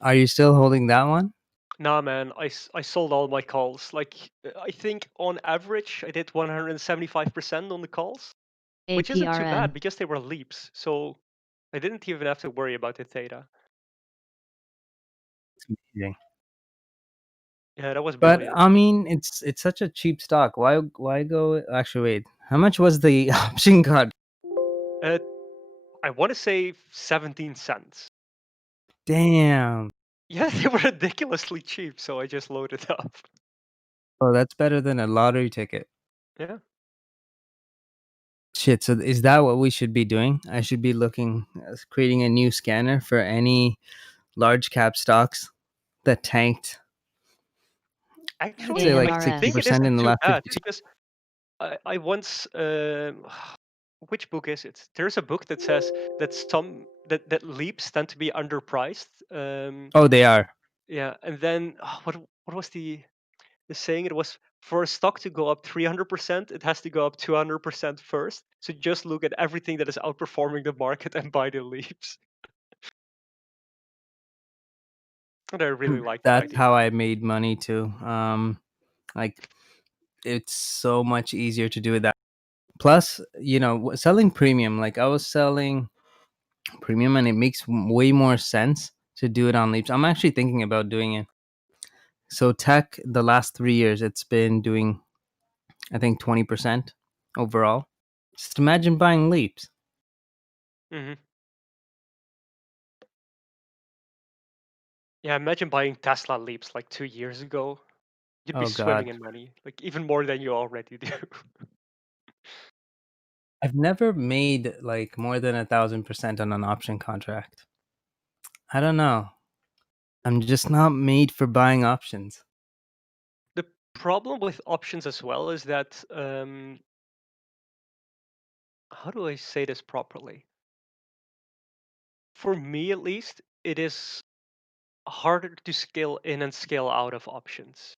Are you still holding that one? Nah, man, I sold all my calls. Like, I think on average I did 175% on the calls, which isn't too bad APRN. because they were leaps. So I didn't even have to worry about the theta. It's amazing. Yeah, that was But brilliant. I mean, it's such a cheap stock. Why go? Actually, wait. How much was the option card? I want to say 17 cents. Damn. Yeah, they were ridiculously cheap, so I just loaded up. Oh, that's better than a lottery ticket. Yeah. Shit. So is that what we should be doing? I should be looking, creating a new scanner for any large cap stocks that tanked. I'd Actually, say like I AMRS. think it 60% isn't in the too last bad 52. because I once which book is it? There's a book that says that that leaps tend to be underpriced. Oh, they are. Yeah, and then what was the saying? It was for a stock to go up 300%, it has to go up 200% first. So just look at everything that is outperforming the market and buy the leaps. And I really like that That's idea. how I made money too. Like it's so much easier to do it that. Plus, selling premium. Like I was selling premium, and it makes way more sense to do it on leaps. I'm actually thinking about doing it. So tech, the last 3 years, it's been doing, I think, 20% overall. Just imagine buying leaps. hmm Yeah, imagine buying Tesla leaps like 2 years ago. You'd be Oh swimming God, in money, like even more than you already do. I've never made like more than 1,000% on an option contract. I don't know. I'm just not made for buying options. The problem with options as well is that how do I say this properly? For me, at least, it is harder to scale in and scale out of options.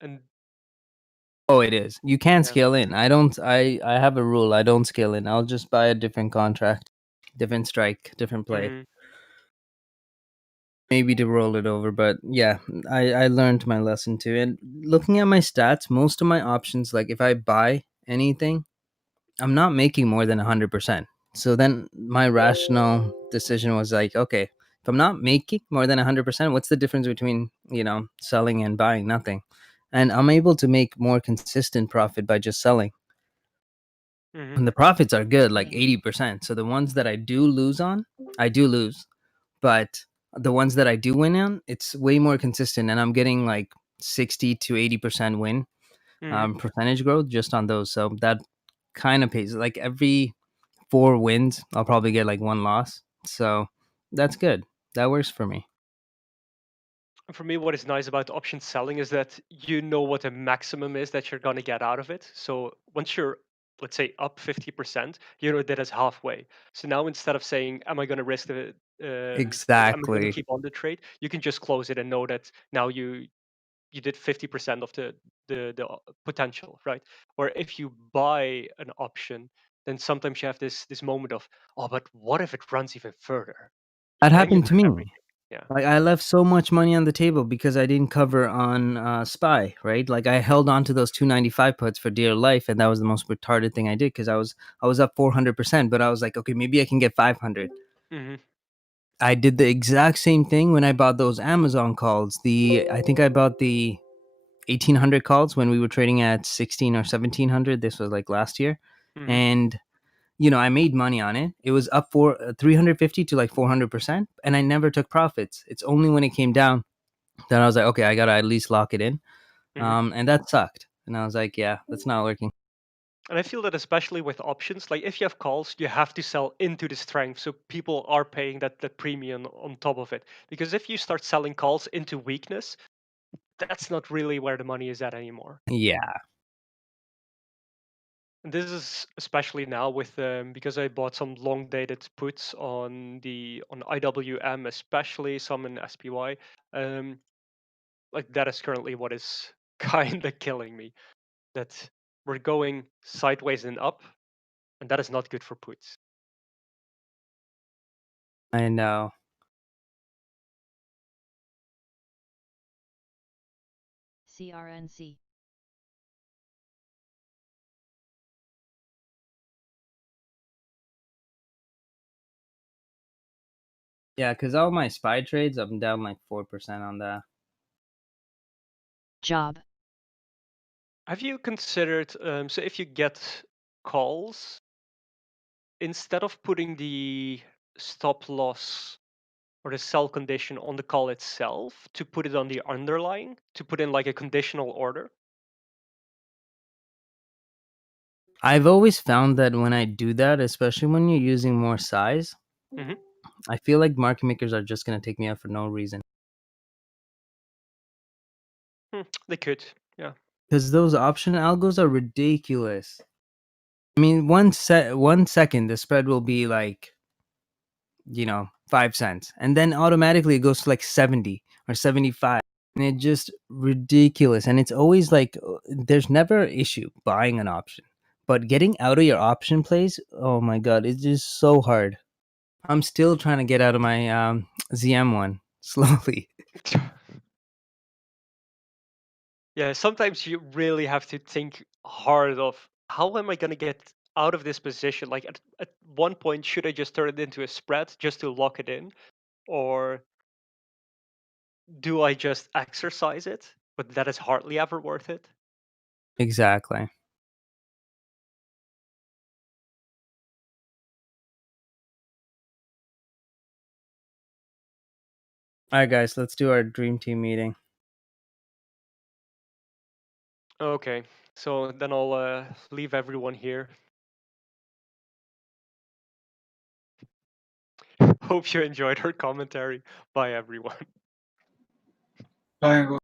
And Oh, it is. You can yeah, scale in. I don't. I have a rule. I don't scale in. I'll just buy a different contract, different strike, different play. mhm, Maybe to roll it over, but yeah, I learned my lesson too. And looking at my stats, most of my options, like if I buy anything, I'm not making more than 100%. So then my rational decision was like, okay, if I'm not making more than 100%, what's the difference between, selling and buying? Nothing. And I'm able to make more consistent profit by just selling. mhm, And the profits are good, like 80%. So the ones that I do lose on, I do lose. But the ones that I do win on, it's way more consistent. And I'm getting like 60 to 80% win mhm. percentage growth just on those. So that kind of pays. Like every 4 wins, I'll probably get like 1 loss. So that's good. That works for me. And for me, what is nice about option selling is that you know what the maximum is that you're gonna get out of it. So once you're, let's say, up 50%, you know that is halfway. So now instead of saying, "Am I gonna risk the, am I gonna Exactly. keep on the trade?" You can just close it and know that now you did 50% of the potential, right? Or if you buy an option, then sometimes you have this moment of, oh, but what if it runs even further? That Then you happened to lose me. everything. Yeah. Like I left so much money on the table because I didn't cover on SPY, right? Like I held on to those 295 puts for dear life, and that was the most retarded thing I did because I was up 400%, but I was like, okay, maybe I can get 500. hmm I did the exact same thing when I bought those Amazon calls. I think I bought the 1800 calls when we were trading at 16 or 1700. This was like last year, hmm and I made money on it. It was up for 350 to like 400%, and I never took profits. It's only when it came down that I was like, okay, I gotta at least lock it in. hmm And that sucked. And I was like, yeah, that's not working. And I feel that especially with options, like if you have calls, you have to sell into the strength, so people are paying that premium on top of it. Because if you start selling calls into weakness, that's not really where the money is at anymore. Yeah, And this is especially now with because I bought some long dated puts on IWM, especially some in SPY. Um, like that is currently what is kind of killing me. That we're going sideways and up, and that is not good for puts. I know. CRNC. Yeah, because all my SPY trades, I'm down like 4% on that. Job. Have you considered so if you get calls, instead of putting the stop loss or the sell condition on the call itself, to put it on the underlying, to put in like a conditional order? I've always found that when I do that, especially when you're using more size, Hmm. I feel like market makers are just gonna take me out for no reason. They could, yeah. Because those option algos are ridiculous. I mean, 1 second the spread will be like, 5 cents, and then automatically it goes to like 70 or 75, and it's just ridiculous. And it's always like, there's never an issue buying an option, but getting out of your option plays, oh my god, it's just so hard. I'm still trying to get out of my ZM one slowly. Yeah, sometimes you really have to think hard of how am I going to get out of this position? Like at one point, should I just turn it into a spread just to lock it in? Or do I just exercise it? But that is hardly ever worth it. Exactly. All right, guys, let's do our dream team meeting. Okay, so then I'll leave everyone here. Hope you enjoyed our commentary. Bye, everyone. Bye.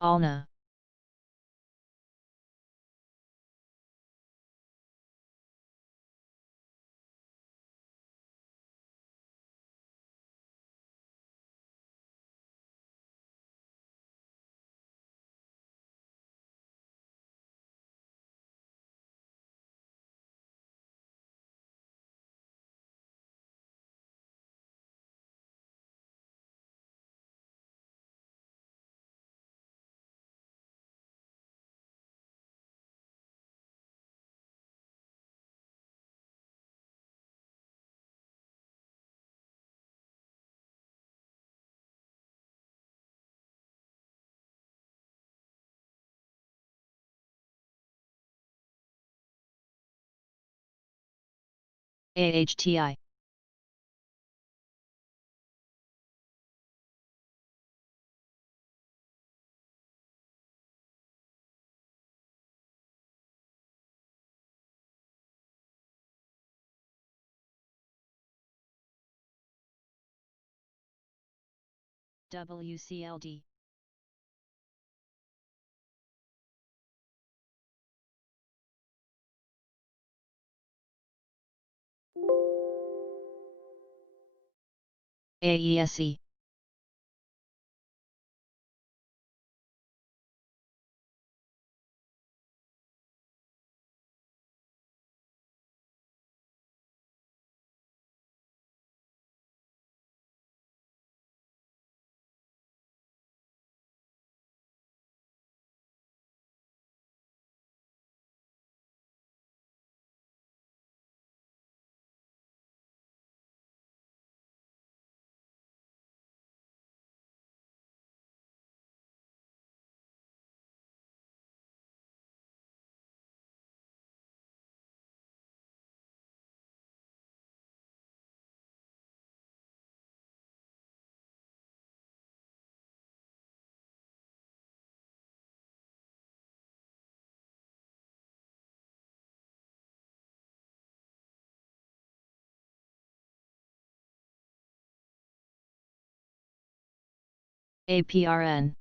Alna. AHTI. WCLD. AESE. APRN.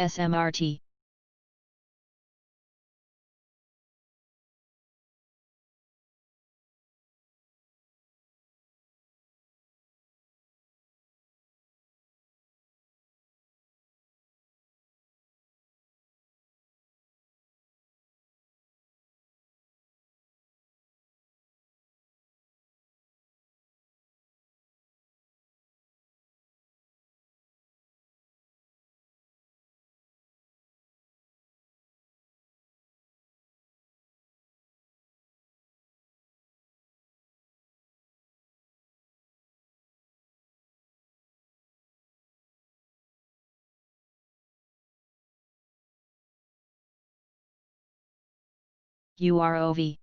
SMRT. UROV.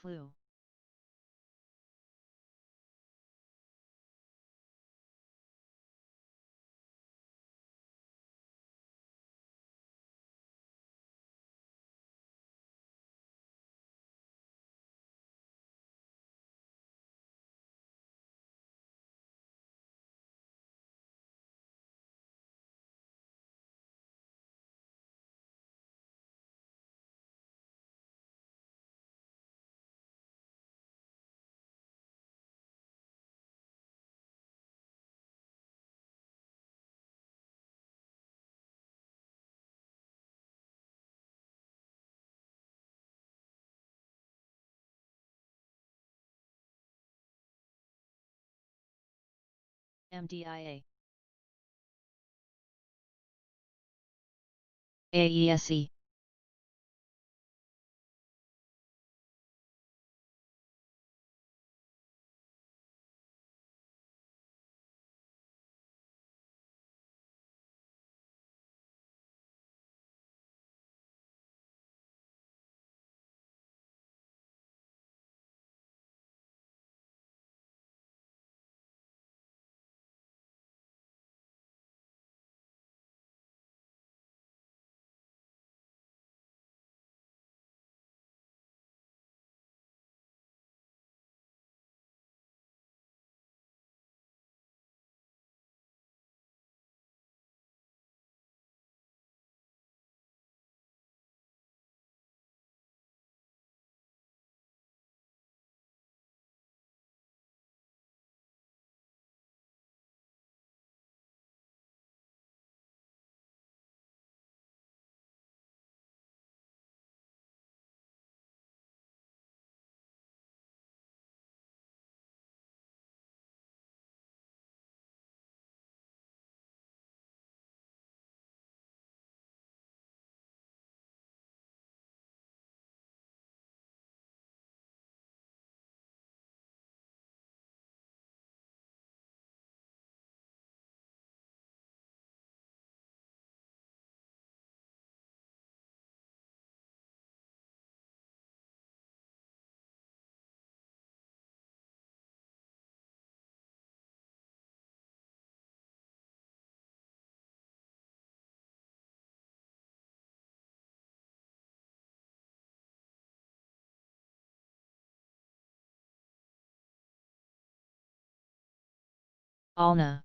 Clue. MDIA. AESE. Alna.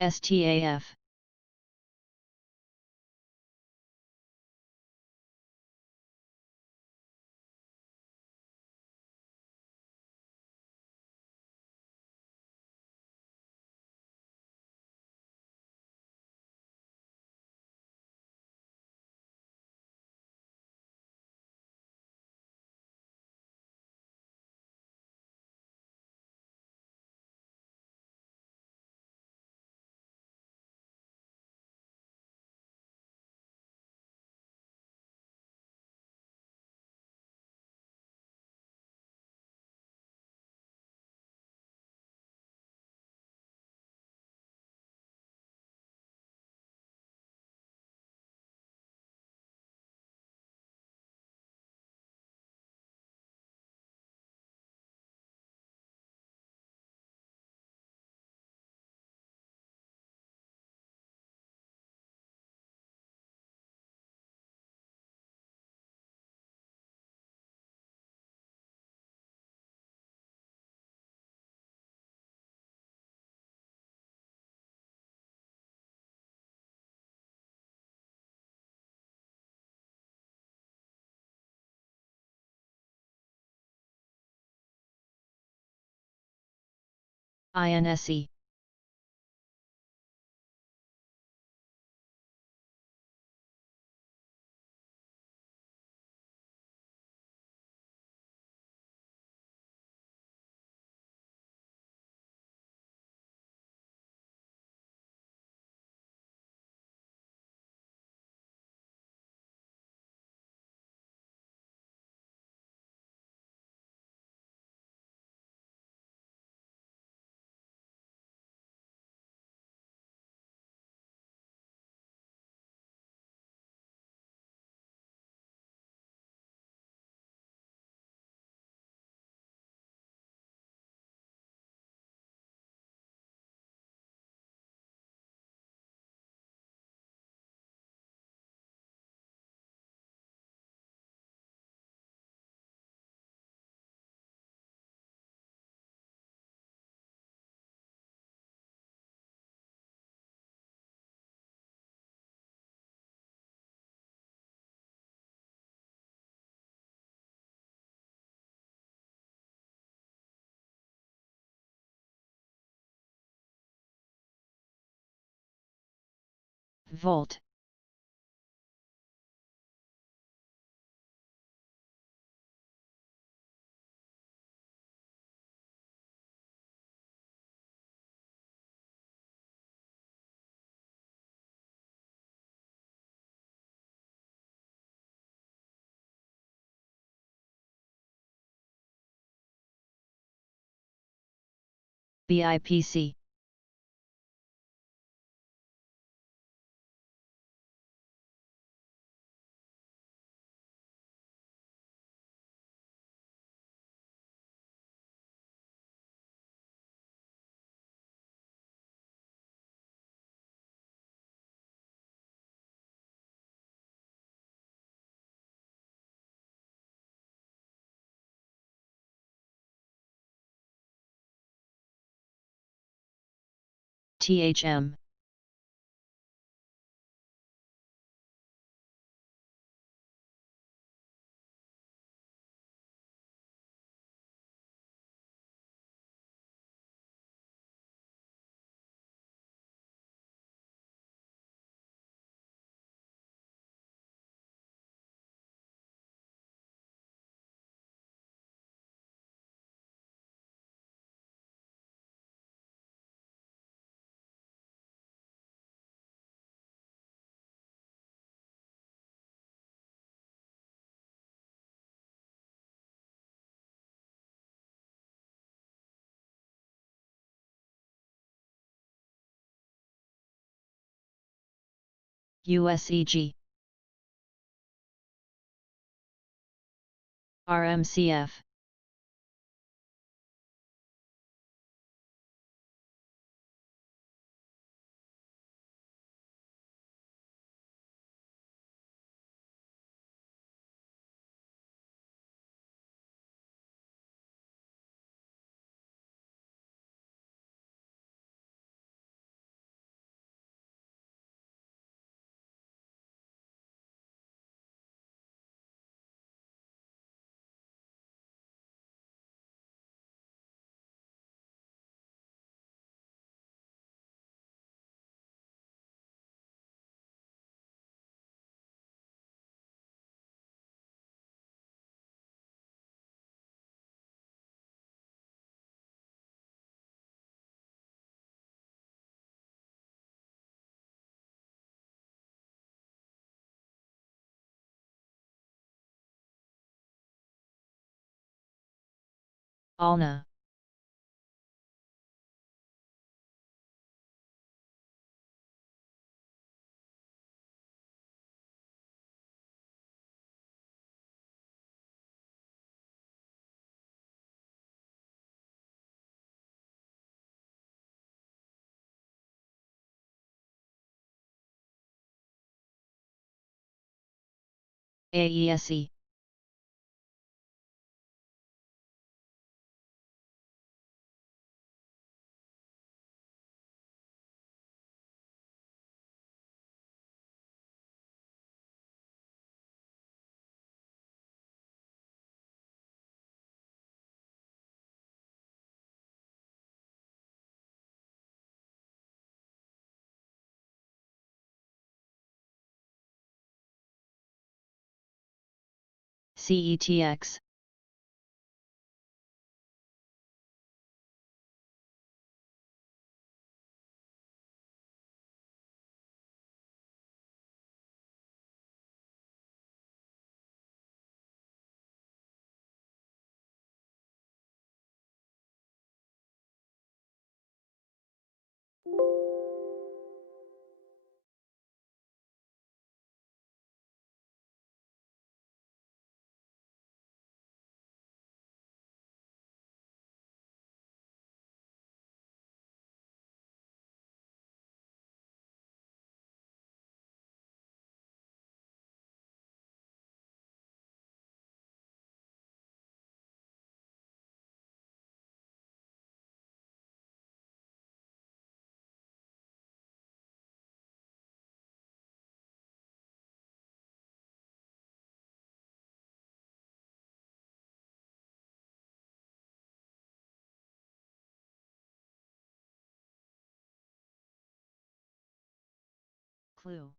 STAF. INSE. Volt. BIPC. THM. USEG. RMCF. Alna. AESE. CETX. Clue.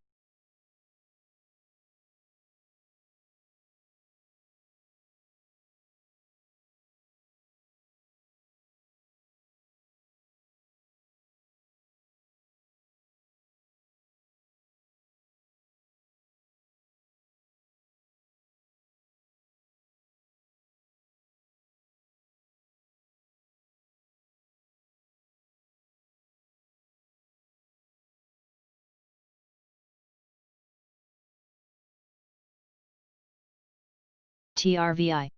TRVI.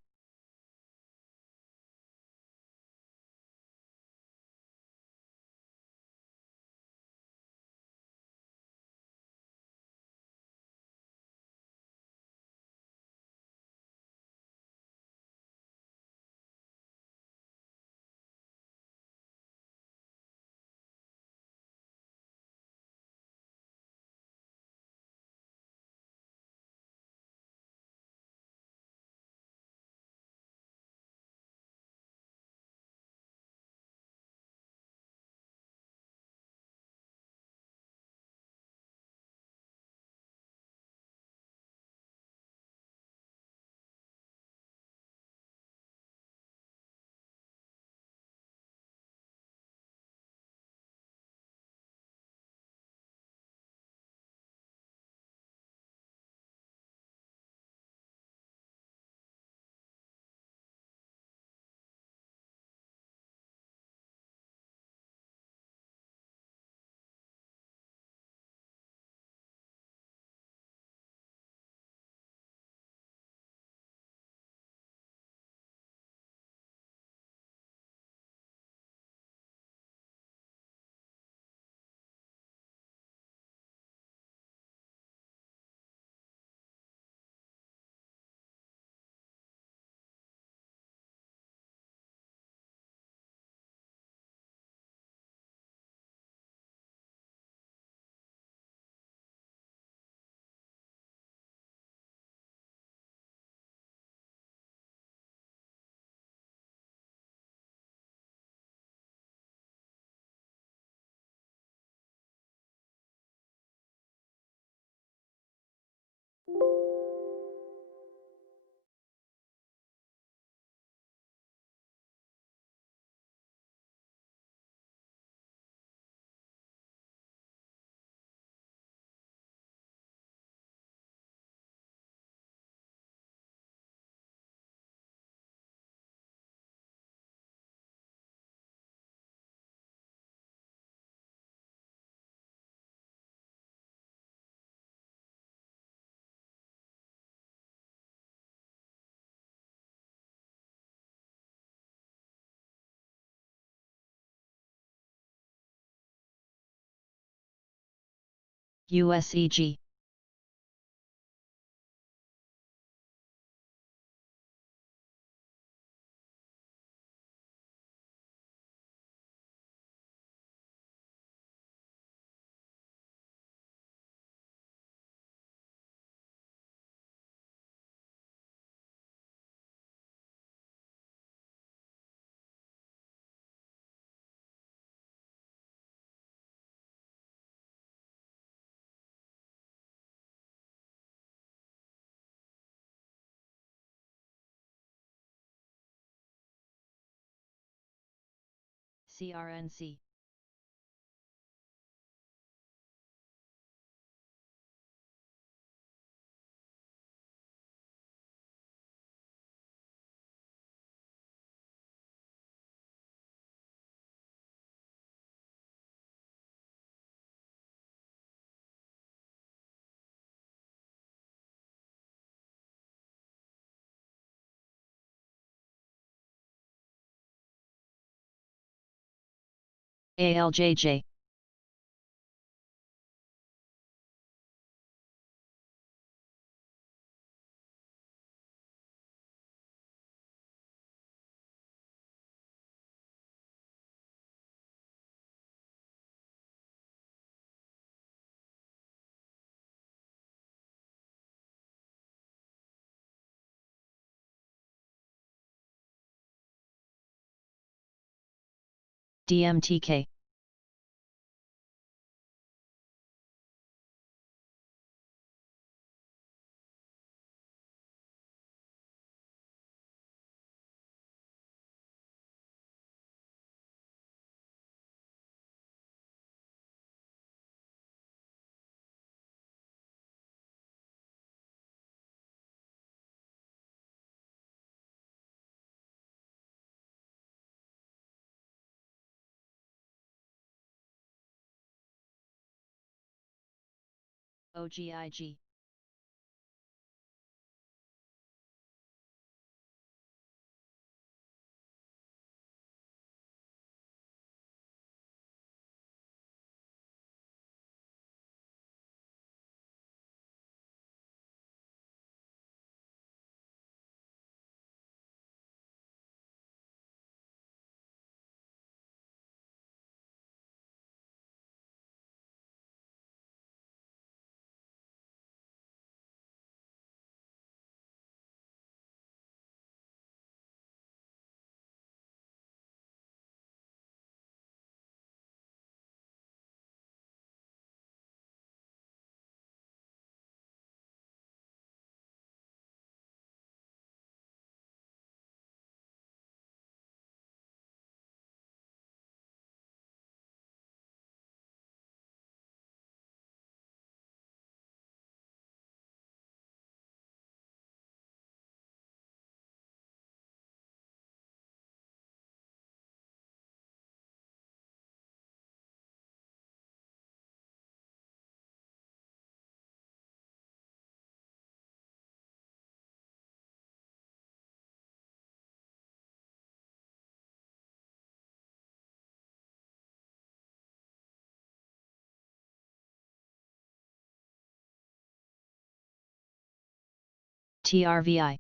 USEG. CRNC. ALJJ. DMTK. OGIG. TRVI.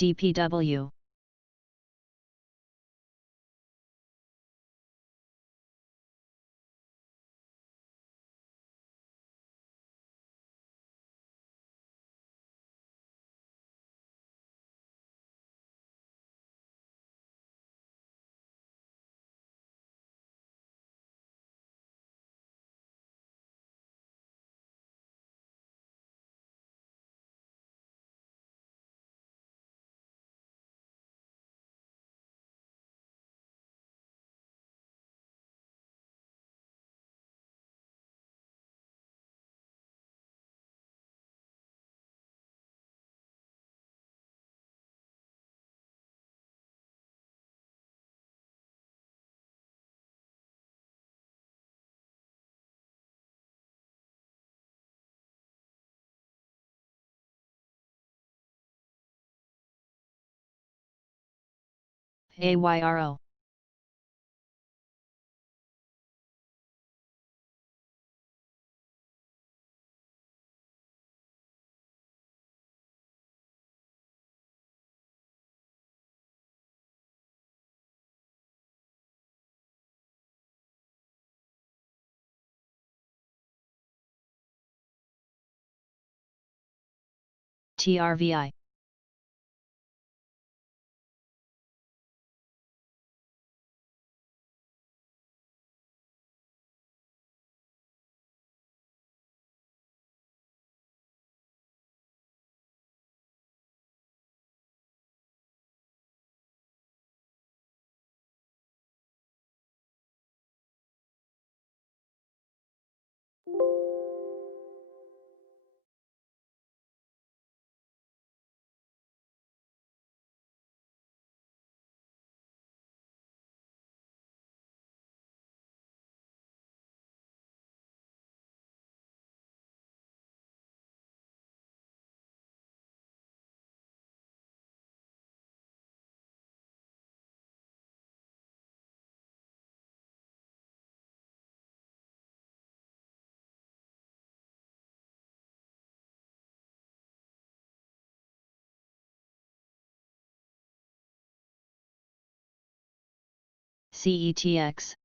DPW. AYRO. TRVI. CETX.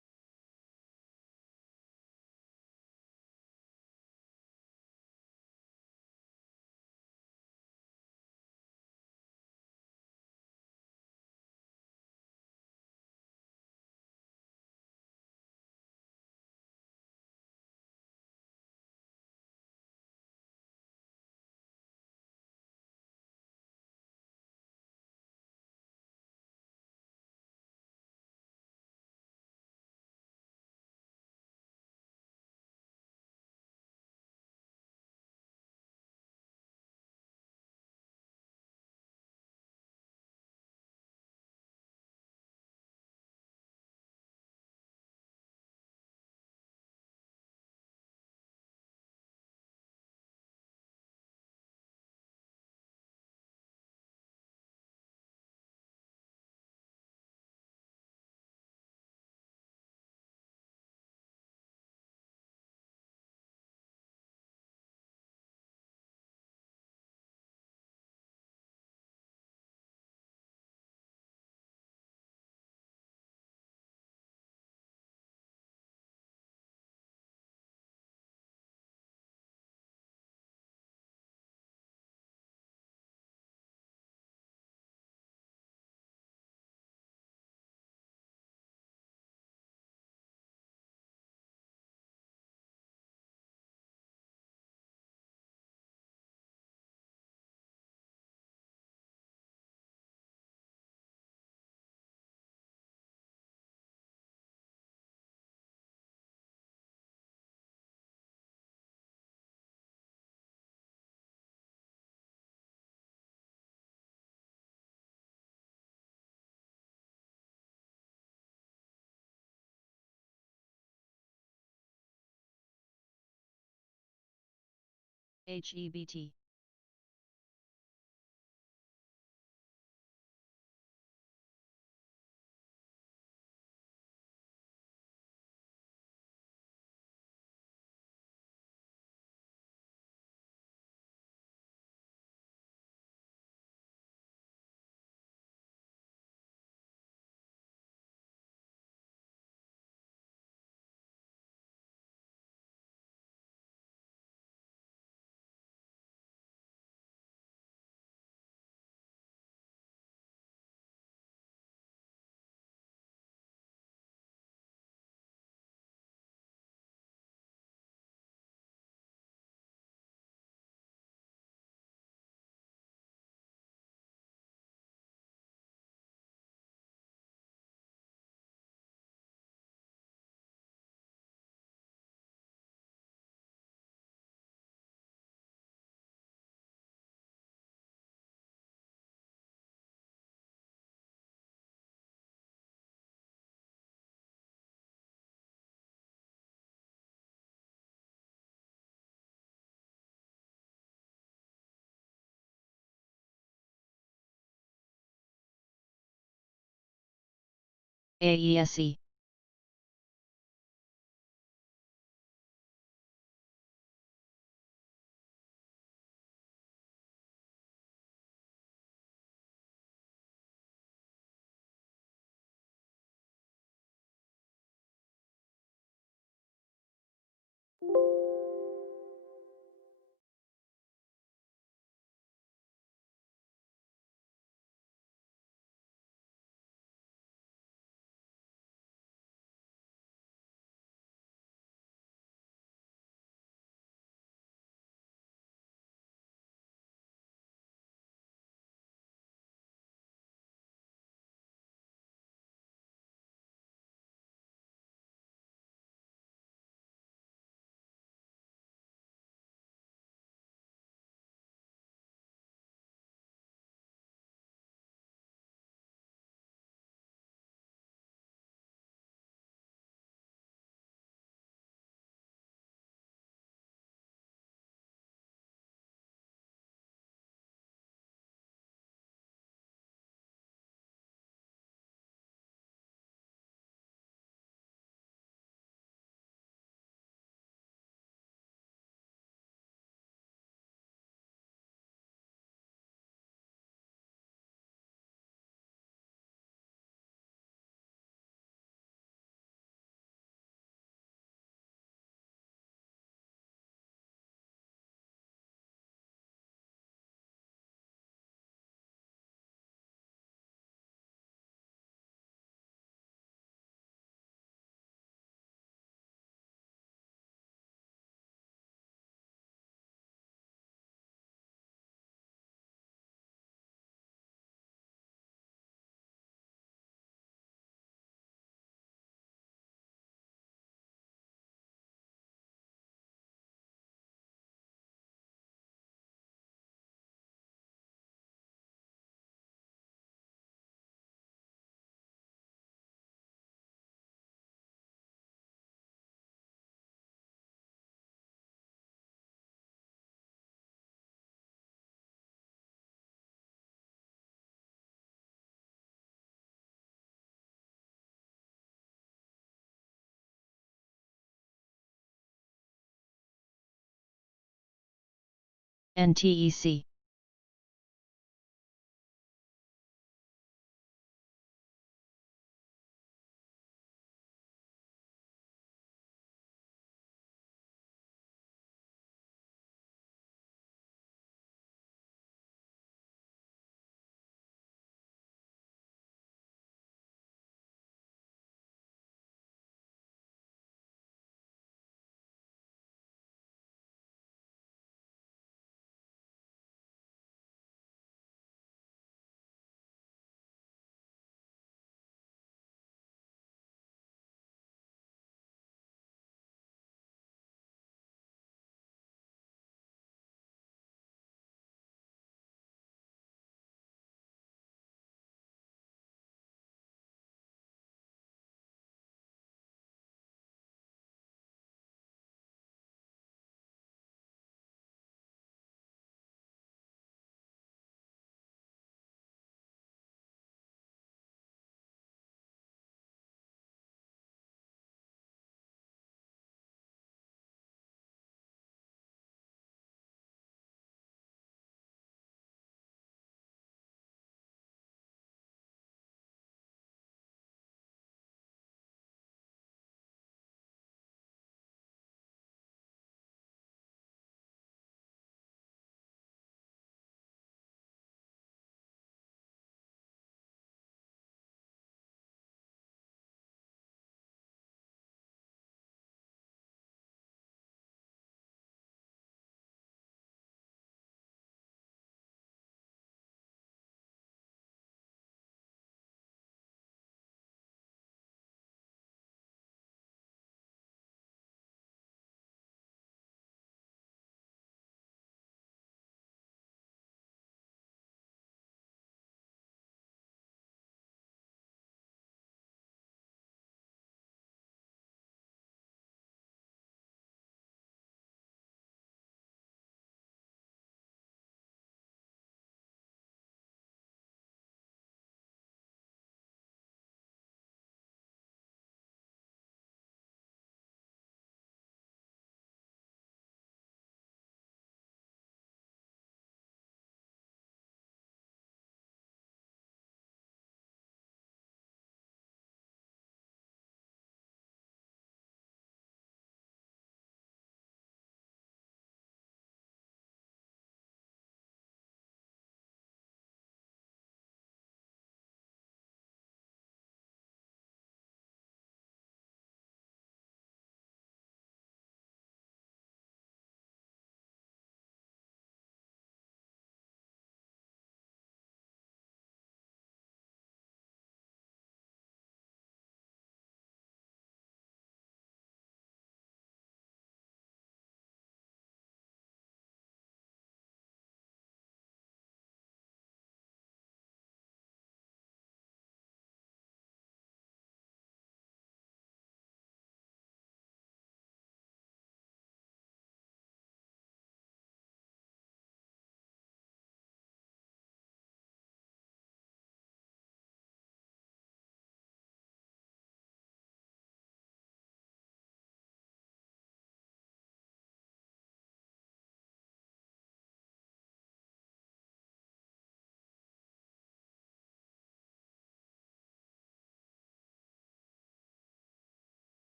HEBT. AESE. NTEC.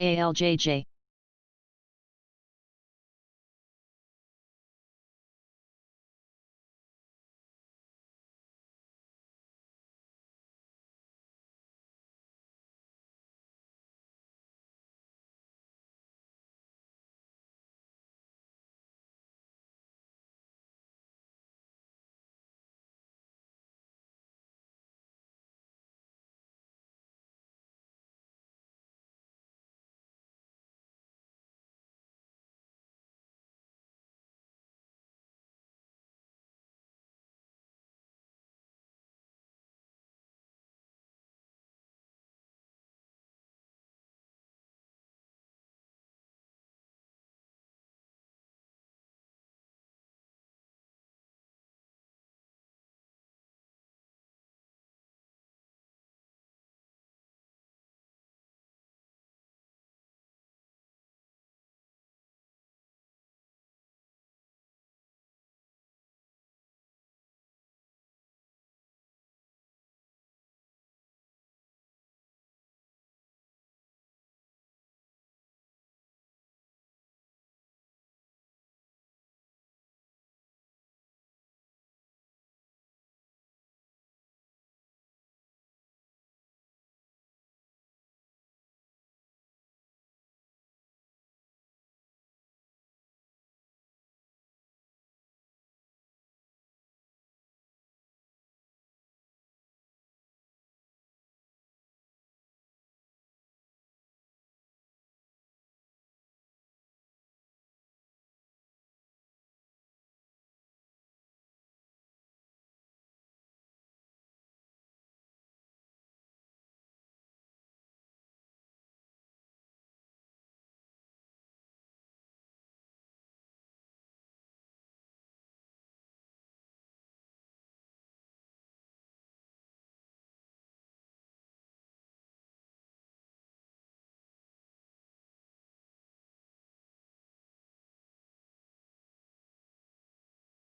ALJJ.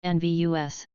NVUS.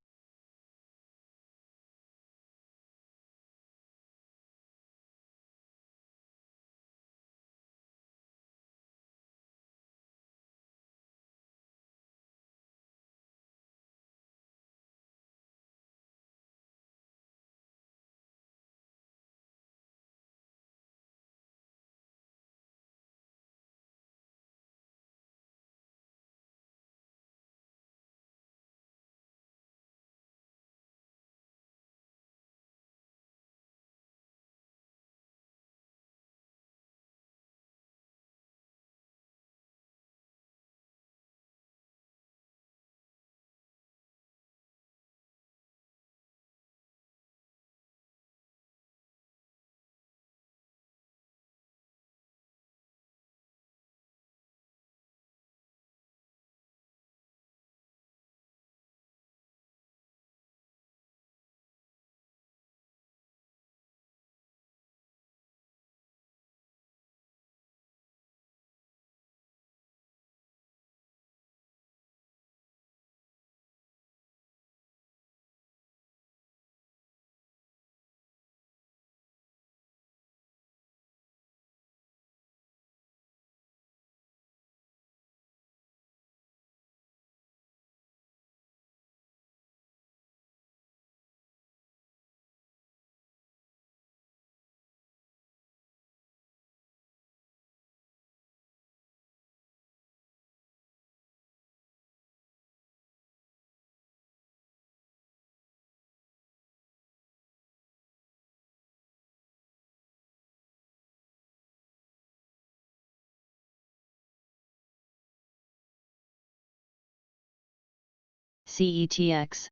CETX.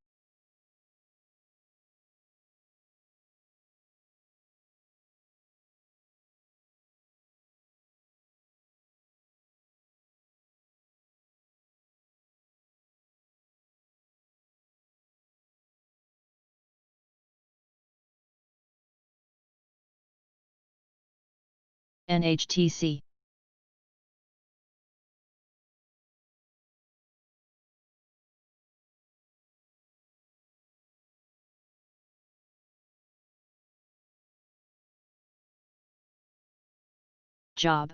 NHTC. Job.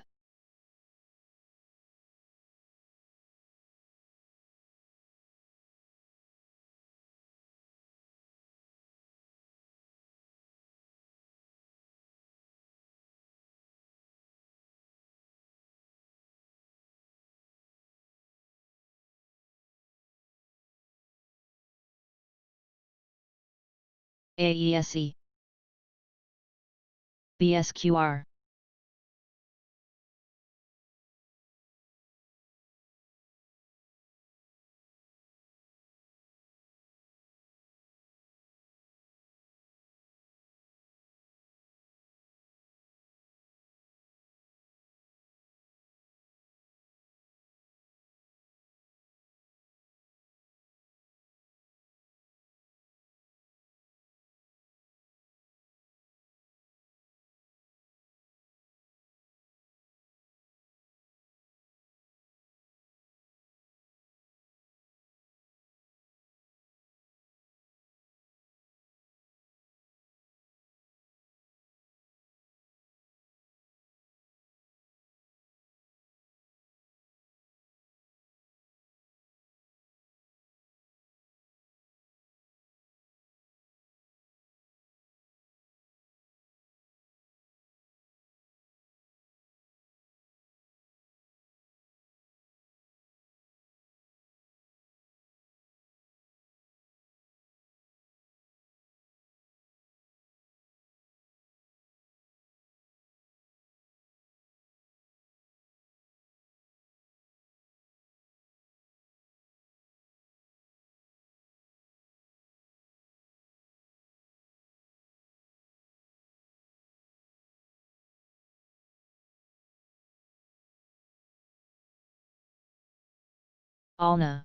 AESE, BSQR, ALNA,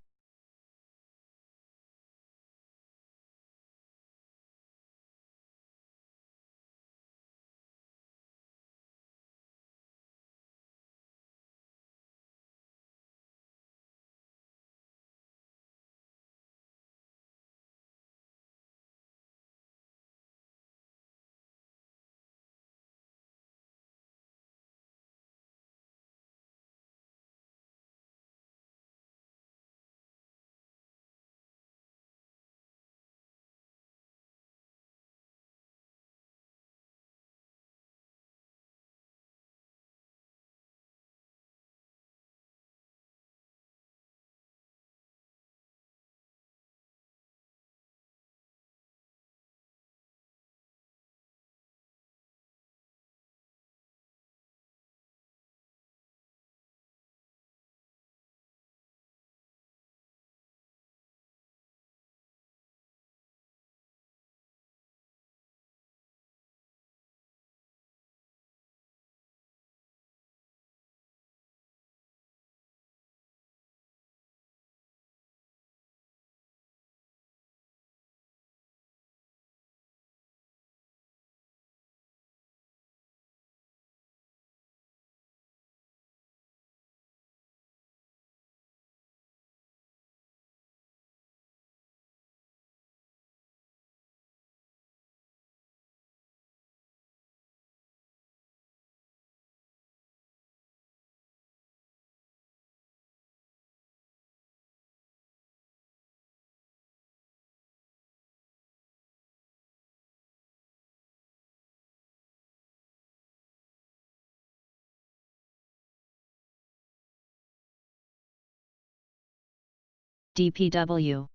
DPW,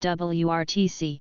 WRTC,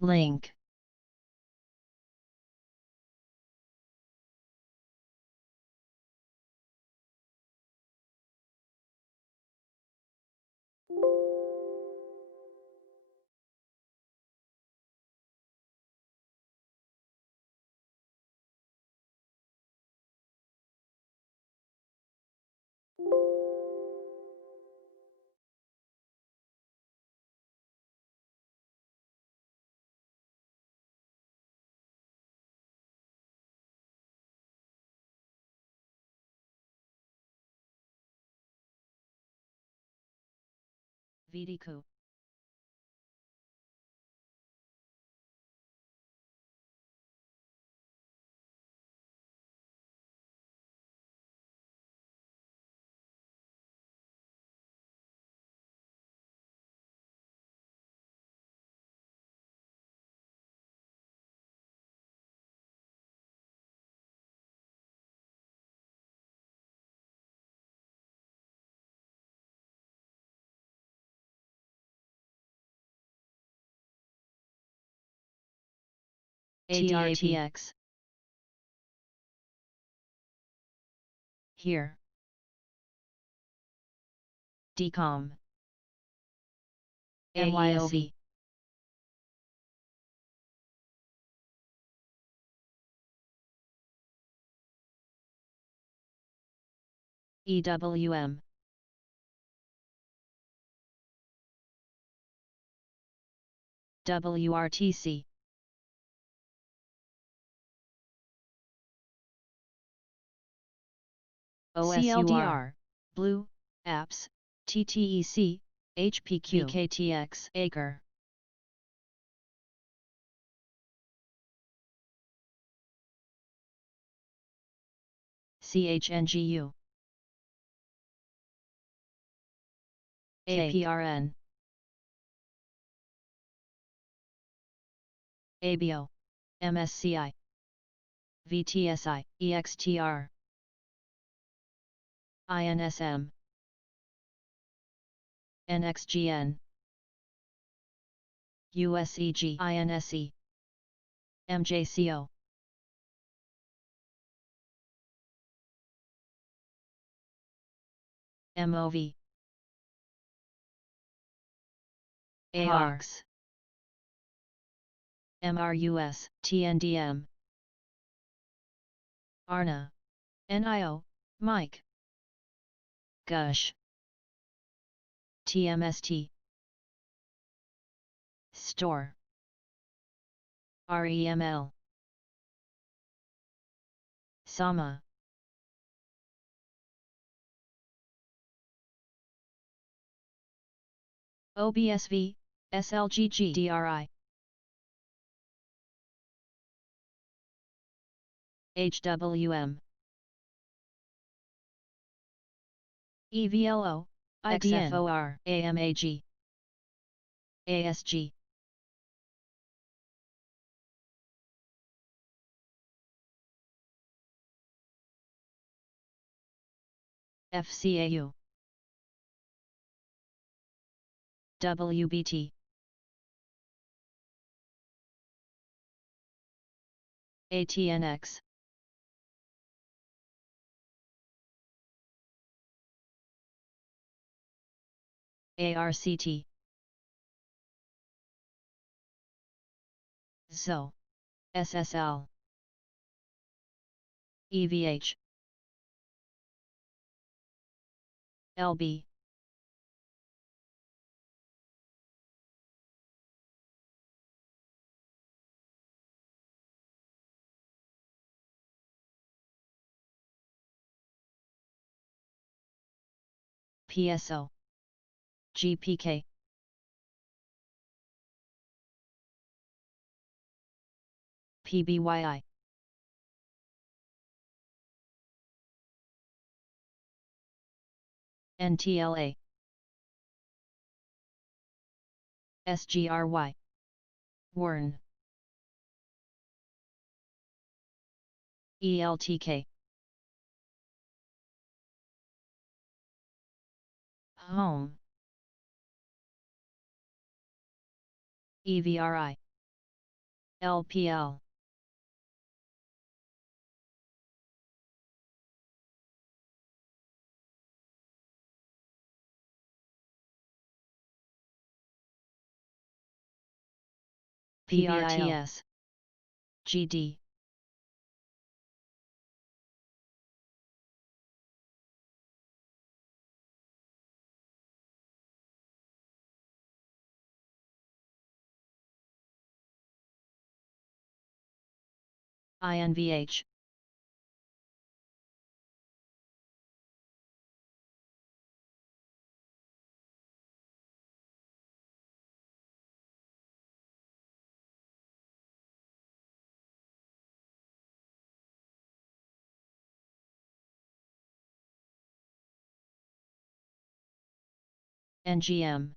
Link. VDQ. ADATX. Here. DCOM. AYOV. EWM. WRTC. CLDR, Blue, Apps, TTEC, HPQ, KTX, Acre. CHNGU. APRN. ABO. MSCI. VTSI, EXTR. INSM. NXGN. USEG, INSE. MJCO. MOV. ARX. MRUS, TNDM. ARNA. NIO, Mike. Gush. TMST. Store. REML. SAMA. OBSV, SLGG DRI. HWM. EVLO, XFOR, AMAG. ASG. FCAU. WBT. ATNX. ARCT. ZO. SSL. EVH. LB. PSO. GPK. PBYI. NTLA. SGRY. WERN. ELTK. Home. EVRI. LPL. PRTS. GD. INVH. NGM.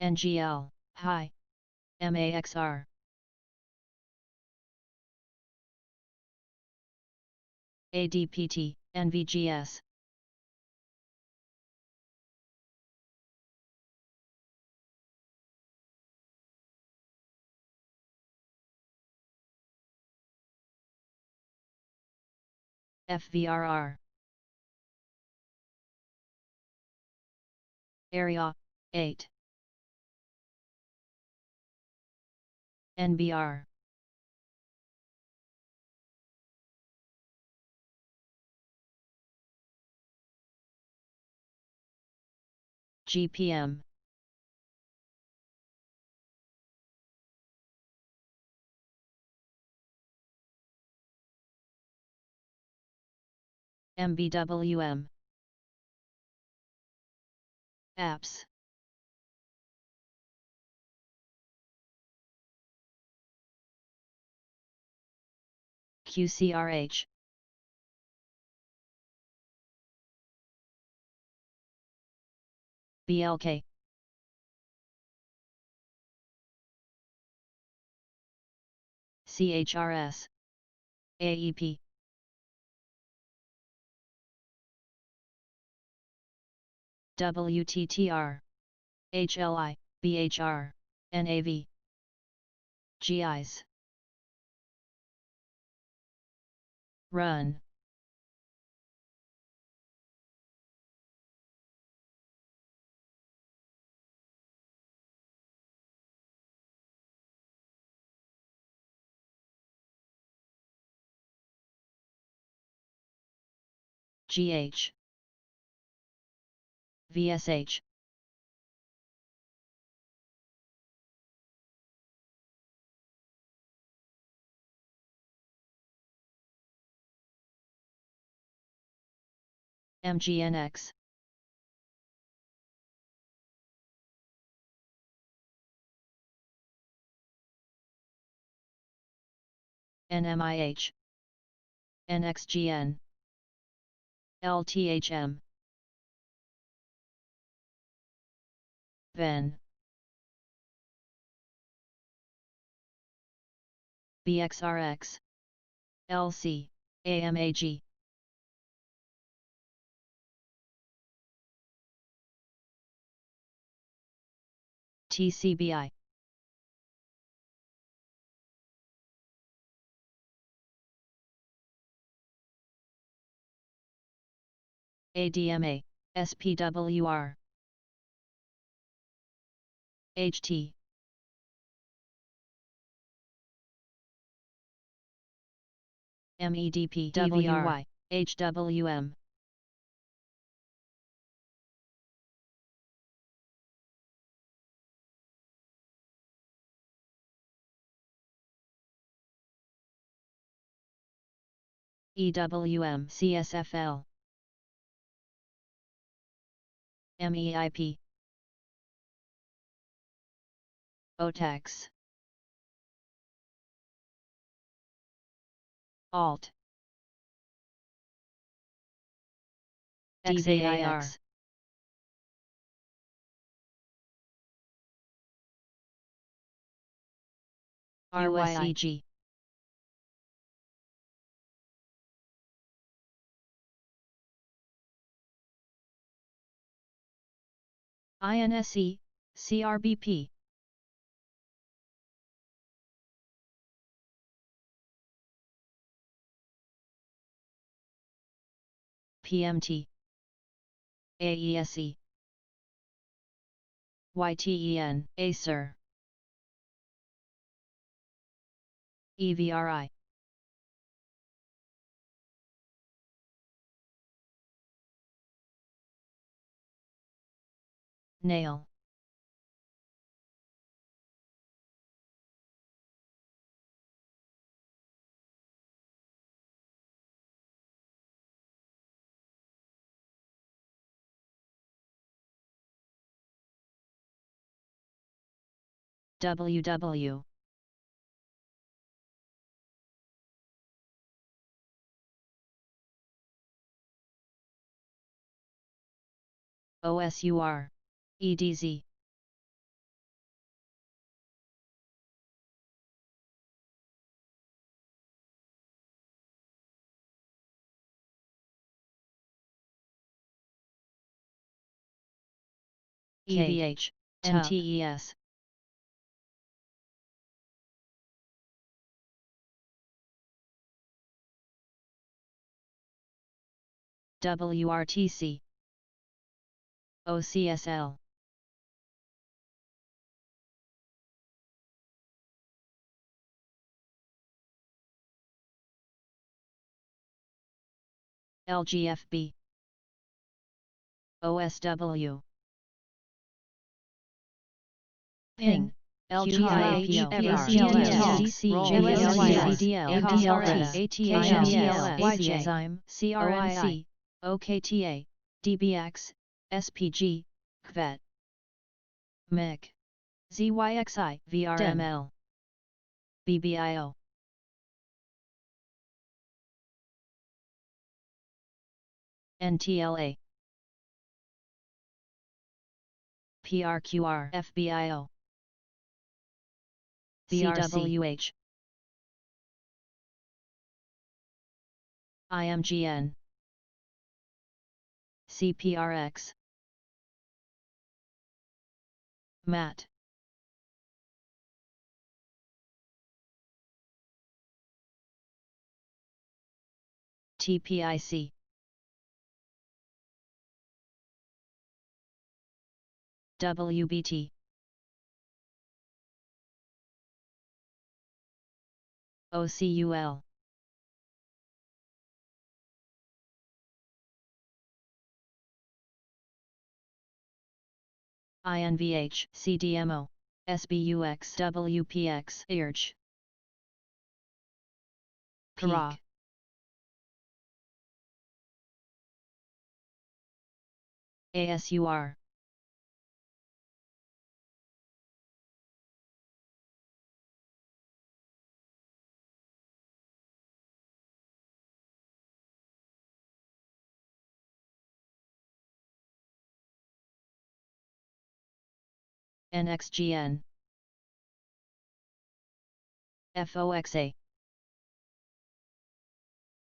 NGL. Hi. MAXR. ADPT, NVGS. FVRR. Area 8. NBR. GPM. MBWM. Apps. QCRH. BLK. CHRS. AEP. WTTR. HLI, BHR, NAV. GIs. Run. GH. VSH. MGNX. NMIH. NXGN. LTHM. VEN. BXRX. LC. AMAG. TCBI. ADMA. SPWR. HT. MEDP. WY. HWM. EWM. CSFL. MEIP. OTAX. Alt. XAIR. RYIG. INSE, CRBP. PMT. AESE. YTEN, Acer. EVRI. Nail. WW. OSUR. EDZ. EVH, NTES. WRTC. OCSL. LGFB. OSW. Ping. LGIHPR, CRNC, OKTA, DBX, SPG, CVET, MIG, ZYXI, VRML, BBIO. NTLA, PRQR, FBIO, CWH, IMGN, CPRX, MAT, TPIC, WBT, OCUL, INVH, CDMO, SBUX, WPX, IRCH, PEAK, ASUR, NXGN, FOXA,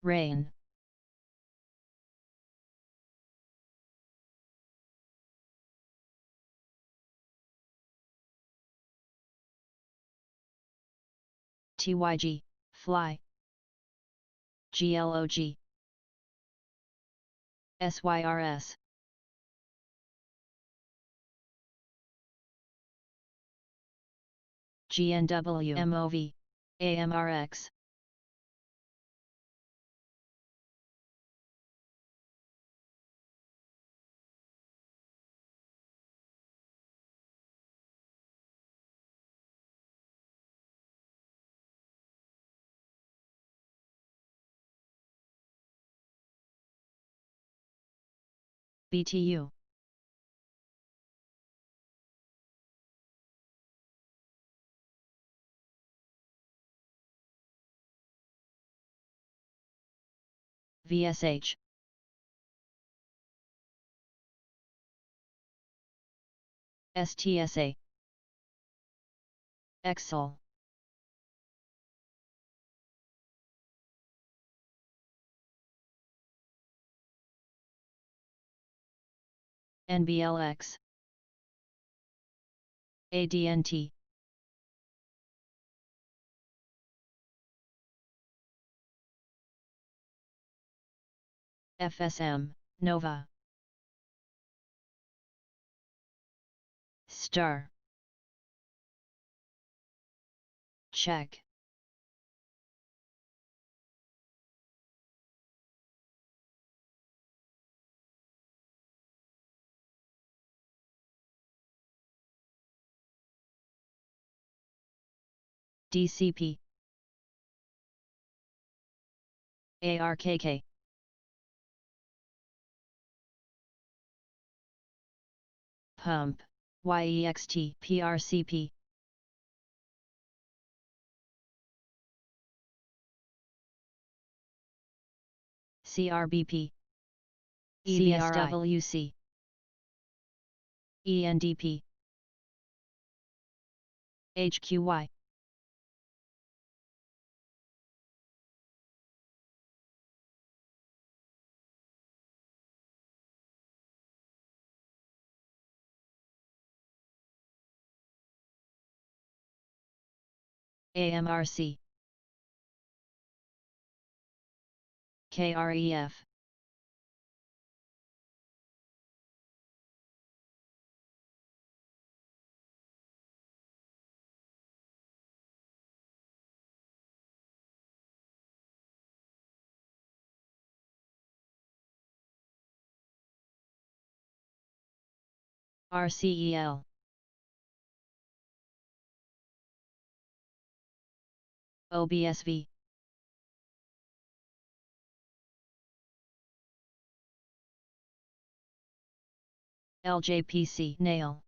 RAIN, TYG, Fly, GLOG, SYRS, GNW, MOV, AMRX, BTU, VSH, STSA, EXSOL, NBLX, ADNT. FSM, Nova. Star. Check. DCP. ARKK. Pump. YEXT. PRCP. CRBP. EVSWC. ENDP. HQY. AMRC. KREF. RCEL. OBSV. LJPC. Nail.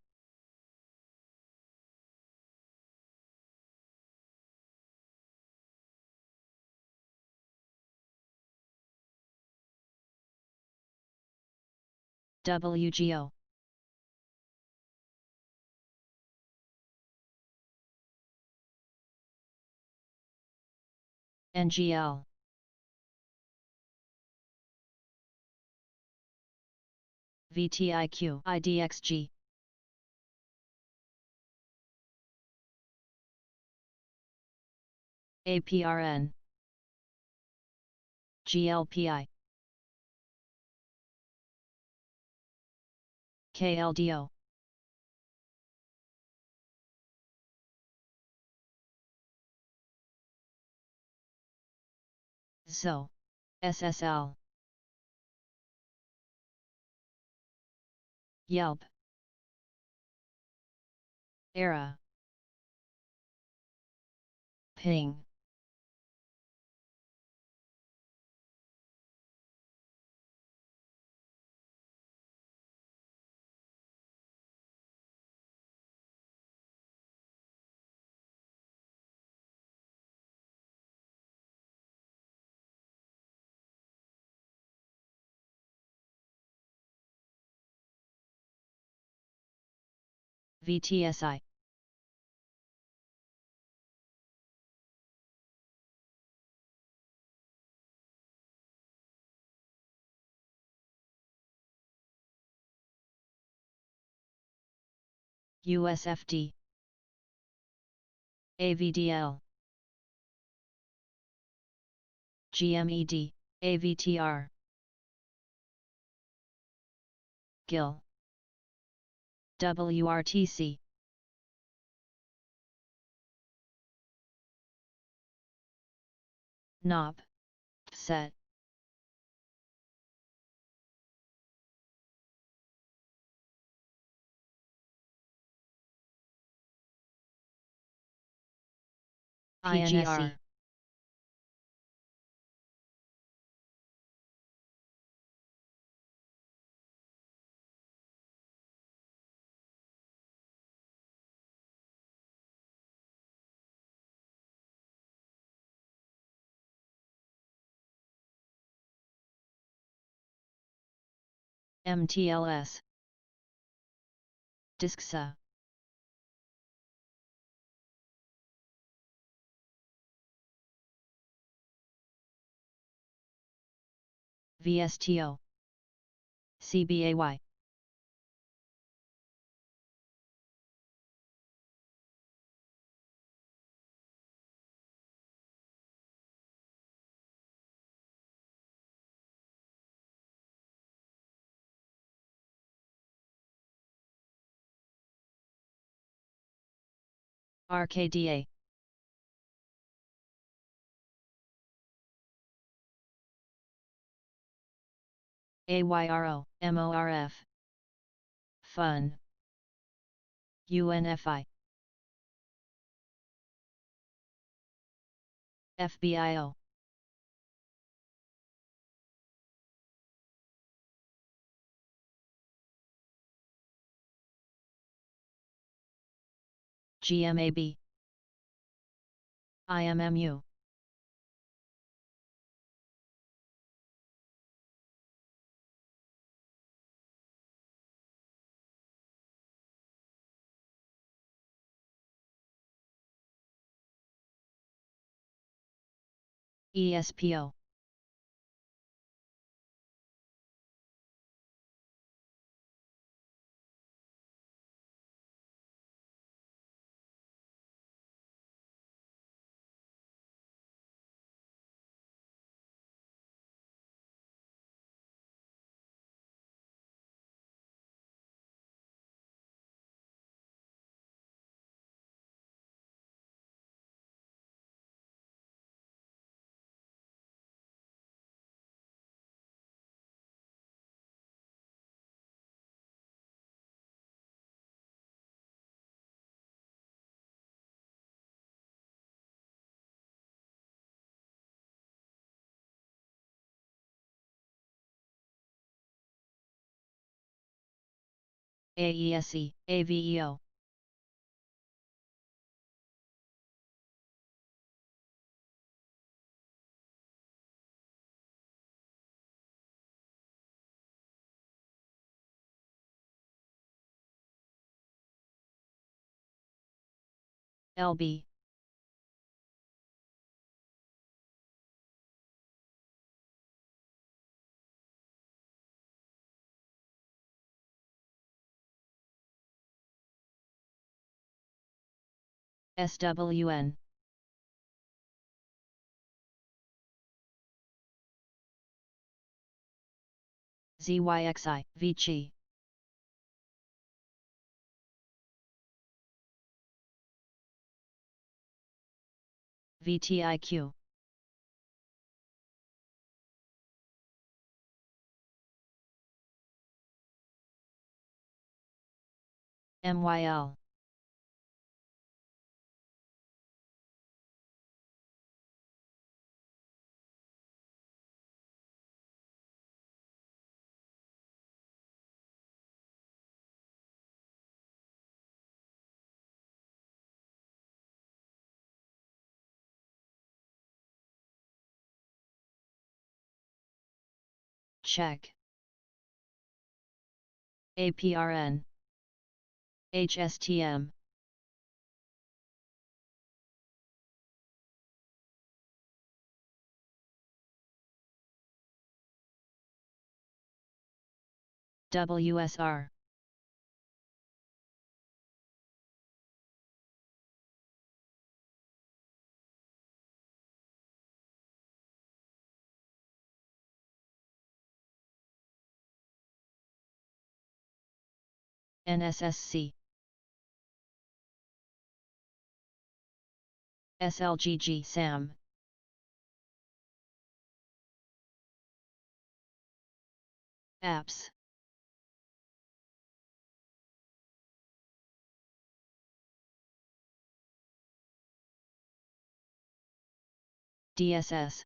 WGO. NGL. VTIQ. IDXG. APRN. GLPI. KLDO. ZO. SSL. Yelp. Era. Ping. VTSI. USFD. AVDL. GMED. AVTR. GIL. WRTC. NOP. Set. PGR. MTLS. DISCSA. VSTO. CBAY. RKDA. AYRO, MORF. Fun. UNFI. FBIO. GMAB. IMMU. ESPO. AESE, AVEO. LB. SWN. ZYXI, VCHI. VTIQ. MYL. Check. APRN. HSTM. WSR. NSSC. SLGG SAM. Apps. DSS.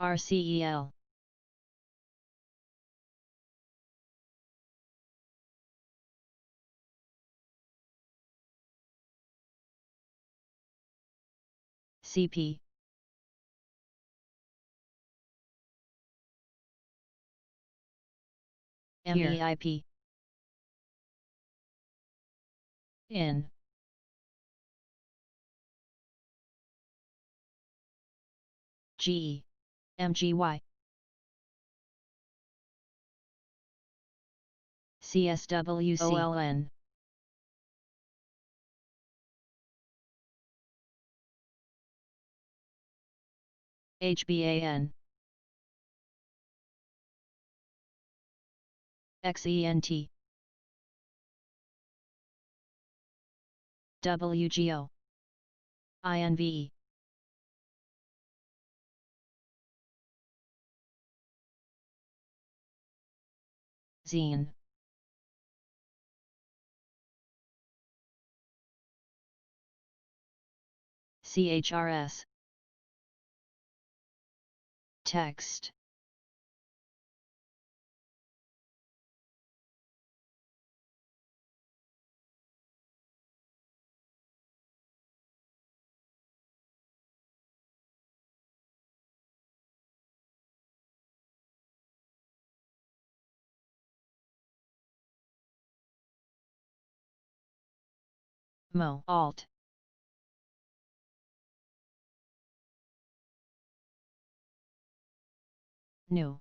RCEL. CP. MEIP. IN. GE. MGY. CSWC. OLN. HBAN. XENT WGO INVE Zine CHRS Text Mo Alt New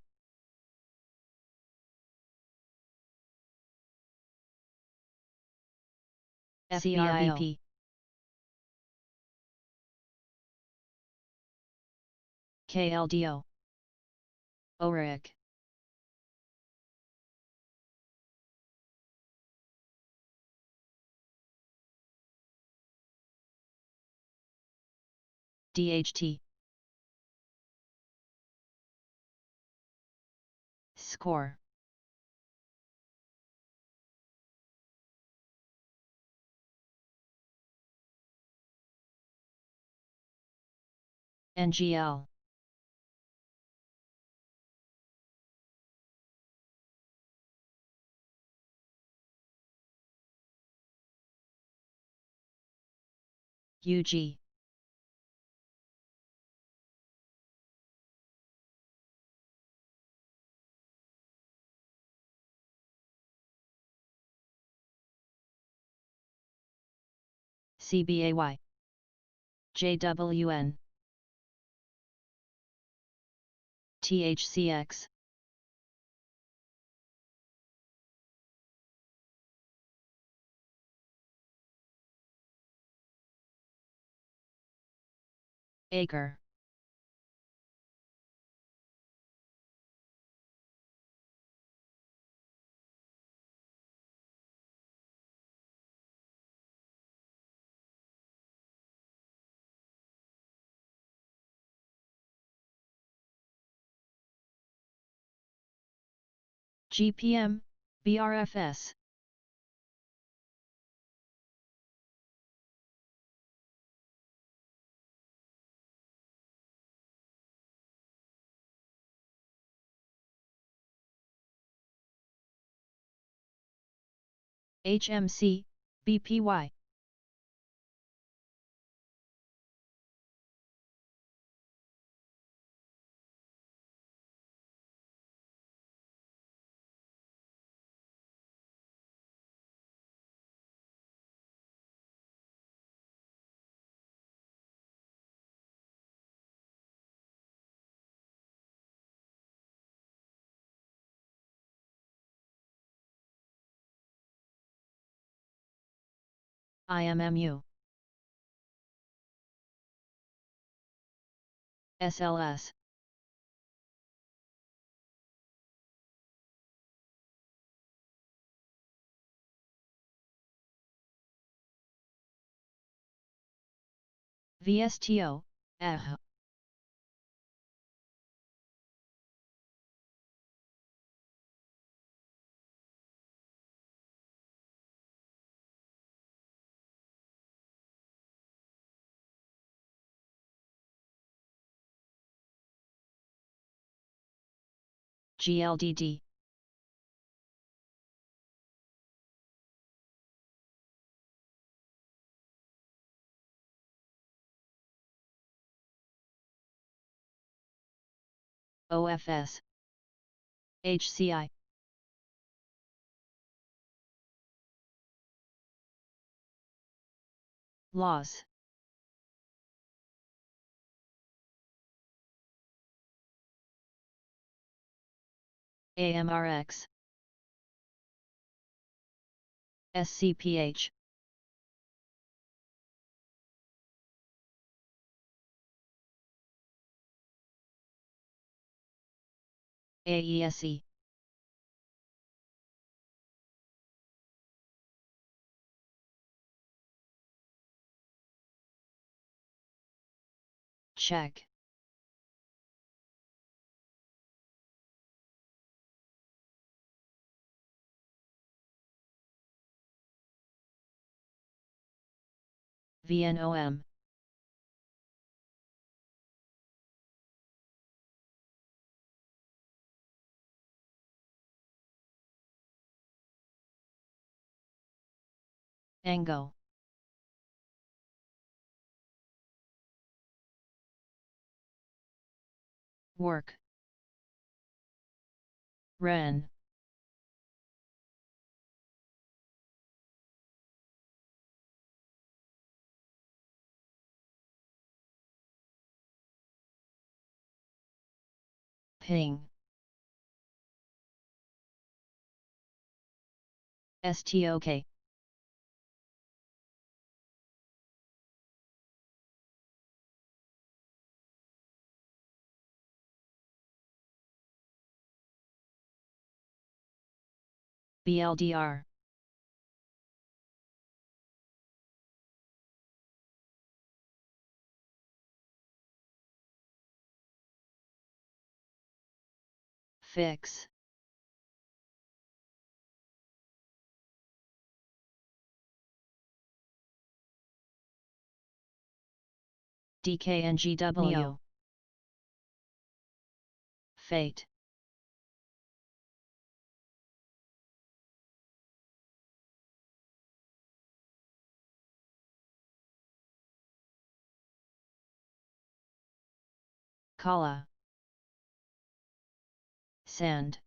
CRVP KLDO ORIC DHT Score NGL UG CBAY JWN THCX Acre GPM BRFS HMC BPY IMMU SLS VSTO GLDD OFS HCI Laws AMRX SCPH AESE check. VNOM. Ango. Work. Ren. Ping. STOK. BLDR. Fix. DKNGW. Fate. Kala. Sand.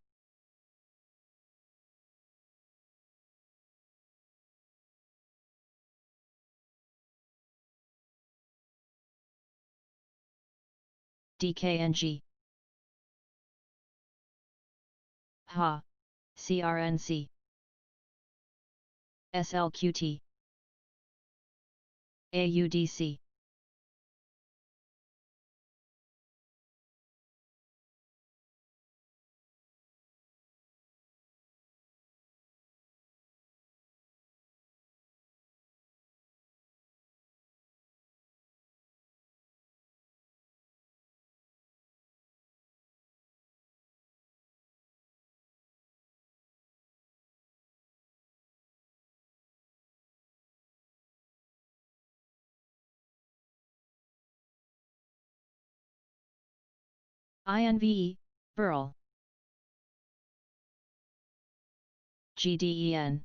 DKNG. Ha. CRNC. SLQT. AUDC. INVE. Burl. GDEN.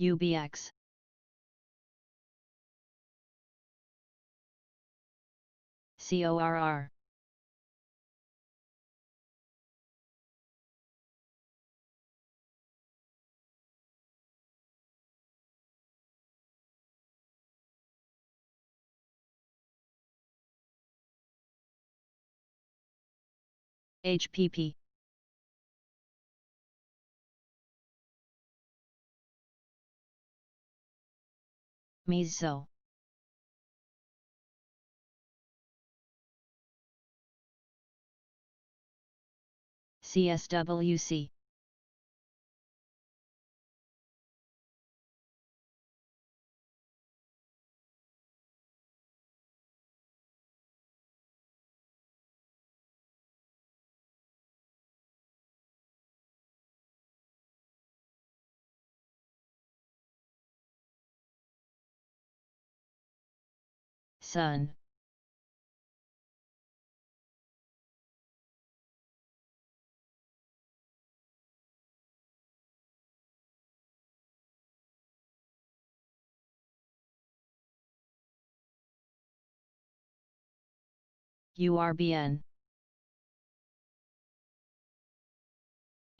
UBX. CORR. HPP. Miso. CSWC. Sun. URBN.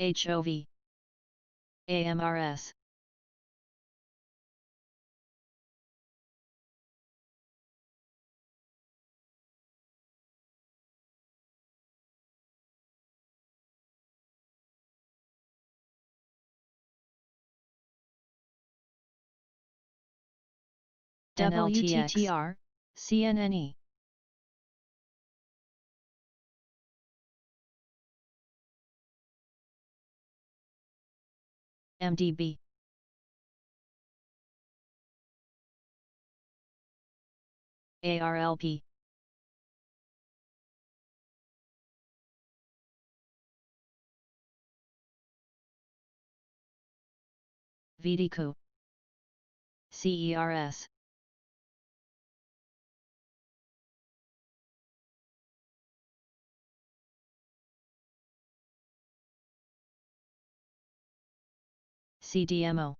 HOV. AMRS. WTTR. CNNE. MDB. ARLP. VDQ. CERS. CDMO.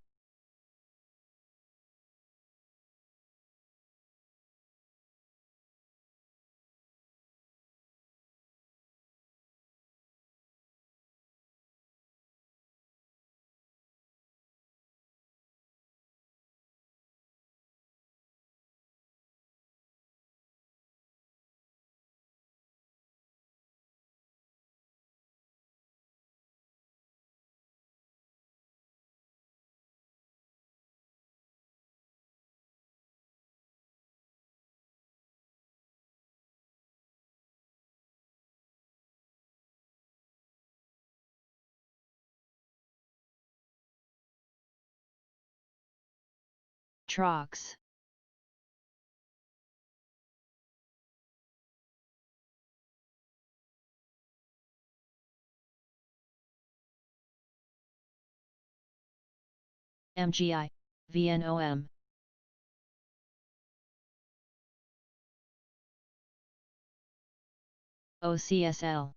Trox. MGI, VNOM. OCSL.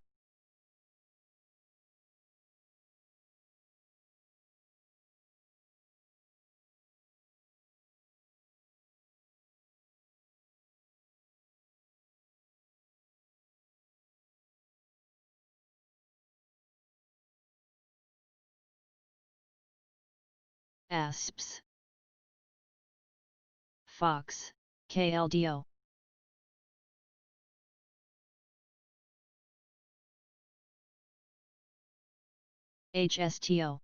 ASPS. Fox, KLDO. HSTO.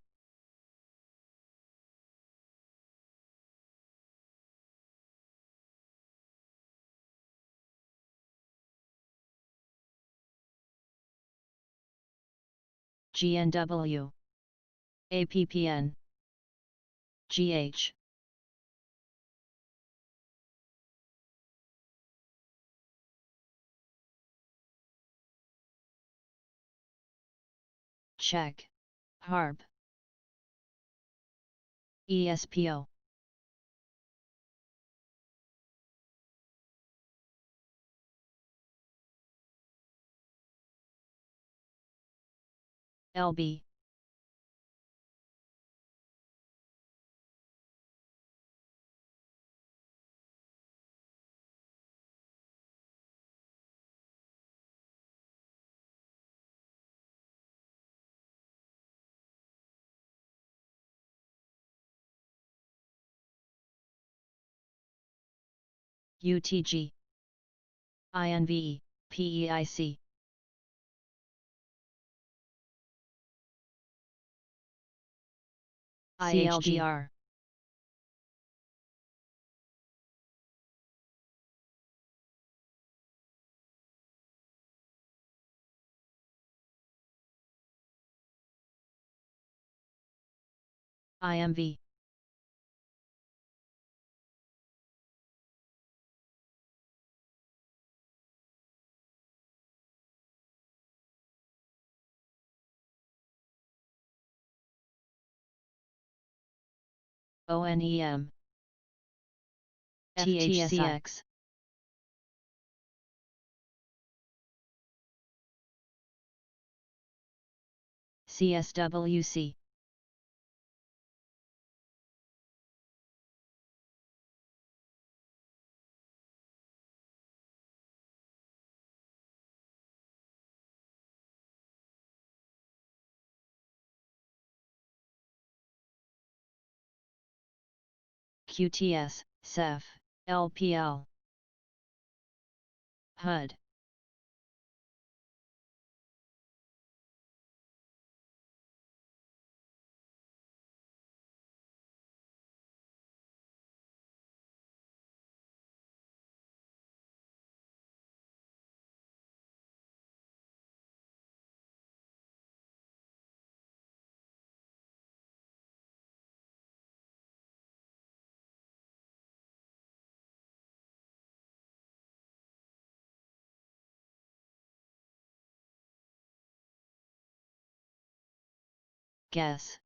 GNW. APPN. GH. Check. HARB. ESPO. LB. UTG. INVE, PEIC. CLGR. IMV. ONEM. THCX. CSWC. QTS, CEF, LPL. HUD. Guess.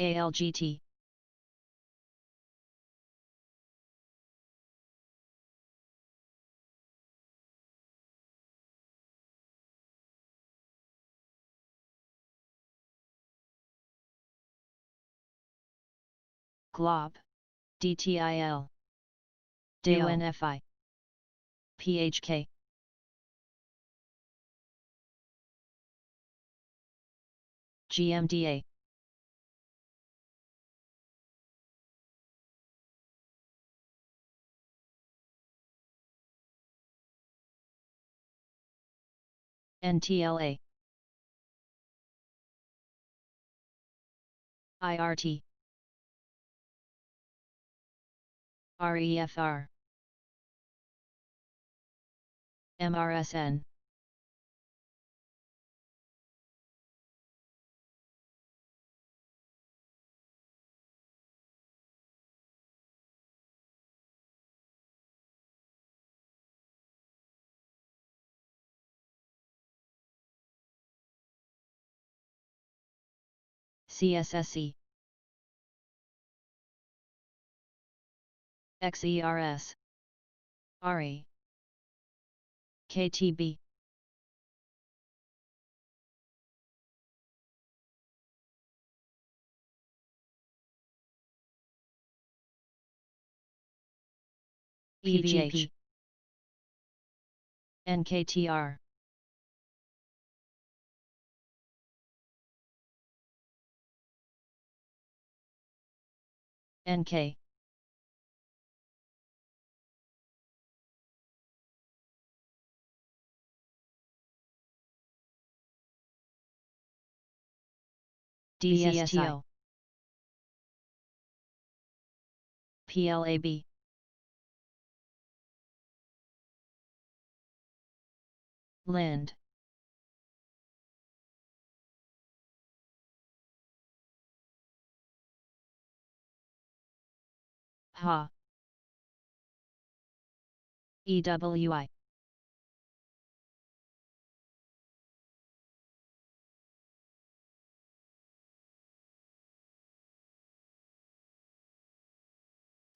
ALGT. Glob. DTIL. DONFI. PHK. GMDA. NTLA. IRT. REFR. MRSN. CSSE. XERS. RE. KTB. PVH. NKTR. NK. DSTO. PLAB. Lind. HA. EWI.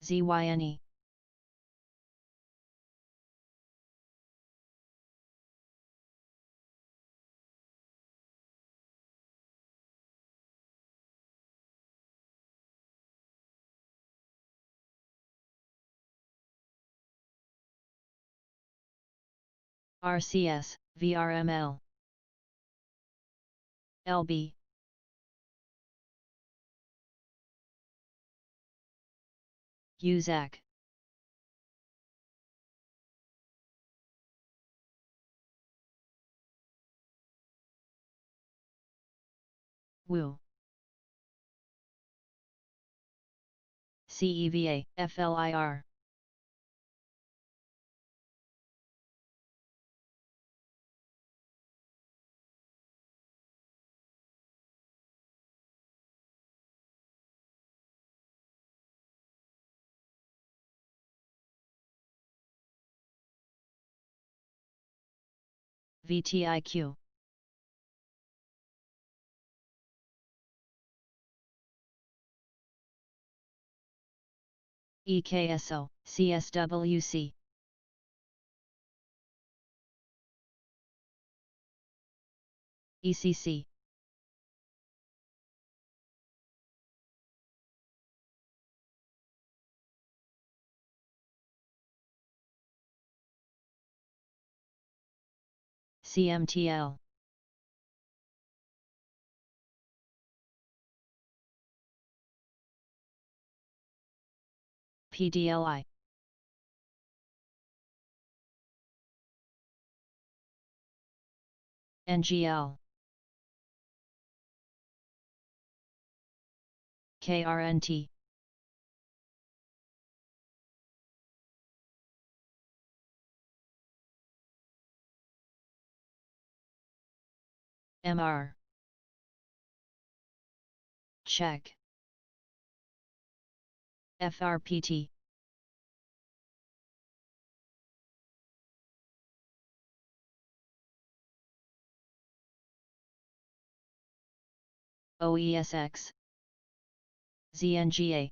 ZYNE. RCS, VRML. LB. UZAC. WU. CEVA, FLIR. VTIQ. EKSO, CSWC. ECC. CMTL. PDLI. NGL. KRNT. MR. check. FRPT. OESX. ZNGA.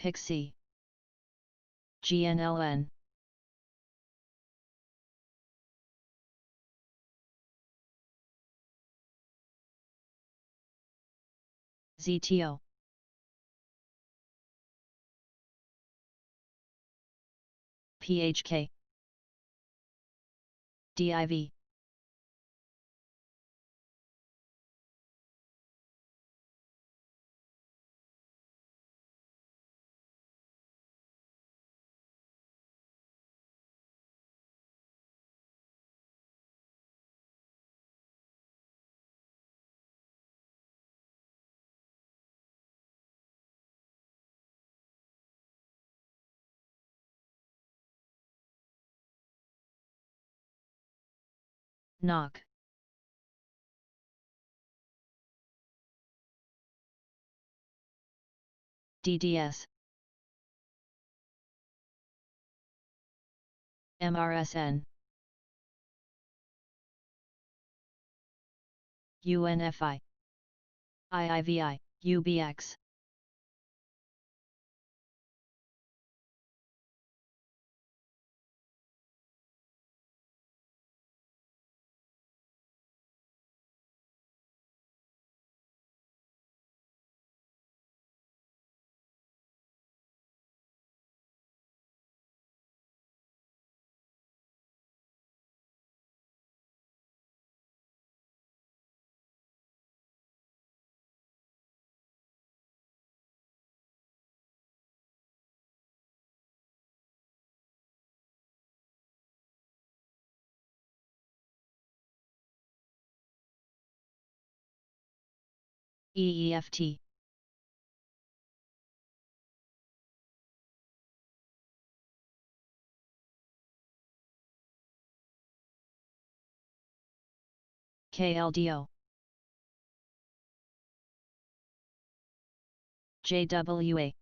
Pixie. GNLN. ZTO. PHK. DIV. Knock. DDS. MRSN. UNFI. IIVI, UBX. EEFT. KLDO. JWA.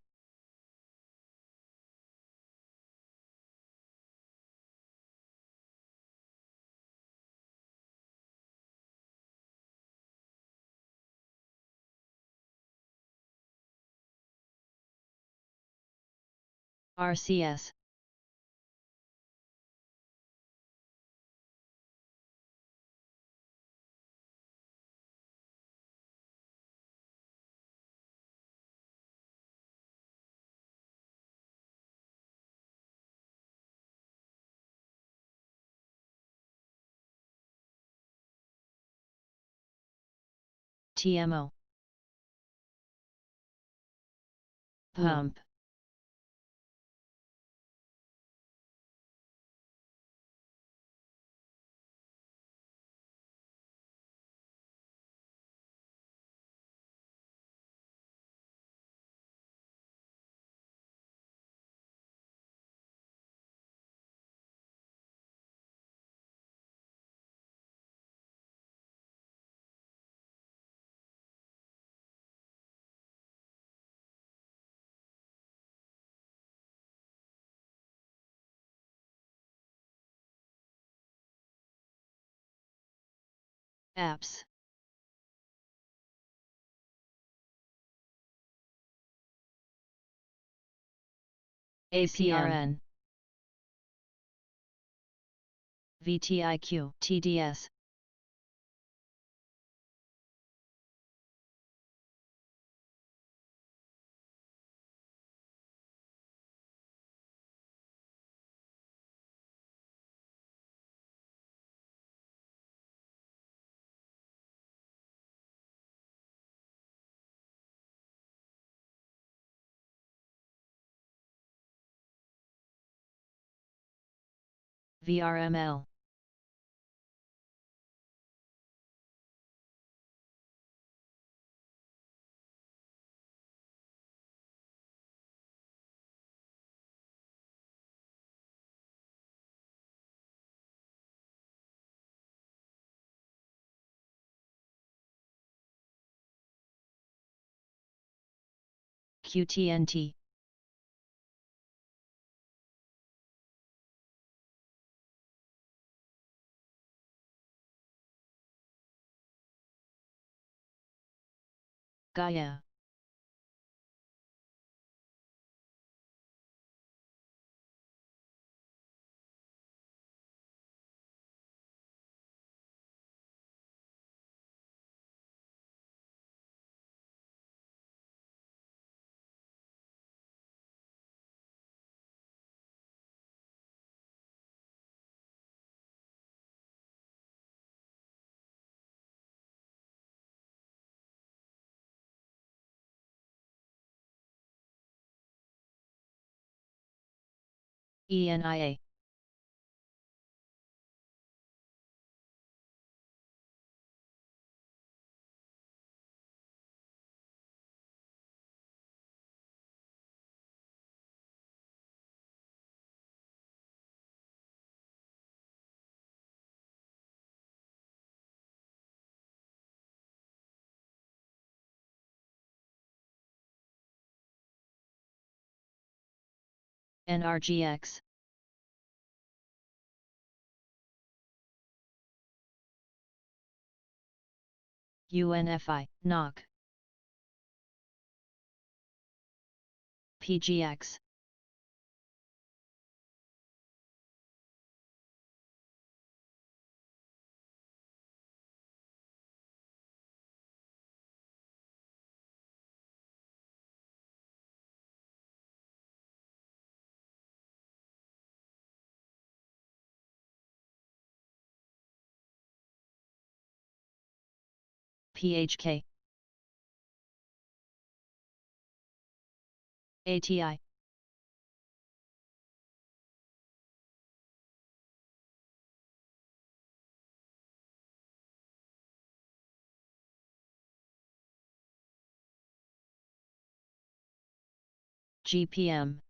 RCS. TMO. Pump. Apps. APRN. VTIQ, TDS. VRML. QTNT. Gaia. ENIA. NRGX. UNFI, NOC. PGX. PHK. ATI. GPM.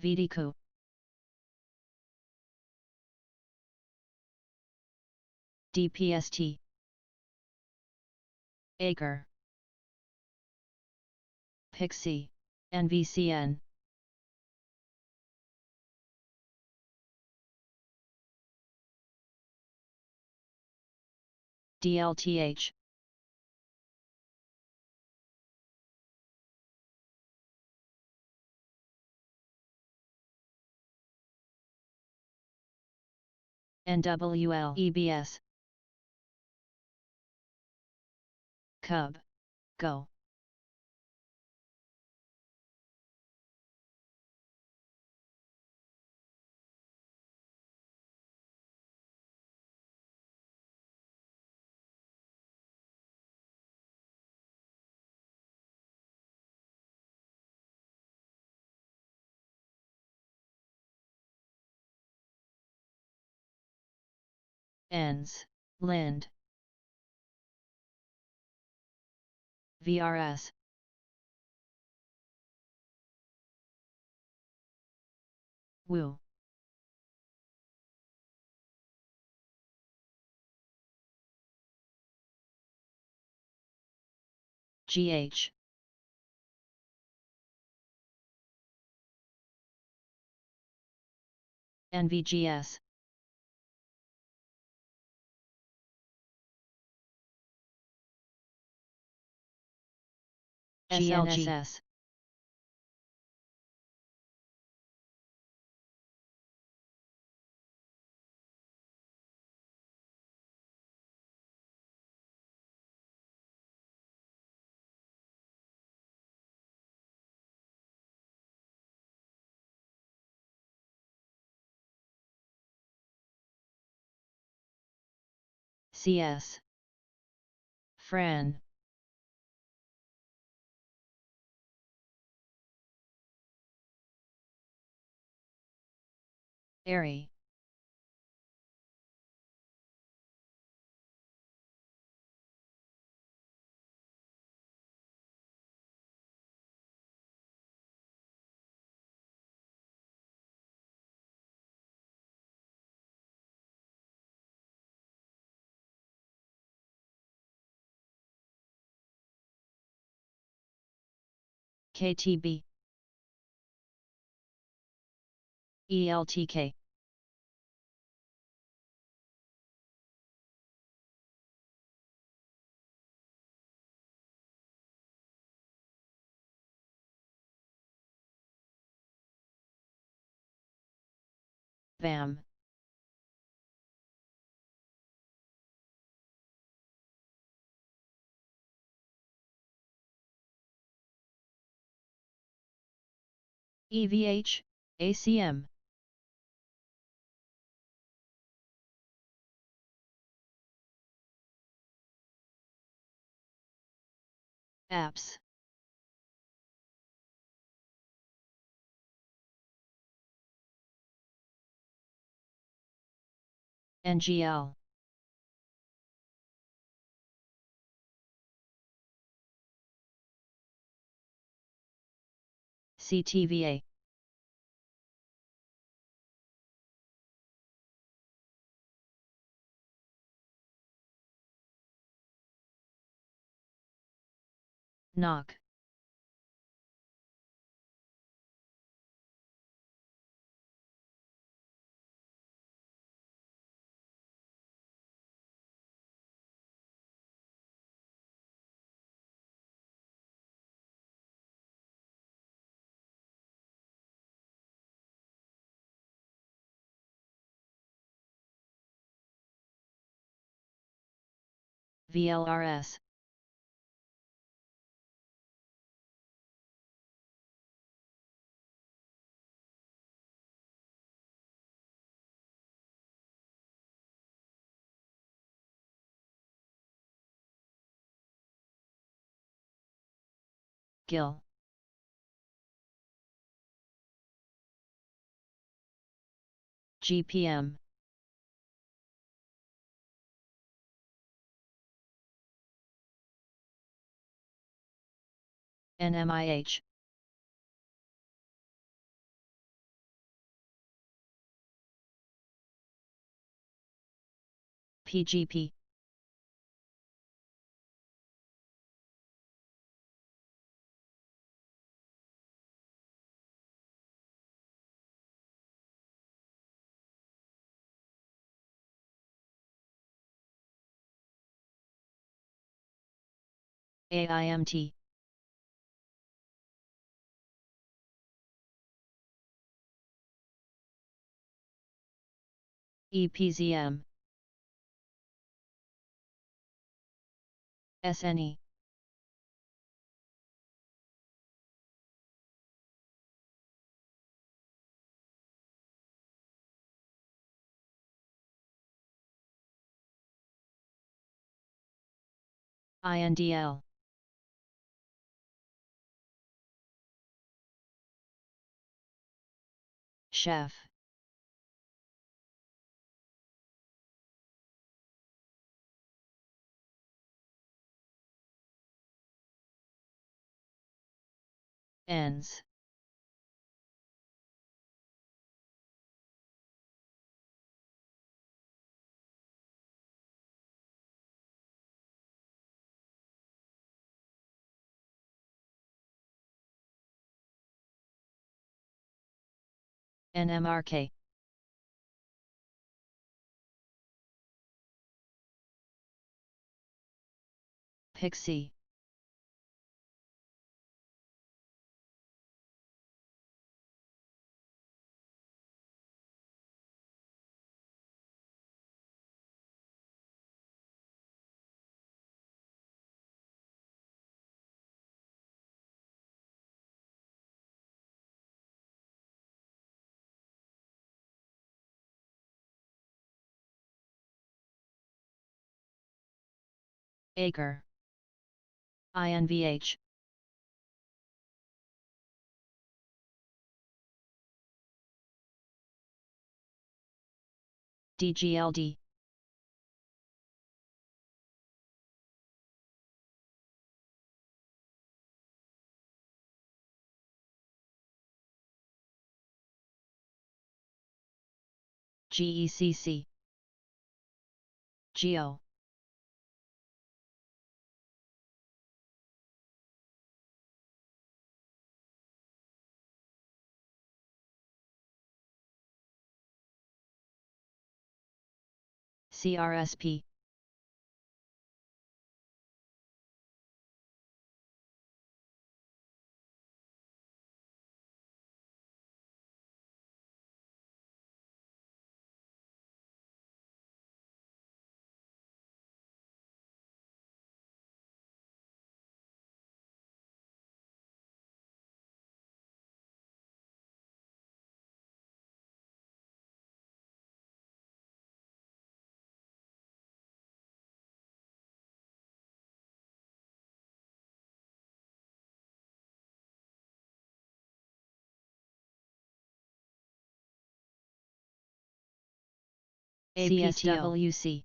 VDCO. DPST. Acre. Pixie. NVCN. DLTH. NWL EBS. Cub. Go. ENS. Lind. VRS. Woo. GH. NVGS. GNSS. CS. Fran. Airy. KTB. ELTK. VAM. EVH, ACM. Apps. NGL. CTVA. Knock. VLRS. GIL. GPM. NMIH. PGP. AIMT. EPZM. SNE. INDL. Chef. ENS. NMRK. Pixie. acre, INVH, DGLD, GECC, Geo, CRSP, CSWC,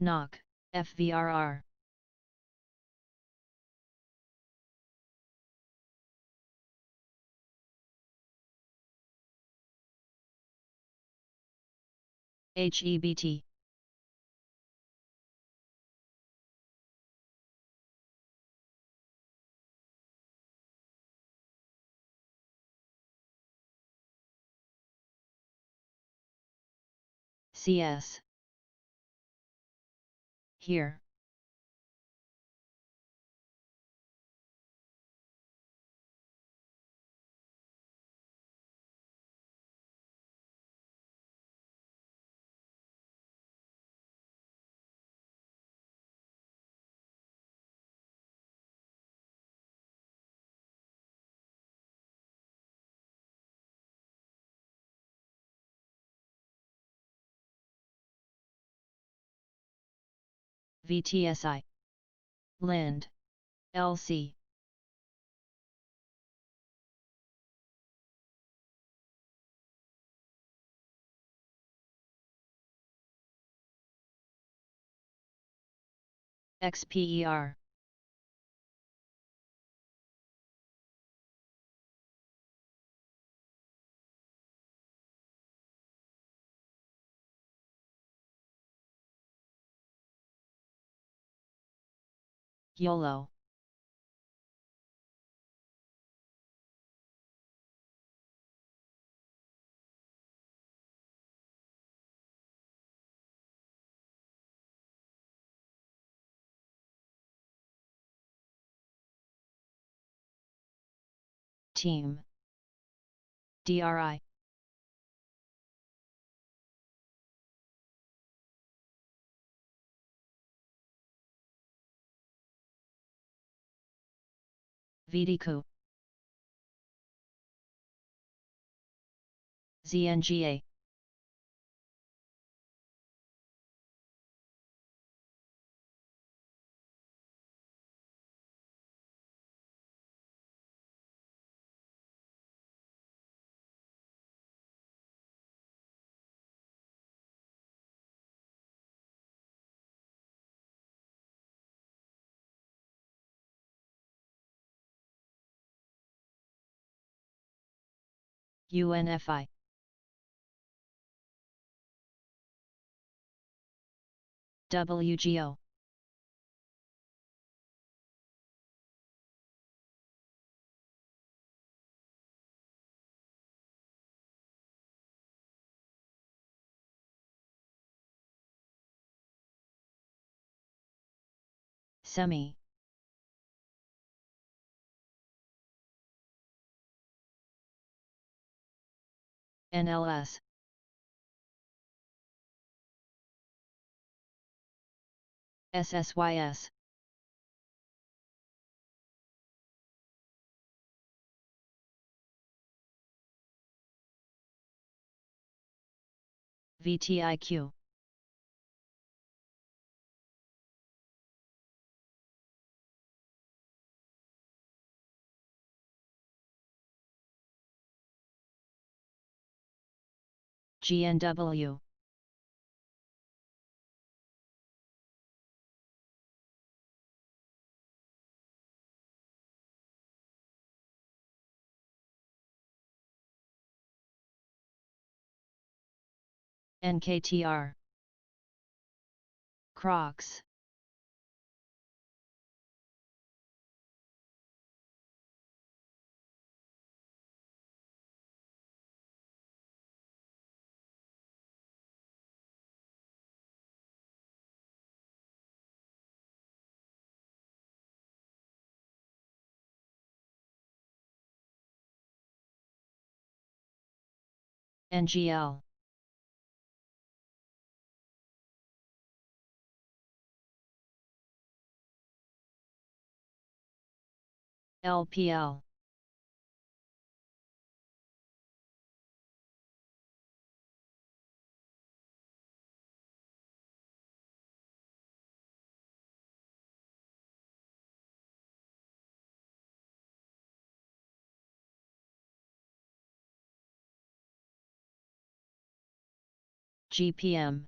NOC, FVRR, HEBT, CS, here, VTSI, Lind, LC, XPER, YOLO, Team, DRI, VDQ, ZNGA, UNFI, WGO, Semi, NLS. SSYS. VTIQ. GNW. NKTR. Crocs. NGL. LPL. GPM.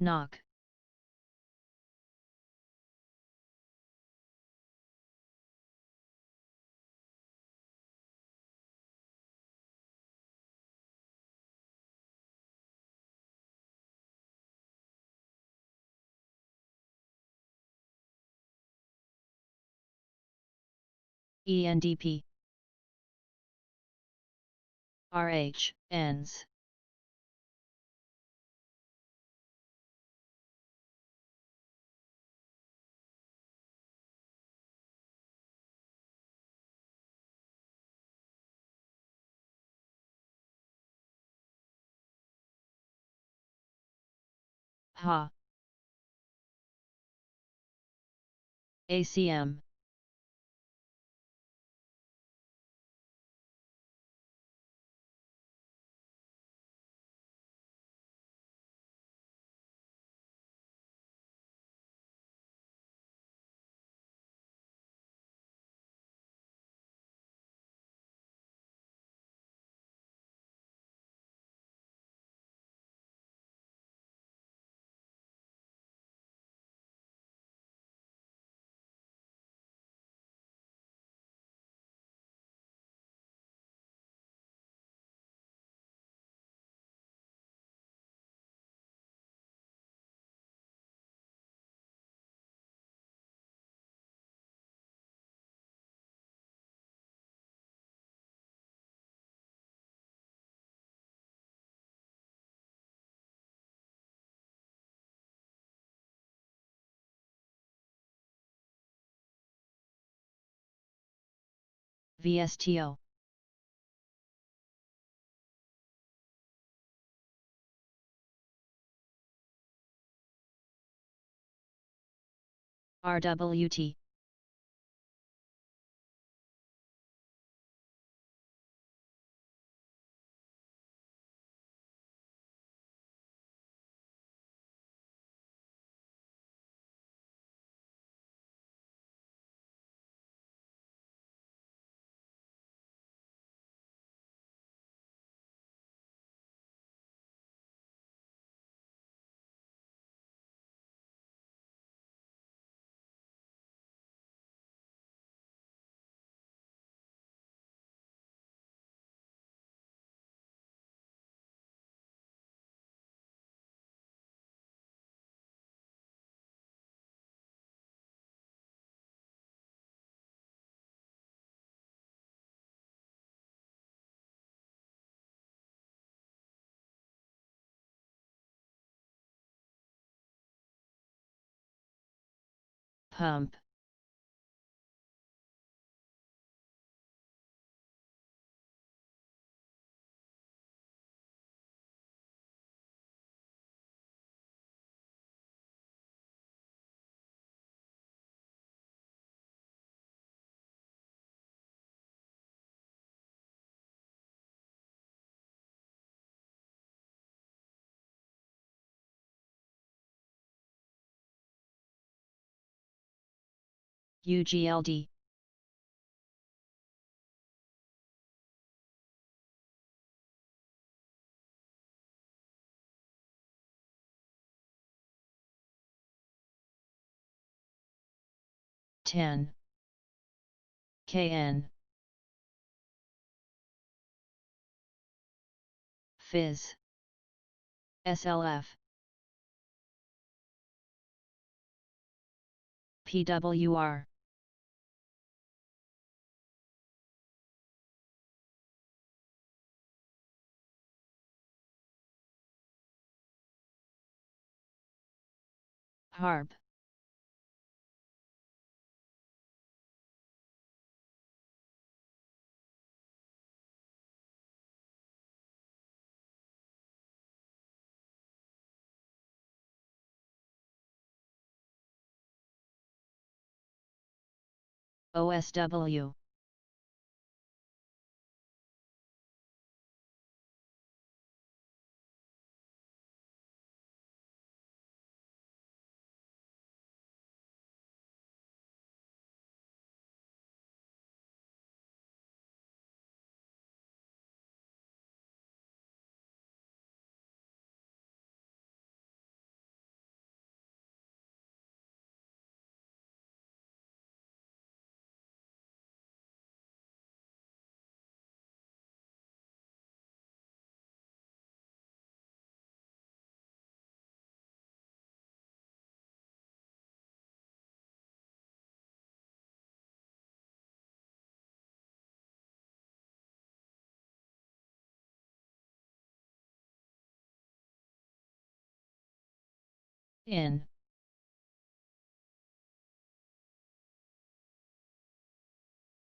Knock. ENDP. RH, ENS. HA. ACM. VSTO. RWT. Pump. UGLD. Ten. KN. Fizz. SLF. PWR. Harp. OSW. In.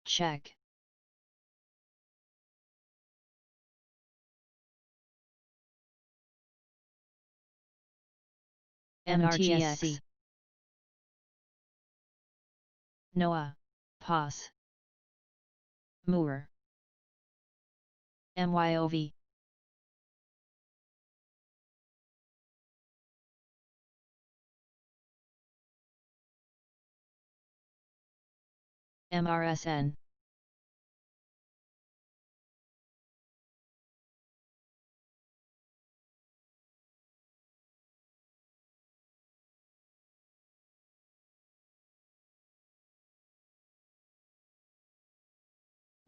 Check. MRGSC. Noah. POS. Moore. MYOV. MRSN.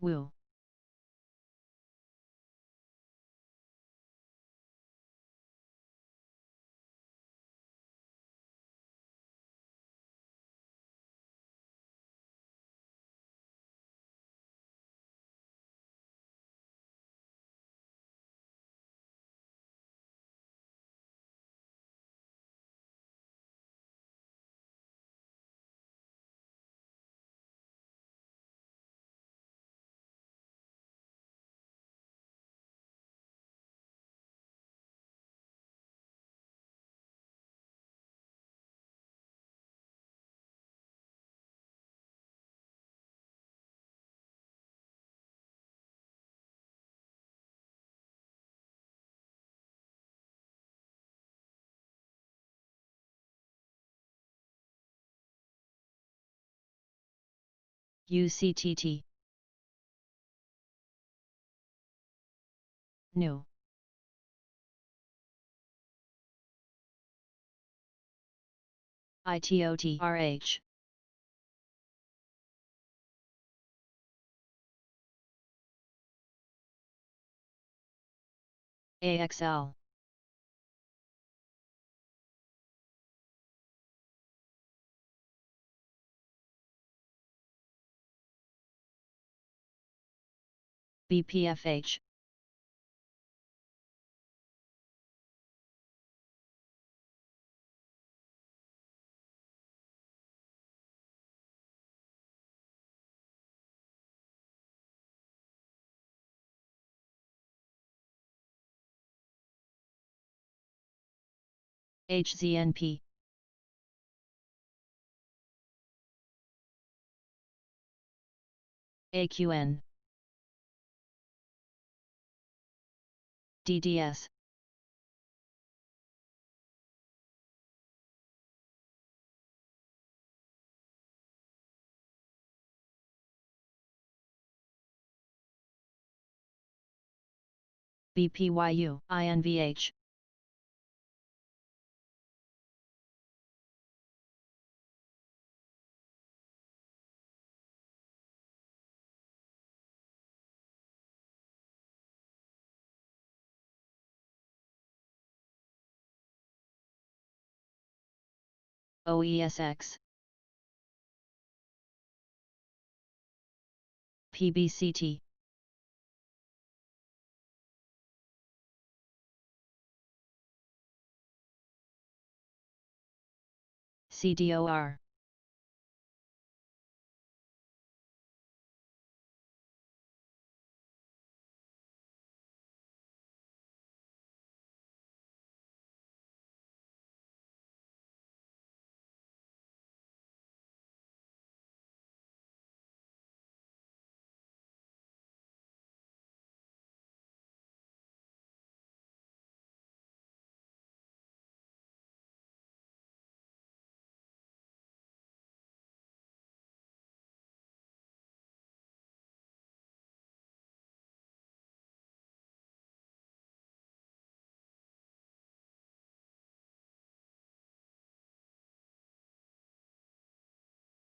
Woo. UCTT. New. ITOTRH. AXL. BPFH. HZNP. AQN. DDS. BPYU, INVH. OESX. PBCT. CDOR.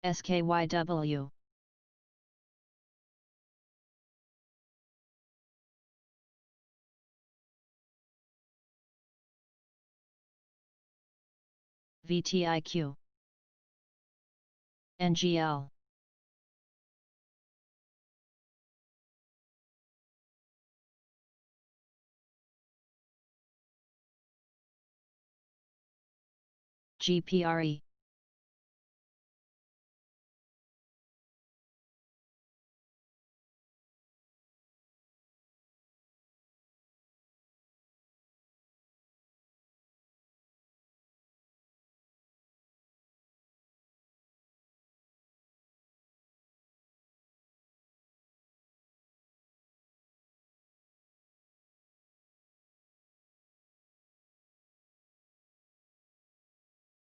SKYW. VTIQ. NGL. GPRE.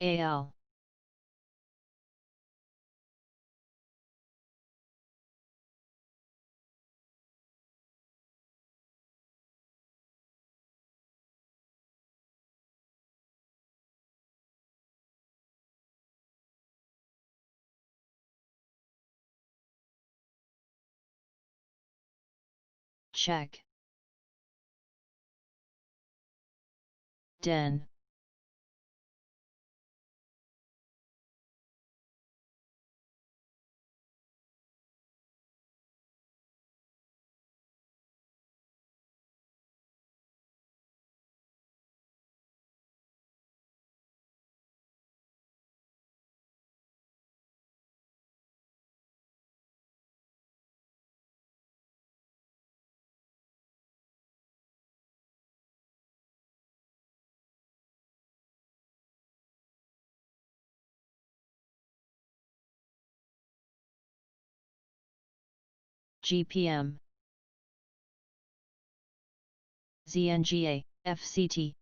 AL. Check. Den. GPM. ZNGA, FCT.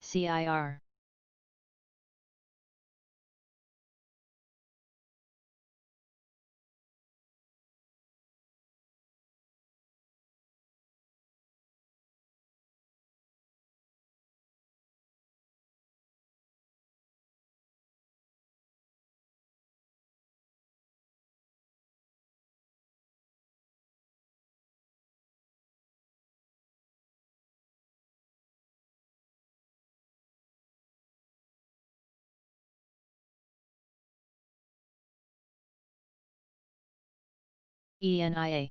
CIR. ENIA.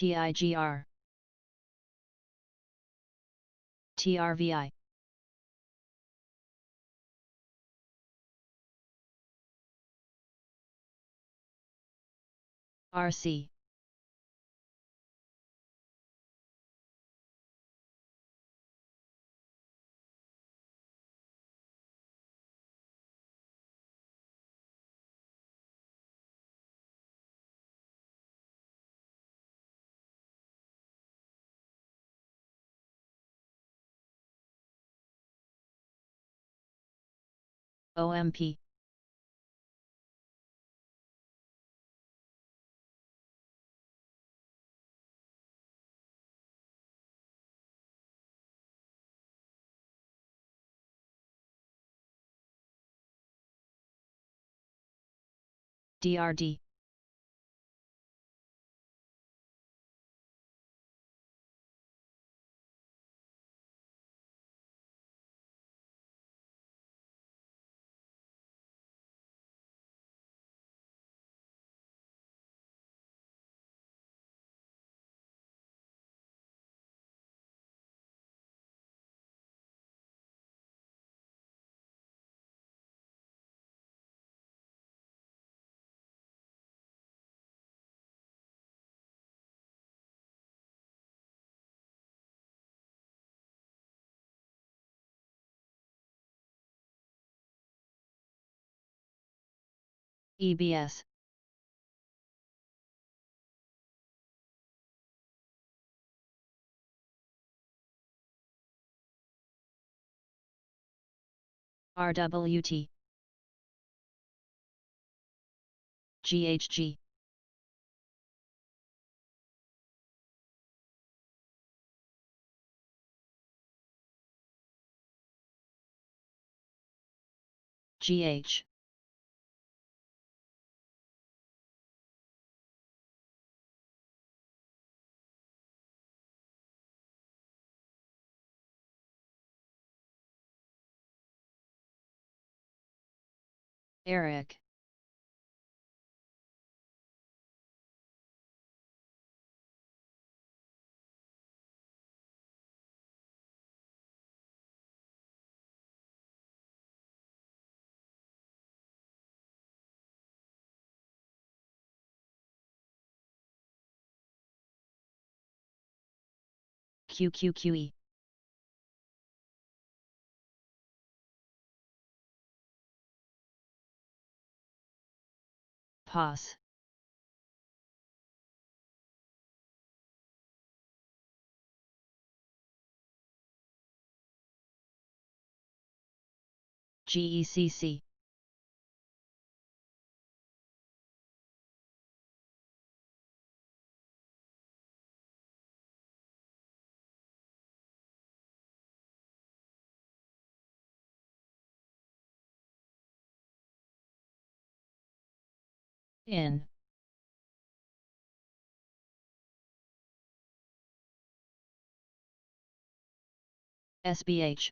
TIGR TRVI RC OMP DRD EBS RWT GHG GH Eric QQQE Pause GECC in SBH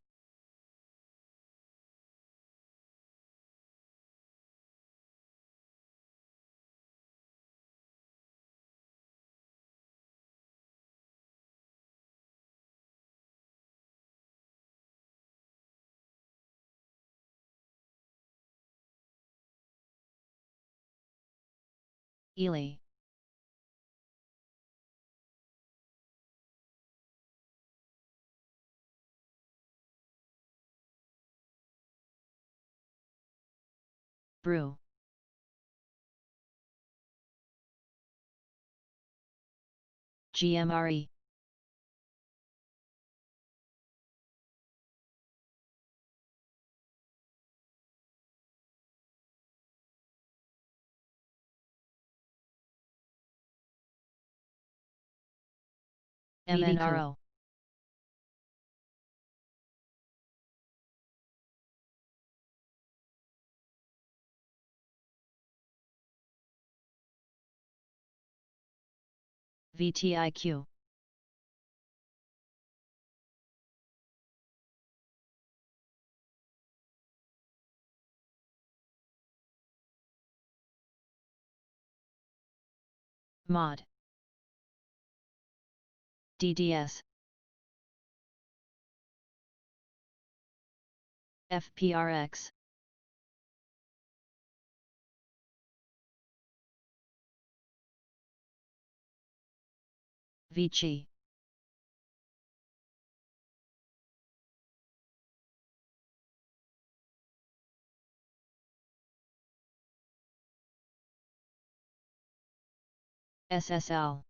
Ely Brew GMRE MNRO VTIQ Mod DDS, FPRX, Vici, SSL,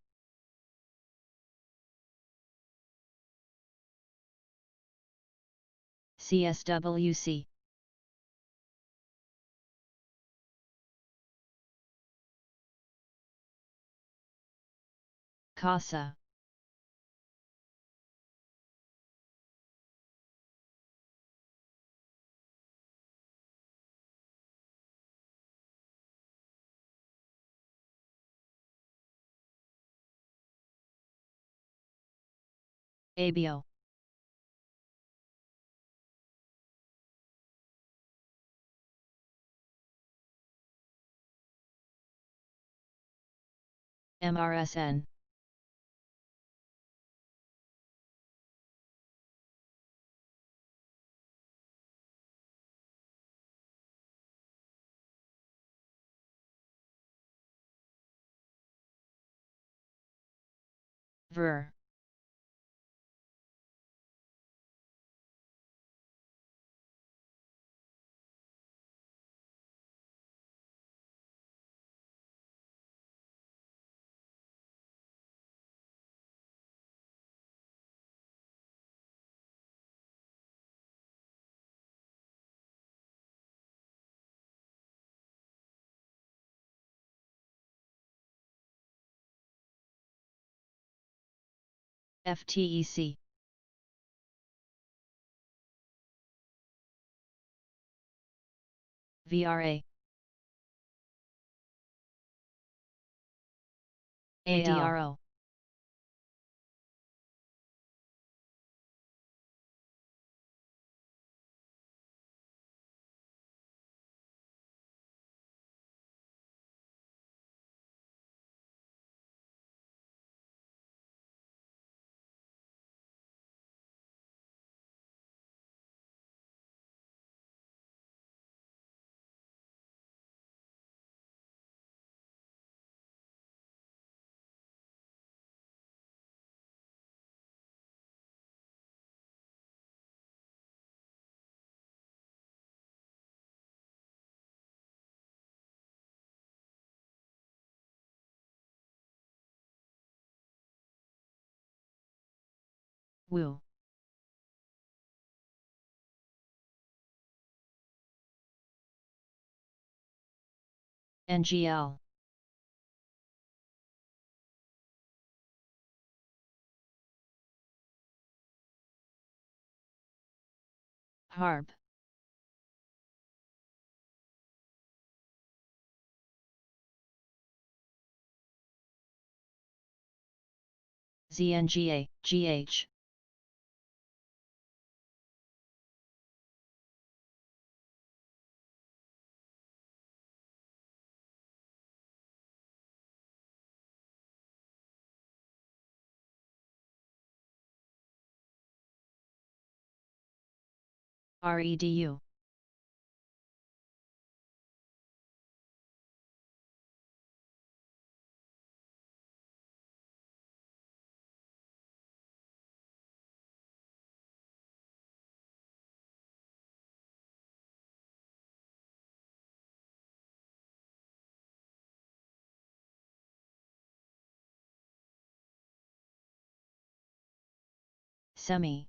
CSWC, CASA, ABO, MRSN, VER, FTEC, VRA, ADRO, WU, NGL, HARB, ZNGA, GH, REDU, SEMI,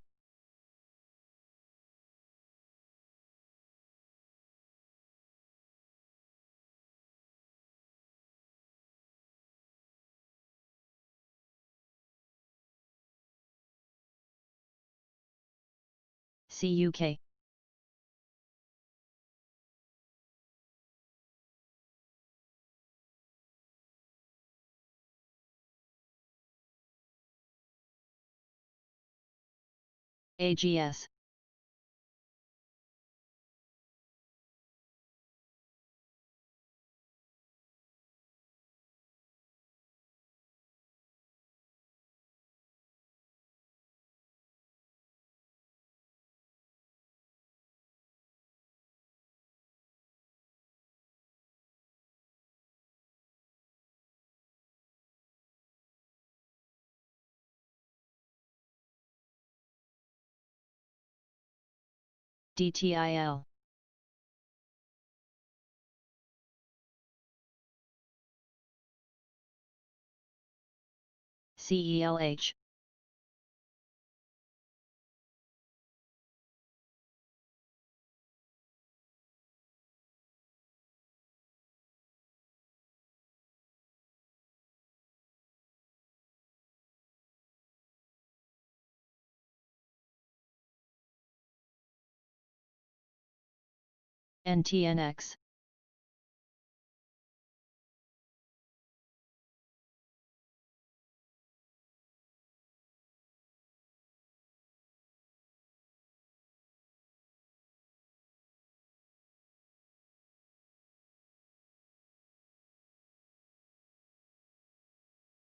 CUK, AGS, DTIL. CELH. NTNX.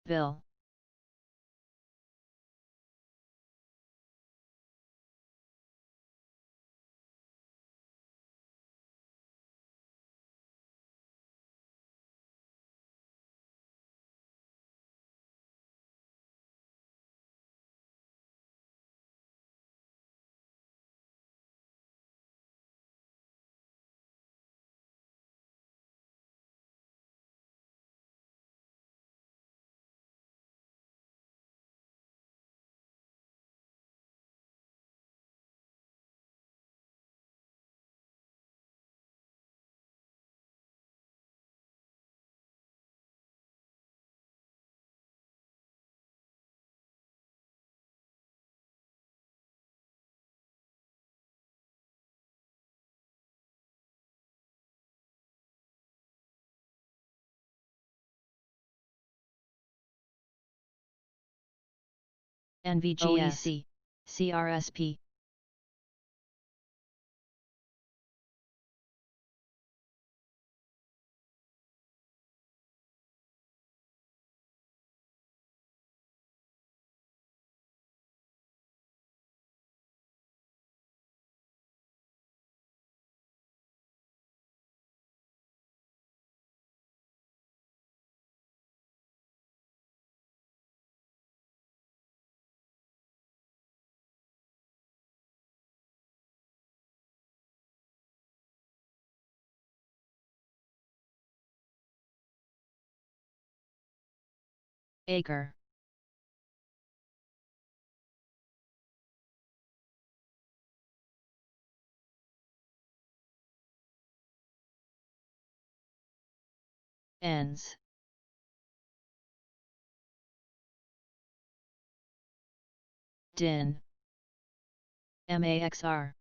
Bill. NVGS. OEC. CRSP. Acre. ENS. DIN. MAXR.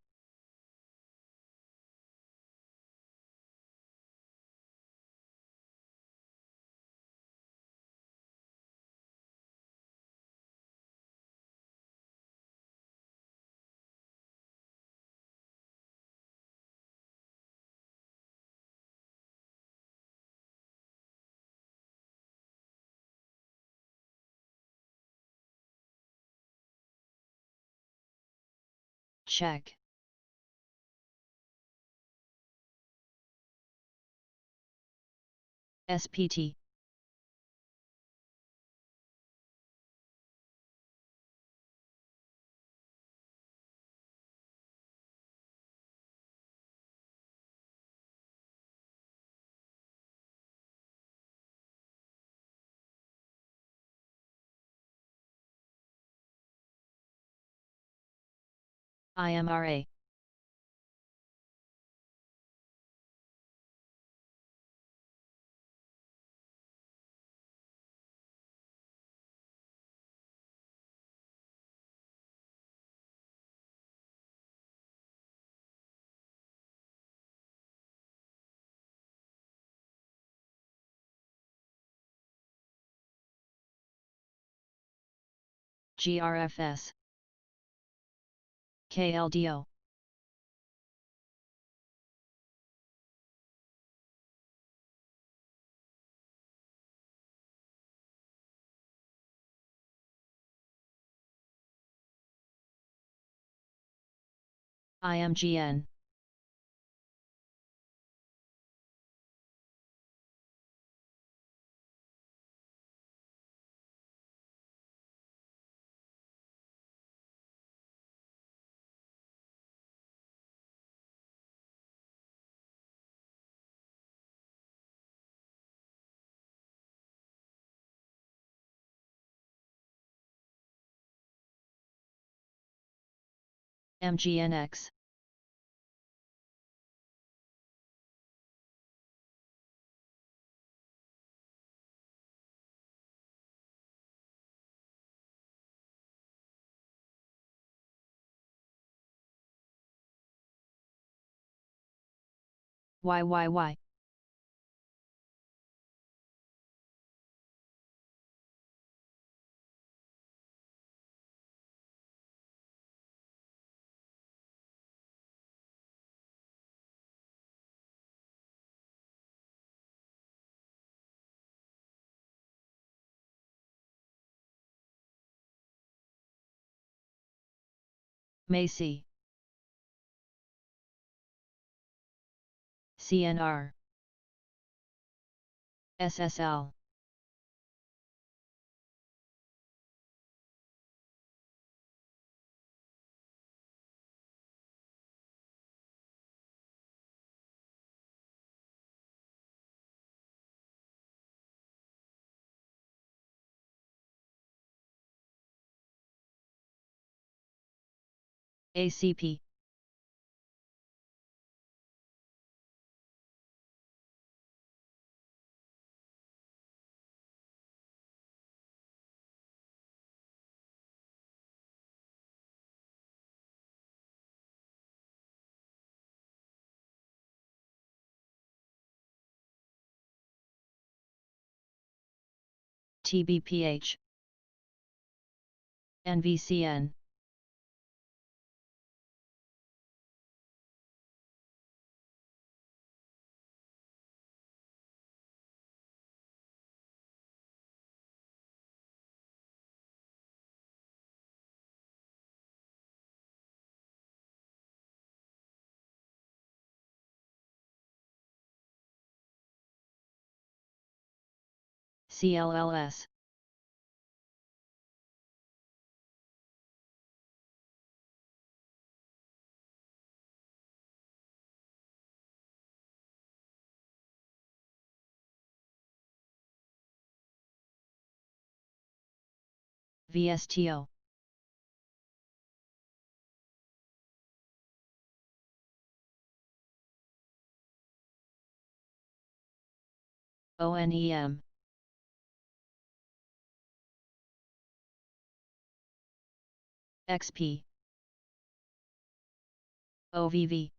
Check. SPT. IMRA. GRFS. KLDO. IMGN. MGNX. YYY. Macy. CNR. SSL. ACP. TBPH. NVCN. CLLS. VSTO. ONEM. XP. OVV.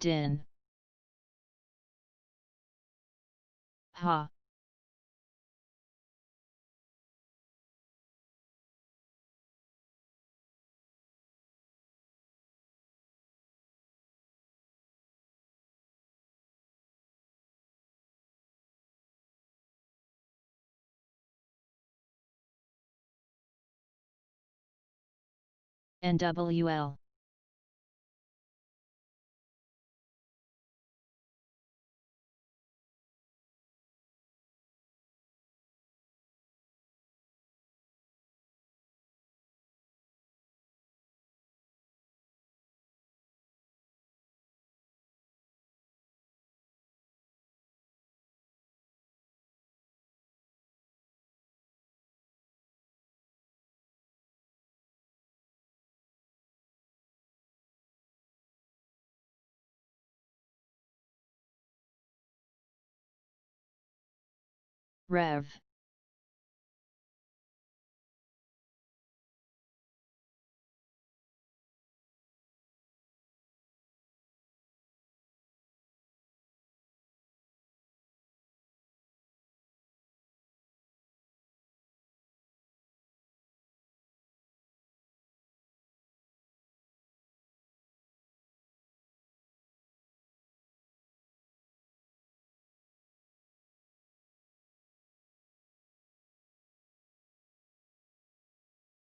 DIN. HA. NWL. Rev.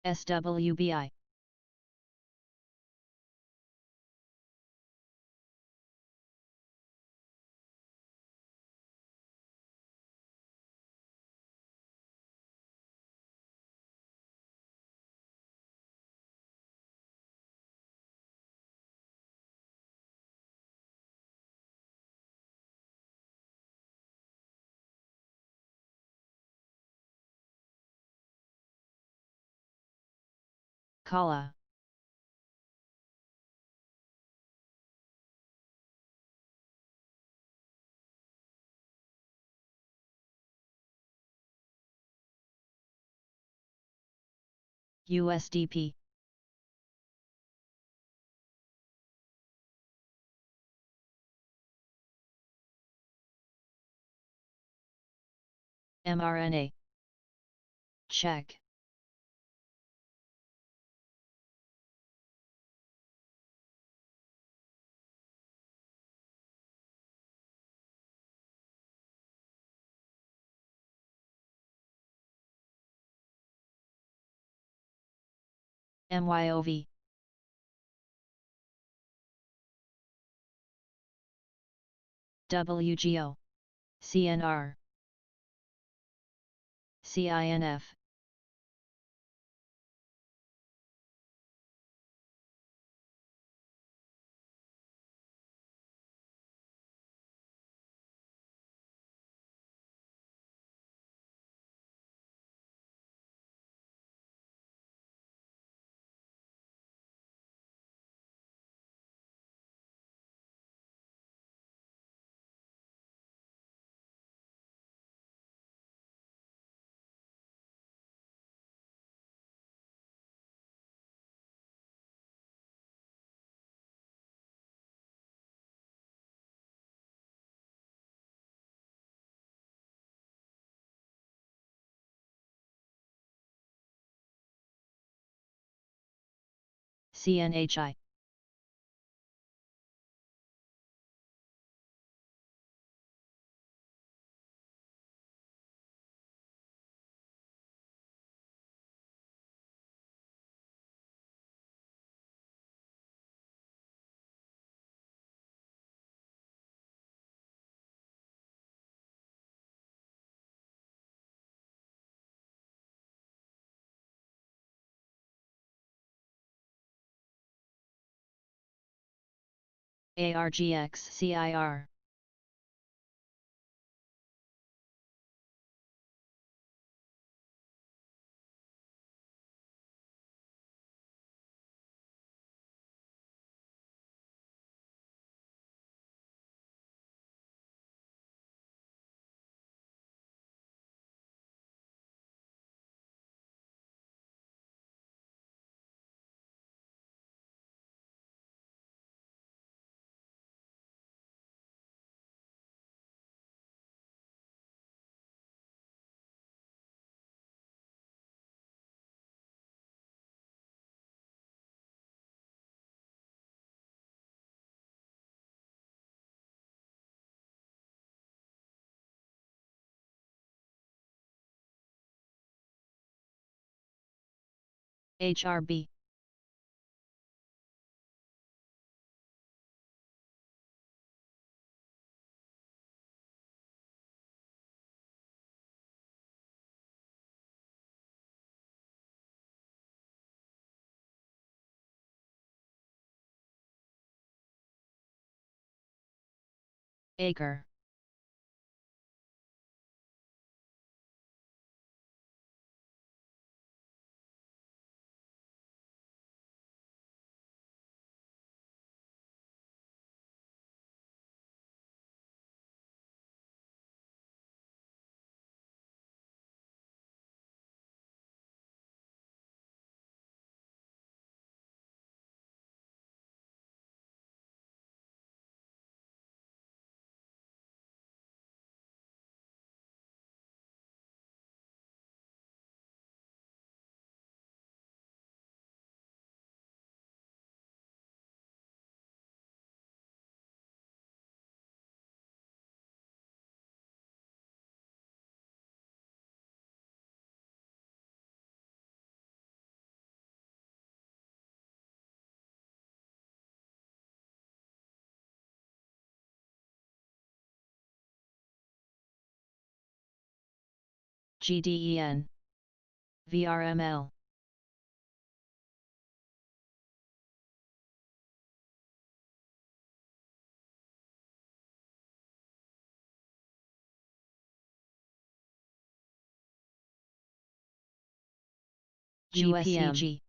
SWBI. Kala. USDP. mRNA. Check. MYOV. WGO. CNR. CINF. CNHI. ARGX CIR. HRB. Acre. GDEN. VRML. GPM.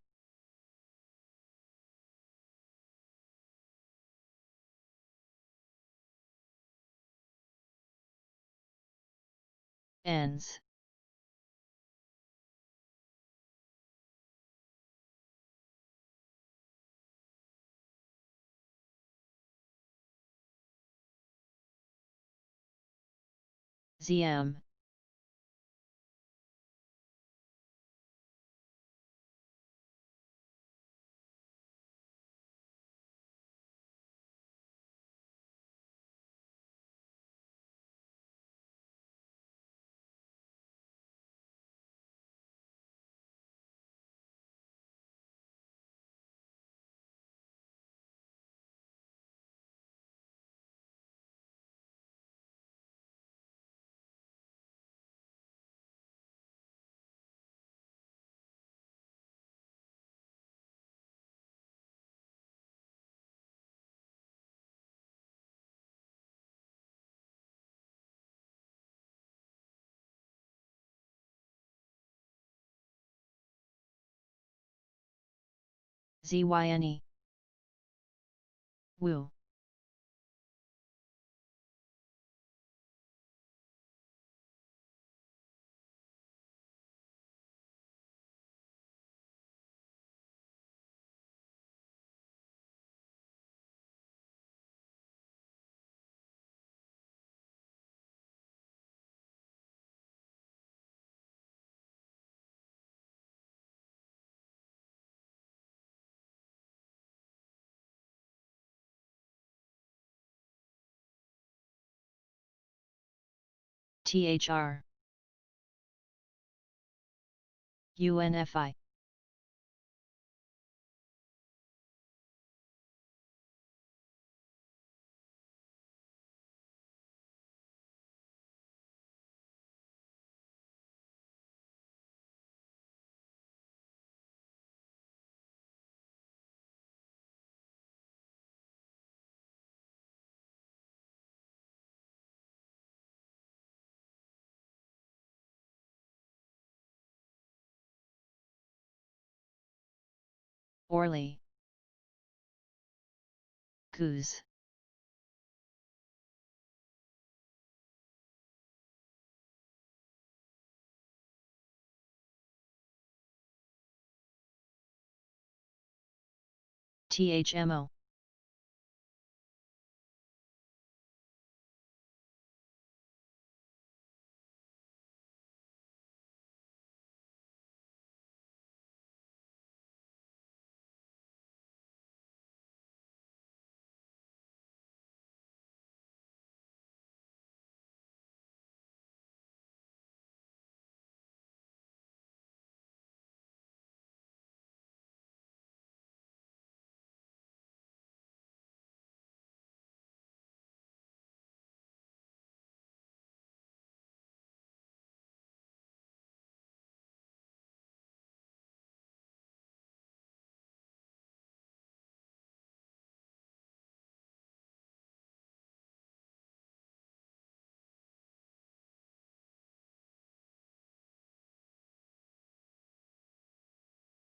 ends. ZM. ZYNE. Woo. THR. UNFI. Orly. Goose. THMO.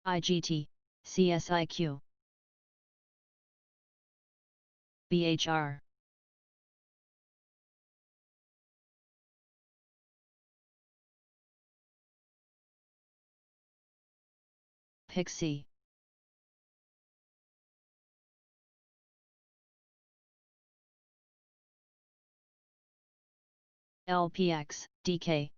IGT, CSIQ. BHR. Pixie. LPX, DK.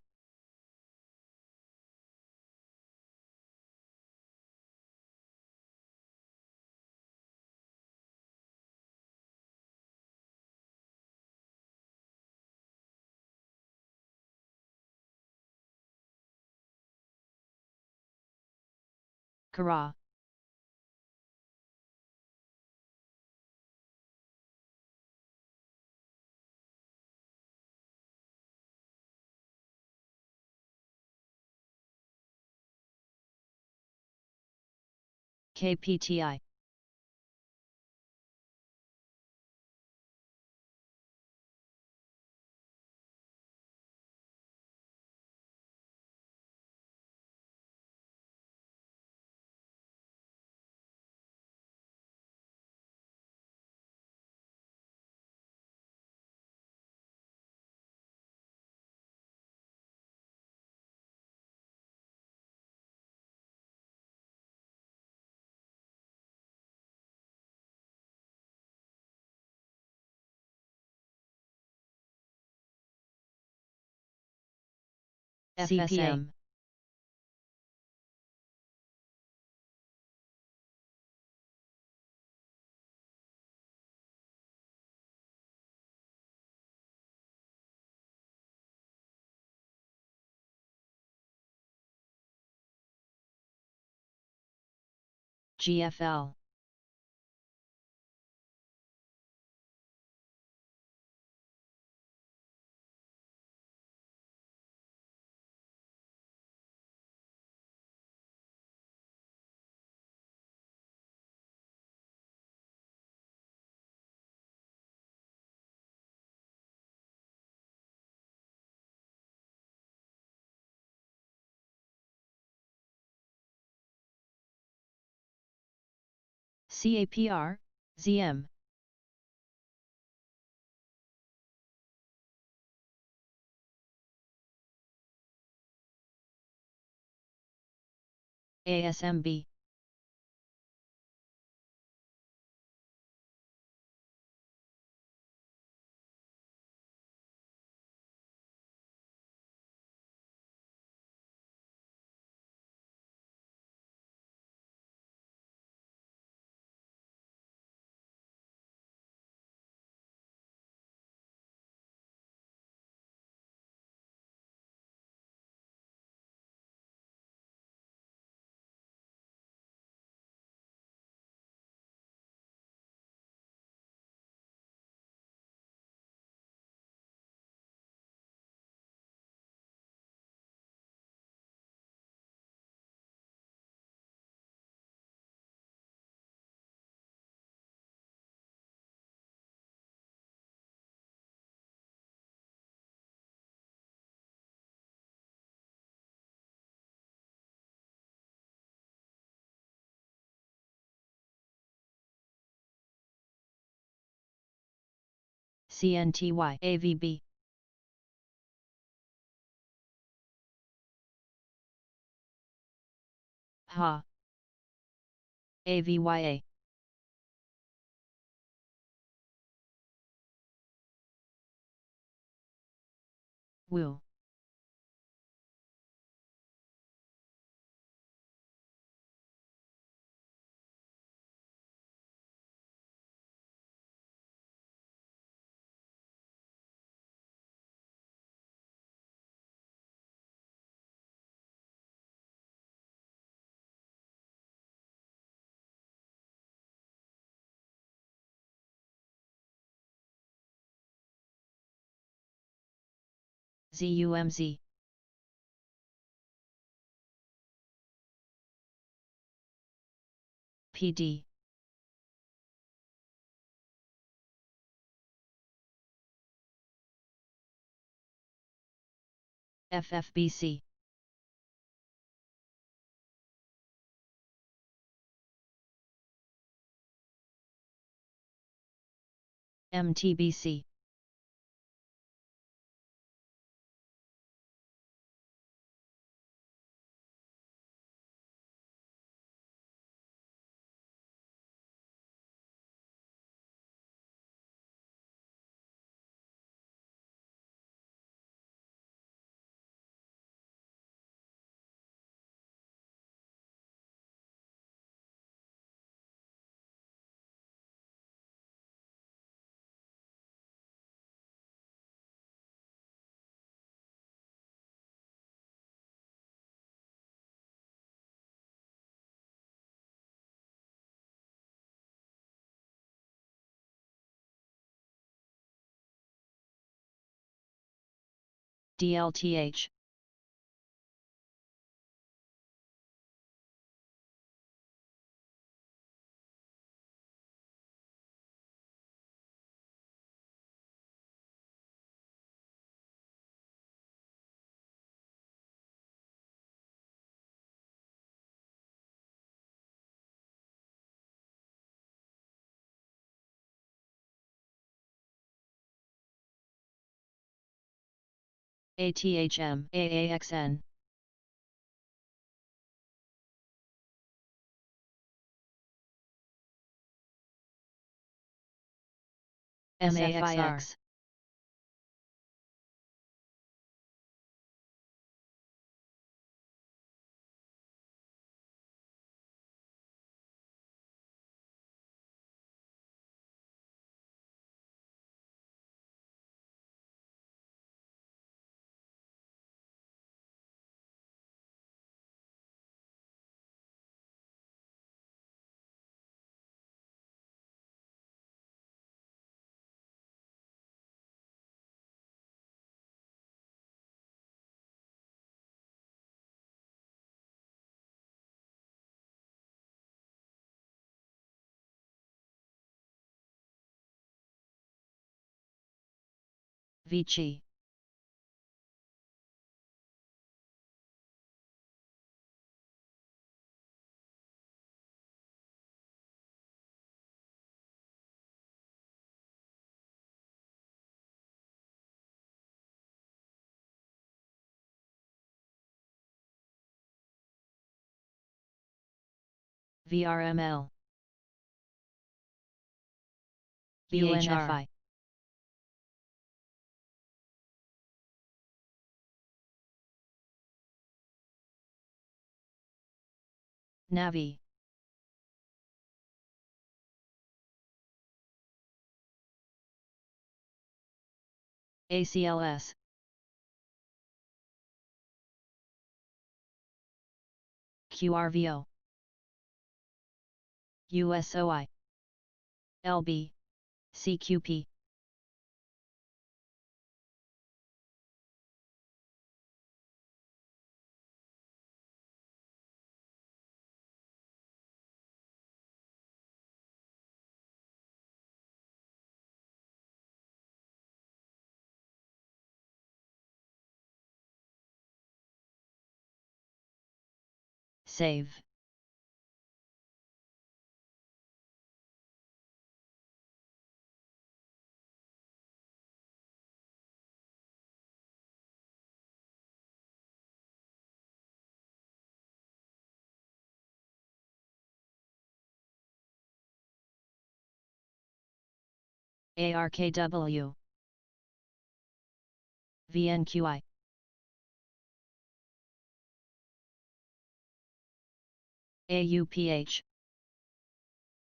Kara. KPTI. CPM. GFL. CAPR, ZM. ASMB. CNTY AVB. HA. AVYA. Woo. ZUMZ. PD. FFBC. MTBC. DLTH. ATHM AAXN. MAXR. Vici. VRML. UNFI. Navi. ACLS. QRVO. USOI. LB. CQP. Save. ARKW. VNQI. AUPH.